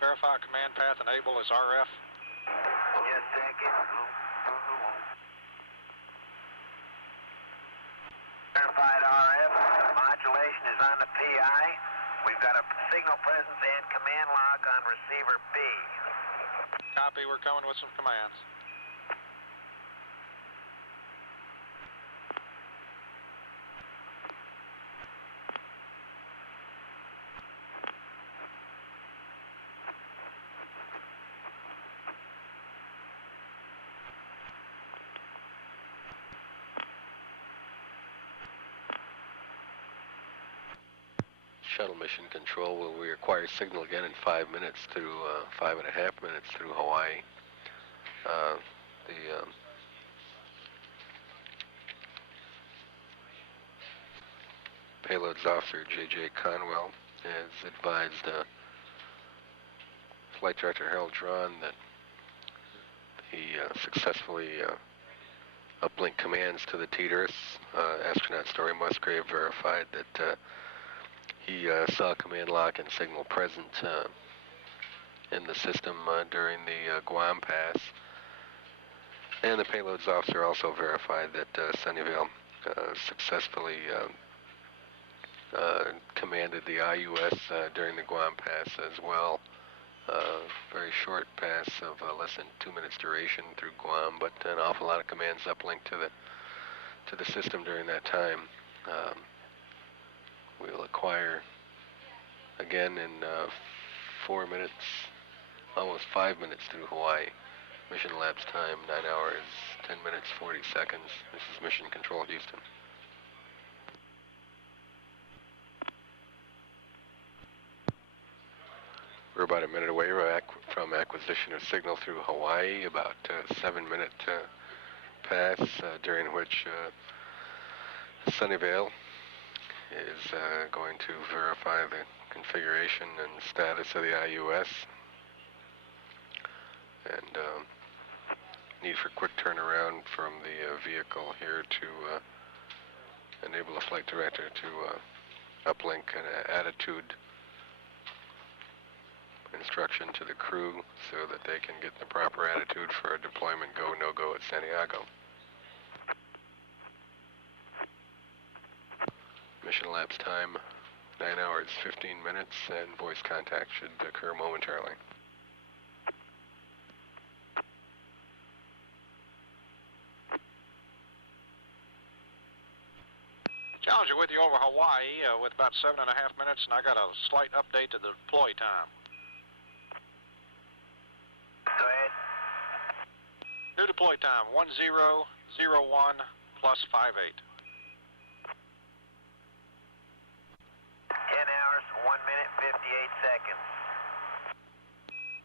Verify command path enable as RF. Yes, second. Verified RF. Modulation is on the PI. We've got a signal presence and command lock on receiver B. Copy, we're coming with some commands. Shuttle mission control will require signal again in 5 minutes through 5.5 minutes through Hawaii. The payloads officer J.J. Conwell has advised Flight Director Harold Drawn that he successfully uplinked commands to the TDRS. Astronaut Story Musgrave verified that he saw command lock and signal present in the system during the Guam pass. And the payloads officer also verified that Sunnyvale successfully commanded the IUS during the Guam pass as well. Very short pass of less than 2 minutes duration through Guam, but an awful lot of commands uplinked to the system during that time. We'll acquire again in 4 minutes almost 5 minutes through Hawaii. Mission elapsed time 9 hours, 10 minutes, 40 seconds. This is Mission Control, Houston. We're about a minute away from acquisition of signal through Hawaii, about a 7-minute pass, during which Sunnyvale is going to verify the configuration and status of the IUS, and need for quick turnaround from the vehicle here to enable the flight director to uplink an attitude instruction to the crew so that they can get the proper attitude for a deployment go, no-go at Santiago. Mission elapsed time 9 hours, 15 minutes, and voice contact should occur momentarily. Challenger with you over Hawaii with about 7.5 minutes, and I got a slight update to the deploy time. Go ahead. New deploy time, 1001 plus 58. 10 hours, 1 minute, 58 seconds.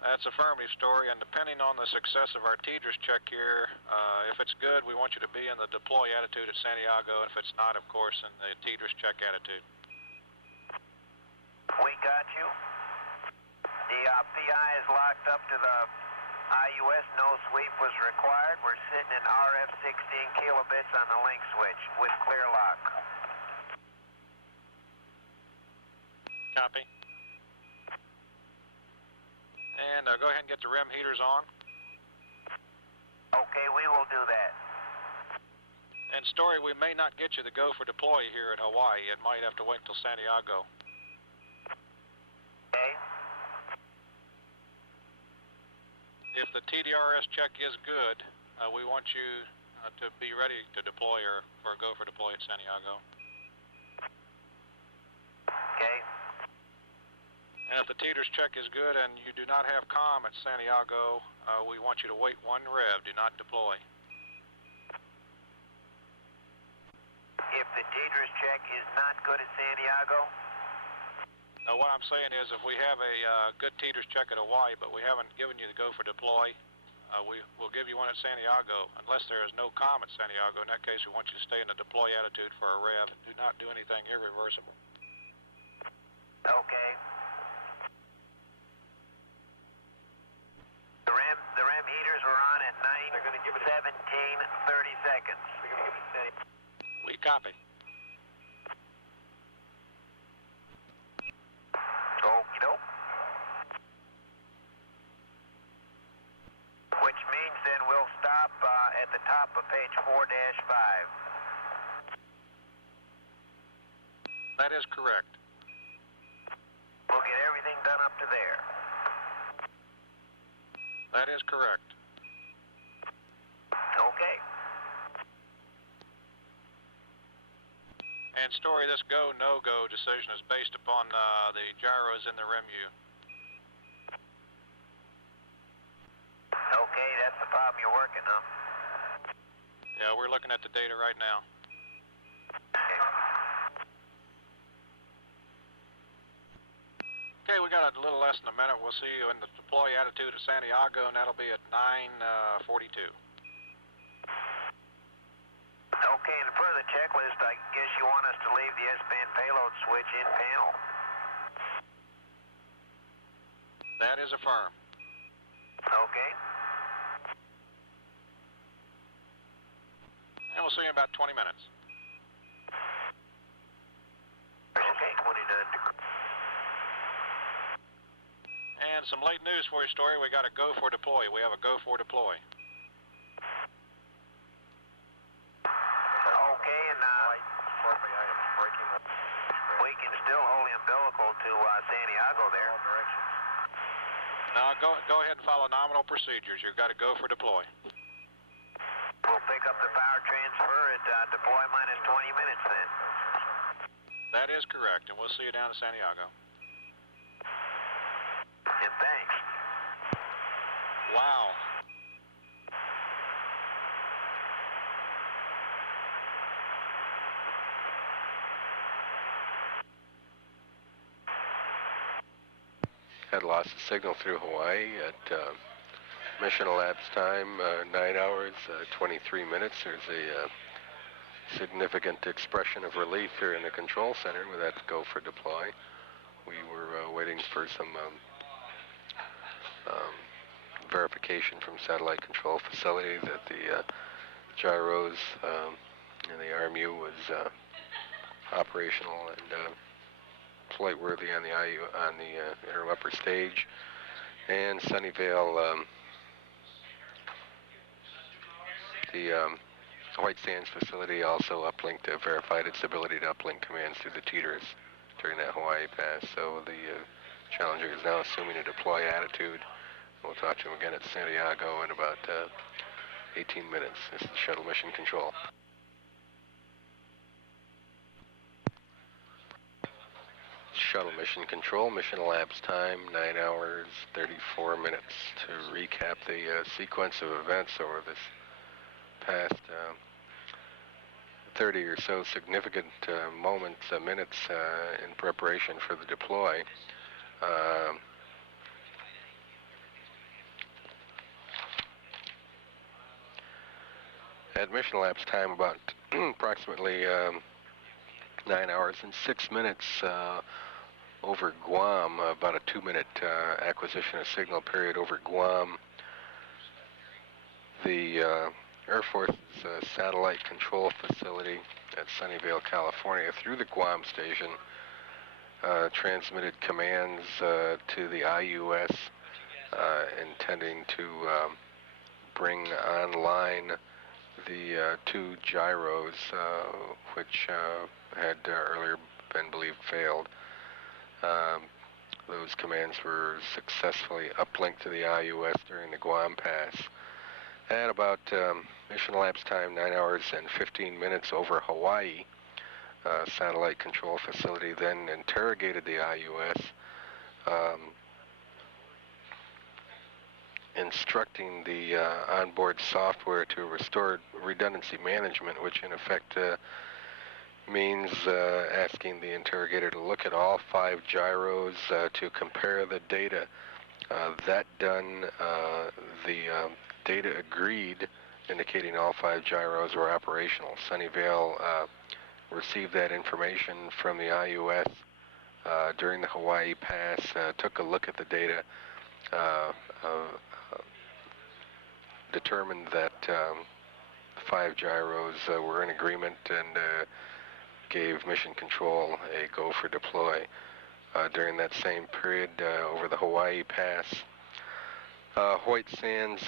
That's affirmative, Story, and depending on the success of our TDRS check here, if it's good, we want you to be in the deploy attitude at Santiago, and if it's not, of course, in the TDRS check attitude. We got you. The PI is locked up to the IUS. No sweep was required. We're sitting in RF 16 kilobits on the link switch with clear lock. Copy. And go ahead and get the REM heaters on. Okay, we will do that. And Story, we may not get you the go for deploy here at Hawaii. It might have to wait until Santiago. Okay. If the TDRS check is good, we want you to be ready to deploy or for a go for deploy at Santiago. Okay. And if the TDRS check is good and you do not have comm at Santiago, we want you to wait 1 rev, do not deploy. If the TDRS check is not good at Santiago? What I'm saying is if we have a good TDRS check at Hawaii, but we haven't given you the go for deploy, we'll give you one at Santiago. Unless there is no comm at Santiago, in that case we want you to stay in the deploy attitude for a rev and do not do anything irreversible. Okay. The REM heaters were on at 9:17, 30 seconds. We copy. Okie doke. Which means then we'll stop at the top of page 4-5. That is correct. We'll get everything done up to there. That is correct. Okay. And Story, this go, no-go decision is based upon the gyros in the REMU. Okay, that's the problem you're working on. Yeah, we're looking at the data right now. Okay, we got a little less than a minute. We'll see you in the deploy attitude at Santiago, and that'll be at 9:42. Okay, and for the checklist, I guess you want us to leave the S-band payload switch in panel. That is affirmed. Okay. And we'll see you in about 20 minutes. Okay, 29 degrees. And some late news for you, Story. We got a go for deploy. We have a go for deploy. Okay, and we can still hold the umbilical to Santiago there. Now go ahead and follow nominal procedures. You've got to go for deploy. We'll pick up the power transfer at deploy minus 20 minutes then. That is correct, and we'll see you down at Santiago. And thanks. Wow. Had lost the signal through Hawaii at mission elapsed time 9 hours 23 minutes. There's a significant expression of relief here in the control center with that go for deploy. We were waiting for some verification from satellite control facility that the gyros and the RMU was operational and flight worthy on the interim upper stage. And Sunnyvale, the White Sands facility also uplinked, verified its ability to uplink commands through the TDRS during that Hawaii pass. So the Challenger is now assuming a deploy attitude. We'll talk to him again at Santiago in about 18 minutes. This is Shuttle Mission Control. Shuttle Mission Control, mission elapsed time 9 hours 34 minutes. To recap the sequence of events over this past 30 or so significant moments, minutes in preparation for the deploy. At mission elapsed time about approximately 9 hours and 6 minutes over Guam, about a 2-minute acquisition of signal period over Guam. The Air Force's satellite control facility at Sunnyvale, California, through the Guam station, transmitted commands to the IUS intending to bring online the 2 gyros which had earlier been believed failed. Those commands were successfully uplinked to the IUS during the Guam pass. At about mission elapsed time 9 hours and 15 minutes over Hawaii, satellite control facility then interrogated the IUS, instructing the onboard software to restore redundancy management, which in effect means asking the interrogator to look at all 5 gyros to compare the data. That done, the data agreed, indicating all 5 gyros were operational. Sunnyvale received that information from the IUS during the Hawaii pass, took a look at the data, determined that 5 gyros were in agreement, and gave mission control a go for deploy. During that same period, over the Hawaii pass, White Sands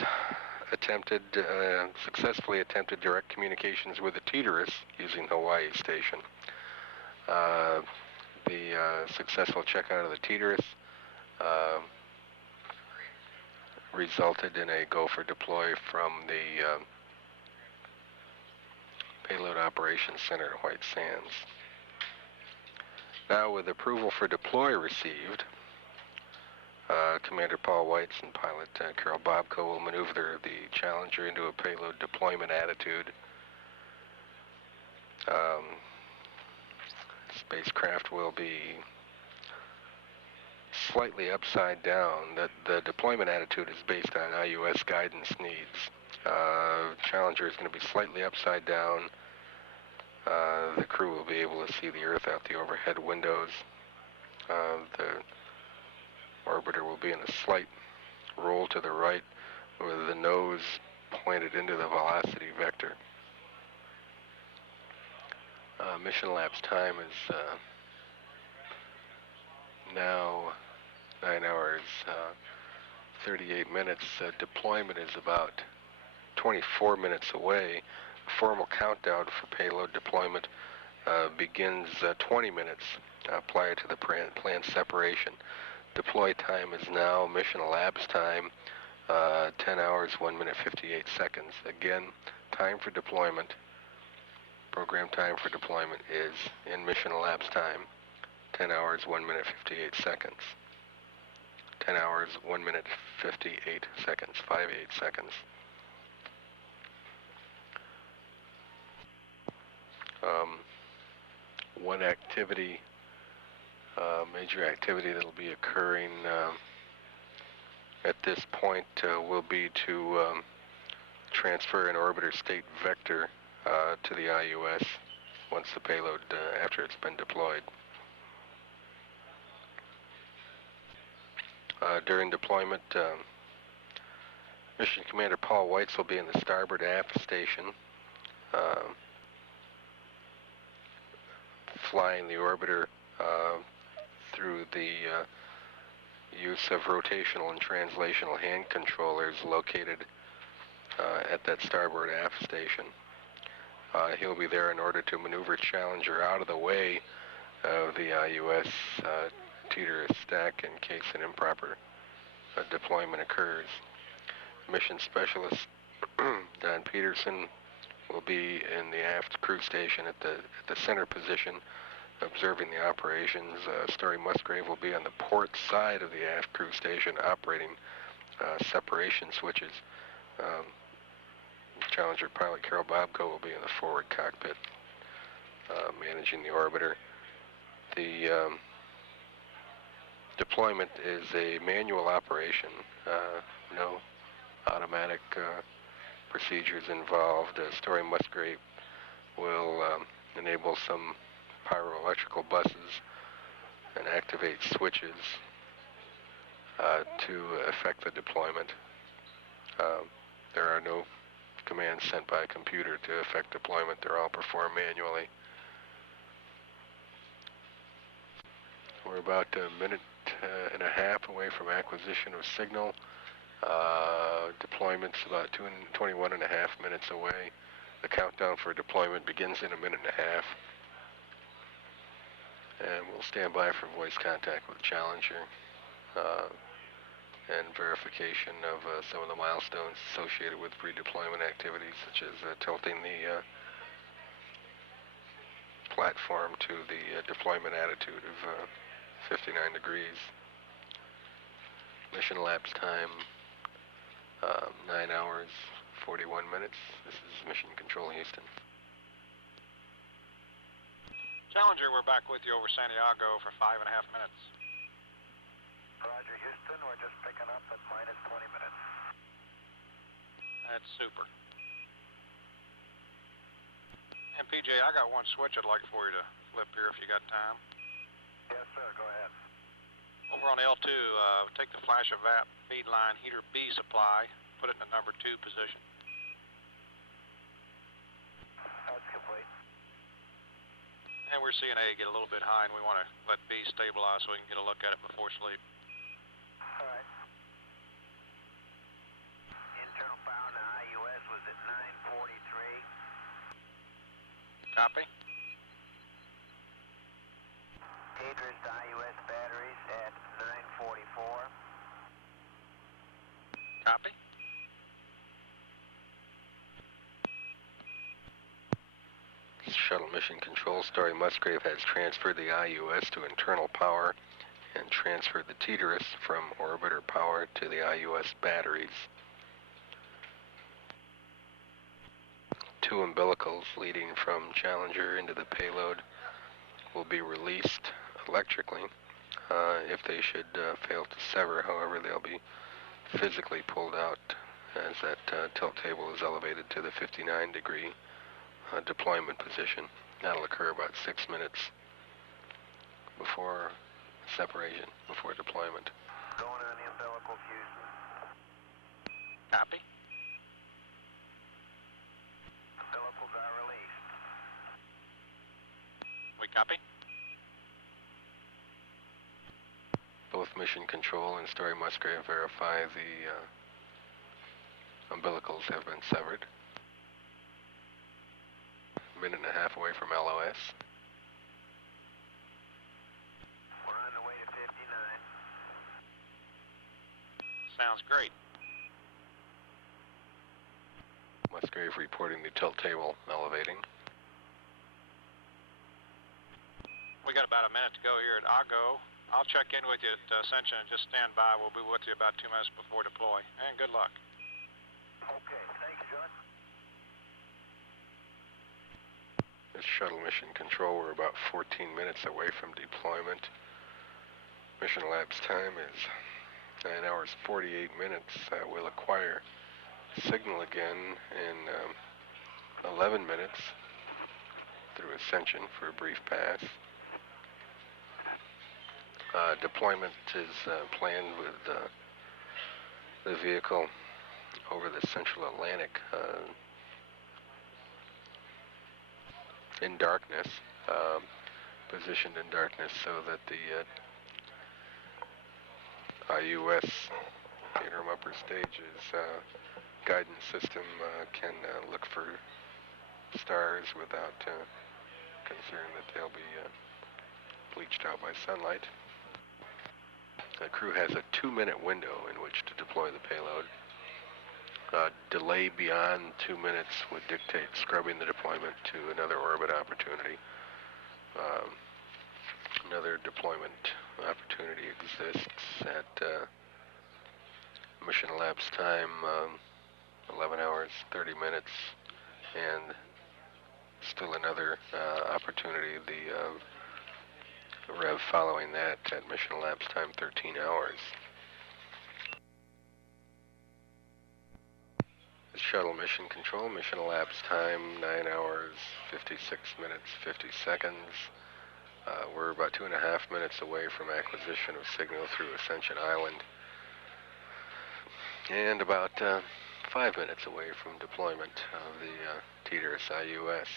successfully attempted direct communications with the TDRS using Hawaii station. The successful check out of the TDRS resulted in a go for deploy from the Payload Operations Center at White Sands. Now, with approval for deploy received, Commander Paul Weitz and pilot Carol Bobko will maneuver the Challenger into a payload deployment attitude. Spacecraft will be slightly upside down. The deployment attitude is based on IUS guidance needs. Challenger is going to be slightly upside down. The crew will be able to see the Earth out the overhead windows. The orbiter will be in a slight roll to the right with the nose pointed into the velocity vector. Mission elapsed time is now 9 hours 38 minutes. Deployment is about 24 minutes away. A formal countdown for payload deployment begins 20 minutes prior to the planned separation. Deploy time is now mission elapsed time 10 hours 1 minute 58 seconds. Again, time for deployment, program time for deployment is in mission elapsed time 10 hours 1 minute 58 seconds. 10 hours, 1 minute, 58 seconds, 58 seconds. One activity, major activity that'll be occurring at this point will be to transfer an orbiter state vector to the IUS once the payload, after it's been deployed. During deployment, Mission Commander Paul Weitz will be in the starboard aft station, flying the orbiter through the use of rotational and translational hand controllers located at that starboard aft station. He'll be there in order to maneuver Challenger out of the way of the IUS TDRS stack in case an improper deployment occurs. Mission Specialist Don Peterson will be in the aft crew station at the center position, observing the operations. Story Musgrave will be on the port side of the aft crew station, operating separation switches. Challenger pilot Carol Bobko will be in the forward cockpit, managing the orbiter. The deployment is a manual operation, no automatic procedures involved. Story Musgrave will enable some pyroelectrical buses and activate switches to affect the deployment. There are no commands sent by a computer to affect deployment. They're all performed manually. We're about a minute and a half away from acquisition of signal. Deployment's about 21 and a half minutes away. The countdown for deployment begins in a minute and a half. And we'll stand by for voice contact with Challenger and verification of some of the milestones associated with pre-deployment activities, such as tilting the platform to the deployment attitude of 59 degrees. Mission elapsed time 9 hours, 41 minutes. This is Mission Control, Houston. Challenger, we're back with you over Santiago for 5.5 minutes. Roger, Houston, we're just picking up at minus 20 minutes. That's super. And PJ, I got one switch I'd like for you to flip here if you got time. Yes, sir, go ahead. Over on L2, take the flash of VAP feed line heater B supply, put it in the number 2 position. That's complete. And we're seeing A get a little bit high, and we want to let B stabilize so we can get a look at it before sleep. All right. Internal power in the IUS was at 9:43. Copy. TDRS to IUS batteries at 9:44. Copy. Shuttle Mission Control, Story Musgrave has transferred the IUS to internal power and transferred the TDRS from orbiter power to the IUS batteries. 2 umbilicals leading from Challenger into the payload will be released electrically. If they should fail to sever, however, they'll be physically pulled out as that tilt table is elevated to the 59 degree deployment position. That'll occur about 6 minutes before separation, before deployment. Going on the umbilical Houston. Copy. Umbilicals are released. We copy. Both Mission Control and Story Musgrave verify the umbilicals have been severed. A minute and a half away from LOS. We're on the way to 59. Sounds great. Musgrave reporting the tilt table elevating. We got about a minute to go here at Ago. I'll check in with you at Ascension and just stand by. We'll be with you about 2 minutes before deploy. And good luck. Okay, thanks, John. This shuttle mission control, we're about 14 minutes away from deployment. Mission elapsed time is 9 hours 48 minutes. We'll acquire signal again in 11 minutes through Ascension for a brief pass. Deployment is planned with the vehicle over the Central Atlantic in darkness, positioned in darkness so that the IUS interim upper stages guidance system can look for stars without concern that they'll be bleached out by sunlight. The crew has a 2-minute window in which to deploy the payload. Delay beyond 2 minutes would dictate scrubbing the deployment to another orbit opportunity. Another deployment opportunity exists at mission elapsed time 11 hours 30 minutes, and still another opportunity, the rev following that at mission elapsed time 13 hours. Shuttle mission control, mission elapsed time 9 hours 56 minutes 50 seconds. We're about 2.5 minutes away from acquisition of signal through Ascension Island, and about 5 minutes away from deployment of the TDRS IUS.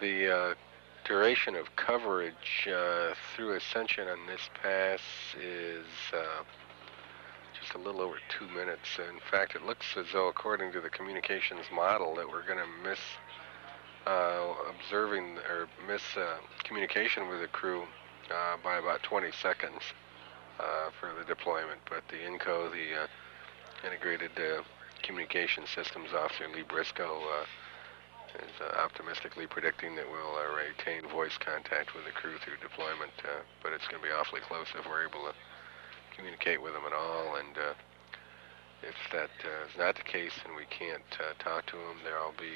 The duration of coverage through Ascension on this pass is just a little over 2 minutes. In fact, it looks as though, according to the communications model, that we're going to miss communication with the crew by about 20 seconds for the deployment. But the INCO, the Integrated Communication Systems Officer, Lee Briscoe, is optimistically predicting that we'll retain voice contact with the crew through deployment, but it's going to be awfully close if we're able to communicate with them at all. And if that is not the case and we can't talk to them, there'll be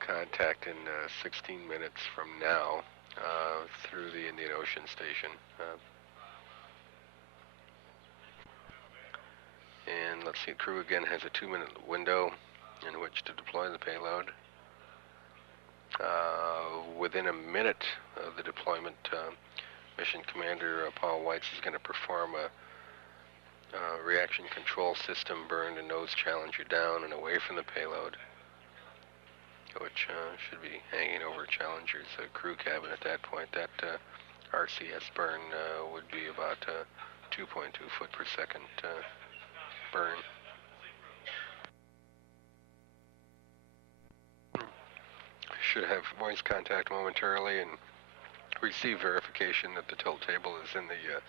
contact in 16 minutes from now through the Indian Ocean Station. And let's see, the crew again has a 2-minute window in which to deploy the payload. Within a minute of the deployment, Mission Commander Paul Weitz is going to perform a reaction control system burn to nose Challenger down and away from the payload, which should be hanging over Challenger's crew cabin at that point. That RCS burn would be about 2.2 foot per second burn. Should have voice contact momentarily and receive verification that the tilt table is in the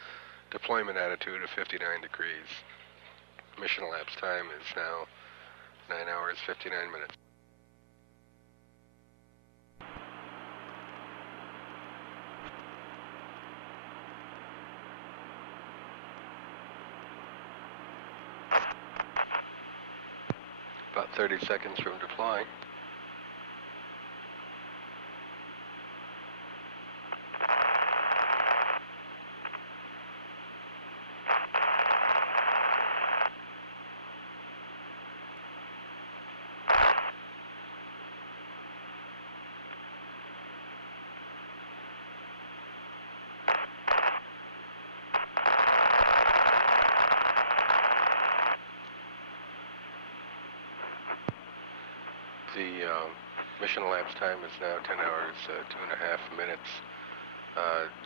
deployment attitude of 59 degrees. Mission elapsed time is now 9 hours 59 minutes. About 30 seconds from deploy. The mission elapsed time is now 10 hours, 2.5 minutes.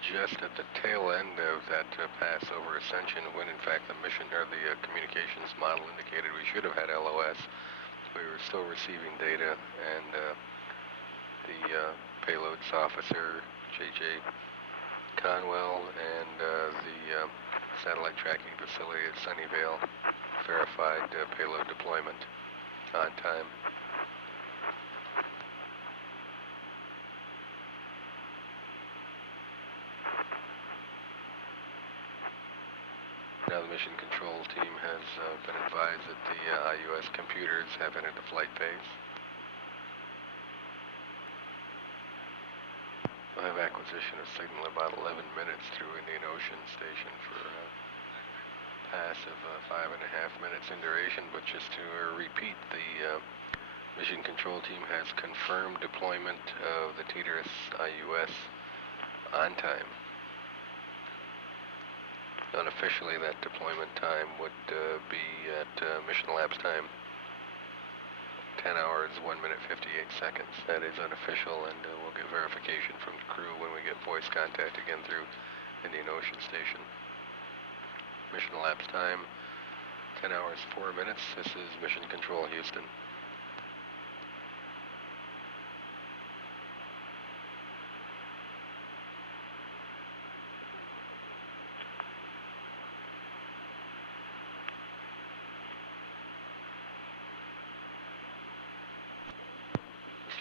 Just at the tail end of that pass over Ascension, when in fact the mission or the communications model indicated we should have had LOS, we were still receiving data, and the payloads officer, J.J. Conwell, and the satellite tracking facility at Sunnyvale verified payload deployment on time. Now the mission control team has been advised that the IUS computers have entered the flight phase. We'll have acquisition of signal about 11 minutes through Indian Ocean Station for a pass of 5.5 minutes in duration, but just to repeat, the mission control team has confirmed deployment of the TDRS IUS on time. Unofficially, that deployment time would be at mission elapsed time 10 hours, 1 minute, 58 seconds. That is unofficial, and we'll get verification from the crew when we get voice contact again through Indian Ocean Station. Mission elapsed time 10 hours, 4 minutes. This is Mission Control Houston.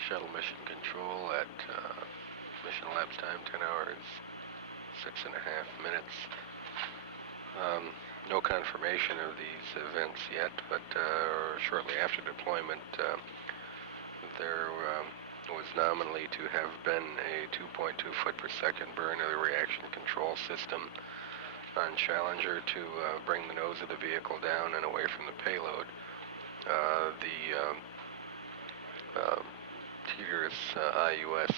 Shuttle mission control at mission elapsed time 10 hours, 6.5 minutes. No confirmation of these events yet, but shortly after deployment, there was nominally to have been a 2.2 foot per second burn of the reaction control system on Challenger to bring the nose of the vehicle down and away from the payload. TDRS IUS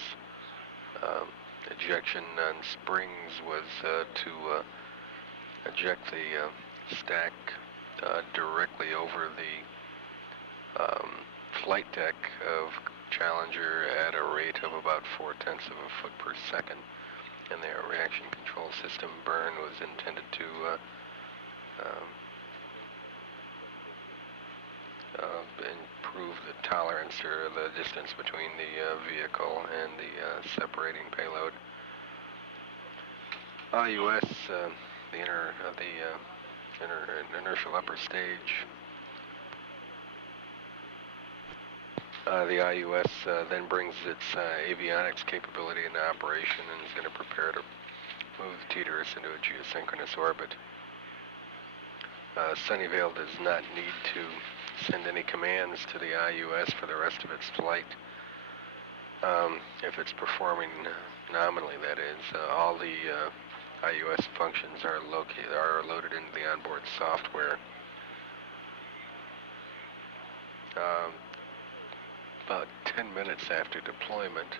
ejection on springs was to eject the stack directly over the flight deck of Challenger at a rate of about 0.4 of a foot per second, and their reaction control system burn was intended to improve the tolerance or the distance between the vehicle and the separating payload. IUS, the inertial upper stage. The IUS then brings its avionics capability into operation and is going to prepare to move the TDRS into a geosynchronous orbit. Sunnyvale does not need to send any commands to the IUS for the rest of its flight. If it's performing nominally, that is, all the IUS functions are loaded into the onboard software. About 10 minutes after deployment,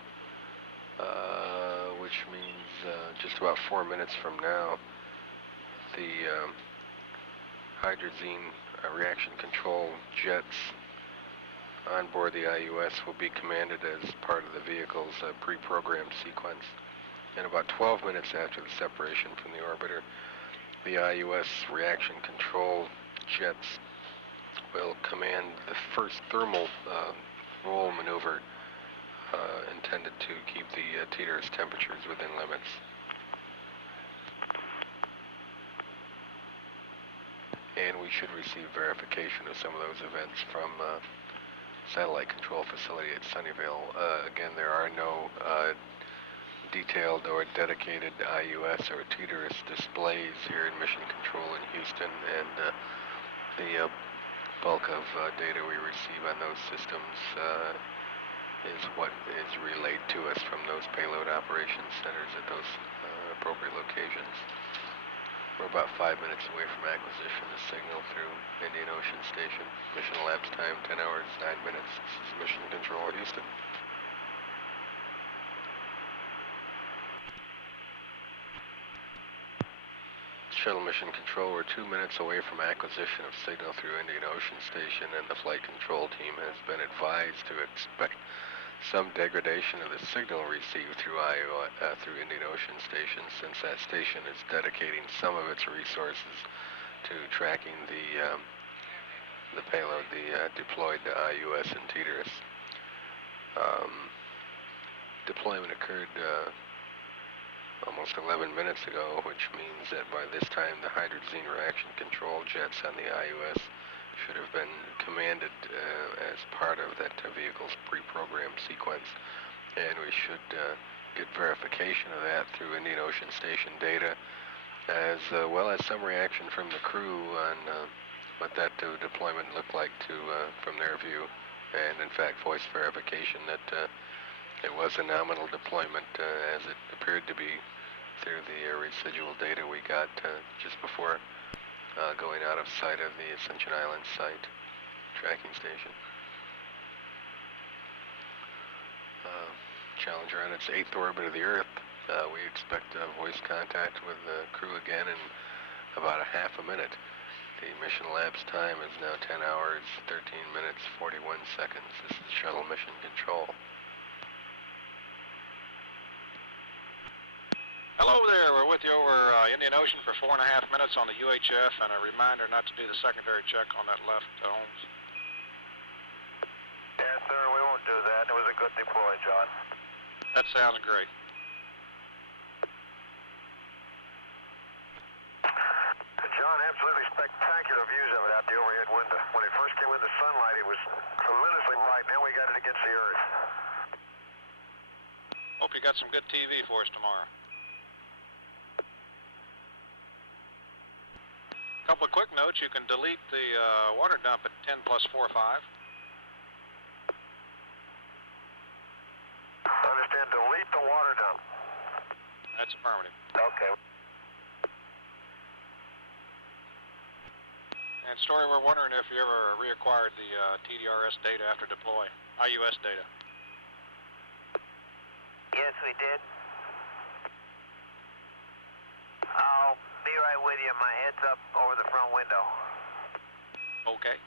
which means just about 4 minutes from now, the hydrazine reaction control jets on board the IUS will be commanded as part of the vehicle's pre-programmed sequence. And about 12 minutes after the separation from the orbiter, the IUS reaction control jets will command the first thermal roll maneuver intended to keep the TDRS temperatures within limits. And we should receive verification of some of those events from satellite control facility at Sunnyvale. Again, there are no detailed or dedicated IUS or TDRS displays here in Mission Control in Houston, and the bulk of data we receive on those systems is what is relayed to us from those payload operations centers at those appropriate locations. We're about 5 minutes away from acquisition of signal through Indian Ocean Station. Mission elapsed time 10 hours, 9 minutes. This is Mission Control Houston. Shuttle Mission Control, we're 2 minutes away from acquisition of signal through Indian Ocean Station, and the flight control team has been advised to expect some degradation of the signal received through Indian Ocean Station, since that station is dedicating some of its resources to tracking the payload, the deployed IUS and TDRS. Deployment occurred almost 11 minutes ago, which means that by this time the hydrazine reaction control jets on the IUS should have been commanded as part of that vehicle's pre-programmed sequence, and we should get verification of that through Indian Ocean Station data as well as some reaction from the crew on what that deployment looked like from their view, and in fact voice verification that it was a nominal deployment as it appeared to be through the residual data we got just before going out of sight of the Ascension Island site tracking station. Challenger on its 8th orbit of the Earth. We expect voice contact with the crew again in about a half a minute. The mission elapsed time is now 10 hours, 13 minutes, 41 seconds. This is Shuttle Mission Control. Hello there, we're with you over Indian Ocean for 4.5 minutes on the UHF, and a reminder not to do the secondary check on that left Holmes. Yes, sir, we won't do that. It was a good deploy, John. That sounds great. John, absolutely spectacular views of it out the overhead window. When it first came in the sunlight, it was tremendously bright. Now we got it against the Earth. Hope you got some good TV for us tomorrow. Couple of quick notes. You can delete the water dump at 10 plus 45. Understand, delete the water dump. That's affirmative. Okay. And Story, we're wondering if you ever reacquired the TDRS data after deploy, IUS data. Yes, we did. I'll be right with you. My head's up over the front window. Okay.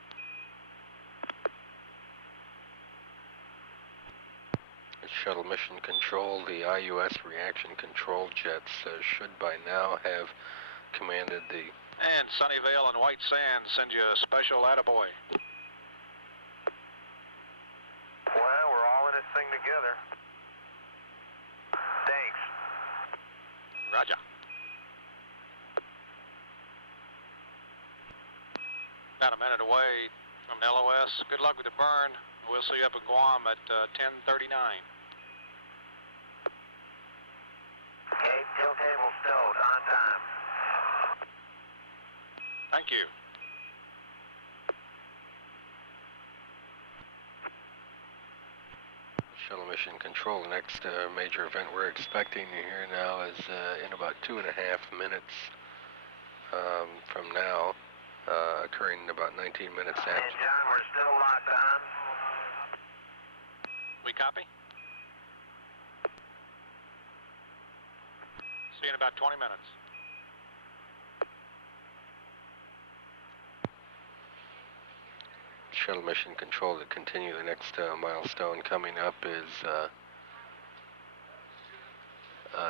Shuttle Mission Control, the IUS reaction control jets should by now have commanded the... And Sunnyvale and White Sands send you a special attaboy. Well, we're all in this thing together. Thanks. Roger. About a minute away from LOS. Good luck with the burn. We'll see you up at Guam at 10:39. Okay, tilt table stowed, on time. Thank you. Shuttle Mission Control, the next major event we're expecting here now is in about 2.5 minutes from now, occurring in about 19 minutes after. Hey, John, we're still locked on. We copy? See you in about 20 minutes. Shuttle Mission Control to continue. The next milestone coming up is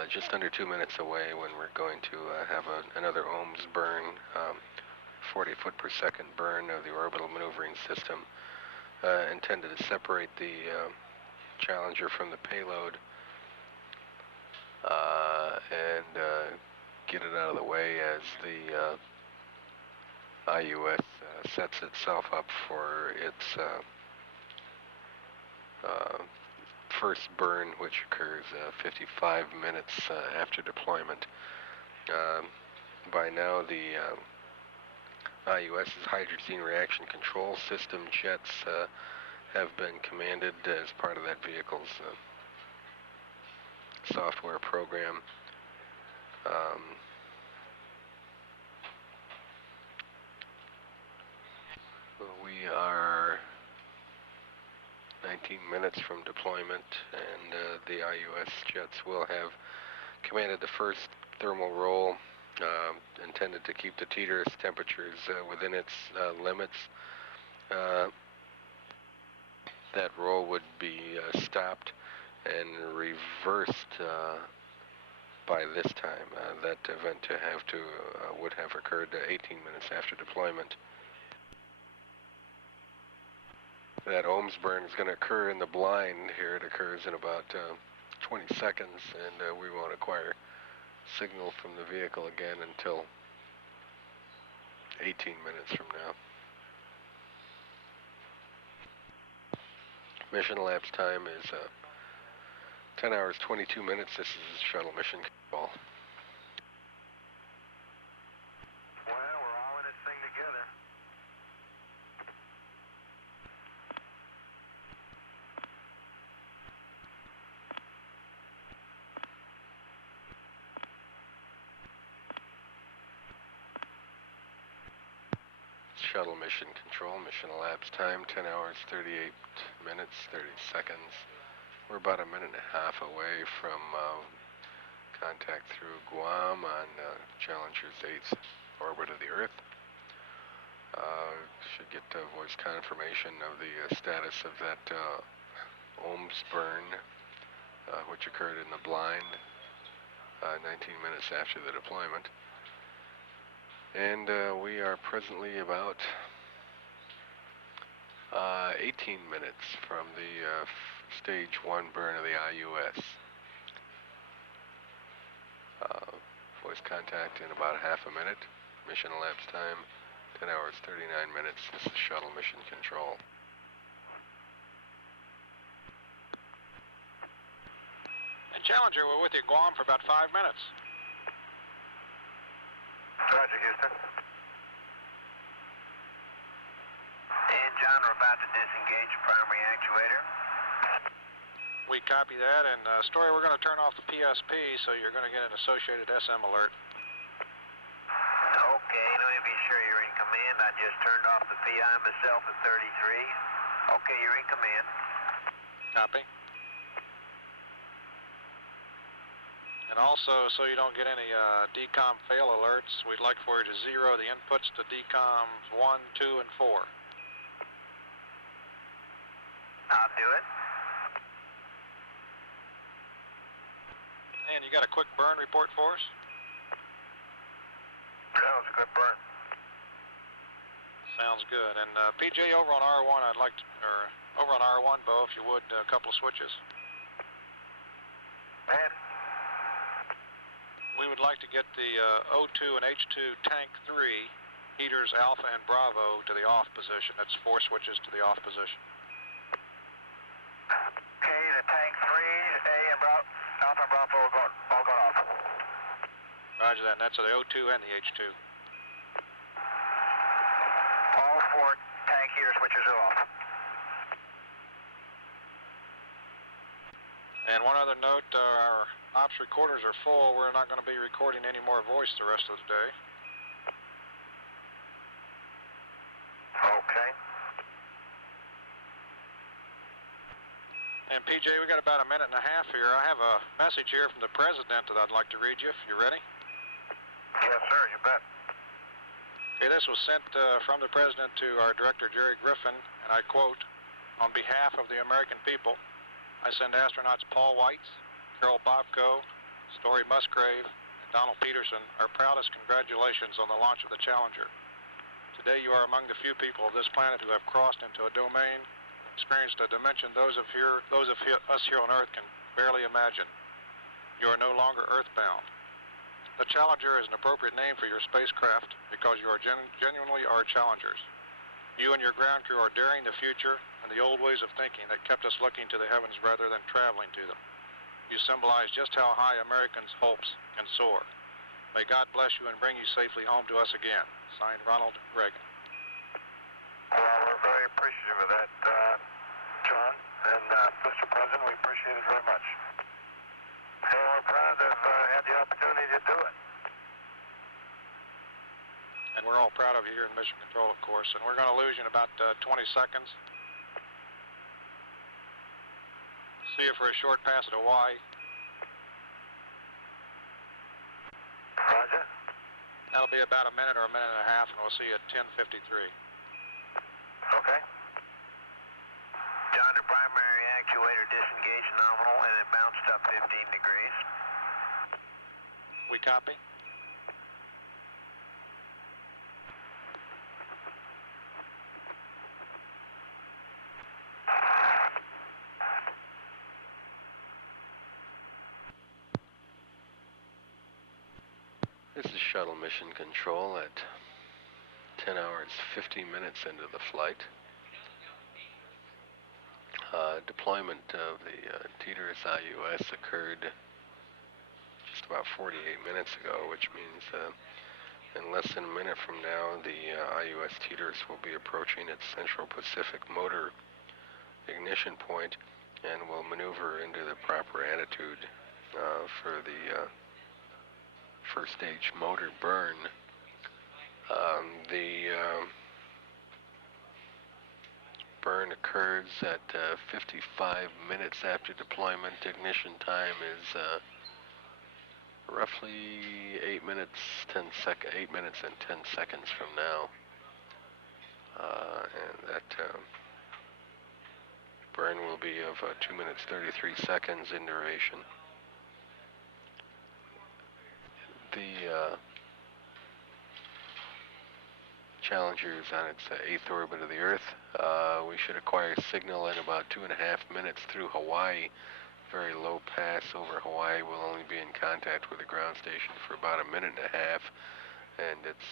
just under 2 minutes away when we're going to have another ohms burn, 40 foot per second burn of the orbital maneuvering system, intended to separate the Challenger from the payload and get it out of the way as the IUS sets itself up for its first burn, which occurs 55 minutes after deployment. By now, the IUS's hydrazine reaction control system jets have been commanded as part of that vehicle's software program. We are 19 minutes from deployment, and the IUS jets will have commanded the first thermal roll, intended to keep the TDRS temperatures within its limits. That roll would be stopped and reversed by this time. That event would have occurred 18 minutes after deployment. That ohms burn is going to occur in the blind here. It occurs in about 20 seconds, and we won't acquire signal from the vehicle again until 18 minutes from now. Mission elapsed time is 10 hours, 22 minutes. This is Shuttle Mission Control. Shuttle Mission Control. Mission elapsed time 10 hours, 38 minutes, 30 seconds. We're about a minute and a half away from contact through Guam on Challenger's 8th orbit of the Earth. Should get voice confirmation of the status of that ohms burn, which occurred in the blind 19 minutes after the deployment. And we are presently about 18 minutes from the stage 1 burn of the IUS. Voice contact in about half a minute. Mission elapsed time 10 hours, 39 minutes. This is Shuttle Mission Control. And Challenger, we're with you, Guam, for about 5 minutes. Roger, Houston. And John, we're about to disengage primary actuator. We copy that, and Story, we're going to turn off the PSP, so you're going to get an associated SM alert. Okay, let me be sure you're in command. I just turned off the PI myself at 33. Okay, you're in command. Copy. And also, so you don't get any DCOM fail alerts, we'd like for you to zero the inputs to DCOMs 1, 2, and 4. I'll do it. And you got a quick burn report for us? That was a good burn. Sounds good. And PJ, over on R1, I'd like to, or over on R1, Bo, if you would, a couple of switches. Man, We would like to get the O2 and H2 tank 3 heaters Alpha and Bravo to the off position. That's 4 switches to the off position. okay, the tank 3, A and Alpha and Bravo all gone off. Roger that, and that's the O2 and the H2. All 4 tank heater switches are off. And one other note, our ops recorders are full. We're not going to be recording any more voice the rest of the day. Okay. And PJ, we got about a minute and a half here. I have a message here from the President that I'd like to read you, if you're ready. Yes, sir, you bet. Okay, this was sent from the President to our Director, Jerry Griffin, and I quote, "On behalf of the American people, I send astronauts Paul Weitz, Carol Bobko, Story Musgrave, and Donald Peterson our proudest congratulations on the launch of the Challenger. Today you are among the few people of this planet who have crossed into a domain, experienced a dimension those of us here on Earth can barely imagine. You are no longer earthbound. The Challenger is an appropriate name for your spacecraft because you are genuinely our challengers. You and your ground crew are daring the future and the old ways of thinking that kept us looking to the heavens rather than traveling to them. You symbolize just how high Americans' hopes can soar. May God bless you and bring you safely home to us again." Signed, Ronald Reagan. Well, we're very appreciative of that, John. And Mr. President, we appreciate it very much. And we're proud to have had the opportunity to do it. And we're all proud of you here in Mission Control, of course. And we're going to lose you in about 20 seconds. See you for a short pass at Hawaii. Roger. That'll be about a minute or a minute and a half, and we'll see you at 10:53. Okay. John, the primary actuator disengaged nominal and it bounced up 15 degrees. We copy. This is Shuttle Mission Control at 10 hours, 50 minutes into the flight. Deployment of the TDRS IUS occurred just about 48 minutes ago, which means in less than a minute from now, the IUS TDRS will be approaching its Central Pacific motor ignition point and will maneuver into the proper attitude for the first stage motor burn. The burn occurs at 55 minutes after deployment. Ignition time is roughly 8 minutes and 10 seconds from now. And that burn will be of 2 minutes 33 seconds in duration. The Challenger is on its 8th orbit of the Earth. We should acquire signal in about 2.5 minutes through Hawaii. Very low pass over Hawaii. We'll only be in contact with the ground station for about 1.5 minutes, and it's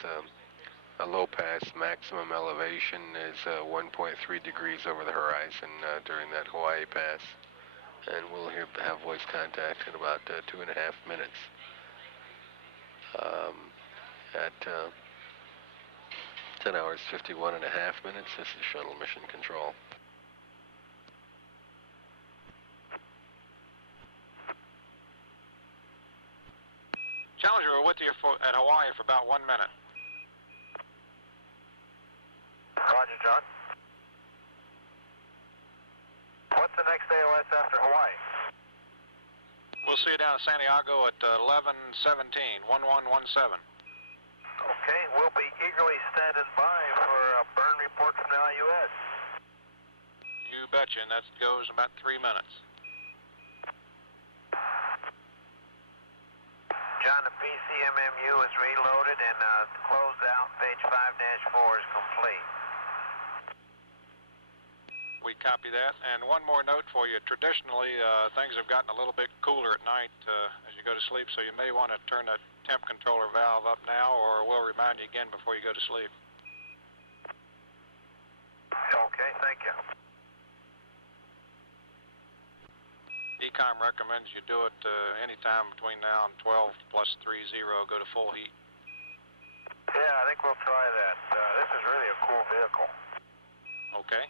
a low pass. Maximum elevation is 1.3 degrees over the horizon during that Hawaii pass, and we'll have voice contact in about 2.5 minutes. At 10 hours 51.5 minutes, this is Shuttle Mission Control. Challenger, we're with you at Hawaii for about 1 minute. Roger, John. What's the next AOS after Hawaii? We'll see you down at Santiago at 11:17, 1117. Okay, we'll be eagerly standing by for a burn report from the IUS. You betcha, and that goes about 3 minutes. John, the PCMMU is reloaded and closed out. Stage 5-4 is complete. We copy that. And one more note for you. Traditionally, things have gotten a little bit cooler at night as you go to sleep, so you may want to turn that temp controller valve up now, or we'll remind you again before you go to sleep. Okay, thank you. ECOM recommends you do it anytime between now and 12 plus 30, go to full heat. Yeah, I think we'll try that. This is really a cool vehicle. Okay.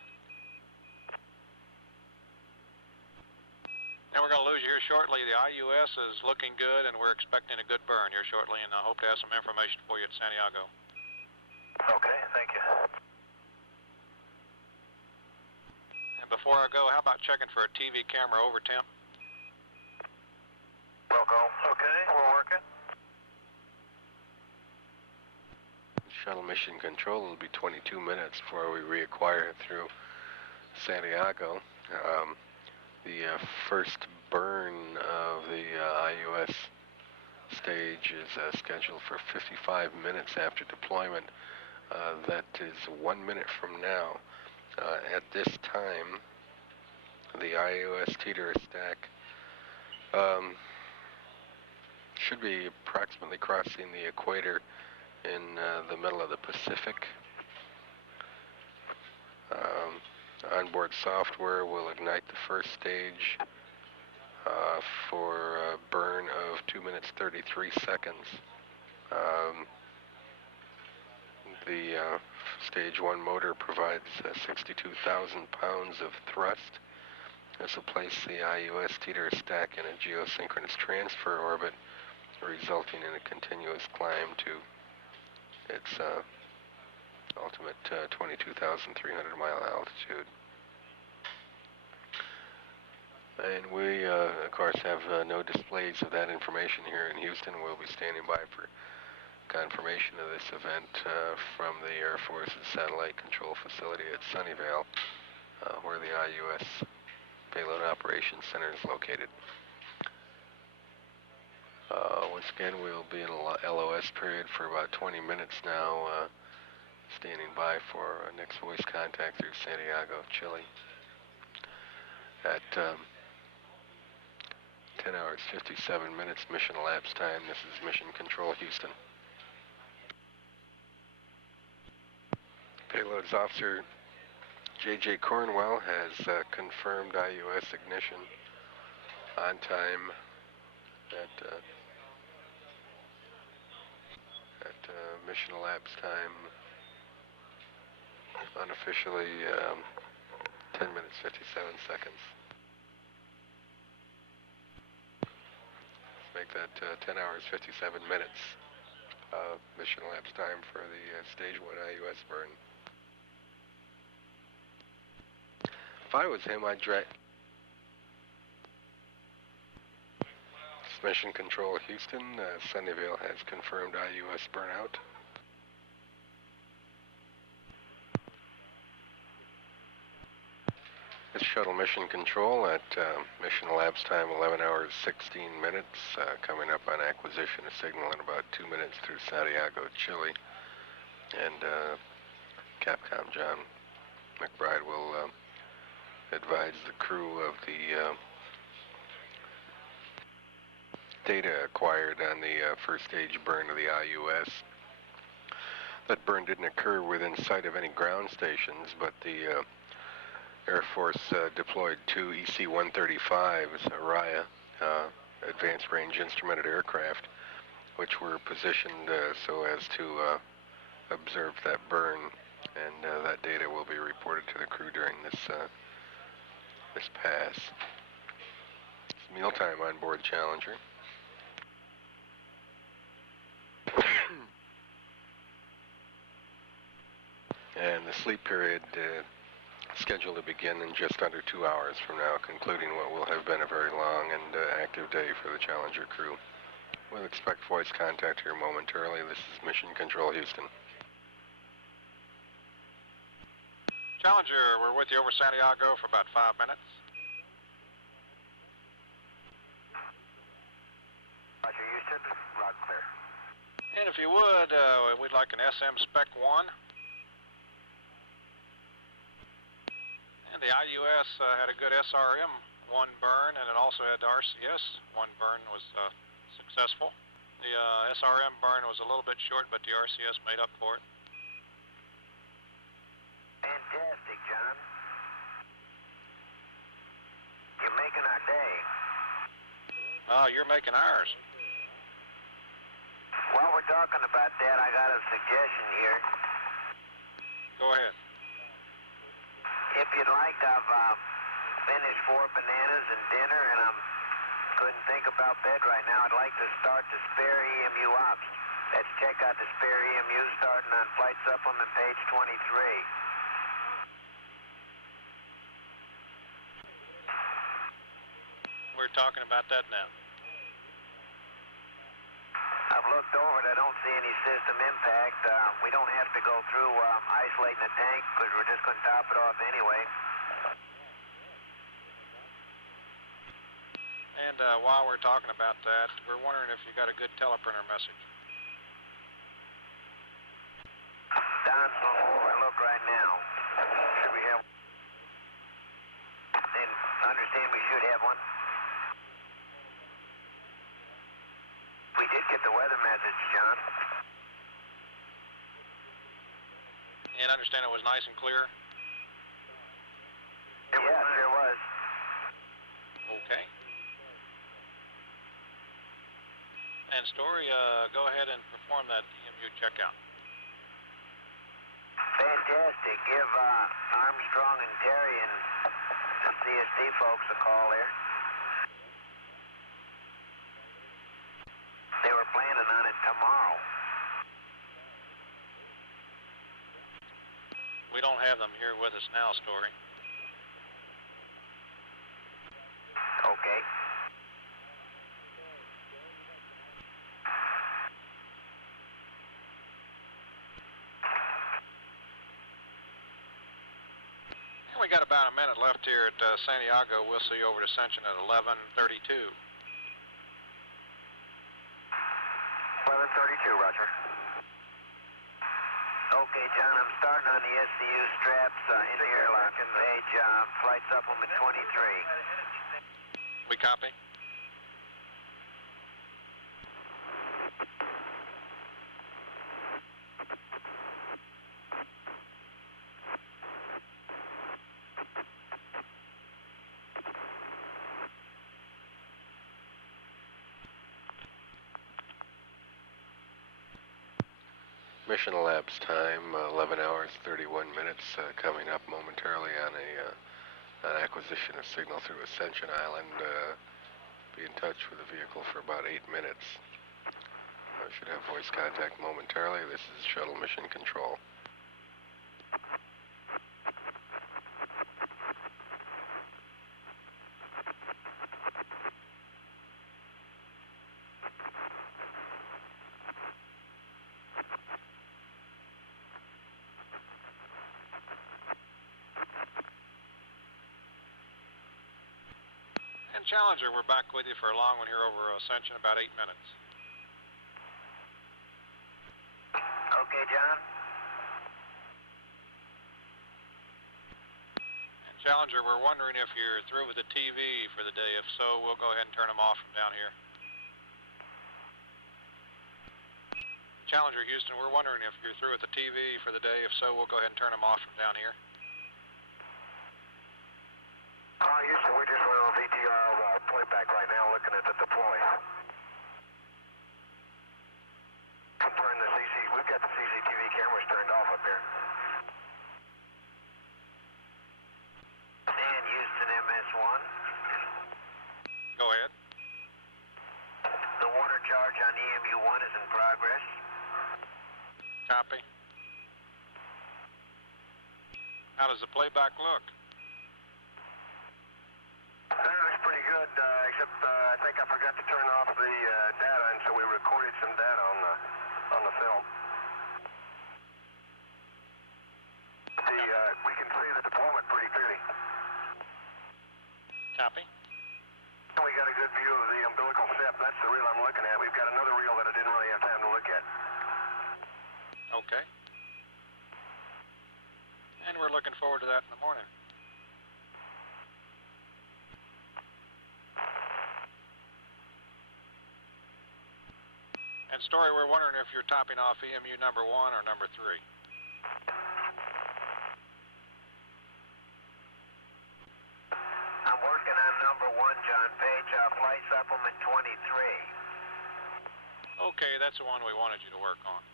And we're going to lose you here shortly. The IUS is looking good, and we're expecting a good burn here shortly, and I hope to have some information for you at Santiago. Okay, thank you. And before I go, how about checking for a TV camera over temp? We'll go. Okay, we're working. Shuttle Mission Control will be 22 minutes before we reacquire it through Santiago. The first burn of the IUS stage is scheduled for 55 minutes after deployment. That is 1 minute from now. At this time, the IUS TDRS stack should be approximately crossing the equator in the middle of the Pacific. Onboard software will ignite the first stage for a burn of 2 minutes 33 seconds. The stage 1 motor provides 62,000 pounds of thrust. This will place the IUS TDRS stack in a geosynchronous transfer orbit, resulting in a continuous climb to its ultimate 22,300 mile altitude. And we, of course, have no displays of that information here in Houston. We'll be standing by for confirmation of this event from the Air Force's Satellite Control Facility at Sunnyvale, where the IUS Payload Operations Center is located. Once again, we'll be in a LOS period for about 20 minutes now, standing by for our next voice contact through Santiago, Chile. At 10 hours 57 minutes mission elapsed time, this is Mission Control Houston. Payloads Officer J.J. Cornwell has confirmed IUS ignition on time at mission elapsed time, unofficially 10 minutes 57 seconds. Let's make that 10 hours 57 minutes mission elapsed time for the stage 1 IUS burn. If I was him, I'd drag... Mission Control Houston, Sunnyvale has confirmed IUS burnout. This shuttle mission control at mission elapsed time 11 hours 16 minutes, coming up on acquisition of signal in about 2 minutes through Santiago, Chile. And Capcom John McBride will advise the crew of the data acquired on the first stage burn of the IUS. That burn didn't occur within sight of any ground stations, but the Air Force deployed 2 EC-135s, Araya, advanced range instrumented aircraft, which were positioned so as to observe that burn, and that data will be reported to the crew during this pass. It's mealtime on board Challenger. And the sleep period scheduled to begin in just under 2 hours from now, concluding what will have been a very long and active day for the Challenger crew. We'll expect voice contact here momentarily. This is Mission Control Houston. Challenger, we're with you over Santiago for about 5 minutes. Roger, Houston. Rock clear. And if you would, we'd like an SM Spec 1. And the IUS had a good SRM 1 burn, and it also had the RCS 1 burn was successful. The SRM burn was a little bit short, but the RCS made up for it. Fantastic, John. You're making our day. Oh, you're making ours. While we're talking about that, I got a suggestion here. Go ahead. If you'd like, I've finished 4 bananas and dinner, and I couldn't think about bed right now. I'd like to start the spare EMU ops. Let's check out the spare EMU starting on flight supplement page 23. We're talking about that now. I've looked over it. I don't see any system impact. We don't have to go through isolating the tank because we're just going to top it off anyway. And while we're talking about that, we're wondering if you got a good teleprinter message. Don's going to overlook right now. Should we have? Then understand we should have one. We did get the weather message, John. And understand it was nice and clear? It sure was. Okay. And Story, go ahead and perform that EMU checkout. Fantastic. Give Armstrong and Terry and the CST folks a call there. They were planning on it tomorrow. We don't have them here with us now, Story. Okay. And we got about a minute left here at Santiago. We'll see you over to Ascension at 11:32. 11:32, Roger. Okay, John, I'm starting on the SCU straps in the airlock in page flight supplement 23. We copy. Mission elapsed time 11 hours 31 minutes, coming up momentarily on an acquisition of signal through Ascension Island. Be in touch with the vehicle for about 8 minutes. I should have voice contact momentarily. This is Shuttle Mission Control. Challenger, we're back with you for a long one here over Ascension, about 8 minutes. Okay, John. And Challenger, we're wondering if you're through with the TV for the day. If so, we'll go ahead and turn them off from down here. Challenger, Houston, we're wondering if you're through with the TV for the day. If so, we'll go ahead and turn them off from down here. Houston, we're just on VTR playback right now, looking at the deploy. We've got the CCTV cameras turned off up here. And Houston MS-1. Go ahead. The water charge on EMU-1 is in progress. Copy. How does the playback look? That looks pretty good, except I think I forgot to turn off the data, and so we recorded some data on the film. We can see the deployment pretty clearly. Copy. We got a good view of the umbilical step. That's the reel I'm looking at. We've got another reel that I didn't really have time to look at. Okay. And we're looking forward to that in the morning. And Story, we're wondering if you're topping off EMU number 1 or number 3. I'm working on number 1, John Page, flight supplement 23. Okay, that's the one we wanted you to work on.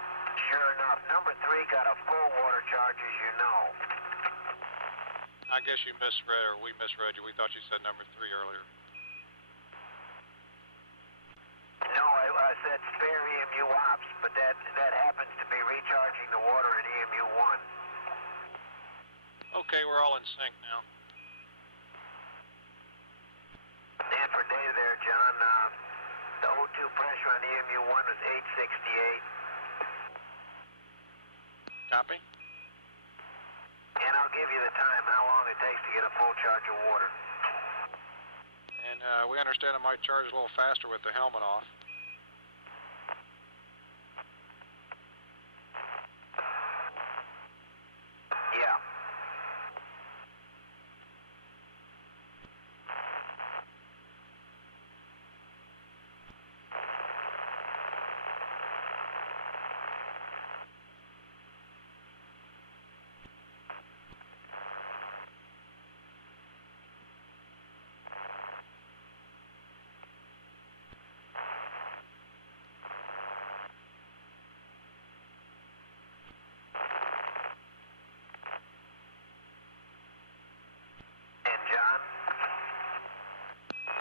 Sure enough, number 3 got a full water charge, as you know. I guess you misread, or we misread you. We thought you said number 3 earlier. No, I said spare EMU ops, but that happens to be recharging the water in EMU 1. Okay, we're all in sync now. And for data there, John, the O2 pressure on EMU 1 was 868. Copy. And I'll give you the time, how long it takes to get a full charge of water. And we understand it might charge a little faster with the helmet off. Yeah.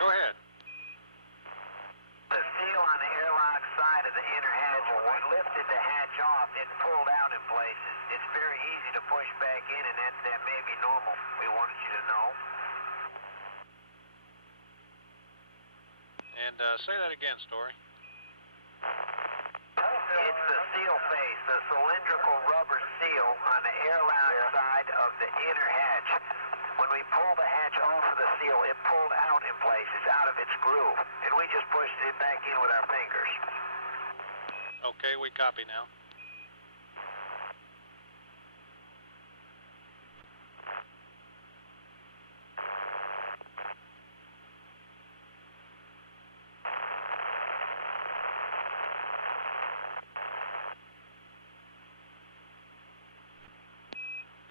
Go ahead. The seal on the airlock side of the inner hatch, when we lifted the hatch off, it pulled out in places. It's very easy to push back in, and that may be normal. We wanted you to know. And say that again, Story. It's the seal face, the cylindrical rubber seal on the airlock side of the inner hatch. When we pulled the hatch off of the seal, it pulled out in places, out of its groove, and we just pushed it back in with our fingers. Okay, we copy now.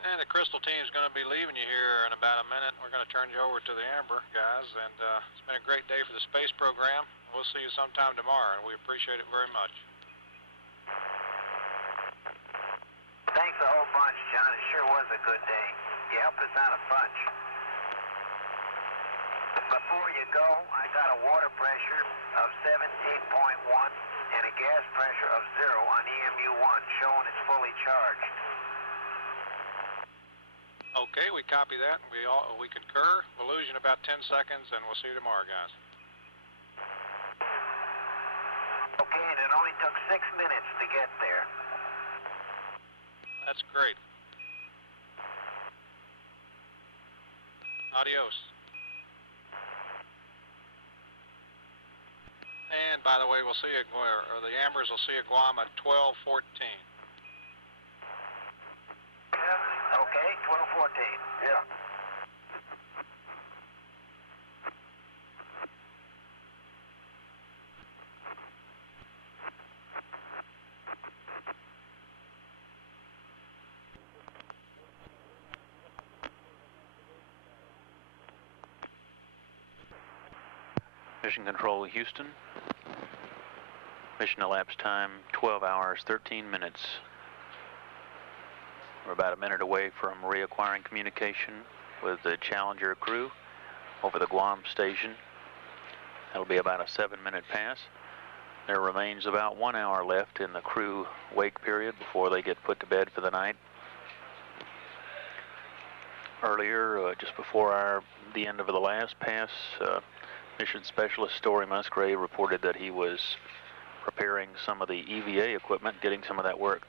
And the Crystal team's going to be leaving you here in about a minute. We're going to turn you over to the Amber guys, and it's been a great day for the space program. We'll see you sometime tomorrow, and we appreciate it very much. Thanks a whole bunch, John. It sure was a good day. You helped us out a bunch. Before you go, I got a water pressure of 17.1 and a gas pressure of 0 on EMU-1, showing it's fully charged. Okay, we copy that. We concur. We'll lose you in about 10 seconds, and we'll see you tomorrow, guys. Okay, and it only took 6 minutes to get there. That's great. Adios. by the way, we'll see you, or the Ambers will see you Guam at 12:14. Okay, 12:14. Yeah. Mission Control Houston. Mission elapsed time 12 hours, 13 minutes. We're about a minute away from reacquiring communication with the Challenger crew over the Guam station. That'll be about a 7-minute pass. There remains about 1 hour left in the crew wake period before they get put to bed for the night. Earlier, just before the end of the last pass, Mission Specialist Story Musgrave reported that he was preparing some of the EVA equipment, getting some of that work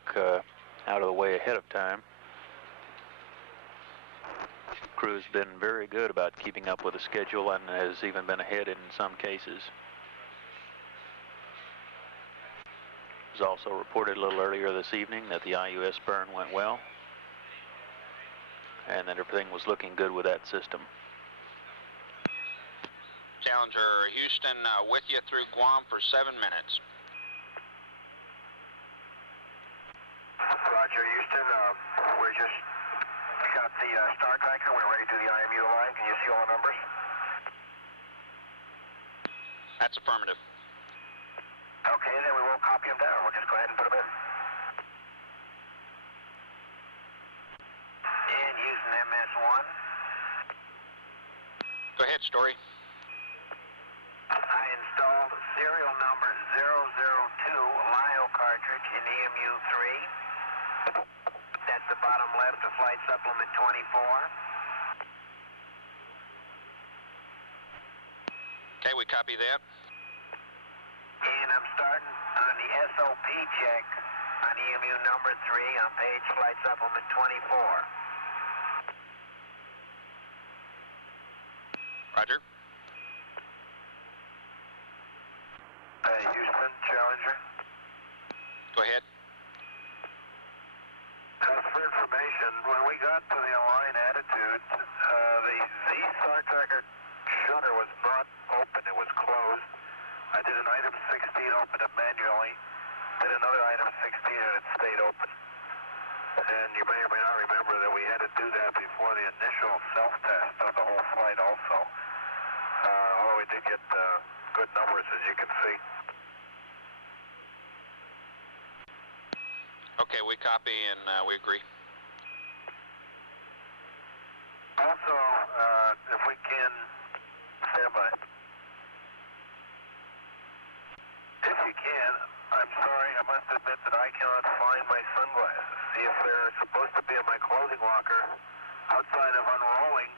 out of the way ahead of time. Crew's been very good about keeping up with the schedule and has even been ahead in some cases. It was also reported a little earlier this evening that the IUS burn went well and that everything was looking good with that system. Challenger Houston with you through Guam for 7 minutes. Roger, Houston. We just got the star tracker. We're ready to do the IMU line. Can you see all the numbers? That's affirmative. Okay, then we won't copy them down. We'll just go ahead and put them in. And Houston MS1. Go ahead, Story. I installed serial number 002 LIO cartridge in EMU3. That's the bottom left of flight supplement 24. Okay, we copy that. And I'm starting on the SOP check on EMU number 3 on page flight supplement 24. Roger. Hey, Houston, Challenger. Go ahead. For information, when we got to the align attitude, the star tracker shutter was not open, it was closed. I did an item 16, opened it manually, did another item 16 and it stayed open. And you may or may not remember that we had to do that before the initial self-test of the whole flight also. Although we did get good numbers, as you can see. Okay, we copy and we agree. Also, if we can, stand by. If you can, I'm sorry, I must admit that I cannot find my sunglasses. See if they're supposed to be in my clothing locker. Outside of unrolling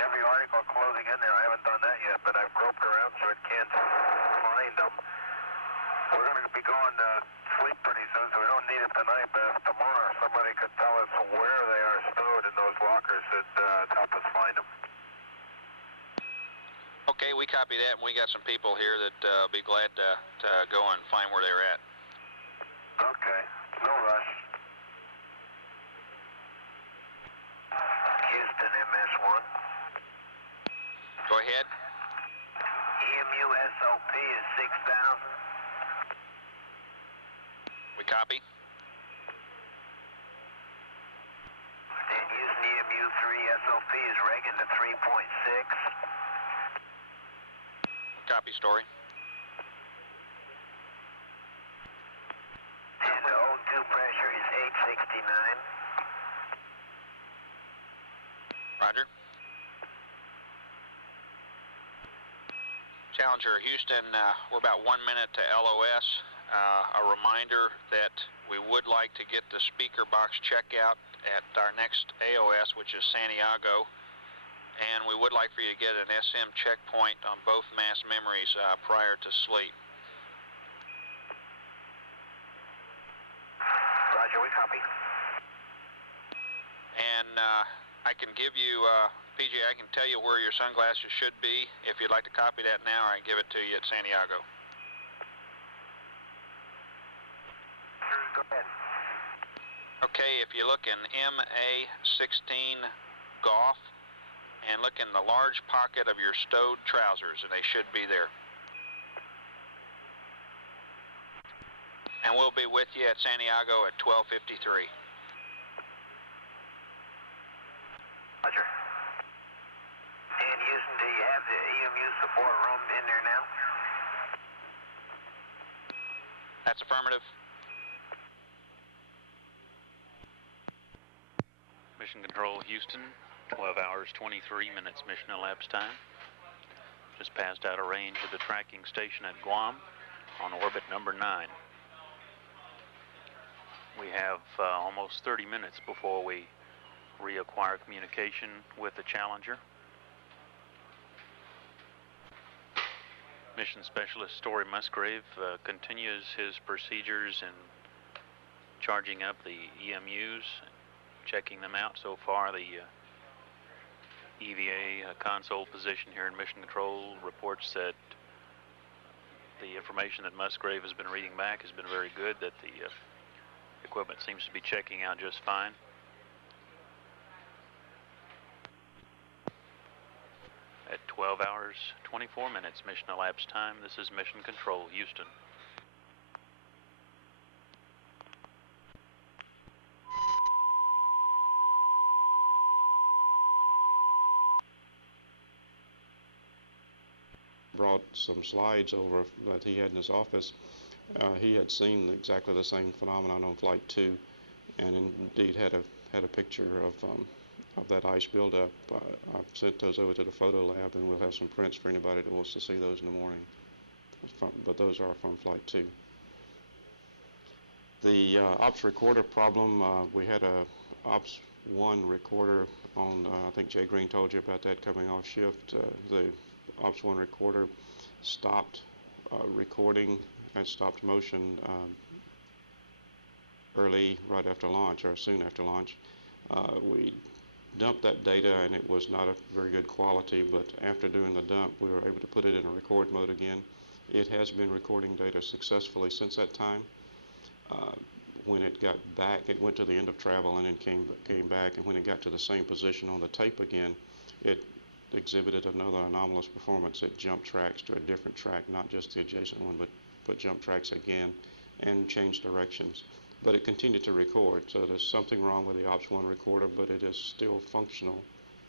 every article of clothing in there, I haven't done that yet, but I've groped around so I can't find them. We're going to be going to sleep pretty soon, so we don't need it tonight, but if tomorrow somebody could tell us where they are stowed in those lockers, it'd help us find them. Okay, we copy that, and we got some people here that be glad to go and find where they're at. Okay, no rush. Houston MS1. Go ahead. EMU SOP is 6,000. We copy. And using EMU3 SOP is Reagan to 3.6. Copy, Story. And the O2 pressure is 869. Roger. Challenger Houston, we're about 1 minute to LOS. A reminder that we would like to get the speaker box checkout at our next AOS, which is Santiago, and we would like for you to get an SM checkpoint on both mass memories prior to sleep. Roger, we copy. And I can give you, PJ, I can tell you where your sunglasses should be. If you'd like to copy that now, I can give it to you at Santiago. Go ahead. Okay, if you look in MA16 Golf and look in the large pocket of your stowed trousers, and they should be there. And we'll be with you at Santiago at 12:53. Roger. And Houston, do you have the EMU support room in there now? That's affirmative. Mission Control, Houston, 12 hours, 23 minutes mission elapsed time. Just passed out of range of the tracking station at Guam on orbit number 9. We have almost 30 minutes before we reacquire communication with the Challenger. Mission Specialist Story Musgrave continues his procedures in charging up the EMUs, checking them out. So far, the EVA console position here in Mission Control reports that the information that Musgrave has been reading back has been very good, that the equipment seems to be checking out just fine. At 12 hours, 24 minutes mission elapsed time, this is Mission Control, Houston. Brought some slides over that he had in his office. He had seen exactly the same phenomenon on Flight 2, and indeed had a picture of that ice buildup. I've sent those over to the photo lab, and we'll have some prints for anybody that wants to see those in the morning. But those are from Flight 2. The Ops recorder problem, we had a Ops 1 recorder on, I think Jay Green told you about that coming off shift. The Ops 1 recorder stopped recording and stopped motion early, right after launch, or soon after launch. We dumped that data, and it was not a very good quality, but after doing the dump, we were able to put it in a record mode again. It has been recording data successfully since that time. When it got back, it went to the end of travel and then came back, and when it got to the same position on the tape again, it exhibited another anomalous performance. It jumped tracks to a different track, not just the adjacent one, but jumped tracks again and changed directions. But it continued to record, so there's something wrong with the Ops 1 recorder, but it is still functional,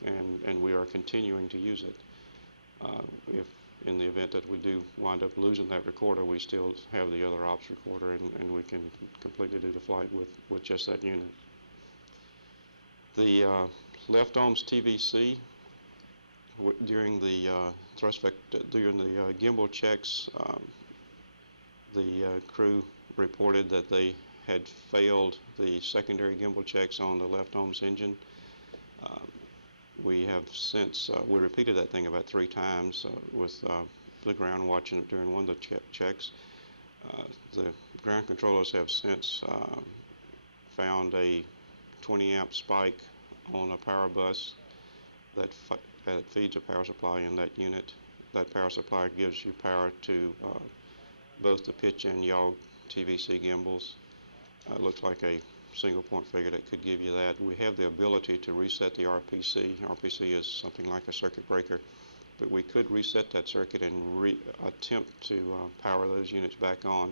and we are continuing to use it. If in the event that we do wind up losing that recorder, we still have the other Ops recorder, and we can completely do the flight with just that unit. The left OMS TVC, during the during the gimbal checks, the crew reported that they had failed the secondary gimbal checks on the left OMS engine. We have since, we repeated that thing about 3 times with the ground watching during one of the checks. The ground controllers have since found a 20 amp spike on a power bus that feeds a power supply in that unit. That power supply gives you power to both the pitch and yaw TVC gimbals. It looks like a single point figure that could give you that. We have the ability to reset the RPC. RPC is something like a circuit breaker, but we could reset that circuit and attempt to power those units back on.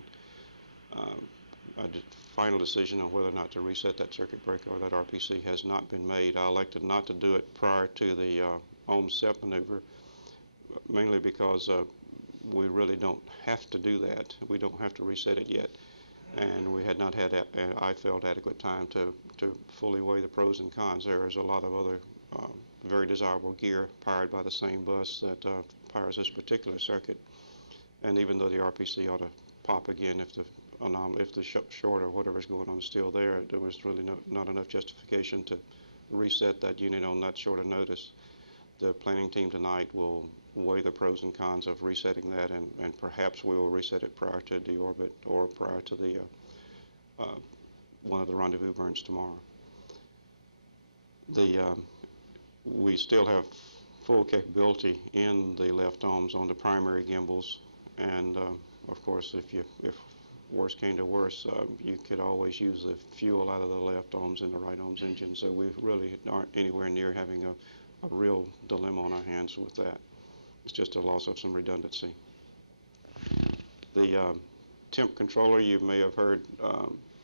A final decision on whether or not to reset that circuit breaker or that RPC has not been made. I elected not to do it prior to the OMS SEP maneuver, mainly because we really don't have to do that. We don't have to reset it yet, and we had not had, I felt, adequate time to fully weigh the pros and cons. There is a lot of other very desirable gear powered by the same bus that powers this particular circuit, and even though the RPC ought to pop again if the short or whatever's going on is still there, there was really not enough justification to reset that unit on that short of notice. The planning team tonight will weigh the pros and cons of resetting that, and perhaps we will reset it prior to deorbit or prior to the one of the rendezvous burns tomorrow. We still have full capability in the left OMS on the primary gimbals, and of course if worst came to worst, you could always use the fuel out of the left OMS and the right OMS engine. So we really aren't anywhere near having a real dilemma on our hands with that. It's just a loss of some redundancy. The temp controller, you may have heard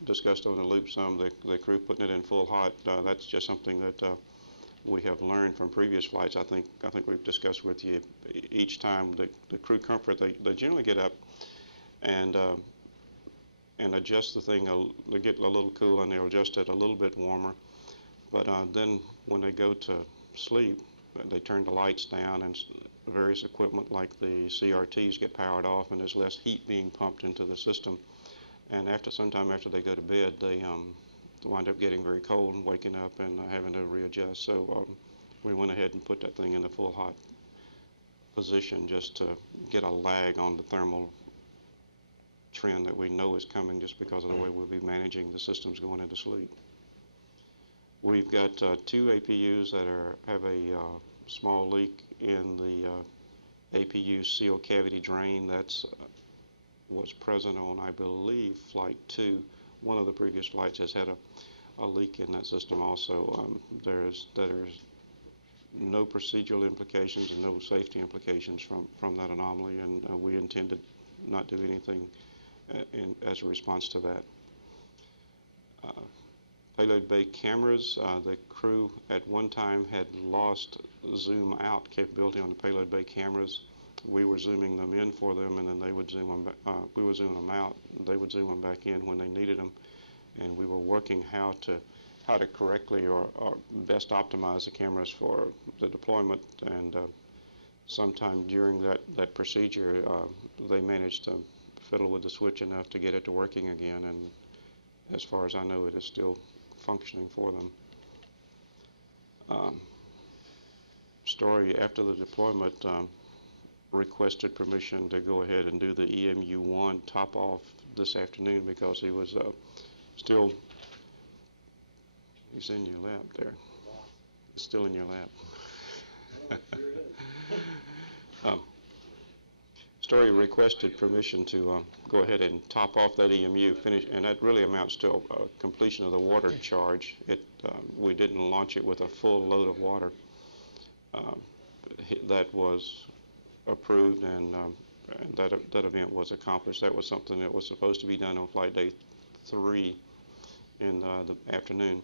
discussed on the loop some, the crew putting it in full hot. That's just something that we have learned from previous flights. I think we've discussed with you each time the crew comfort, they generally get up and adjust the thing. They get a little cool and they'll adjust it a little bit warmer. But then when they go to sleep, they turn the lights down and various equipment like the CRTs get powered off, and there's less heat being pumped into the system. And sometime after they go to bed, they wind up getting very cold and waking up and having to readjust. So we went ahead and put that thing in the full hot position just to get a lag on the thermal trend that we know is coming just because of the way we'll be managing the systems going into sleep. We've got 2 APUs that have a small leak in the APU seal cavity drain. That's was present on, I believe, Flight 2. One of the previous flights has had a leak in that system also. There's no procedural implications and no safety implications from that anomaly, and we intend to not do anything as a response to that. Payload bay cameras, the crew at one time had lost zoom out capability on the payload bay cameras. We were zooming them in for them, and then they would zoom them. We would zoom them out, and they would zoom them back in when they needed them. And we were working how to correctly or best optimize the cameras for the deployment. And sometime during that procedure, they managed to fiddle with the switch enough to get it to working again. And as far as I know, it is still functioning for them. Story after the deployment. Requested permission to go ahead and do the EMU-1 top off this afternoon because he was still, he's in your lap there. He's still in your lap. Story requested permission to go ahead and top off that EMU, finish, and that really amounts to completion of the water charge. We didn't launch it with a full load of water. That was approved, and that event was accomplished. That was something that was supposed to be done on flight day 3 in the afternoon.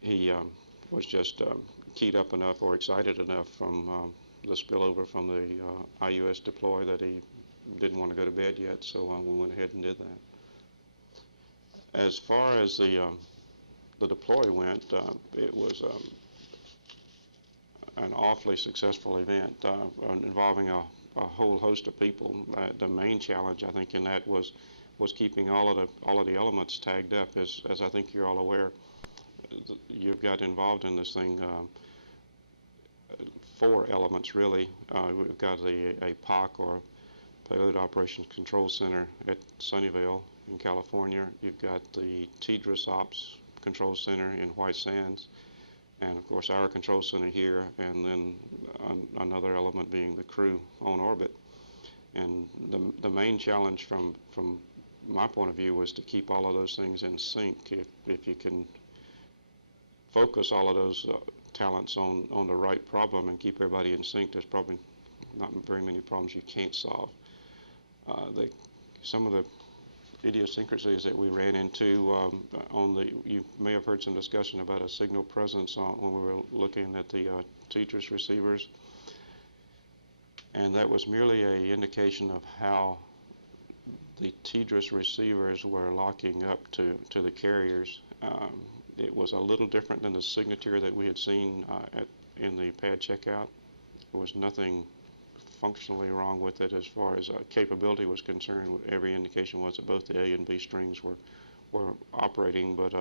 He was just keyed up enough or excited enough from the spillover from the IUS deploy that he didn't want to go to bed yet, so we went ahead and did that. As far as the deploy went, it was an awfully successful event involving a whole host of people. The main challenge, I think, in that was keeping all of the elements tagged up. As I think you're all aware, you've got involved in this thing 4 elements really. We've got a POC, or Payload Operations Control Center, at Sunnyvale in California. You've got the TDRS Ops Control Center in White Sands, and of course our control center here, and then another element being the crew on orbit. And the main challenge from my point of view was to keep all of those things in sync. If you can focus all of those talents on the right problem and keep everybody in sync, there's probably not very many problems you can't solve. Some of the idiosyncrasies that we ran into you may have heard some discussion about a signal presence when we were looking at the TDRS receivers, and that was merely an indication of how the TDRS receivers were locking up to the carriers. It was a little different than the signature that we had seen in the pad checkout. There was nothing functionally wrong with it as far as capability was concerned. Every indication was that both the A and B strings were operating, but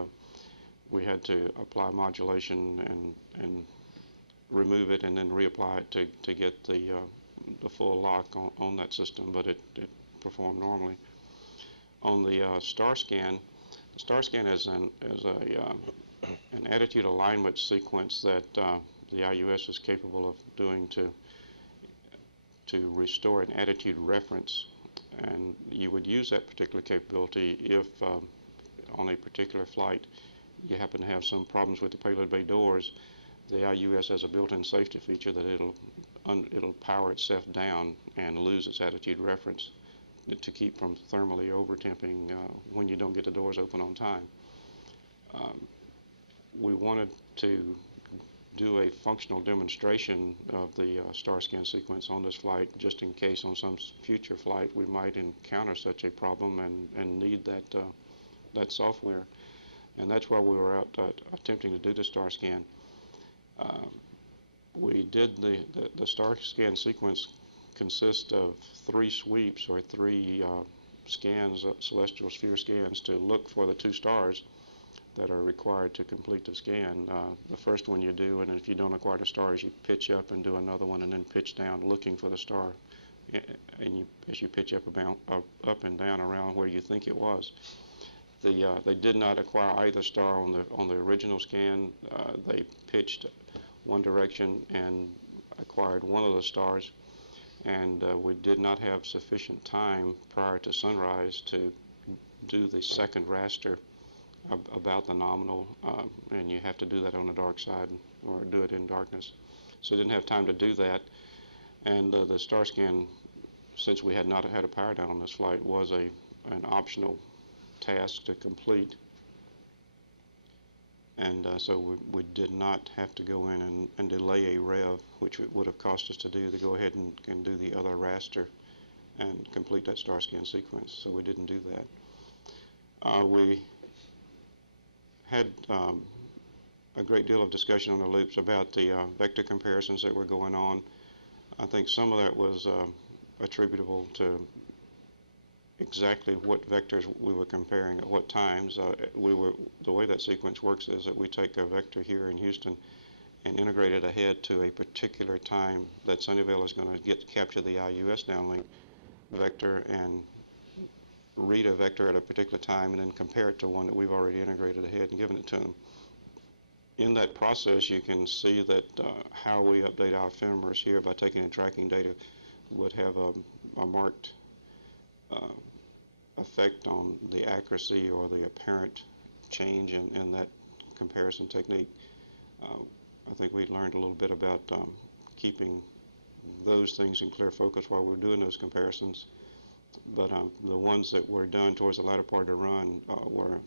we had to apply modulation and remove it and then reapply it to get the full lock on that system, but it performed normally. On the star scan is an attitude alignment sequence that the IUS is capable of doing to restore an attitude reference. And you would use that particular capability if on a particular flight you happen to have some problems with the payload bay doors. The IUS has a built-in safety feature that it'll power itself down and lose its attitude reference to keep from thermally over-temping when you don't get the doors open on time. We wanted to do a functional demonstration of the star scan sequence on this flight, just in case on some future flight we might encounter such a problem and need that software. And that's why we were out attempting to do the star scan. We did the star scan sequence consists of 3 sweeps or 3 scans, celestial sphere scans, to look for the 2 stars that are required to complete the scan. The first one you do, and if you don't acquire the stars, you pitch up and do another one, and then pitch down looking for the star. And as you pitch up and down around where you think it was. They did not acquire either star on the original scan. They pitched one direction and acquired one of the stars, and we did not have sufficient time prior to sunrise to do the second raster about the nominal, and you have to do that on the dark side or do it in darkness. So didn't have time to do that, and the star scan, since we had not had a power down on this flight, was an optional task to complete, and so we did not have to go in and delay a rev, which it would have cost us to go ahead and do the other raster and complete that star scan sequence. So we didn't do that. We had a great deal of discussion on the loops about the vector comparisons that were going on. I think some of that was attributable to exactly what vectors we were comparing at what times. The way that sequence works is that we take a vector here in Houston and integrate it ahead to a particular time that Sunnyvale is going to capture the IUS downlink vector and read a vector at a particular time and then compare it to one that we've already integrated ahead and given it to them. In that process, you can see that how we update our ephemeris here by taking in tracking data would have a marked effect on the accuracy or the apparent change in that comparison technique. I think we learned a little bit about keeping those things in clear focus while we're doing those comparisons. But the ones that were done towards the latter part of the run were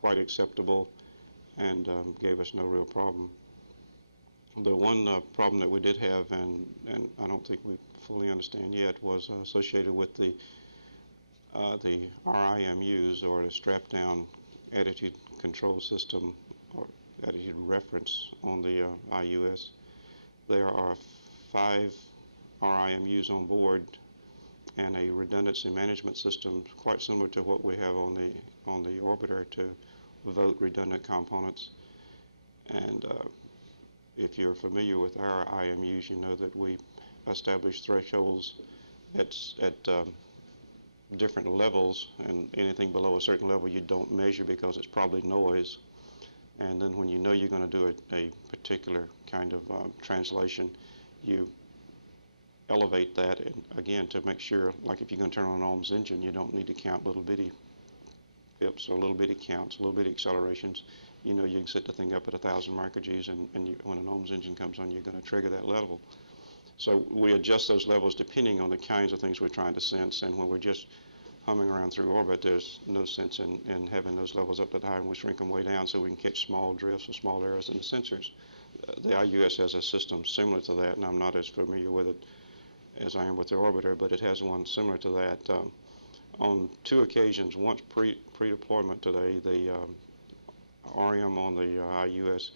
quite acceptable and gave us no real problem. The one problem that we did have, and I don't think we fully understand yet, was associated with the RIMUs, or the strap-down attitude control system or attitude reference on the IUS. There are 5 RIMUs on board and a redundancy management system quite similar to what we have on the orbiter to vote redundant components. And if you're familiar with our IMUs, you know that we establish thresholds at different levels, and anything below a certain level you don't measure because it's probably noise. And then when you know you're going to do a particular kind of translation, you elevate that, and again, to make sure, like if you're going to turn on an Ohm's engine, you don't need to count little bitty pips or little bitty counts, little bitty accelerations. You know you can set the thing up at 1,000 microg's, and when an Ohm's engine comes on, you're going to trigger that level. So we adjust those levels depending on the kinds of things we're trying to sense, and when we're just humming around through orbit, there's no sense in having those levels up that high, and we shrink them way down so we can catch small drifts or small errors in the sensors. The IUS has a system similar to that, and I'm not as familiar with it as I am with the orbiter, but it has one similar to that. On 2 occasions, once pre-deployment today, the RIM on the IUS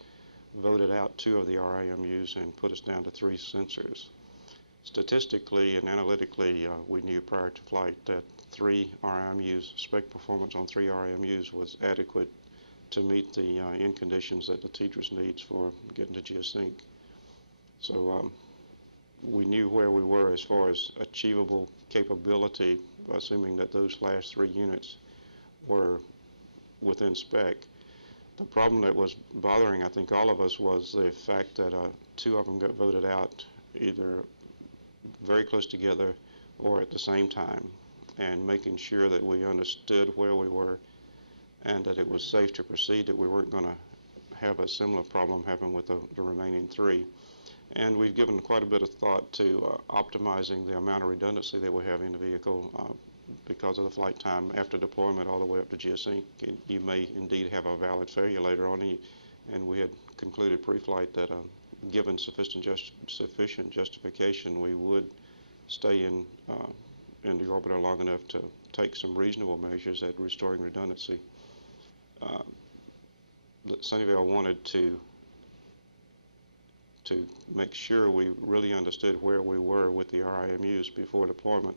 voted out 2 of the RIMUs and put us down to 3 sensors. Statistically and analytically, we knew prior to flight that 3 RIMUs, spec performance on 3 RIMUs was adequate to meet the end conditions that the TDRS needs for getting to geosync. So we knew where we were as far as achievable capability, assuming that those last 3 units were within spec. The problem that was bothering, I think, all of us was the fact that 2 of them got voted out either very close together or at the same time, and making sure that we understood where we were and that it was safe to proceed, that we weren't going to have a similar problem happen with the remaining 3. And we've given quite a bit of thought to optimizing the amount of redundancy that we have in the vehicle because of the flight time after deployment all the way up to geosync. You may indeed have a valid failure later on, and we had concluded pre-flight that given sufficient justification, we would stay in the orbiter long enough to take some reasonable measures at restoring redundancy. Sunnyvale wanted to make sure we really understood where we were with the RIMUs before deployment,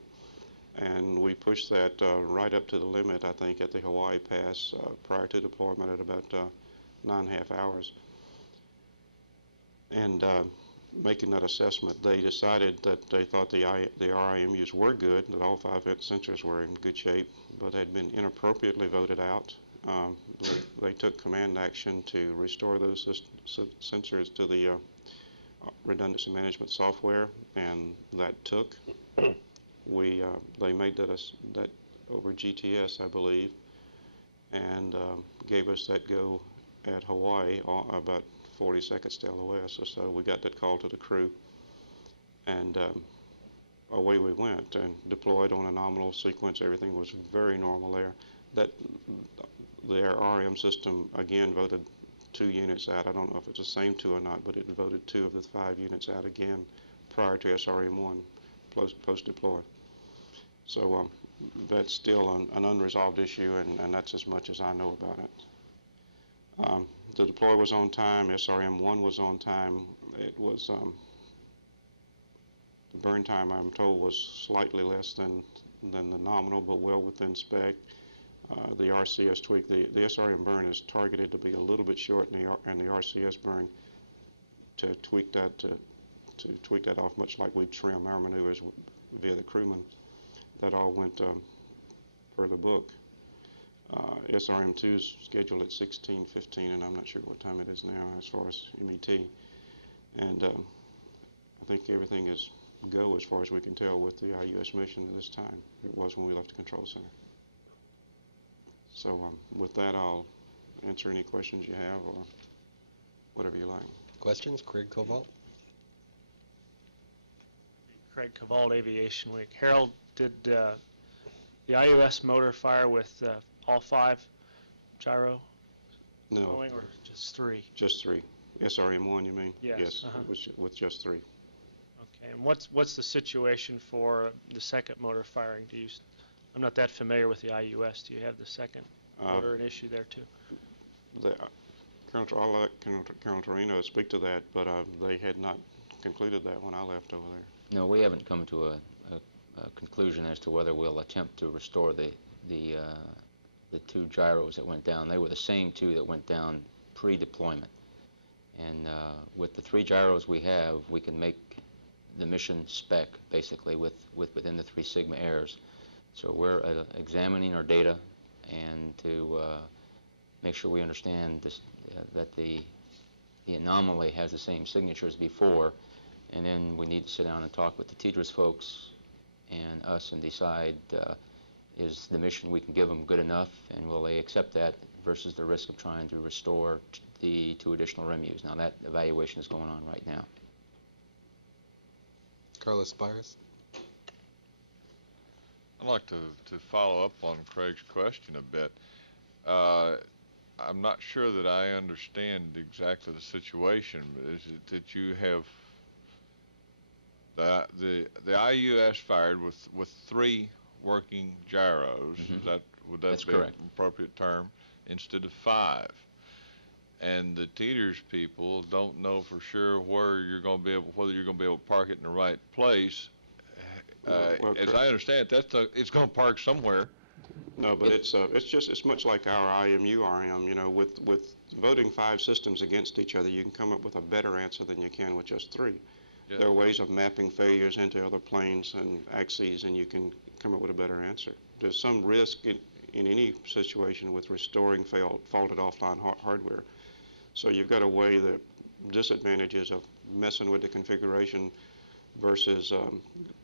and we pushed that right up to the limit, I think, at the Hawaii pass prior to deployment at about 9.5 hours. And making that assessment, they decided that they thought the RIMUs were good, that all 5 sensors were in good shape, but had been inappropriately voted out. They took command action to restore those sensors to the redundancy management software, and that took. They made that over GTS, I believe, and gave us that go at Hawaii about 40 seconds to LOS or so. We got that call to the crew, and away we went and deployed on a nominal sequence. Everything was very normal there. Their RM system again voted 2 units out. I don't know if it's the same 2 or not, but it voted 2 of the 5 units out again prior to SRM1 post-deploy. So that's still an unresolved issue, and that's as much as I know about it. The deploy was on time. SRM1 was on time. It was the burn time, I'm told, was slightly less than the nominal, but well within spec. The RCS tweak, the SRM burn is targeted to be a little bit short, and the RCS burn to tweak that off, much like we trim our maneuvers via the crewman. That all went per the book. SRM2 is scheduled at 16:15, and I'm not sure what time it is now as far as MET. And I think everything is go as far as we can tell with the IUS mission at this time. It was when we left the control center. So with that, I'll answer any questions you have or whatever you like. Questions? Craig Covalt. Craig Covalt, Aviation Week. Harold, did the IUS motor fire with all 5 gyro? No. Going, or just 3? Just 3. SRM1, you mean? Yes. Yes, it was with just 3. Okay, and what's the situation for the second motor firing? I'm not that familiar with the IUS. Do you have the second motor an issue there too? I'll let Colonel Torino speak to that, but they had not concluded that when I left over there. No, we haven't come to a conclusion as to whether we'll attempt to restore the 2 gyros that went down. They were the same 2 that went down pre-deployment. And with the 3 gyros we have, we can make the mission spec basically within the 3 sigma airs. So we're examining our data and to make sure we understand this, that the anomaly has the same signature as before, and then we need to sit down and talk with the TDRS folks and us and decide is the mission we can give them good enough, and will they accept that versus the risk of trying to restore the 2 additional REMUs. Now that evaluation is going on right now. Carlos Spires. I'd like to follow up on Craig's question a bit. I'm not sure that I understand exactly the situation, but is it that you have the IUS fired with 3 working gyros? Mm-hmm. Would that That's be correct. an appropriate term, instead of 5? And the TDRS people don't know for sure whether you're going to be able to park it in the right place. As I understand it, it's going to park somewhere. No, but it's much like our IMU RM. You know, with voting 5 systems against each other, you can come up with a better answer than you can with just 3. Yeah. There are ways of mapping failures into other planes and axes, and you can come up with a better answer. There's some risk in any situation with restoring faulted offline hardware. So you've got to weigh the disadvantages of messing with the configuration versus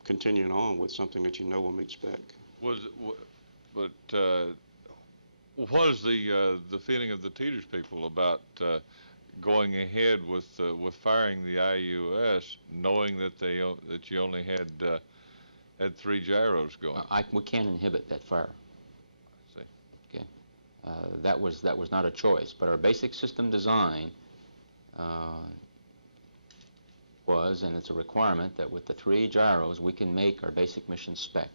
continuing on with something that you know will meet spec. What is the feeling of the Teeters people about going ahead with firing the IUS, knowing that that you only had 3 gyros going? We can't inhibit that fire. See. Okay, that was not a choice. But our basic system design was, and it's a requirement, that with the 3 gyros we can make our basic mission spec.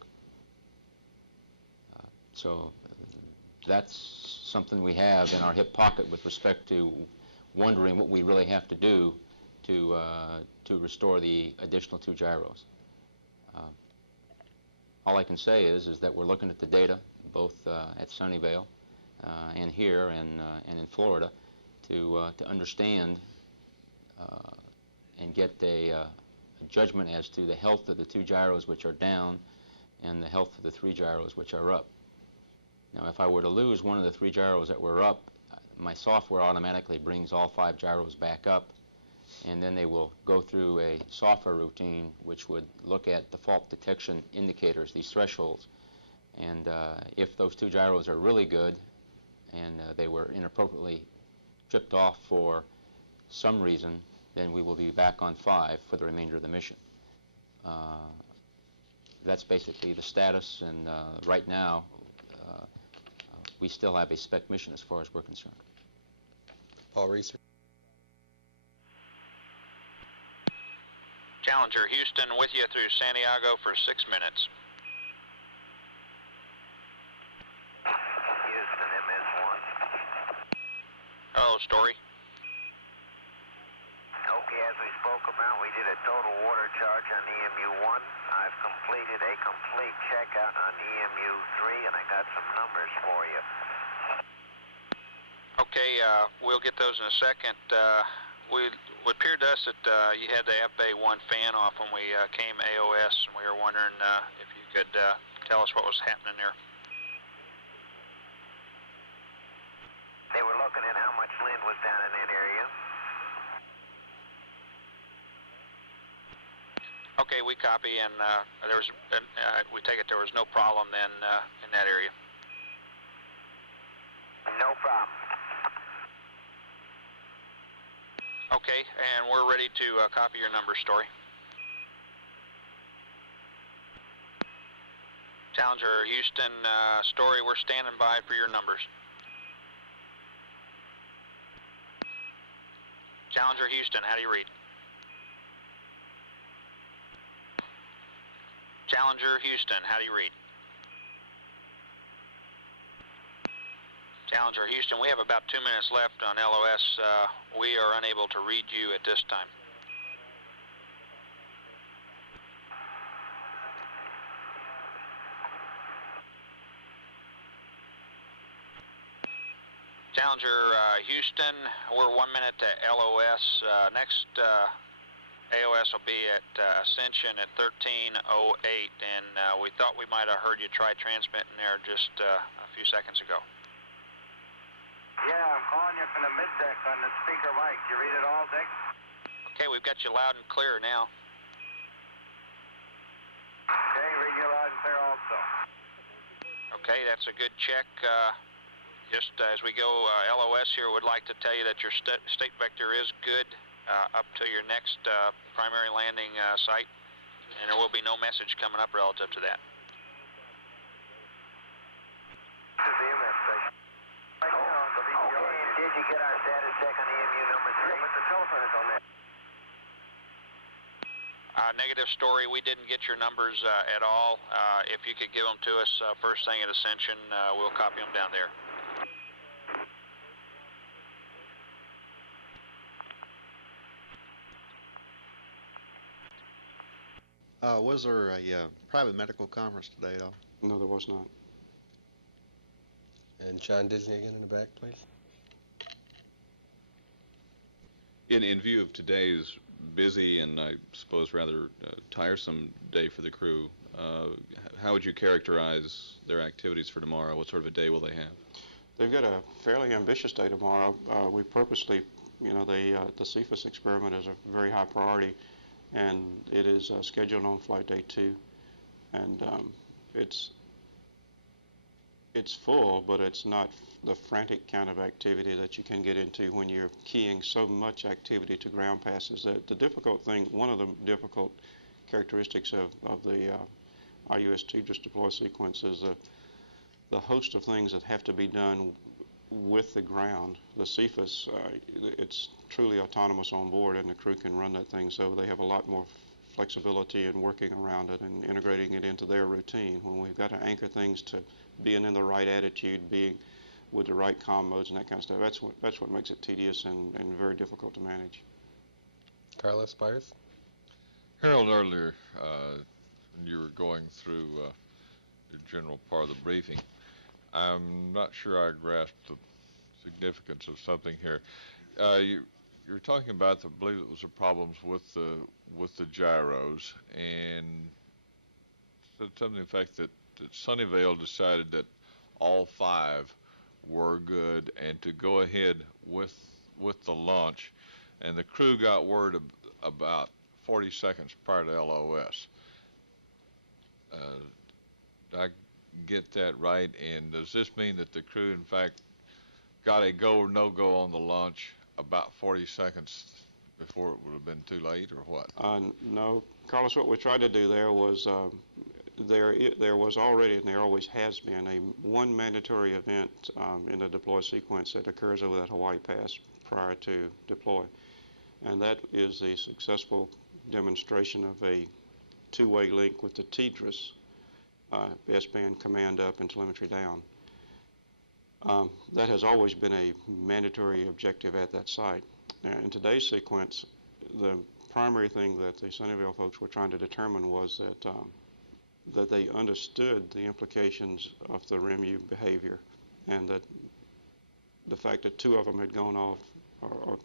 So that's something we have in our hip pocket with respect to wondering what we really have to do to restore the additional 2 gyros. All I can say is that we're looking at the data, both at Sunnyvale and here and in Florida, to understand and get a judgment as to the health of the 2 gyros which are down and the health of the 3 gyros which are up. Now, if I were to lose one of the 3 gyros that were up, my software automatically brings all 5 gyros back up, and then they will go through a software routine which would look at the fault detection indicators, these thresholds. And if those 2 gyros are really good and they were inappropriately tripped off for some reason, then we will be back on 5 for the remainder of the mission. That's basically the status, and right now we still have a spec mission as far as we're concerned. Paul Reeser. Challenger Houston with you through Santiago for 6 minutes. Houston, MS1. Hello, Story. Okay, as we spoke about, we did a total water charge on EMU-1. I've completed a complete checkout on EMU-3, and I got some numbers for you. Okay, we'll get those in a second. It appeared to us that you had the FA1 fan off when we came AOS, and we were wondering if you could tell us what was happening there. They were looking at how much wind was down in that area. Okay, we copy, and we take it there was no problem then in that area. No problem. Okay, and we're ready to copy your number, Story. Challenger Houston, Story, we're standing by for your numbers. Challenger Houston, how do you read? Challenger Houston, how do you read? Challenger Houston, we have about 2 minutes left on LOS. We are unable to read you at this time. Challenger Houston, we're 1 minute to LOS. Next AOS will be at Ascension at 13:08, and we thought we might have heard you try transmitting there just a few seconds ago. Yeah, I'm calling you from the mid-deck on the speaker mic. You read it all, Dick? Okay, we've got you loud and clear now. Okay, read you loud and clear also. Okay, that's a good check. Just as we go LOS here, would like to tell you that your state vector is good up to your next primary landing site, and there will be no message coming up relative to that. This is the MS station. Okay, and did you get our status check on EMU number 3? Yeah, but the telephone is on that. Negative, Story. We didn't get your numbers at all. If you could give them to us first thing at Ascension, we'll copy them down there. Was there a private medical conference today at all? No, there was not. And John Disney again in the back, please. In view of today's busy and I suppose rather tiresome day for the crew, how would you characterize their activities for tomorrow? What sort of a day will they have? They've got a fairly ambitious day tomorrow. We purposely, the CFIS experiment is a very high priority, and it is scheduled on flight day 2, and it's full, but it's not the frantic kind of activity that you can get into when you're keying so much activity to ground passes. The difficult thing, one of the difficult characteristics of the IUS TDRS deploy sequence is the host of things that have to be done with the ground. The CFIS, it's truly autonomous on board, and the crew can run that thing, so they have a lot more flexibility in working around it and integrating it into their routine. When we've got to anchor things to being in the right attitude, being with the right comm modes and that kind of stuff, that's what makes it tedious and very difficult to manage. Carlos Byers? Harold, earlier when you were going through the general part of the briefing, I'm not sure I grasped the significance of something here. You're talking about, I believe it was the problems with the gyros, and said something to the fact that Sunnyvale decided that all 5 were good and to go ahead with the launch, and the crew got word about 40 seconds prior to LOS. Did I get that right? And does this mean that the crew, in fact, got a go or no go on the launch about 40 seconds before it would have been too late, or what? No, Carlos, what we tried to do there was there was already, and there always has been, one mandatory event in the deploy sequence that occurs over that Hawaii pass prior to deploy, and that is the successful demonstration of a two-way link with the TDRS, S-band command up and telemetry down. That has always been a mandatory objective at that site. In today's sequence, the primary thing that the Sunnyvale folks were trying to determine was that they understood the implications of the REMU behavior, and that the fact that 2 of them had gone off or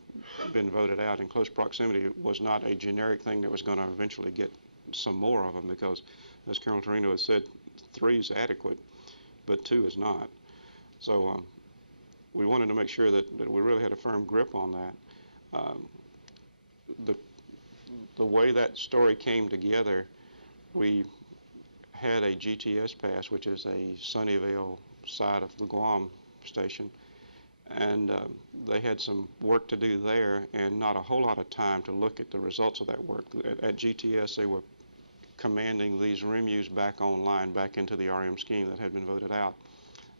been voted out in close proximity was not a generic thing that was going to eventually get some more of them, because, as Colonel Torino has said, 3 is adequate, but 2 is not. So we wanted to make sure that we really had a firm grip on that. The way that story came together, we had a GTS pass, which is a Sunnyvale side of the Guam station, and they had some work to do there and not a whole lot of time to look at the results of that work. At GTS, they were commanding these REMUs back online, back into the RM scheme that had been voted out,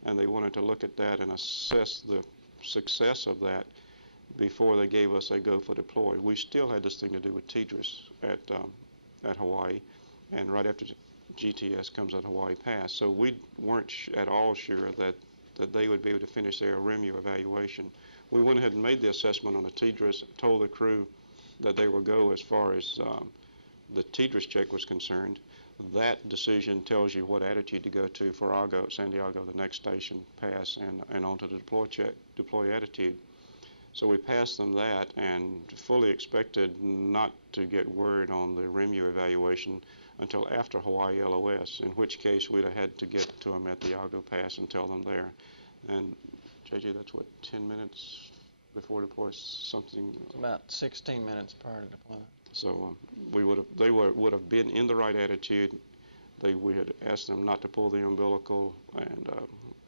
and they wanted to look at that and assess the success of that before they gave us a go for deploy. We still had this thing to do with TDRS at Hawaii, and right after GTS comes at Hawaii Pass. So we weren't at all sure that they would be able to finish their REMU evaluation. We went ahead and made the assessment on the TDRS, told the crew that they were go as far as the TDRS check was concerned. That decision tells you what attitude to go to for San Diego, the next station pass, and onto the deploy attitude. So we passed them that and fully expected not to get word on the REMU evaluation until after Hawaii LOS, in which case we'd have had to get to them at the Iago Pass and tell them there. And JJ, that's what, 10 minutes before deploy, something? It's about 16 minutes prior to deployment. So they would have been in the right attitude. We had asked them not to pull the umbilical and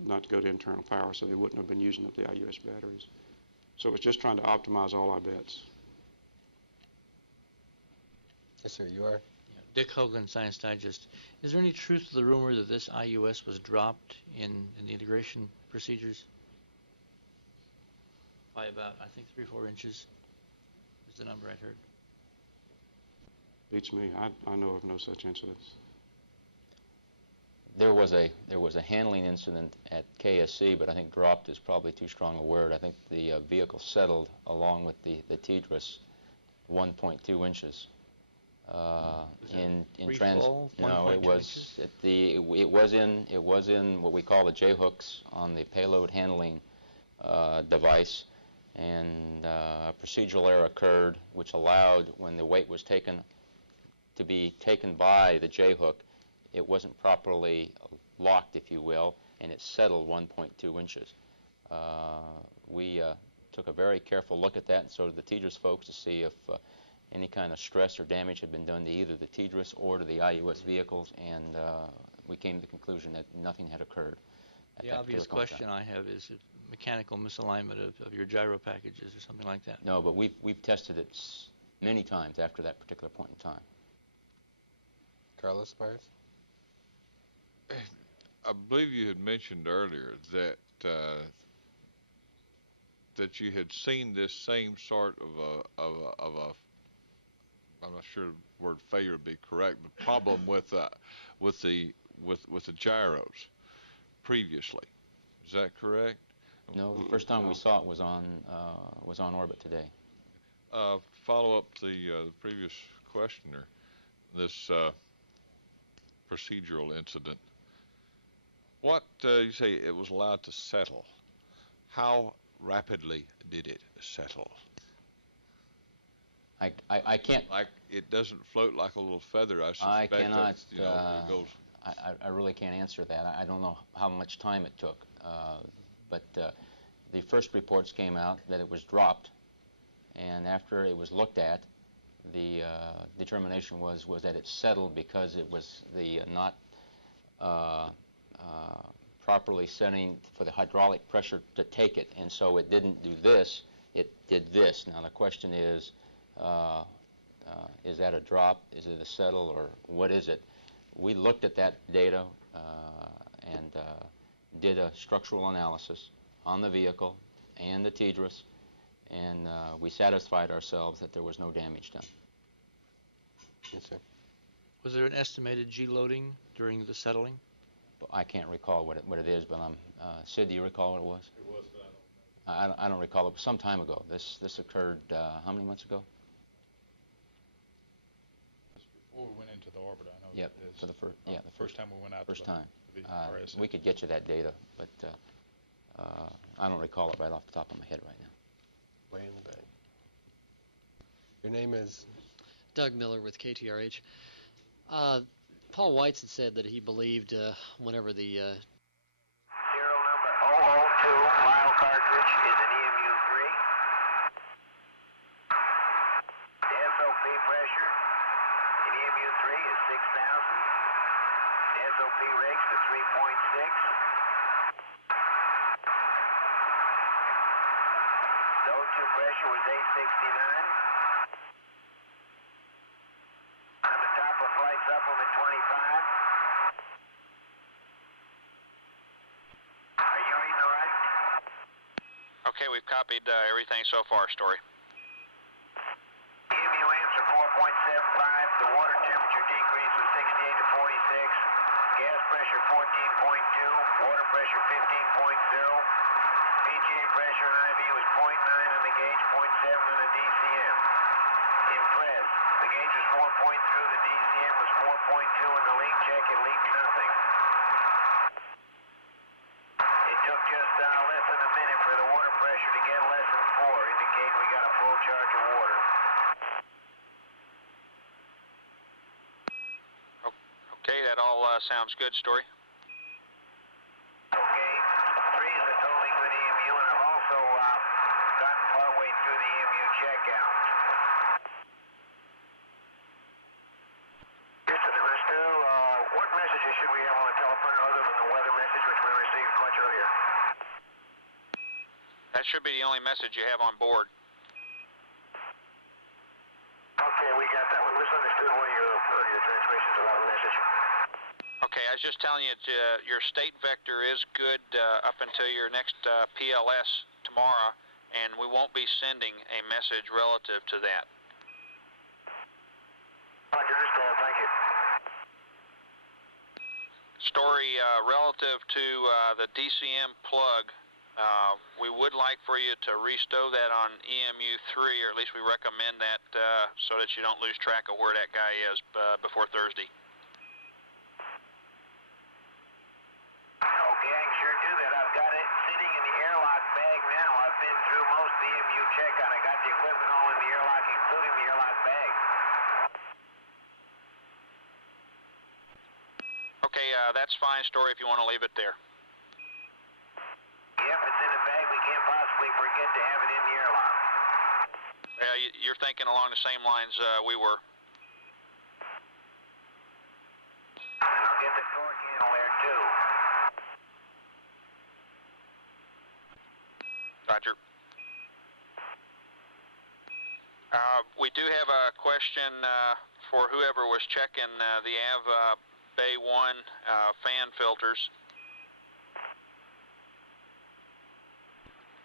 not to go to internal power, so they wouldn't have been using up the IUS batteries. So it was just trying to optimize all our bets. Yes, sir, you are. Dick Hoagland, Science Digest. Is there any truth to the rumor that this IUS was dropped in the integration procedures by about, I think, 3 or 4 inches is the number I'd heard? Beats me. I know of no such incidents. There was a handling incident at KSC, but I think dropped is probably too strong a word. I think the vehicle settled along with the TDRS 1.2 inches. No, it was in what we call the J hooks on the payload handling device, and a procedural error occurred which allowed, when the weight was taken to be taken by the J hook, it wasn't properly locked, if you will, and it settled 1.2 inches. We took a very careful look at that, and so did the TDRS folks, to see if any kind of stress or damage had been done to either the TDRS or to the IUS vehicles, and we came to the conclusion that nothing had occurred. The obvious question I have is mechanical misalignment of your gyro packages or something like that. No, but we've tested it many times after that particular point in time. Carlos Spires? I believe you had mentioned earlier that that you had seen this same sort of a I'm not sure the word failure would be correct, but problem with the gyros previously. Is that correct? No, the first time we saw it was on orbit today. Follow up the previous questioner, this procedural incident. What you say it was allowed to settle? How rapidly did it settle? I can't. Like it doesn't float like a little feather. I suspect. I cannot. You know, it goes. I really can't answer that. I don't know how much time it took, but the first reports came out that it was dropped, and after it was looked at, the determination was that it settled because it was the not properly setting for the hydraulic pressure to take it, and so it didn't do this. It did this. Now the question is that a drop? Is it a settle, or what is it? We looked at that data and did a structural analysis on the vehicle and the TDRS, and we satisfied ourselves that there was no damage done. Yes, sir. Was there an estimated G loading during the settling? I can't recall what it is, but Sid, do you recall what it was? It was, but I don't know. I don't recall. It was some time ago. This occurred how many months ago? Before we went into the orbit, I know. Yep, for the first time we went out. First time. The TDRS. We could get you that data, but I don't recall it right off the top of my head right now. Way in the back. Your name is? Doug Miller with KTRH. Paul Weitz had said that he believed whenever the serial number 002 Lyle cartridge is an EMU-3. The SOP pressure in EMU-3 is 6,000. The SOP rates to 3.6. The O2 pressure was 869. On the top of flight supplement 25. Are you reading all right? Okay, we've copied everything so far, Story. EMU amps are 4.75. The water temperature decrease was 68 to 46. Gas pressure 14.2. Water pressure 15.0. PGA pressure on IV was 0.9 on the gauge, 0.7 on the DCM. Impress. The gauge was 4.3. The DCM was 4.2. And the leak check, it leaked nothing. It took just less than a minute for the water pressure to get less than 4, indicating we got a full charge of water. Okay, that all sounds good, Story. Okay, 3 is a totally good EMU, and I've also gotten far way through the EMU checkout. Houston, this Stu, what messages should we have on the telephone other than the weather message which we received much earlier? That should be the only message you have on board. Okay, we got that one. Misunderstood one of your earlier transmissions about a message. Okay, I was just telling you your state vector is good up until your next PLS tomorrow, and we won't be sending a message relative to that. I understand. Thank you. Story relative to the DCM plug, we would like for you to restow that on EMU-3, or at least we recommend that so that you don't lose track of where that guy is before Thursday. Okay, I can sure do that. I've got it sitting in the airlock bag now. I've been through most of the EMU checkout. I got the equipment all in the airlock, including the airlock bag. Okay, that's fine, Story, if you want to leave it there. Yep, it's in the bag. We can't possibly forget to have it in the airlock. Well, you're thinking along the same lines we were. I'll get the torque handle there too. Roger. We do have a question for whoever was checking the AV Bay 1 fan filters.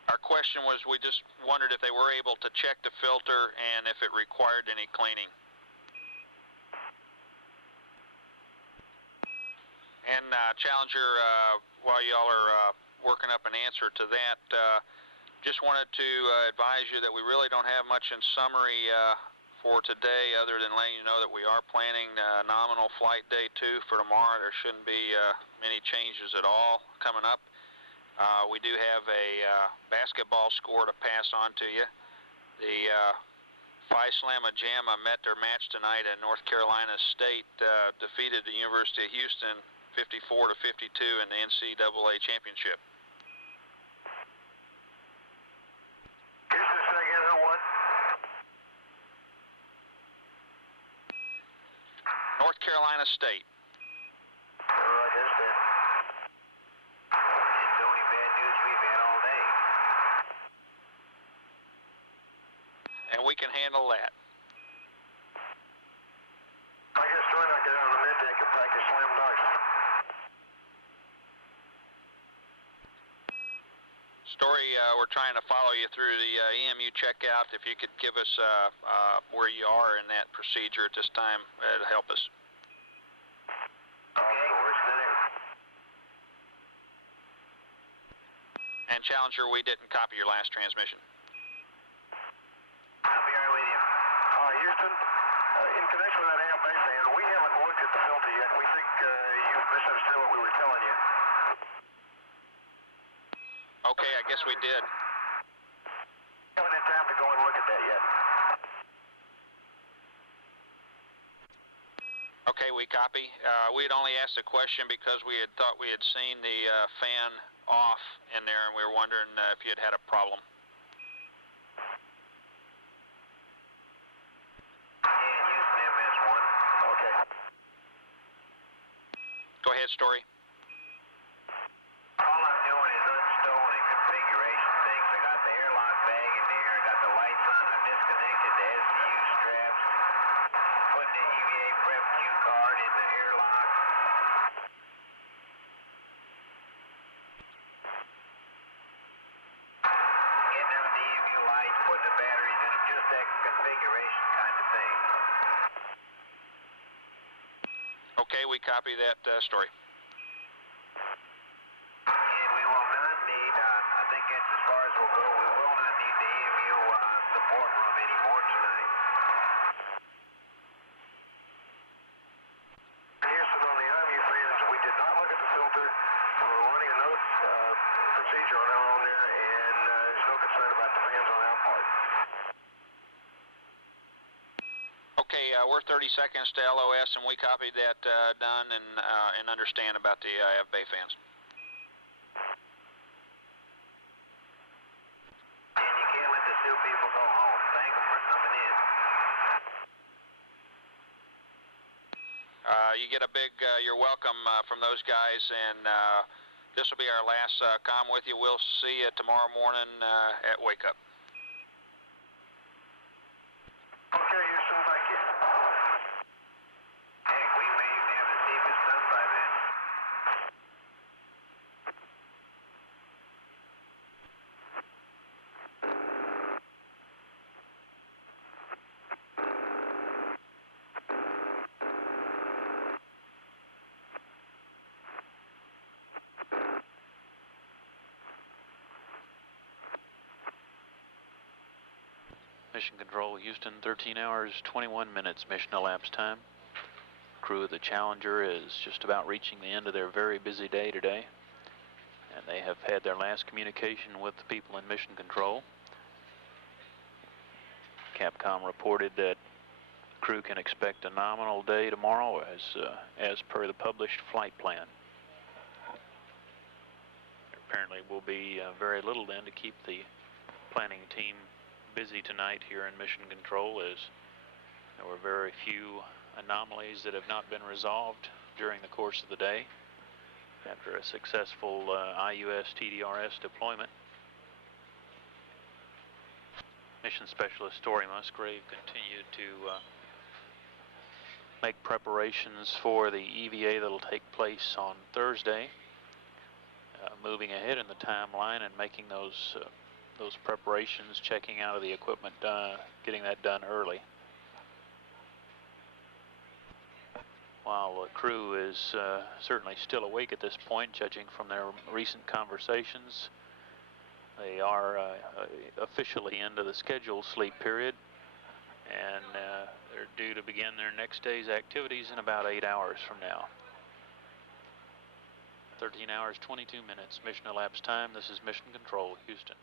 Our question was, we just wondered if they were able to check the filter and if it required any cleaning. And Challenger, while y'all are working up an answer to that, just wanted to advise you that we really don't have much in summary for today, other than letting you know that we are planning nominal flight day 2 for tomorrow. There shouldn't be many changes at all coming up. We do have a basketball score to pass on to you. The Phi Slamma Jamma met their match tonight at North Carolina State, defeated the University of Houston 54-52 in the NCAA championship. Houston, say again, who won? North Carolina State. Roger, understand. It's the only bad news we've had all day. And we can handle that. I guess Troy and I get out on the mid-deck and practice slam dunks. Story, we're trying to follow you through the EMU checkout. If you could give us where you are in that procedure at this time, it'd help us. And Challenger, we didn't copy your last transmission. I'll be right with you. Houston, in connection with that AF Bay fan, we haven't looked at the filter yet. We think you misunderstood what we were telling you. Okay, I guess we did. Haven't had time to go and look at that yet. Okay, we copy. We had only asked a question because we had thought we had seen the fan off in there, and we were wondering if you had had a problem. And Houston MS1. Okay. Go ahead, Story. All I'm doing is uninstalling configuration things. I got the airlock bag in there. I got the lights on. I've disconnected the SCU straps. Putting the EVA prep cue card in the airlock. Getting out the EMU lights, putting the batteries in them. Just that configuration kind of thing. Okay, we copy that Story. And we will not need, I think that's as far as we'll go, we will not need the EMU support room anymore tonight. Houston, on the IMU fans, we did not look at the filter. We're running a node procedure on our own there, and there's no concern about the fans on our part. Okay, we're 30 seconds to LOS, and we copied that done and understand about the IF Bay fans. And you can't let the Sioux people go home. Thank them for coming in. You get a big you're welcome from those guys, and this will be our last comm with you. We'll see you tomorrow morning at wake up. Okay, Houston, thank you. Heck, we may even have the safest done by then. Mission Control, Houston, 13 hours, 21 minutes mission elapsed time. Crew of the Challenger is just about reaching the end of their very busy day today, and they have had their last communication with the people in Mission Control. Capcom reported that crew can expect a nominal day tomorrow as per the published flight plan. There apparently will be very little then to keep the planning team busy tonight here in Mission Control as there were very few anomalies that have not been resolved during the course of the day after a successful IUS TDRS deployment. Mission Specialist Tori Musgrave continued to make preparations for the EVA that will take place on Thursday, moving ahead in the timeline and making those preparations, checking out of the equipment, getting that done early. While the crew is certainly still awake at this point, judging from their recent conversations, they are officially into the scheduled sleep period, and they're due to begin their next day's activities in about 8 hours from now. 13 hours, 22 minutes, mission elapsed time. This is Mission Control, Houston.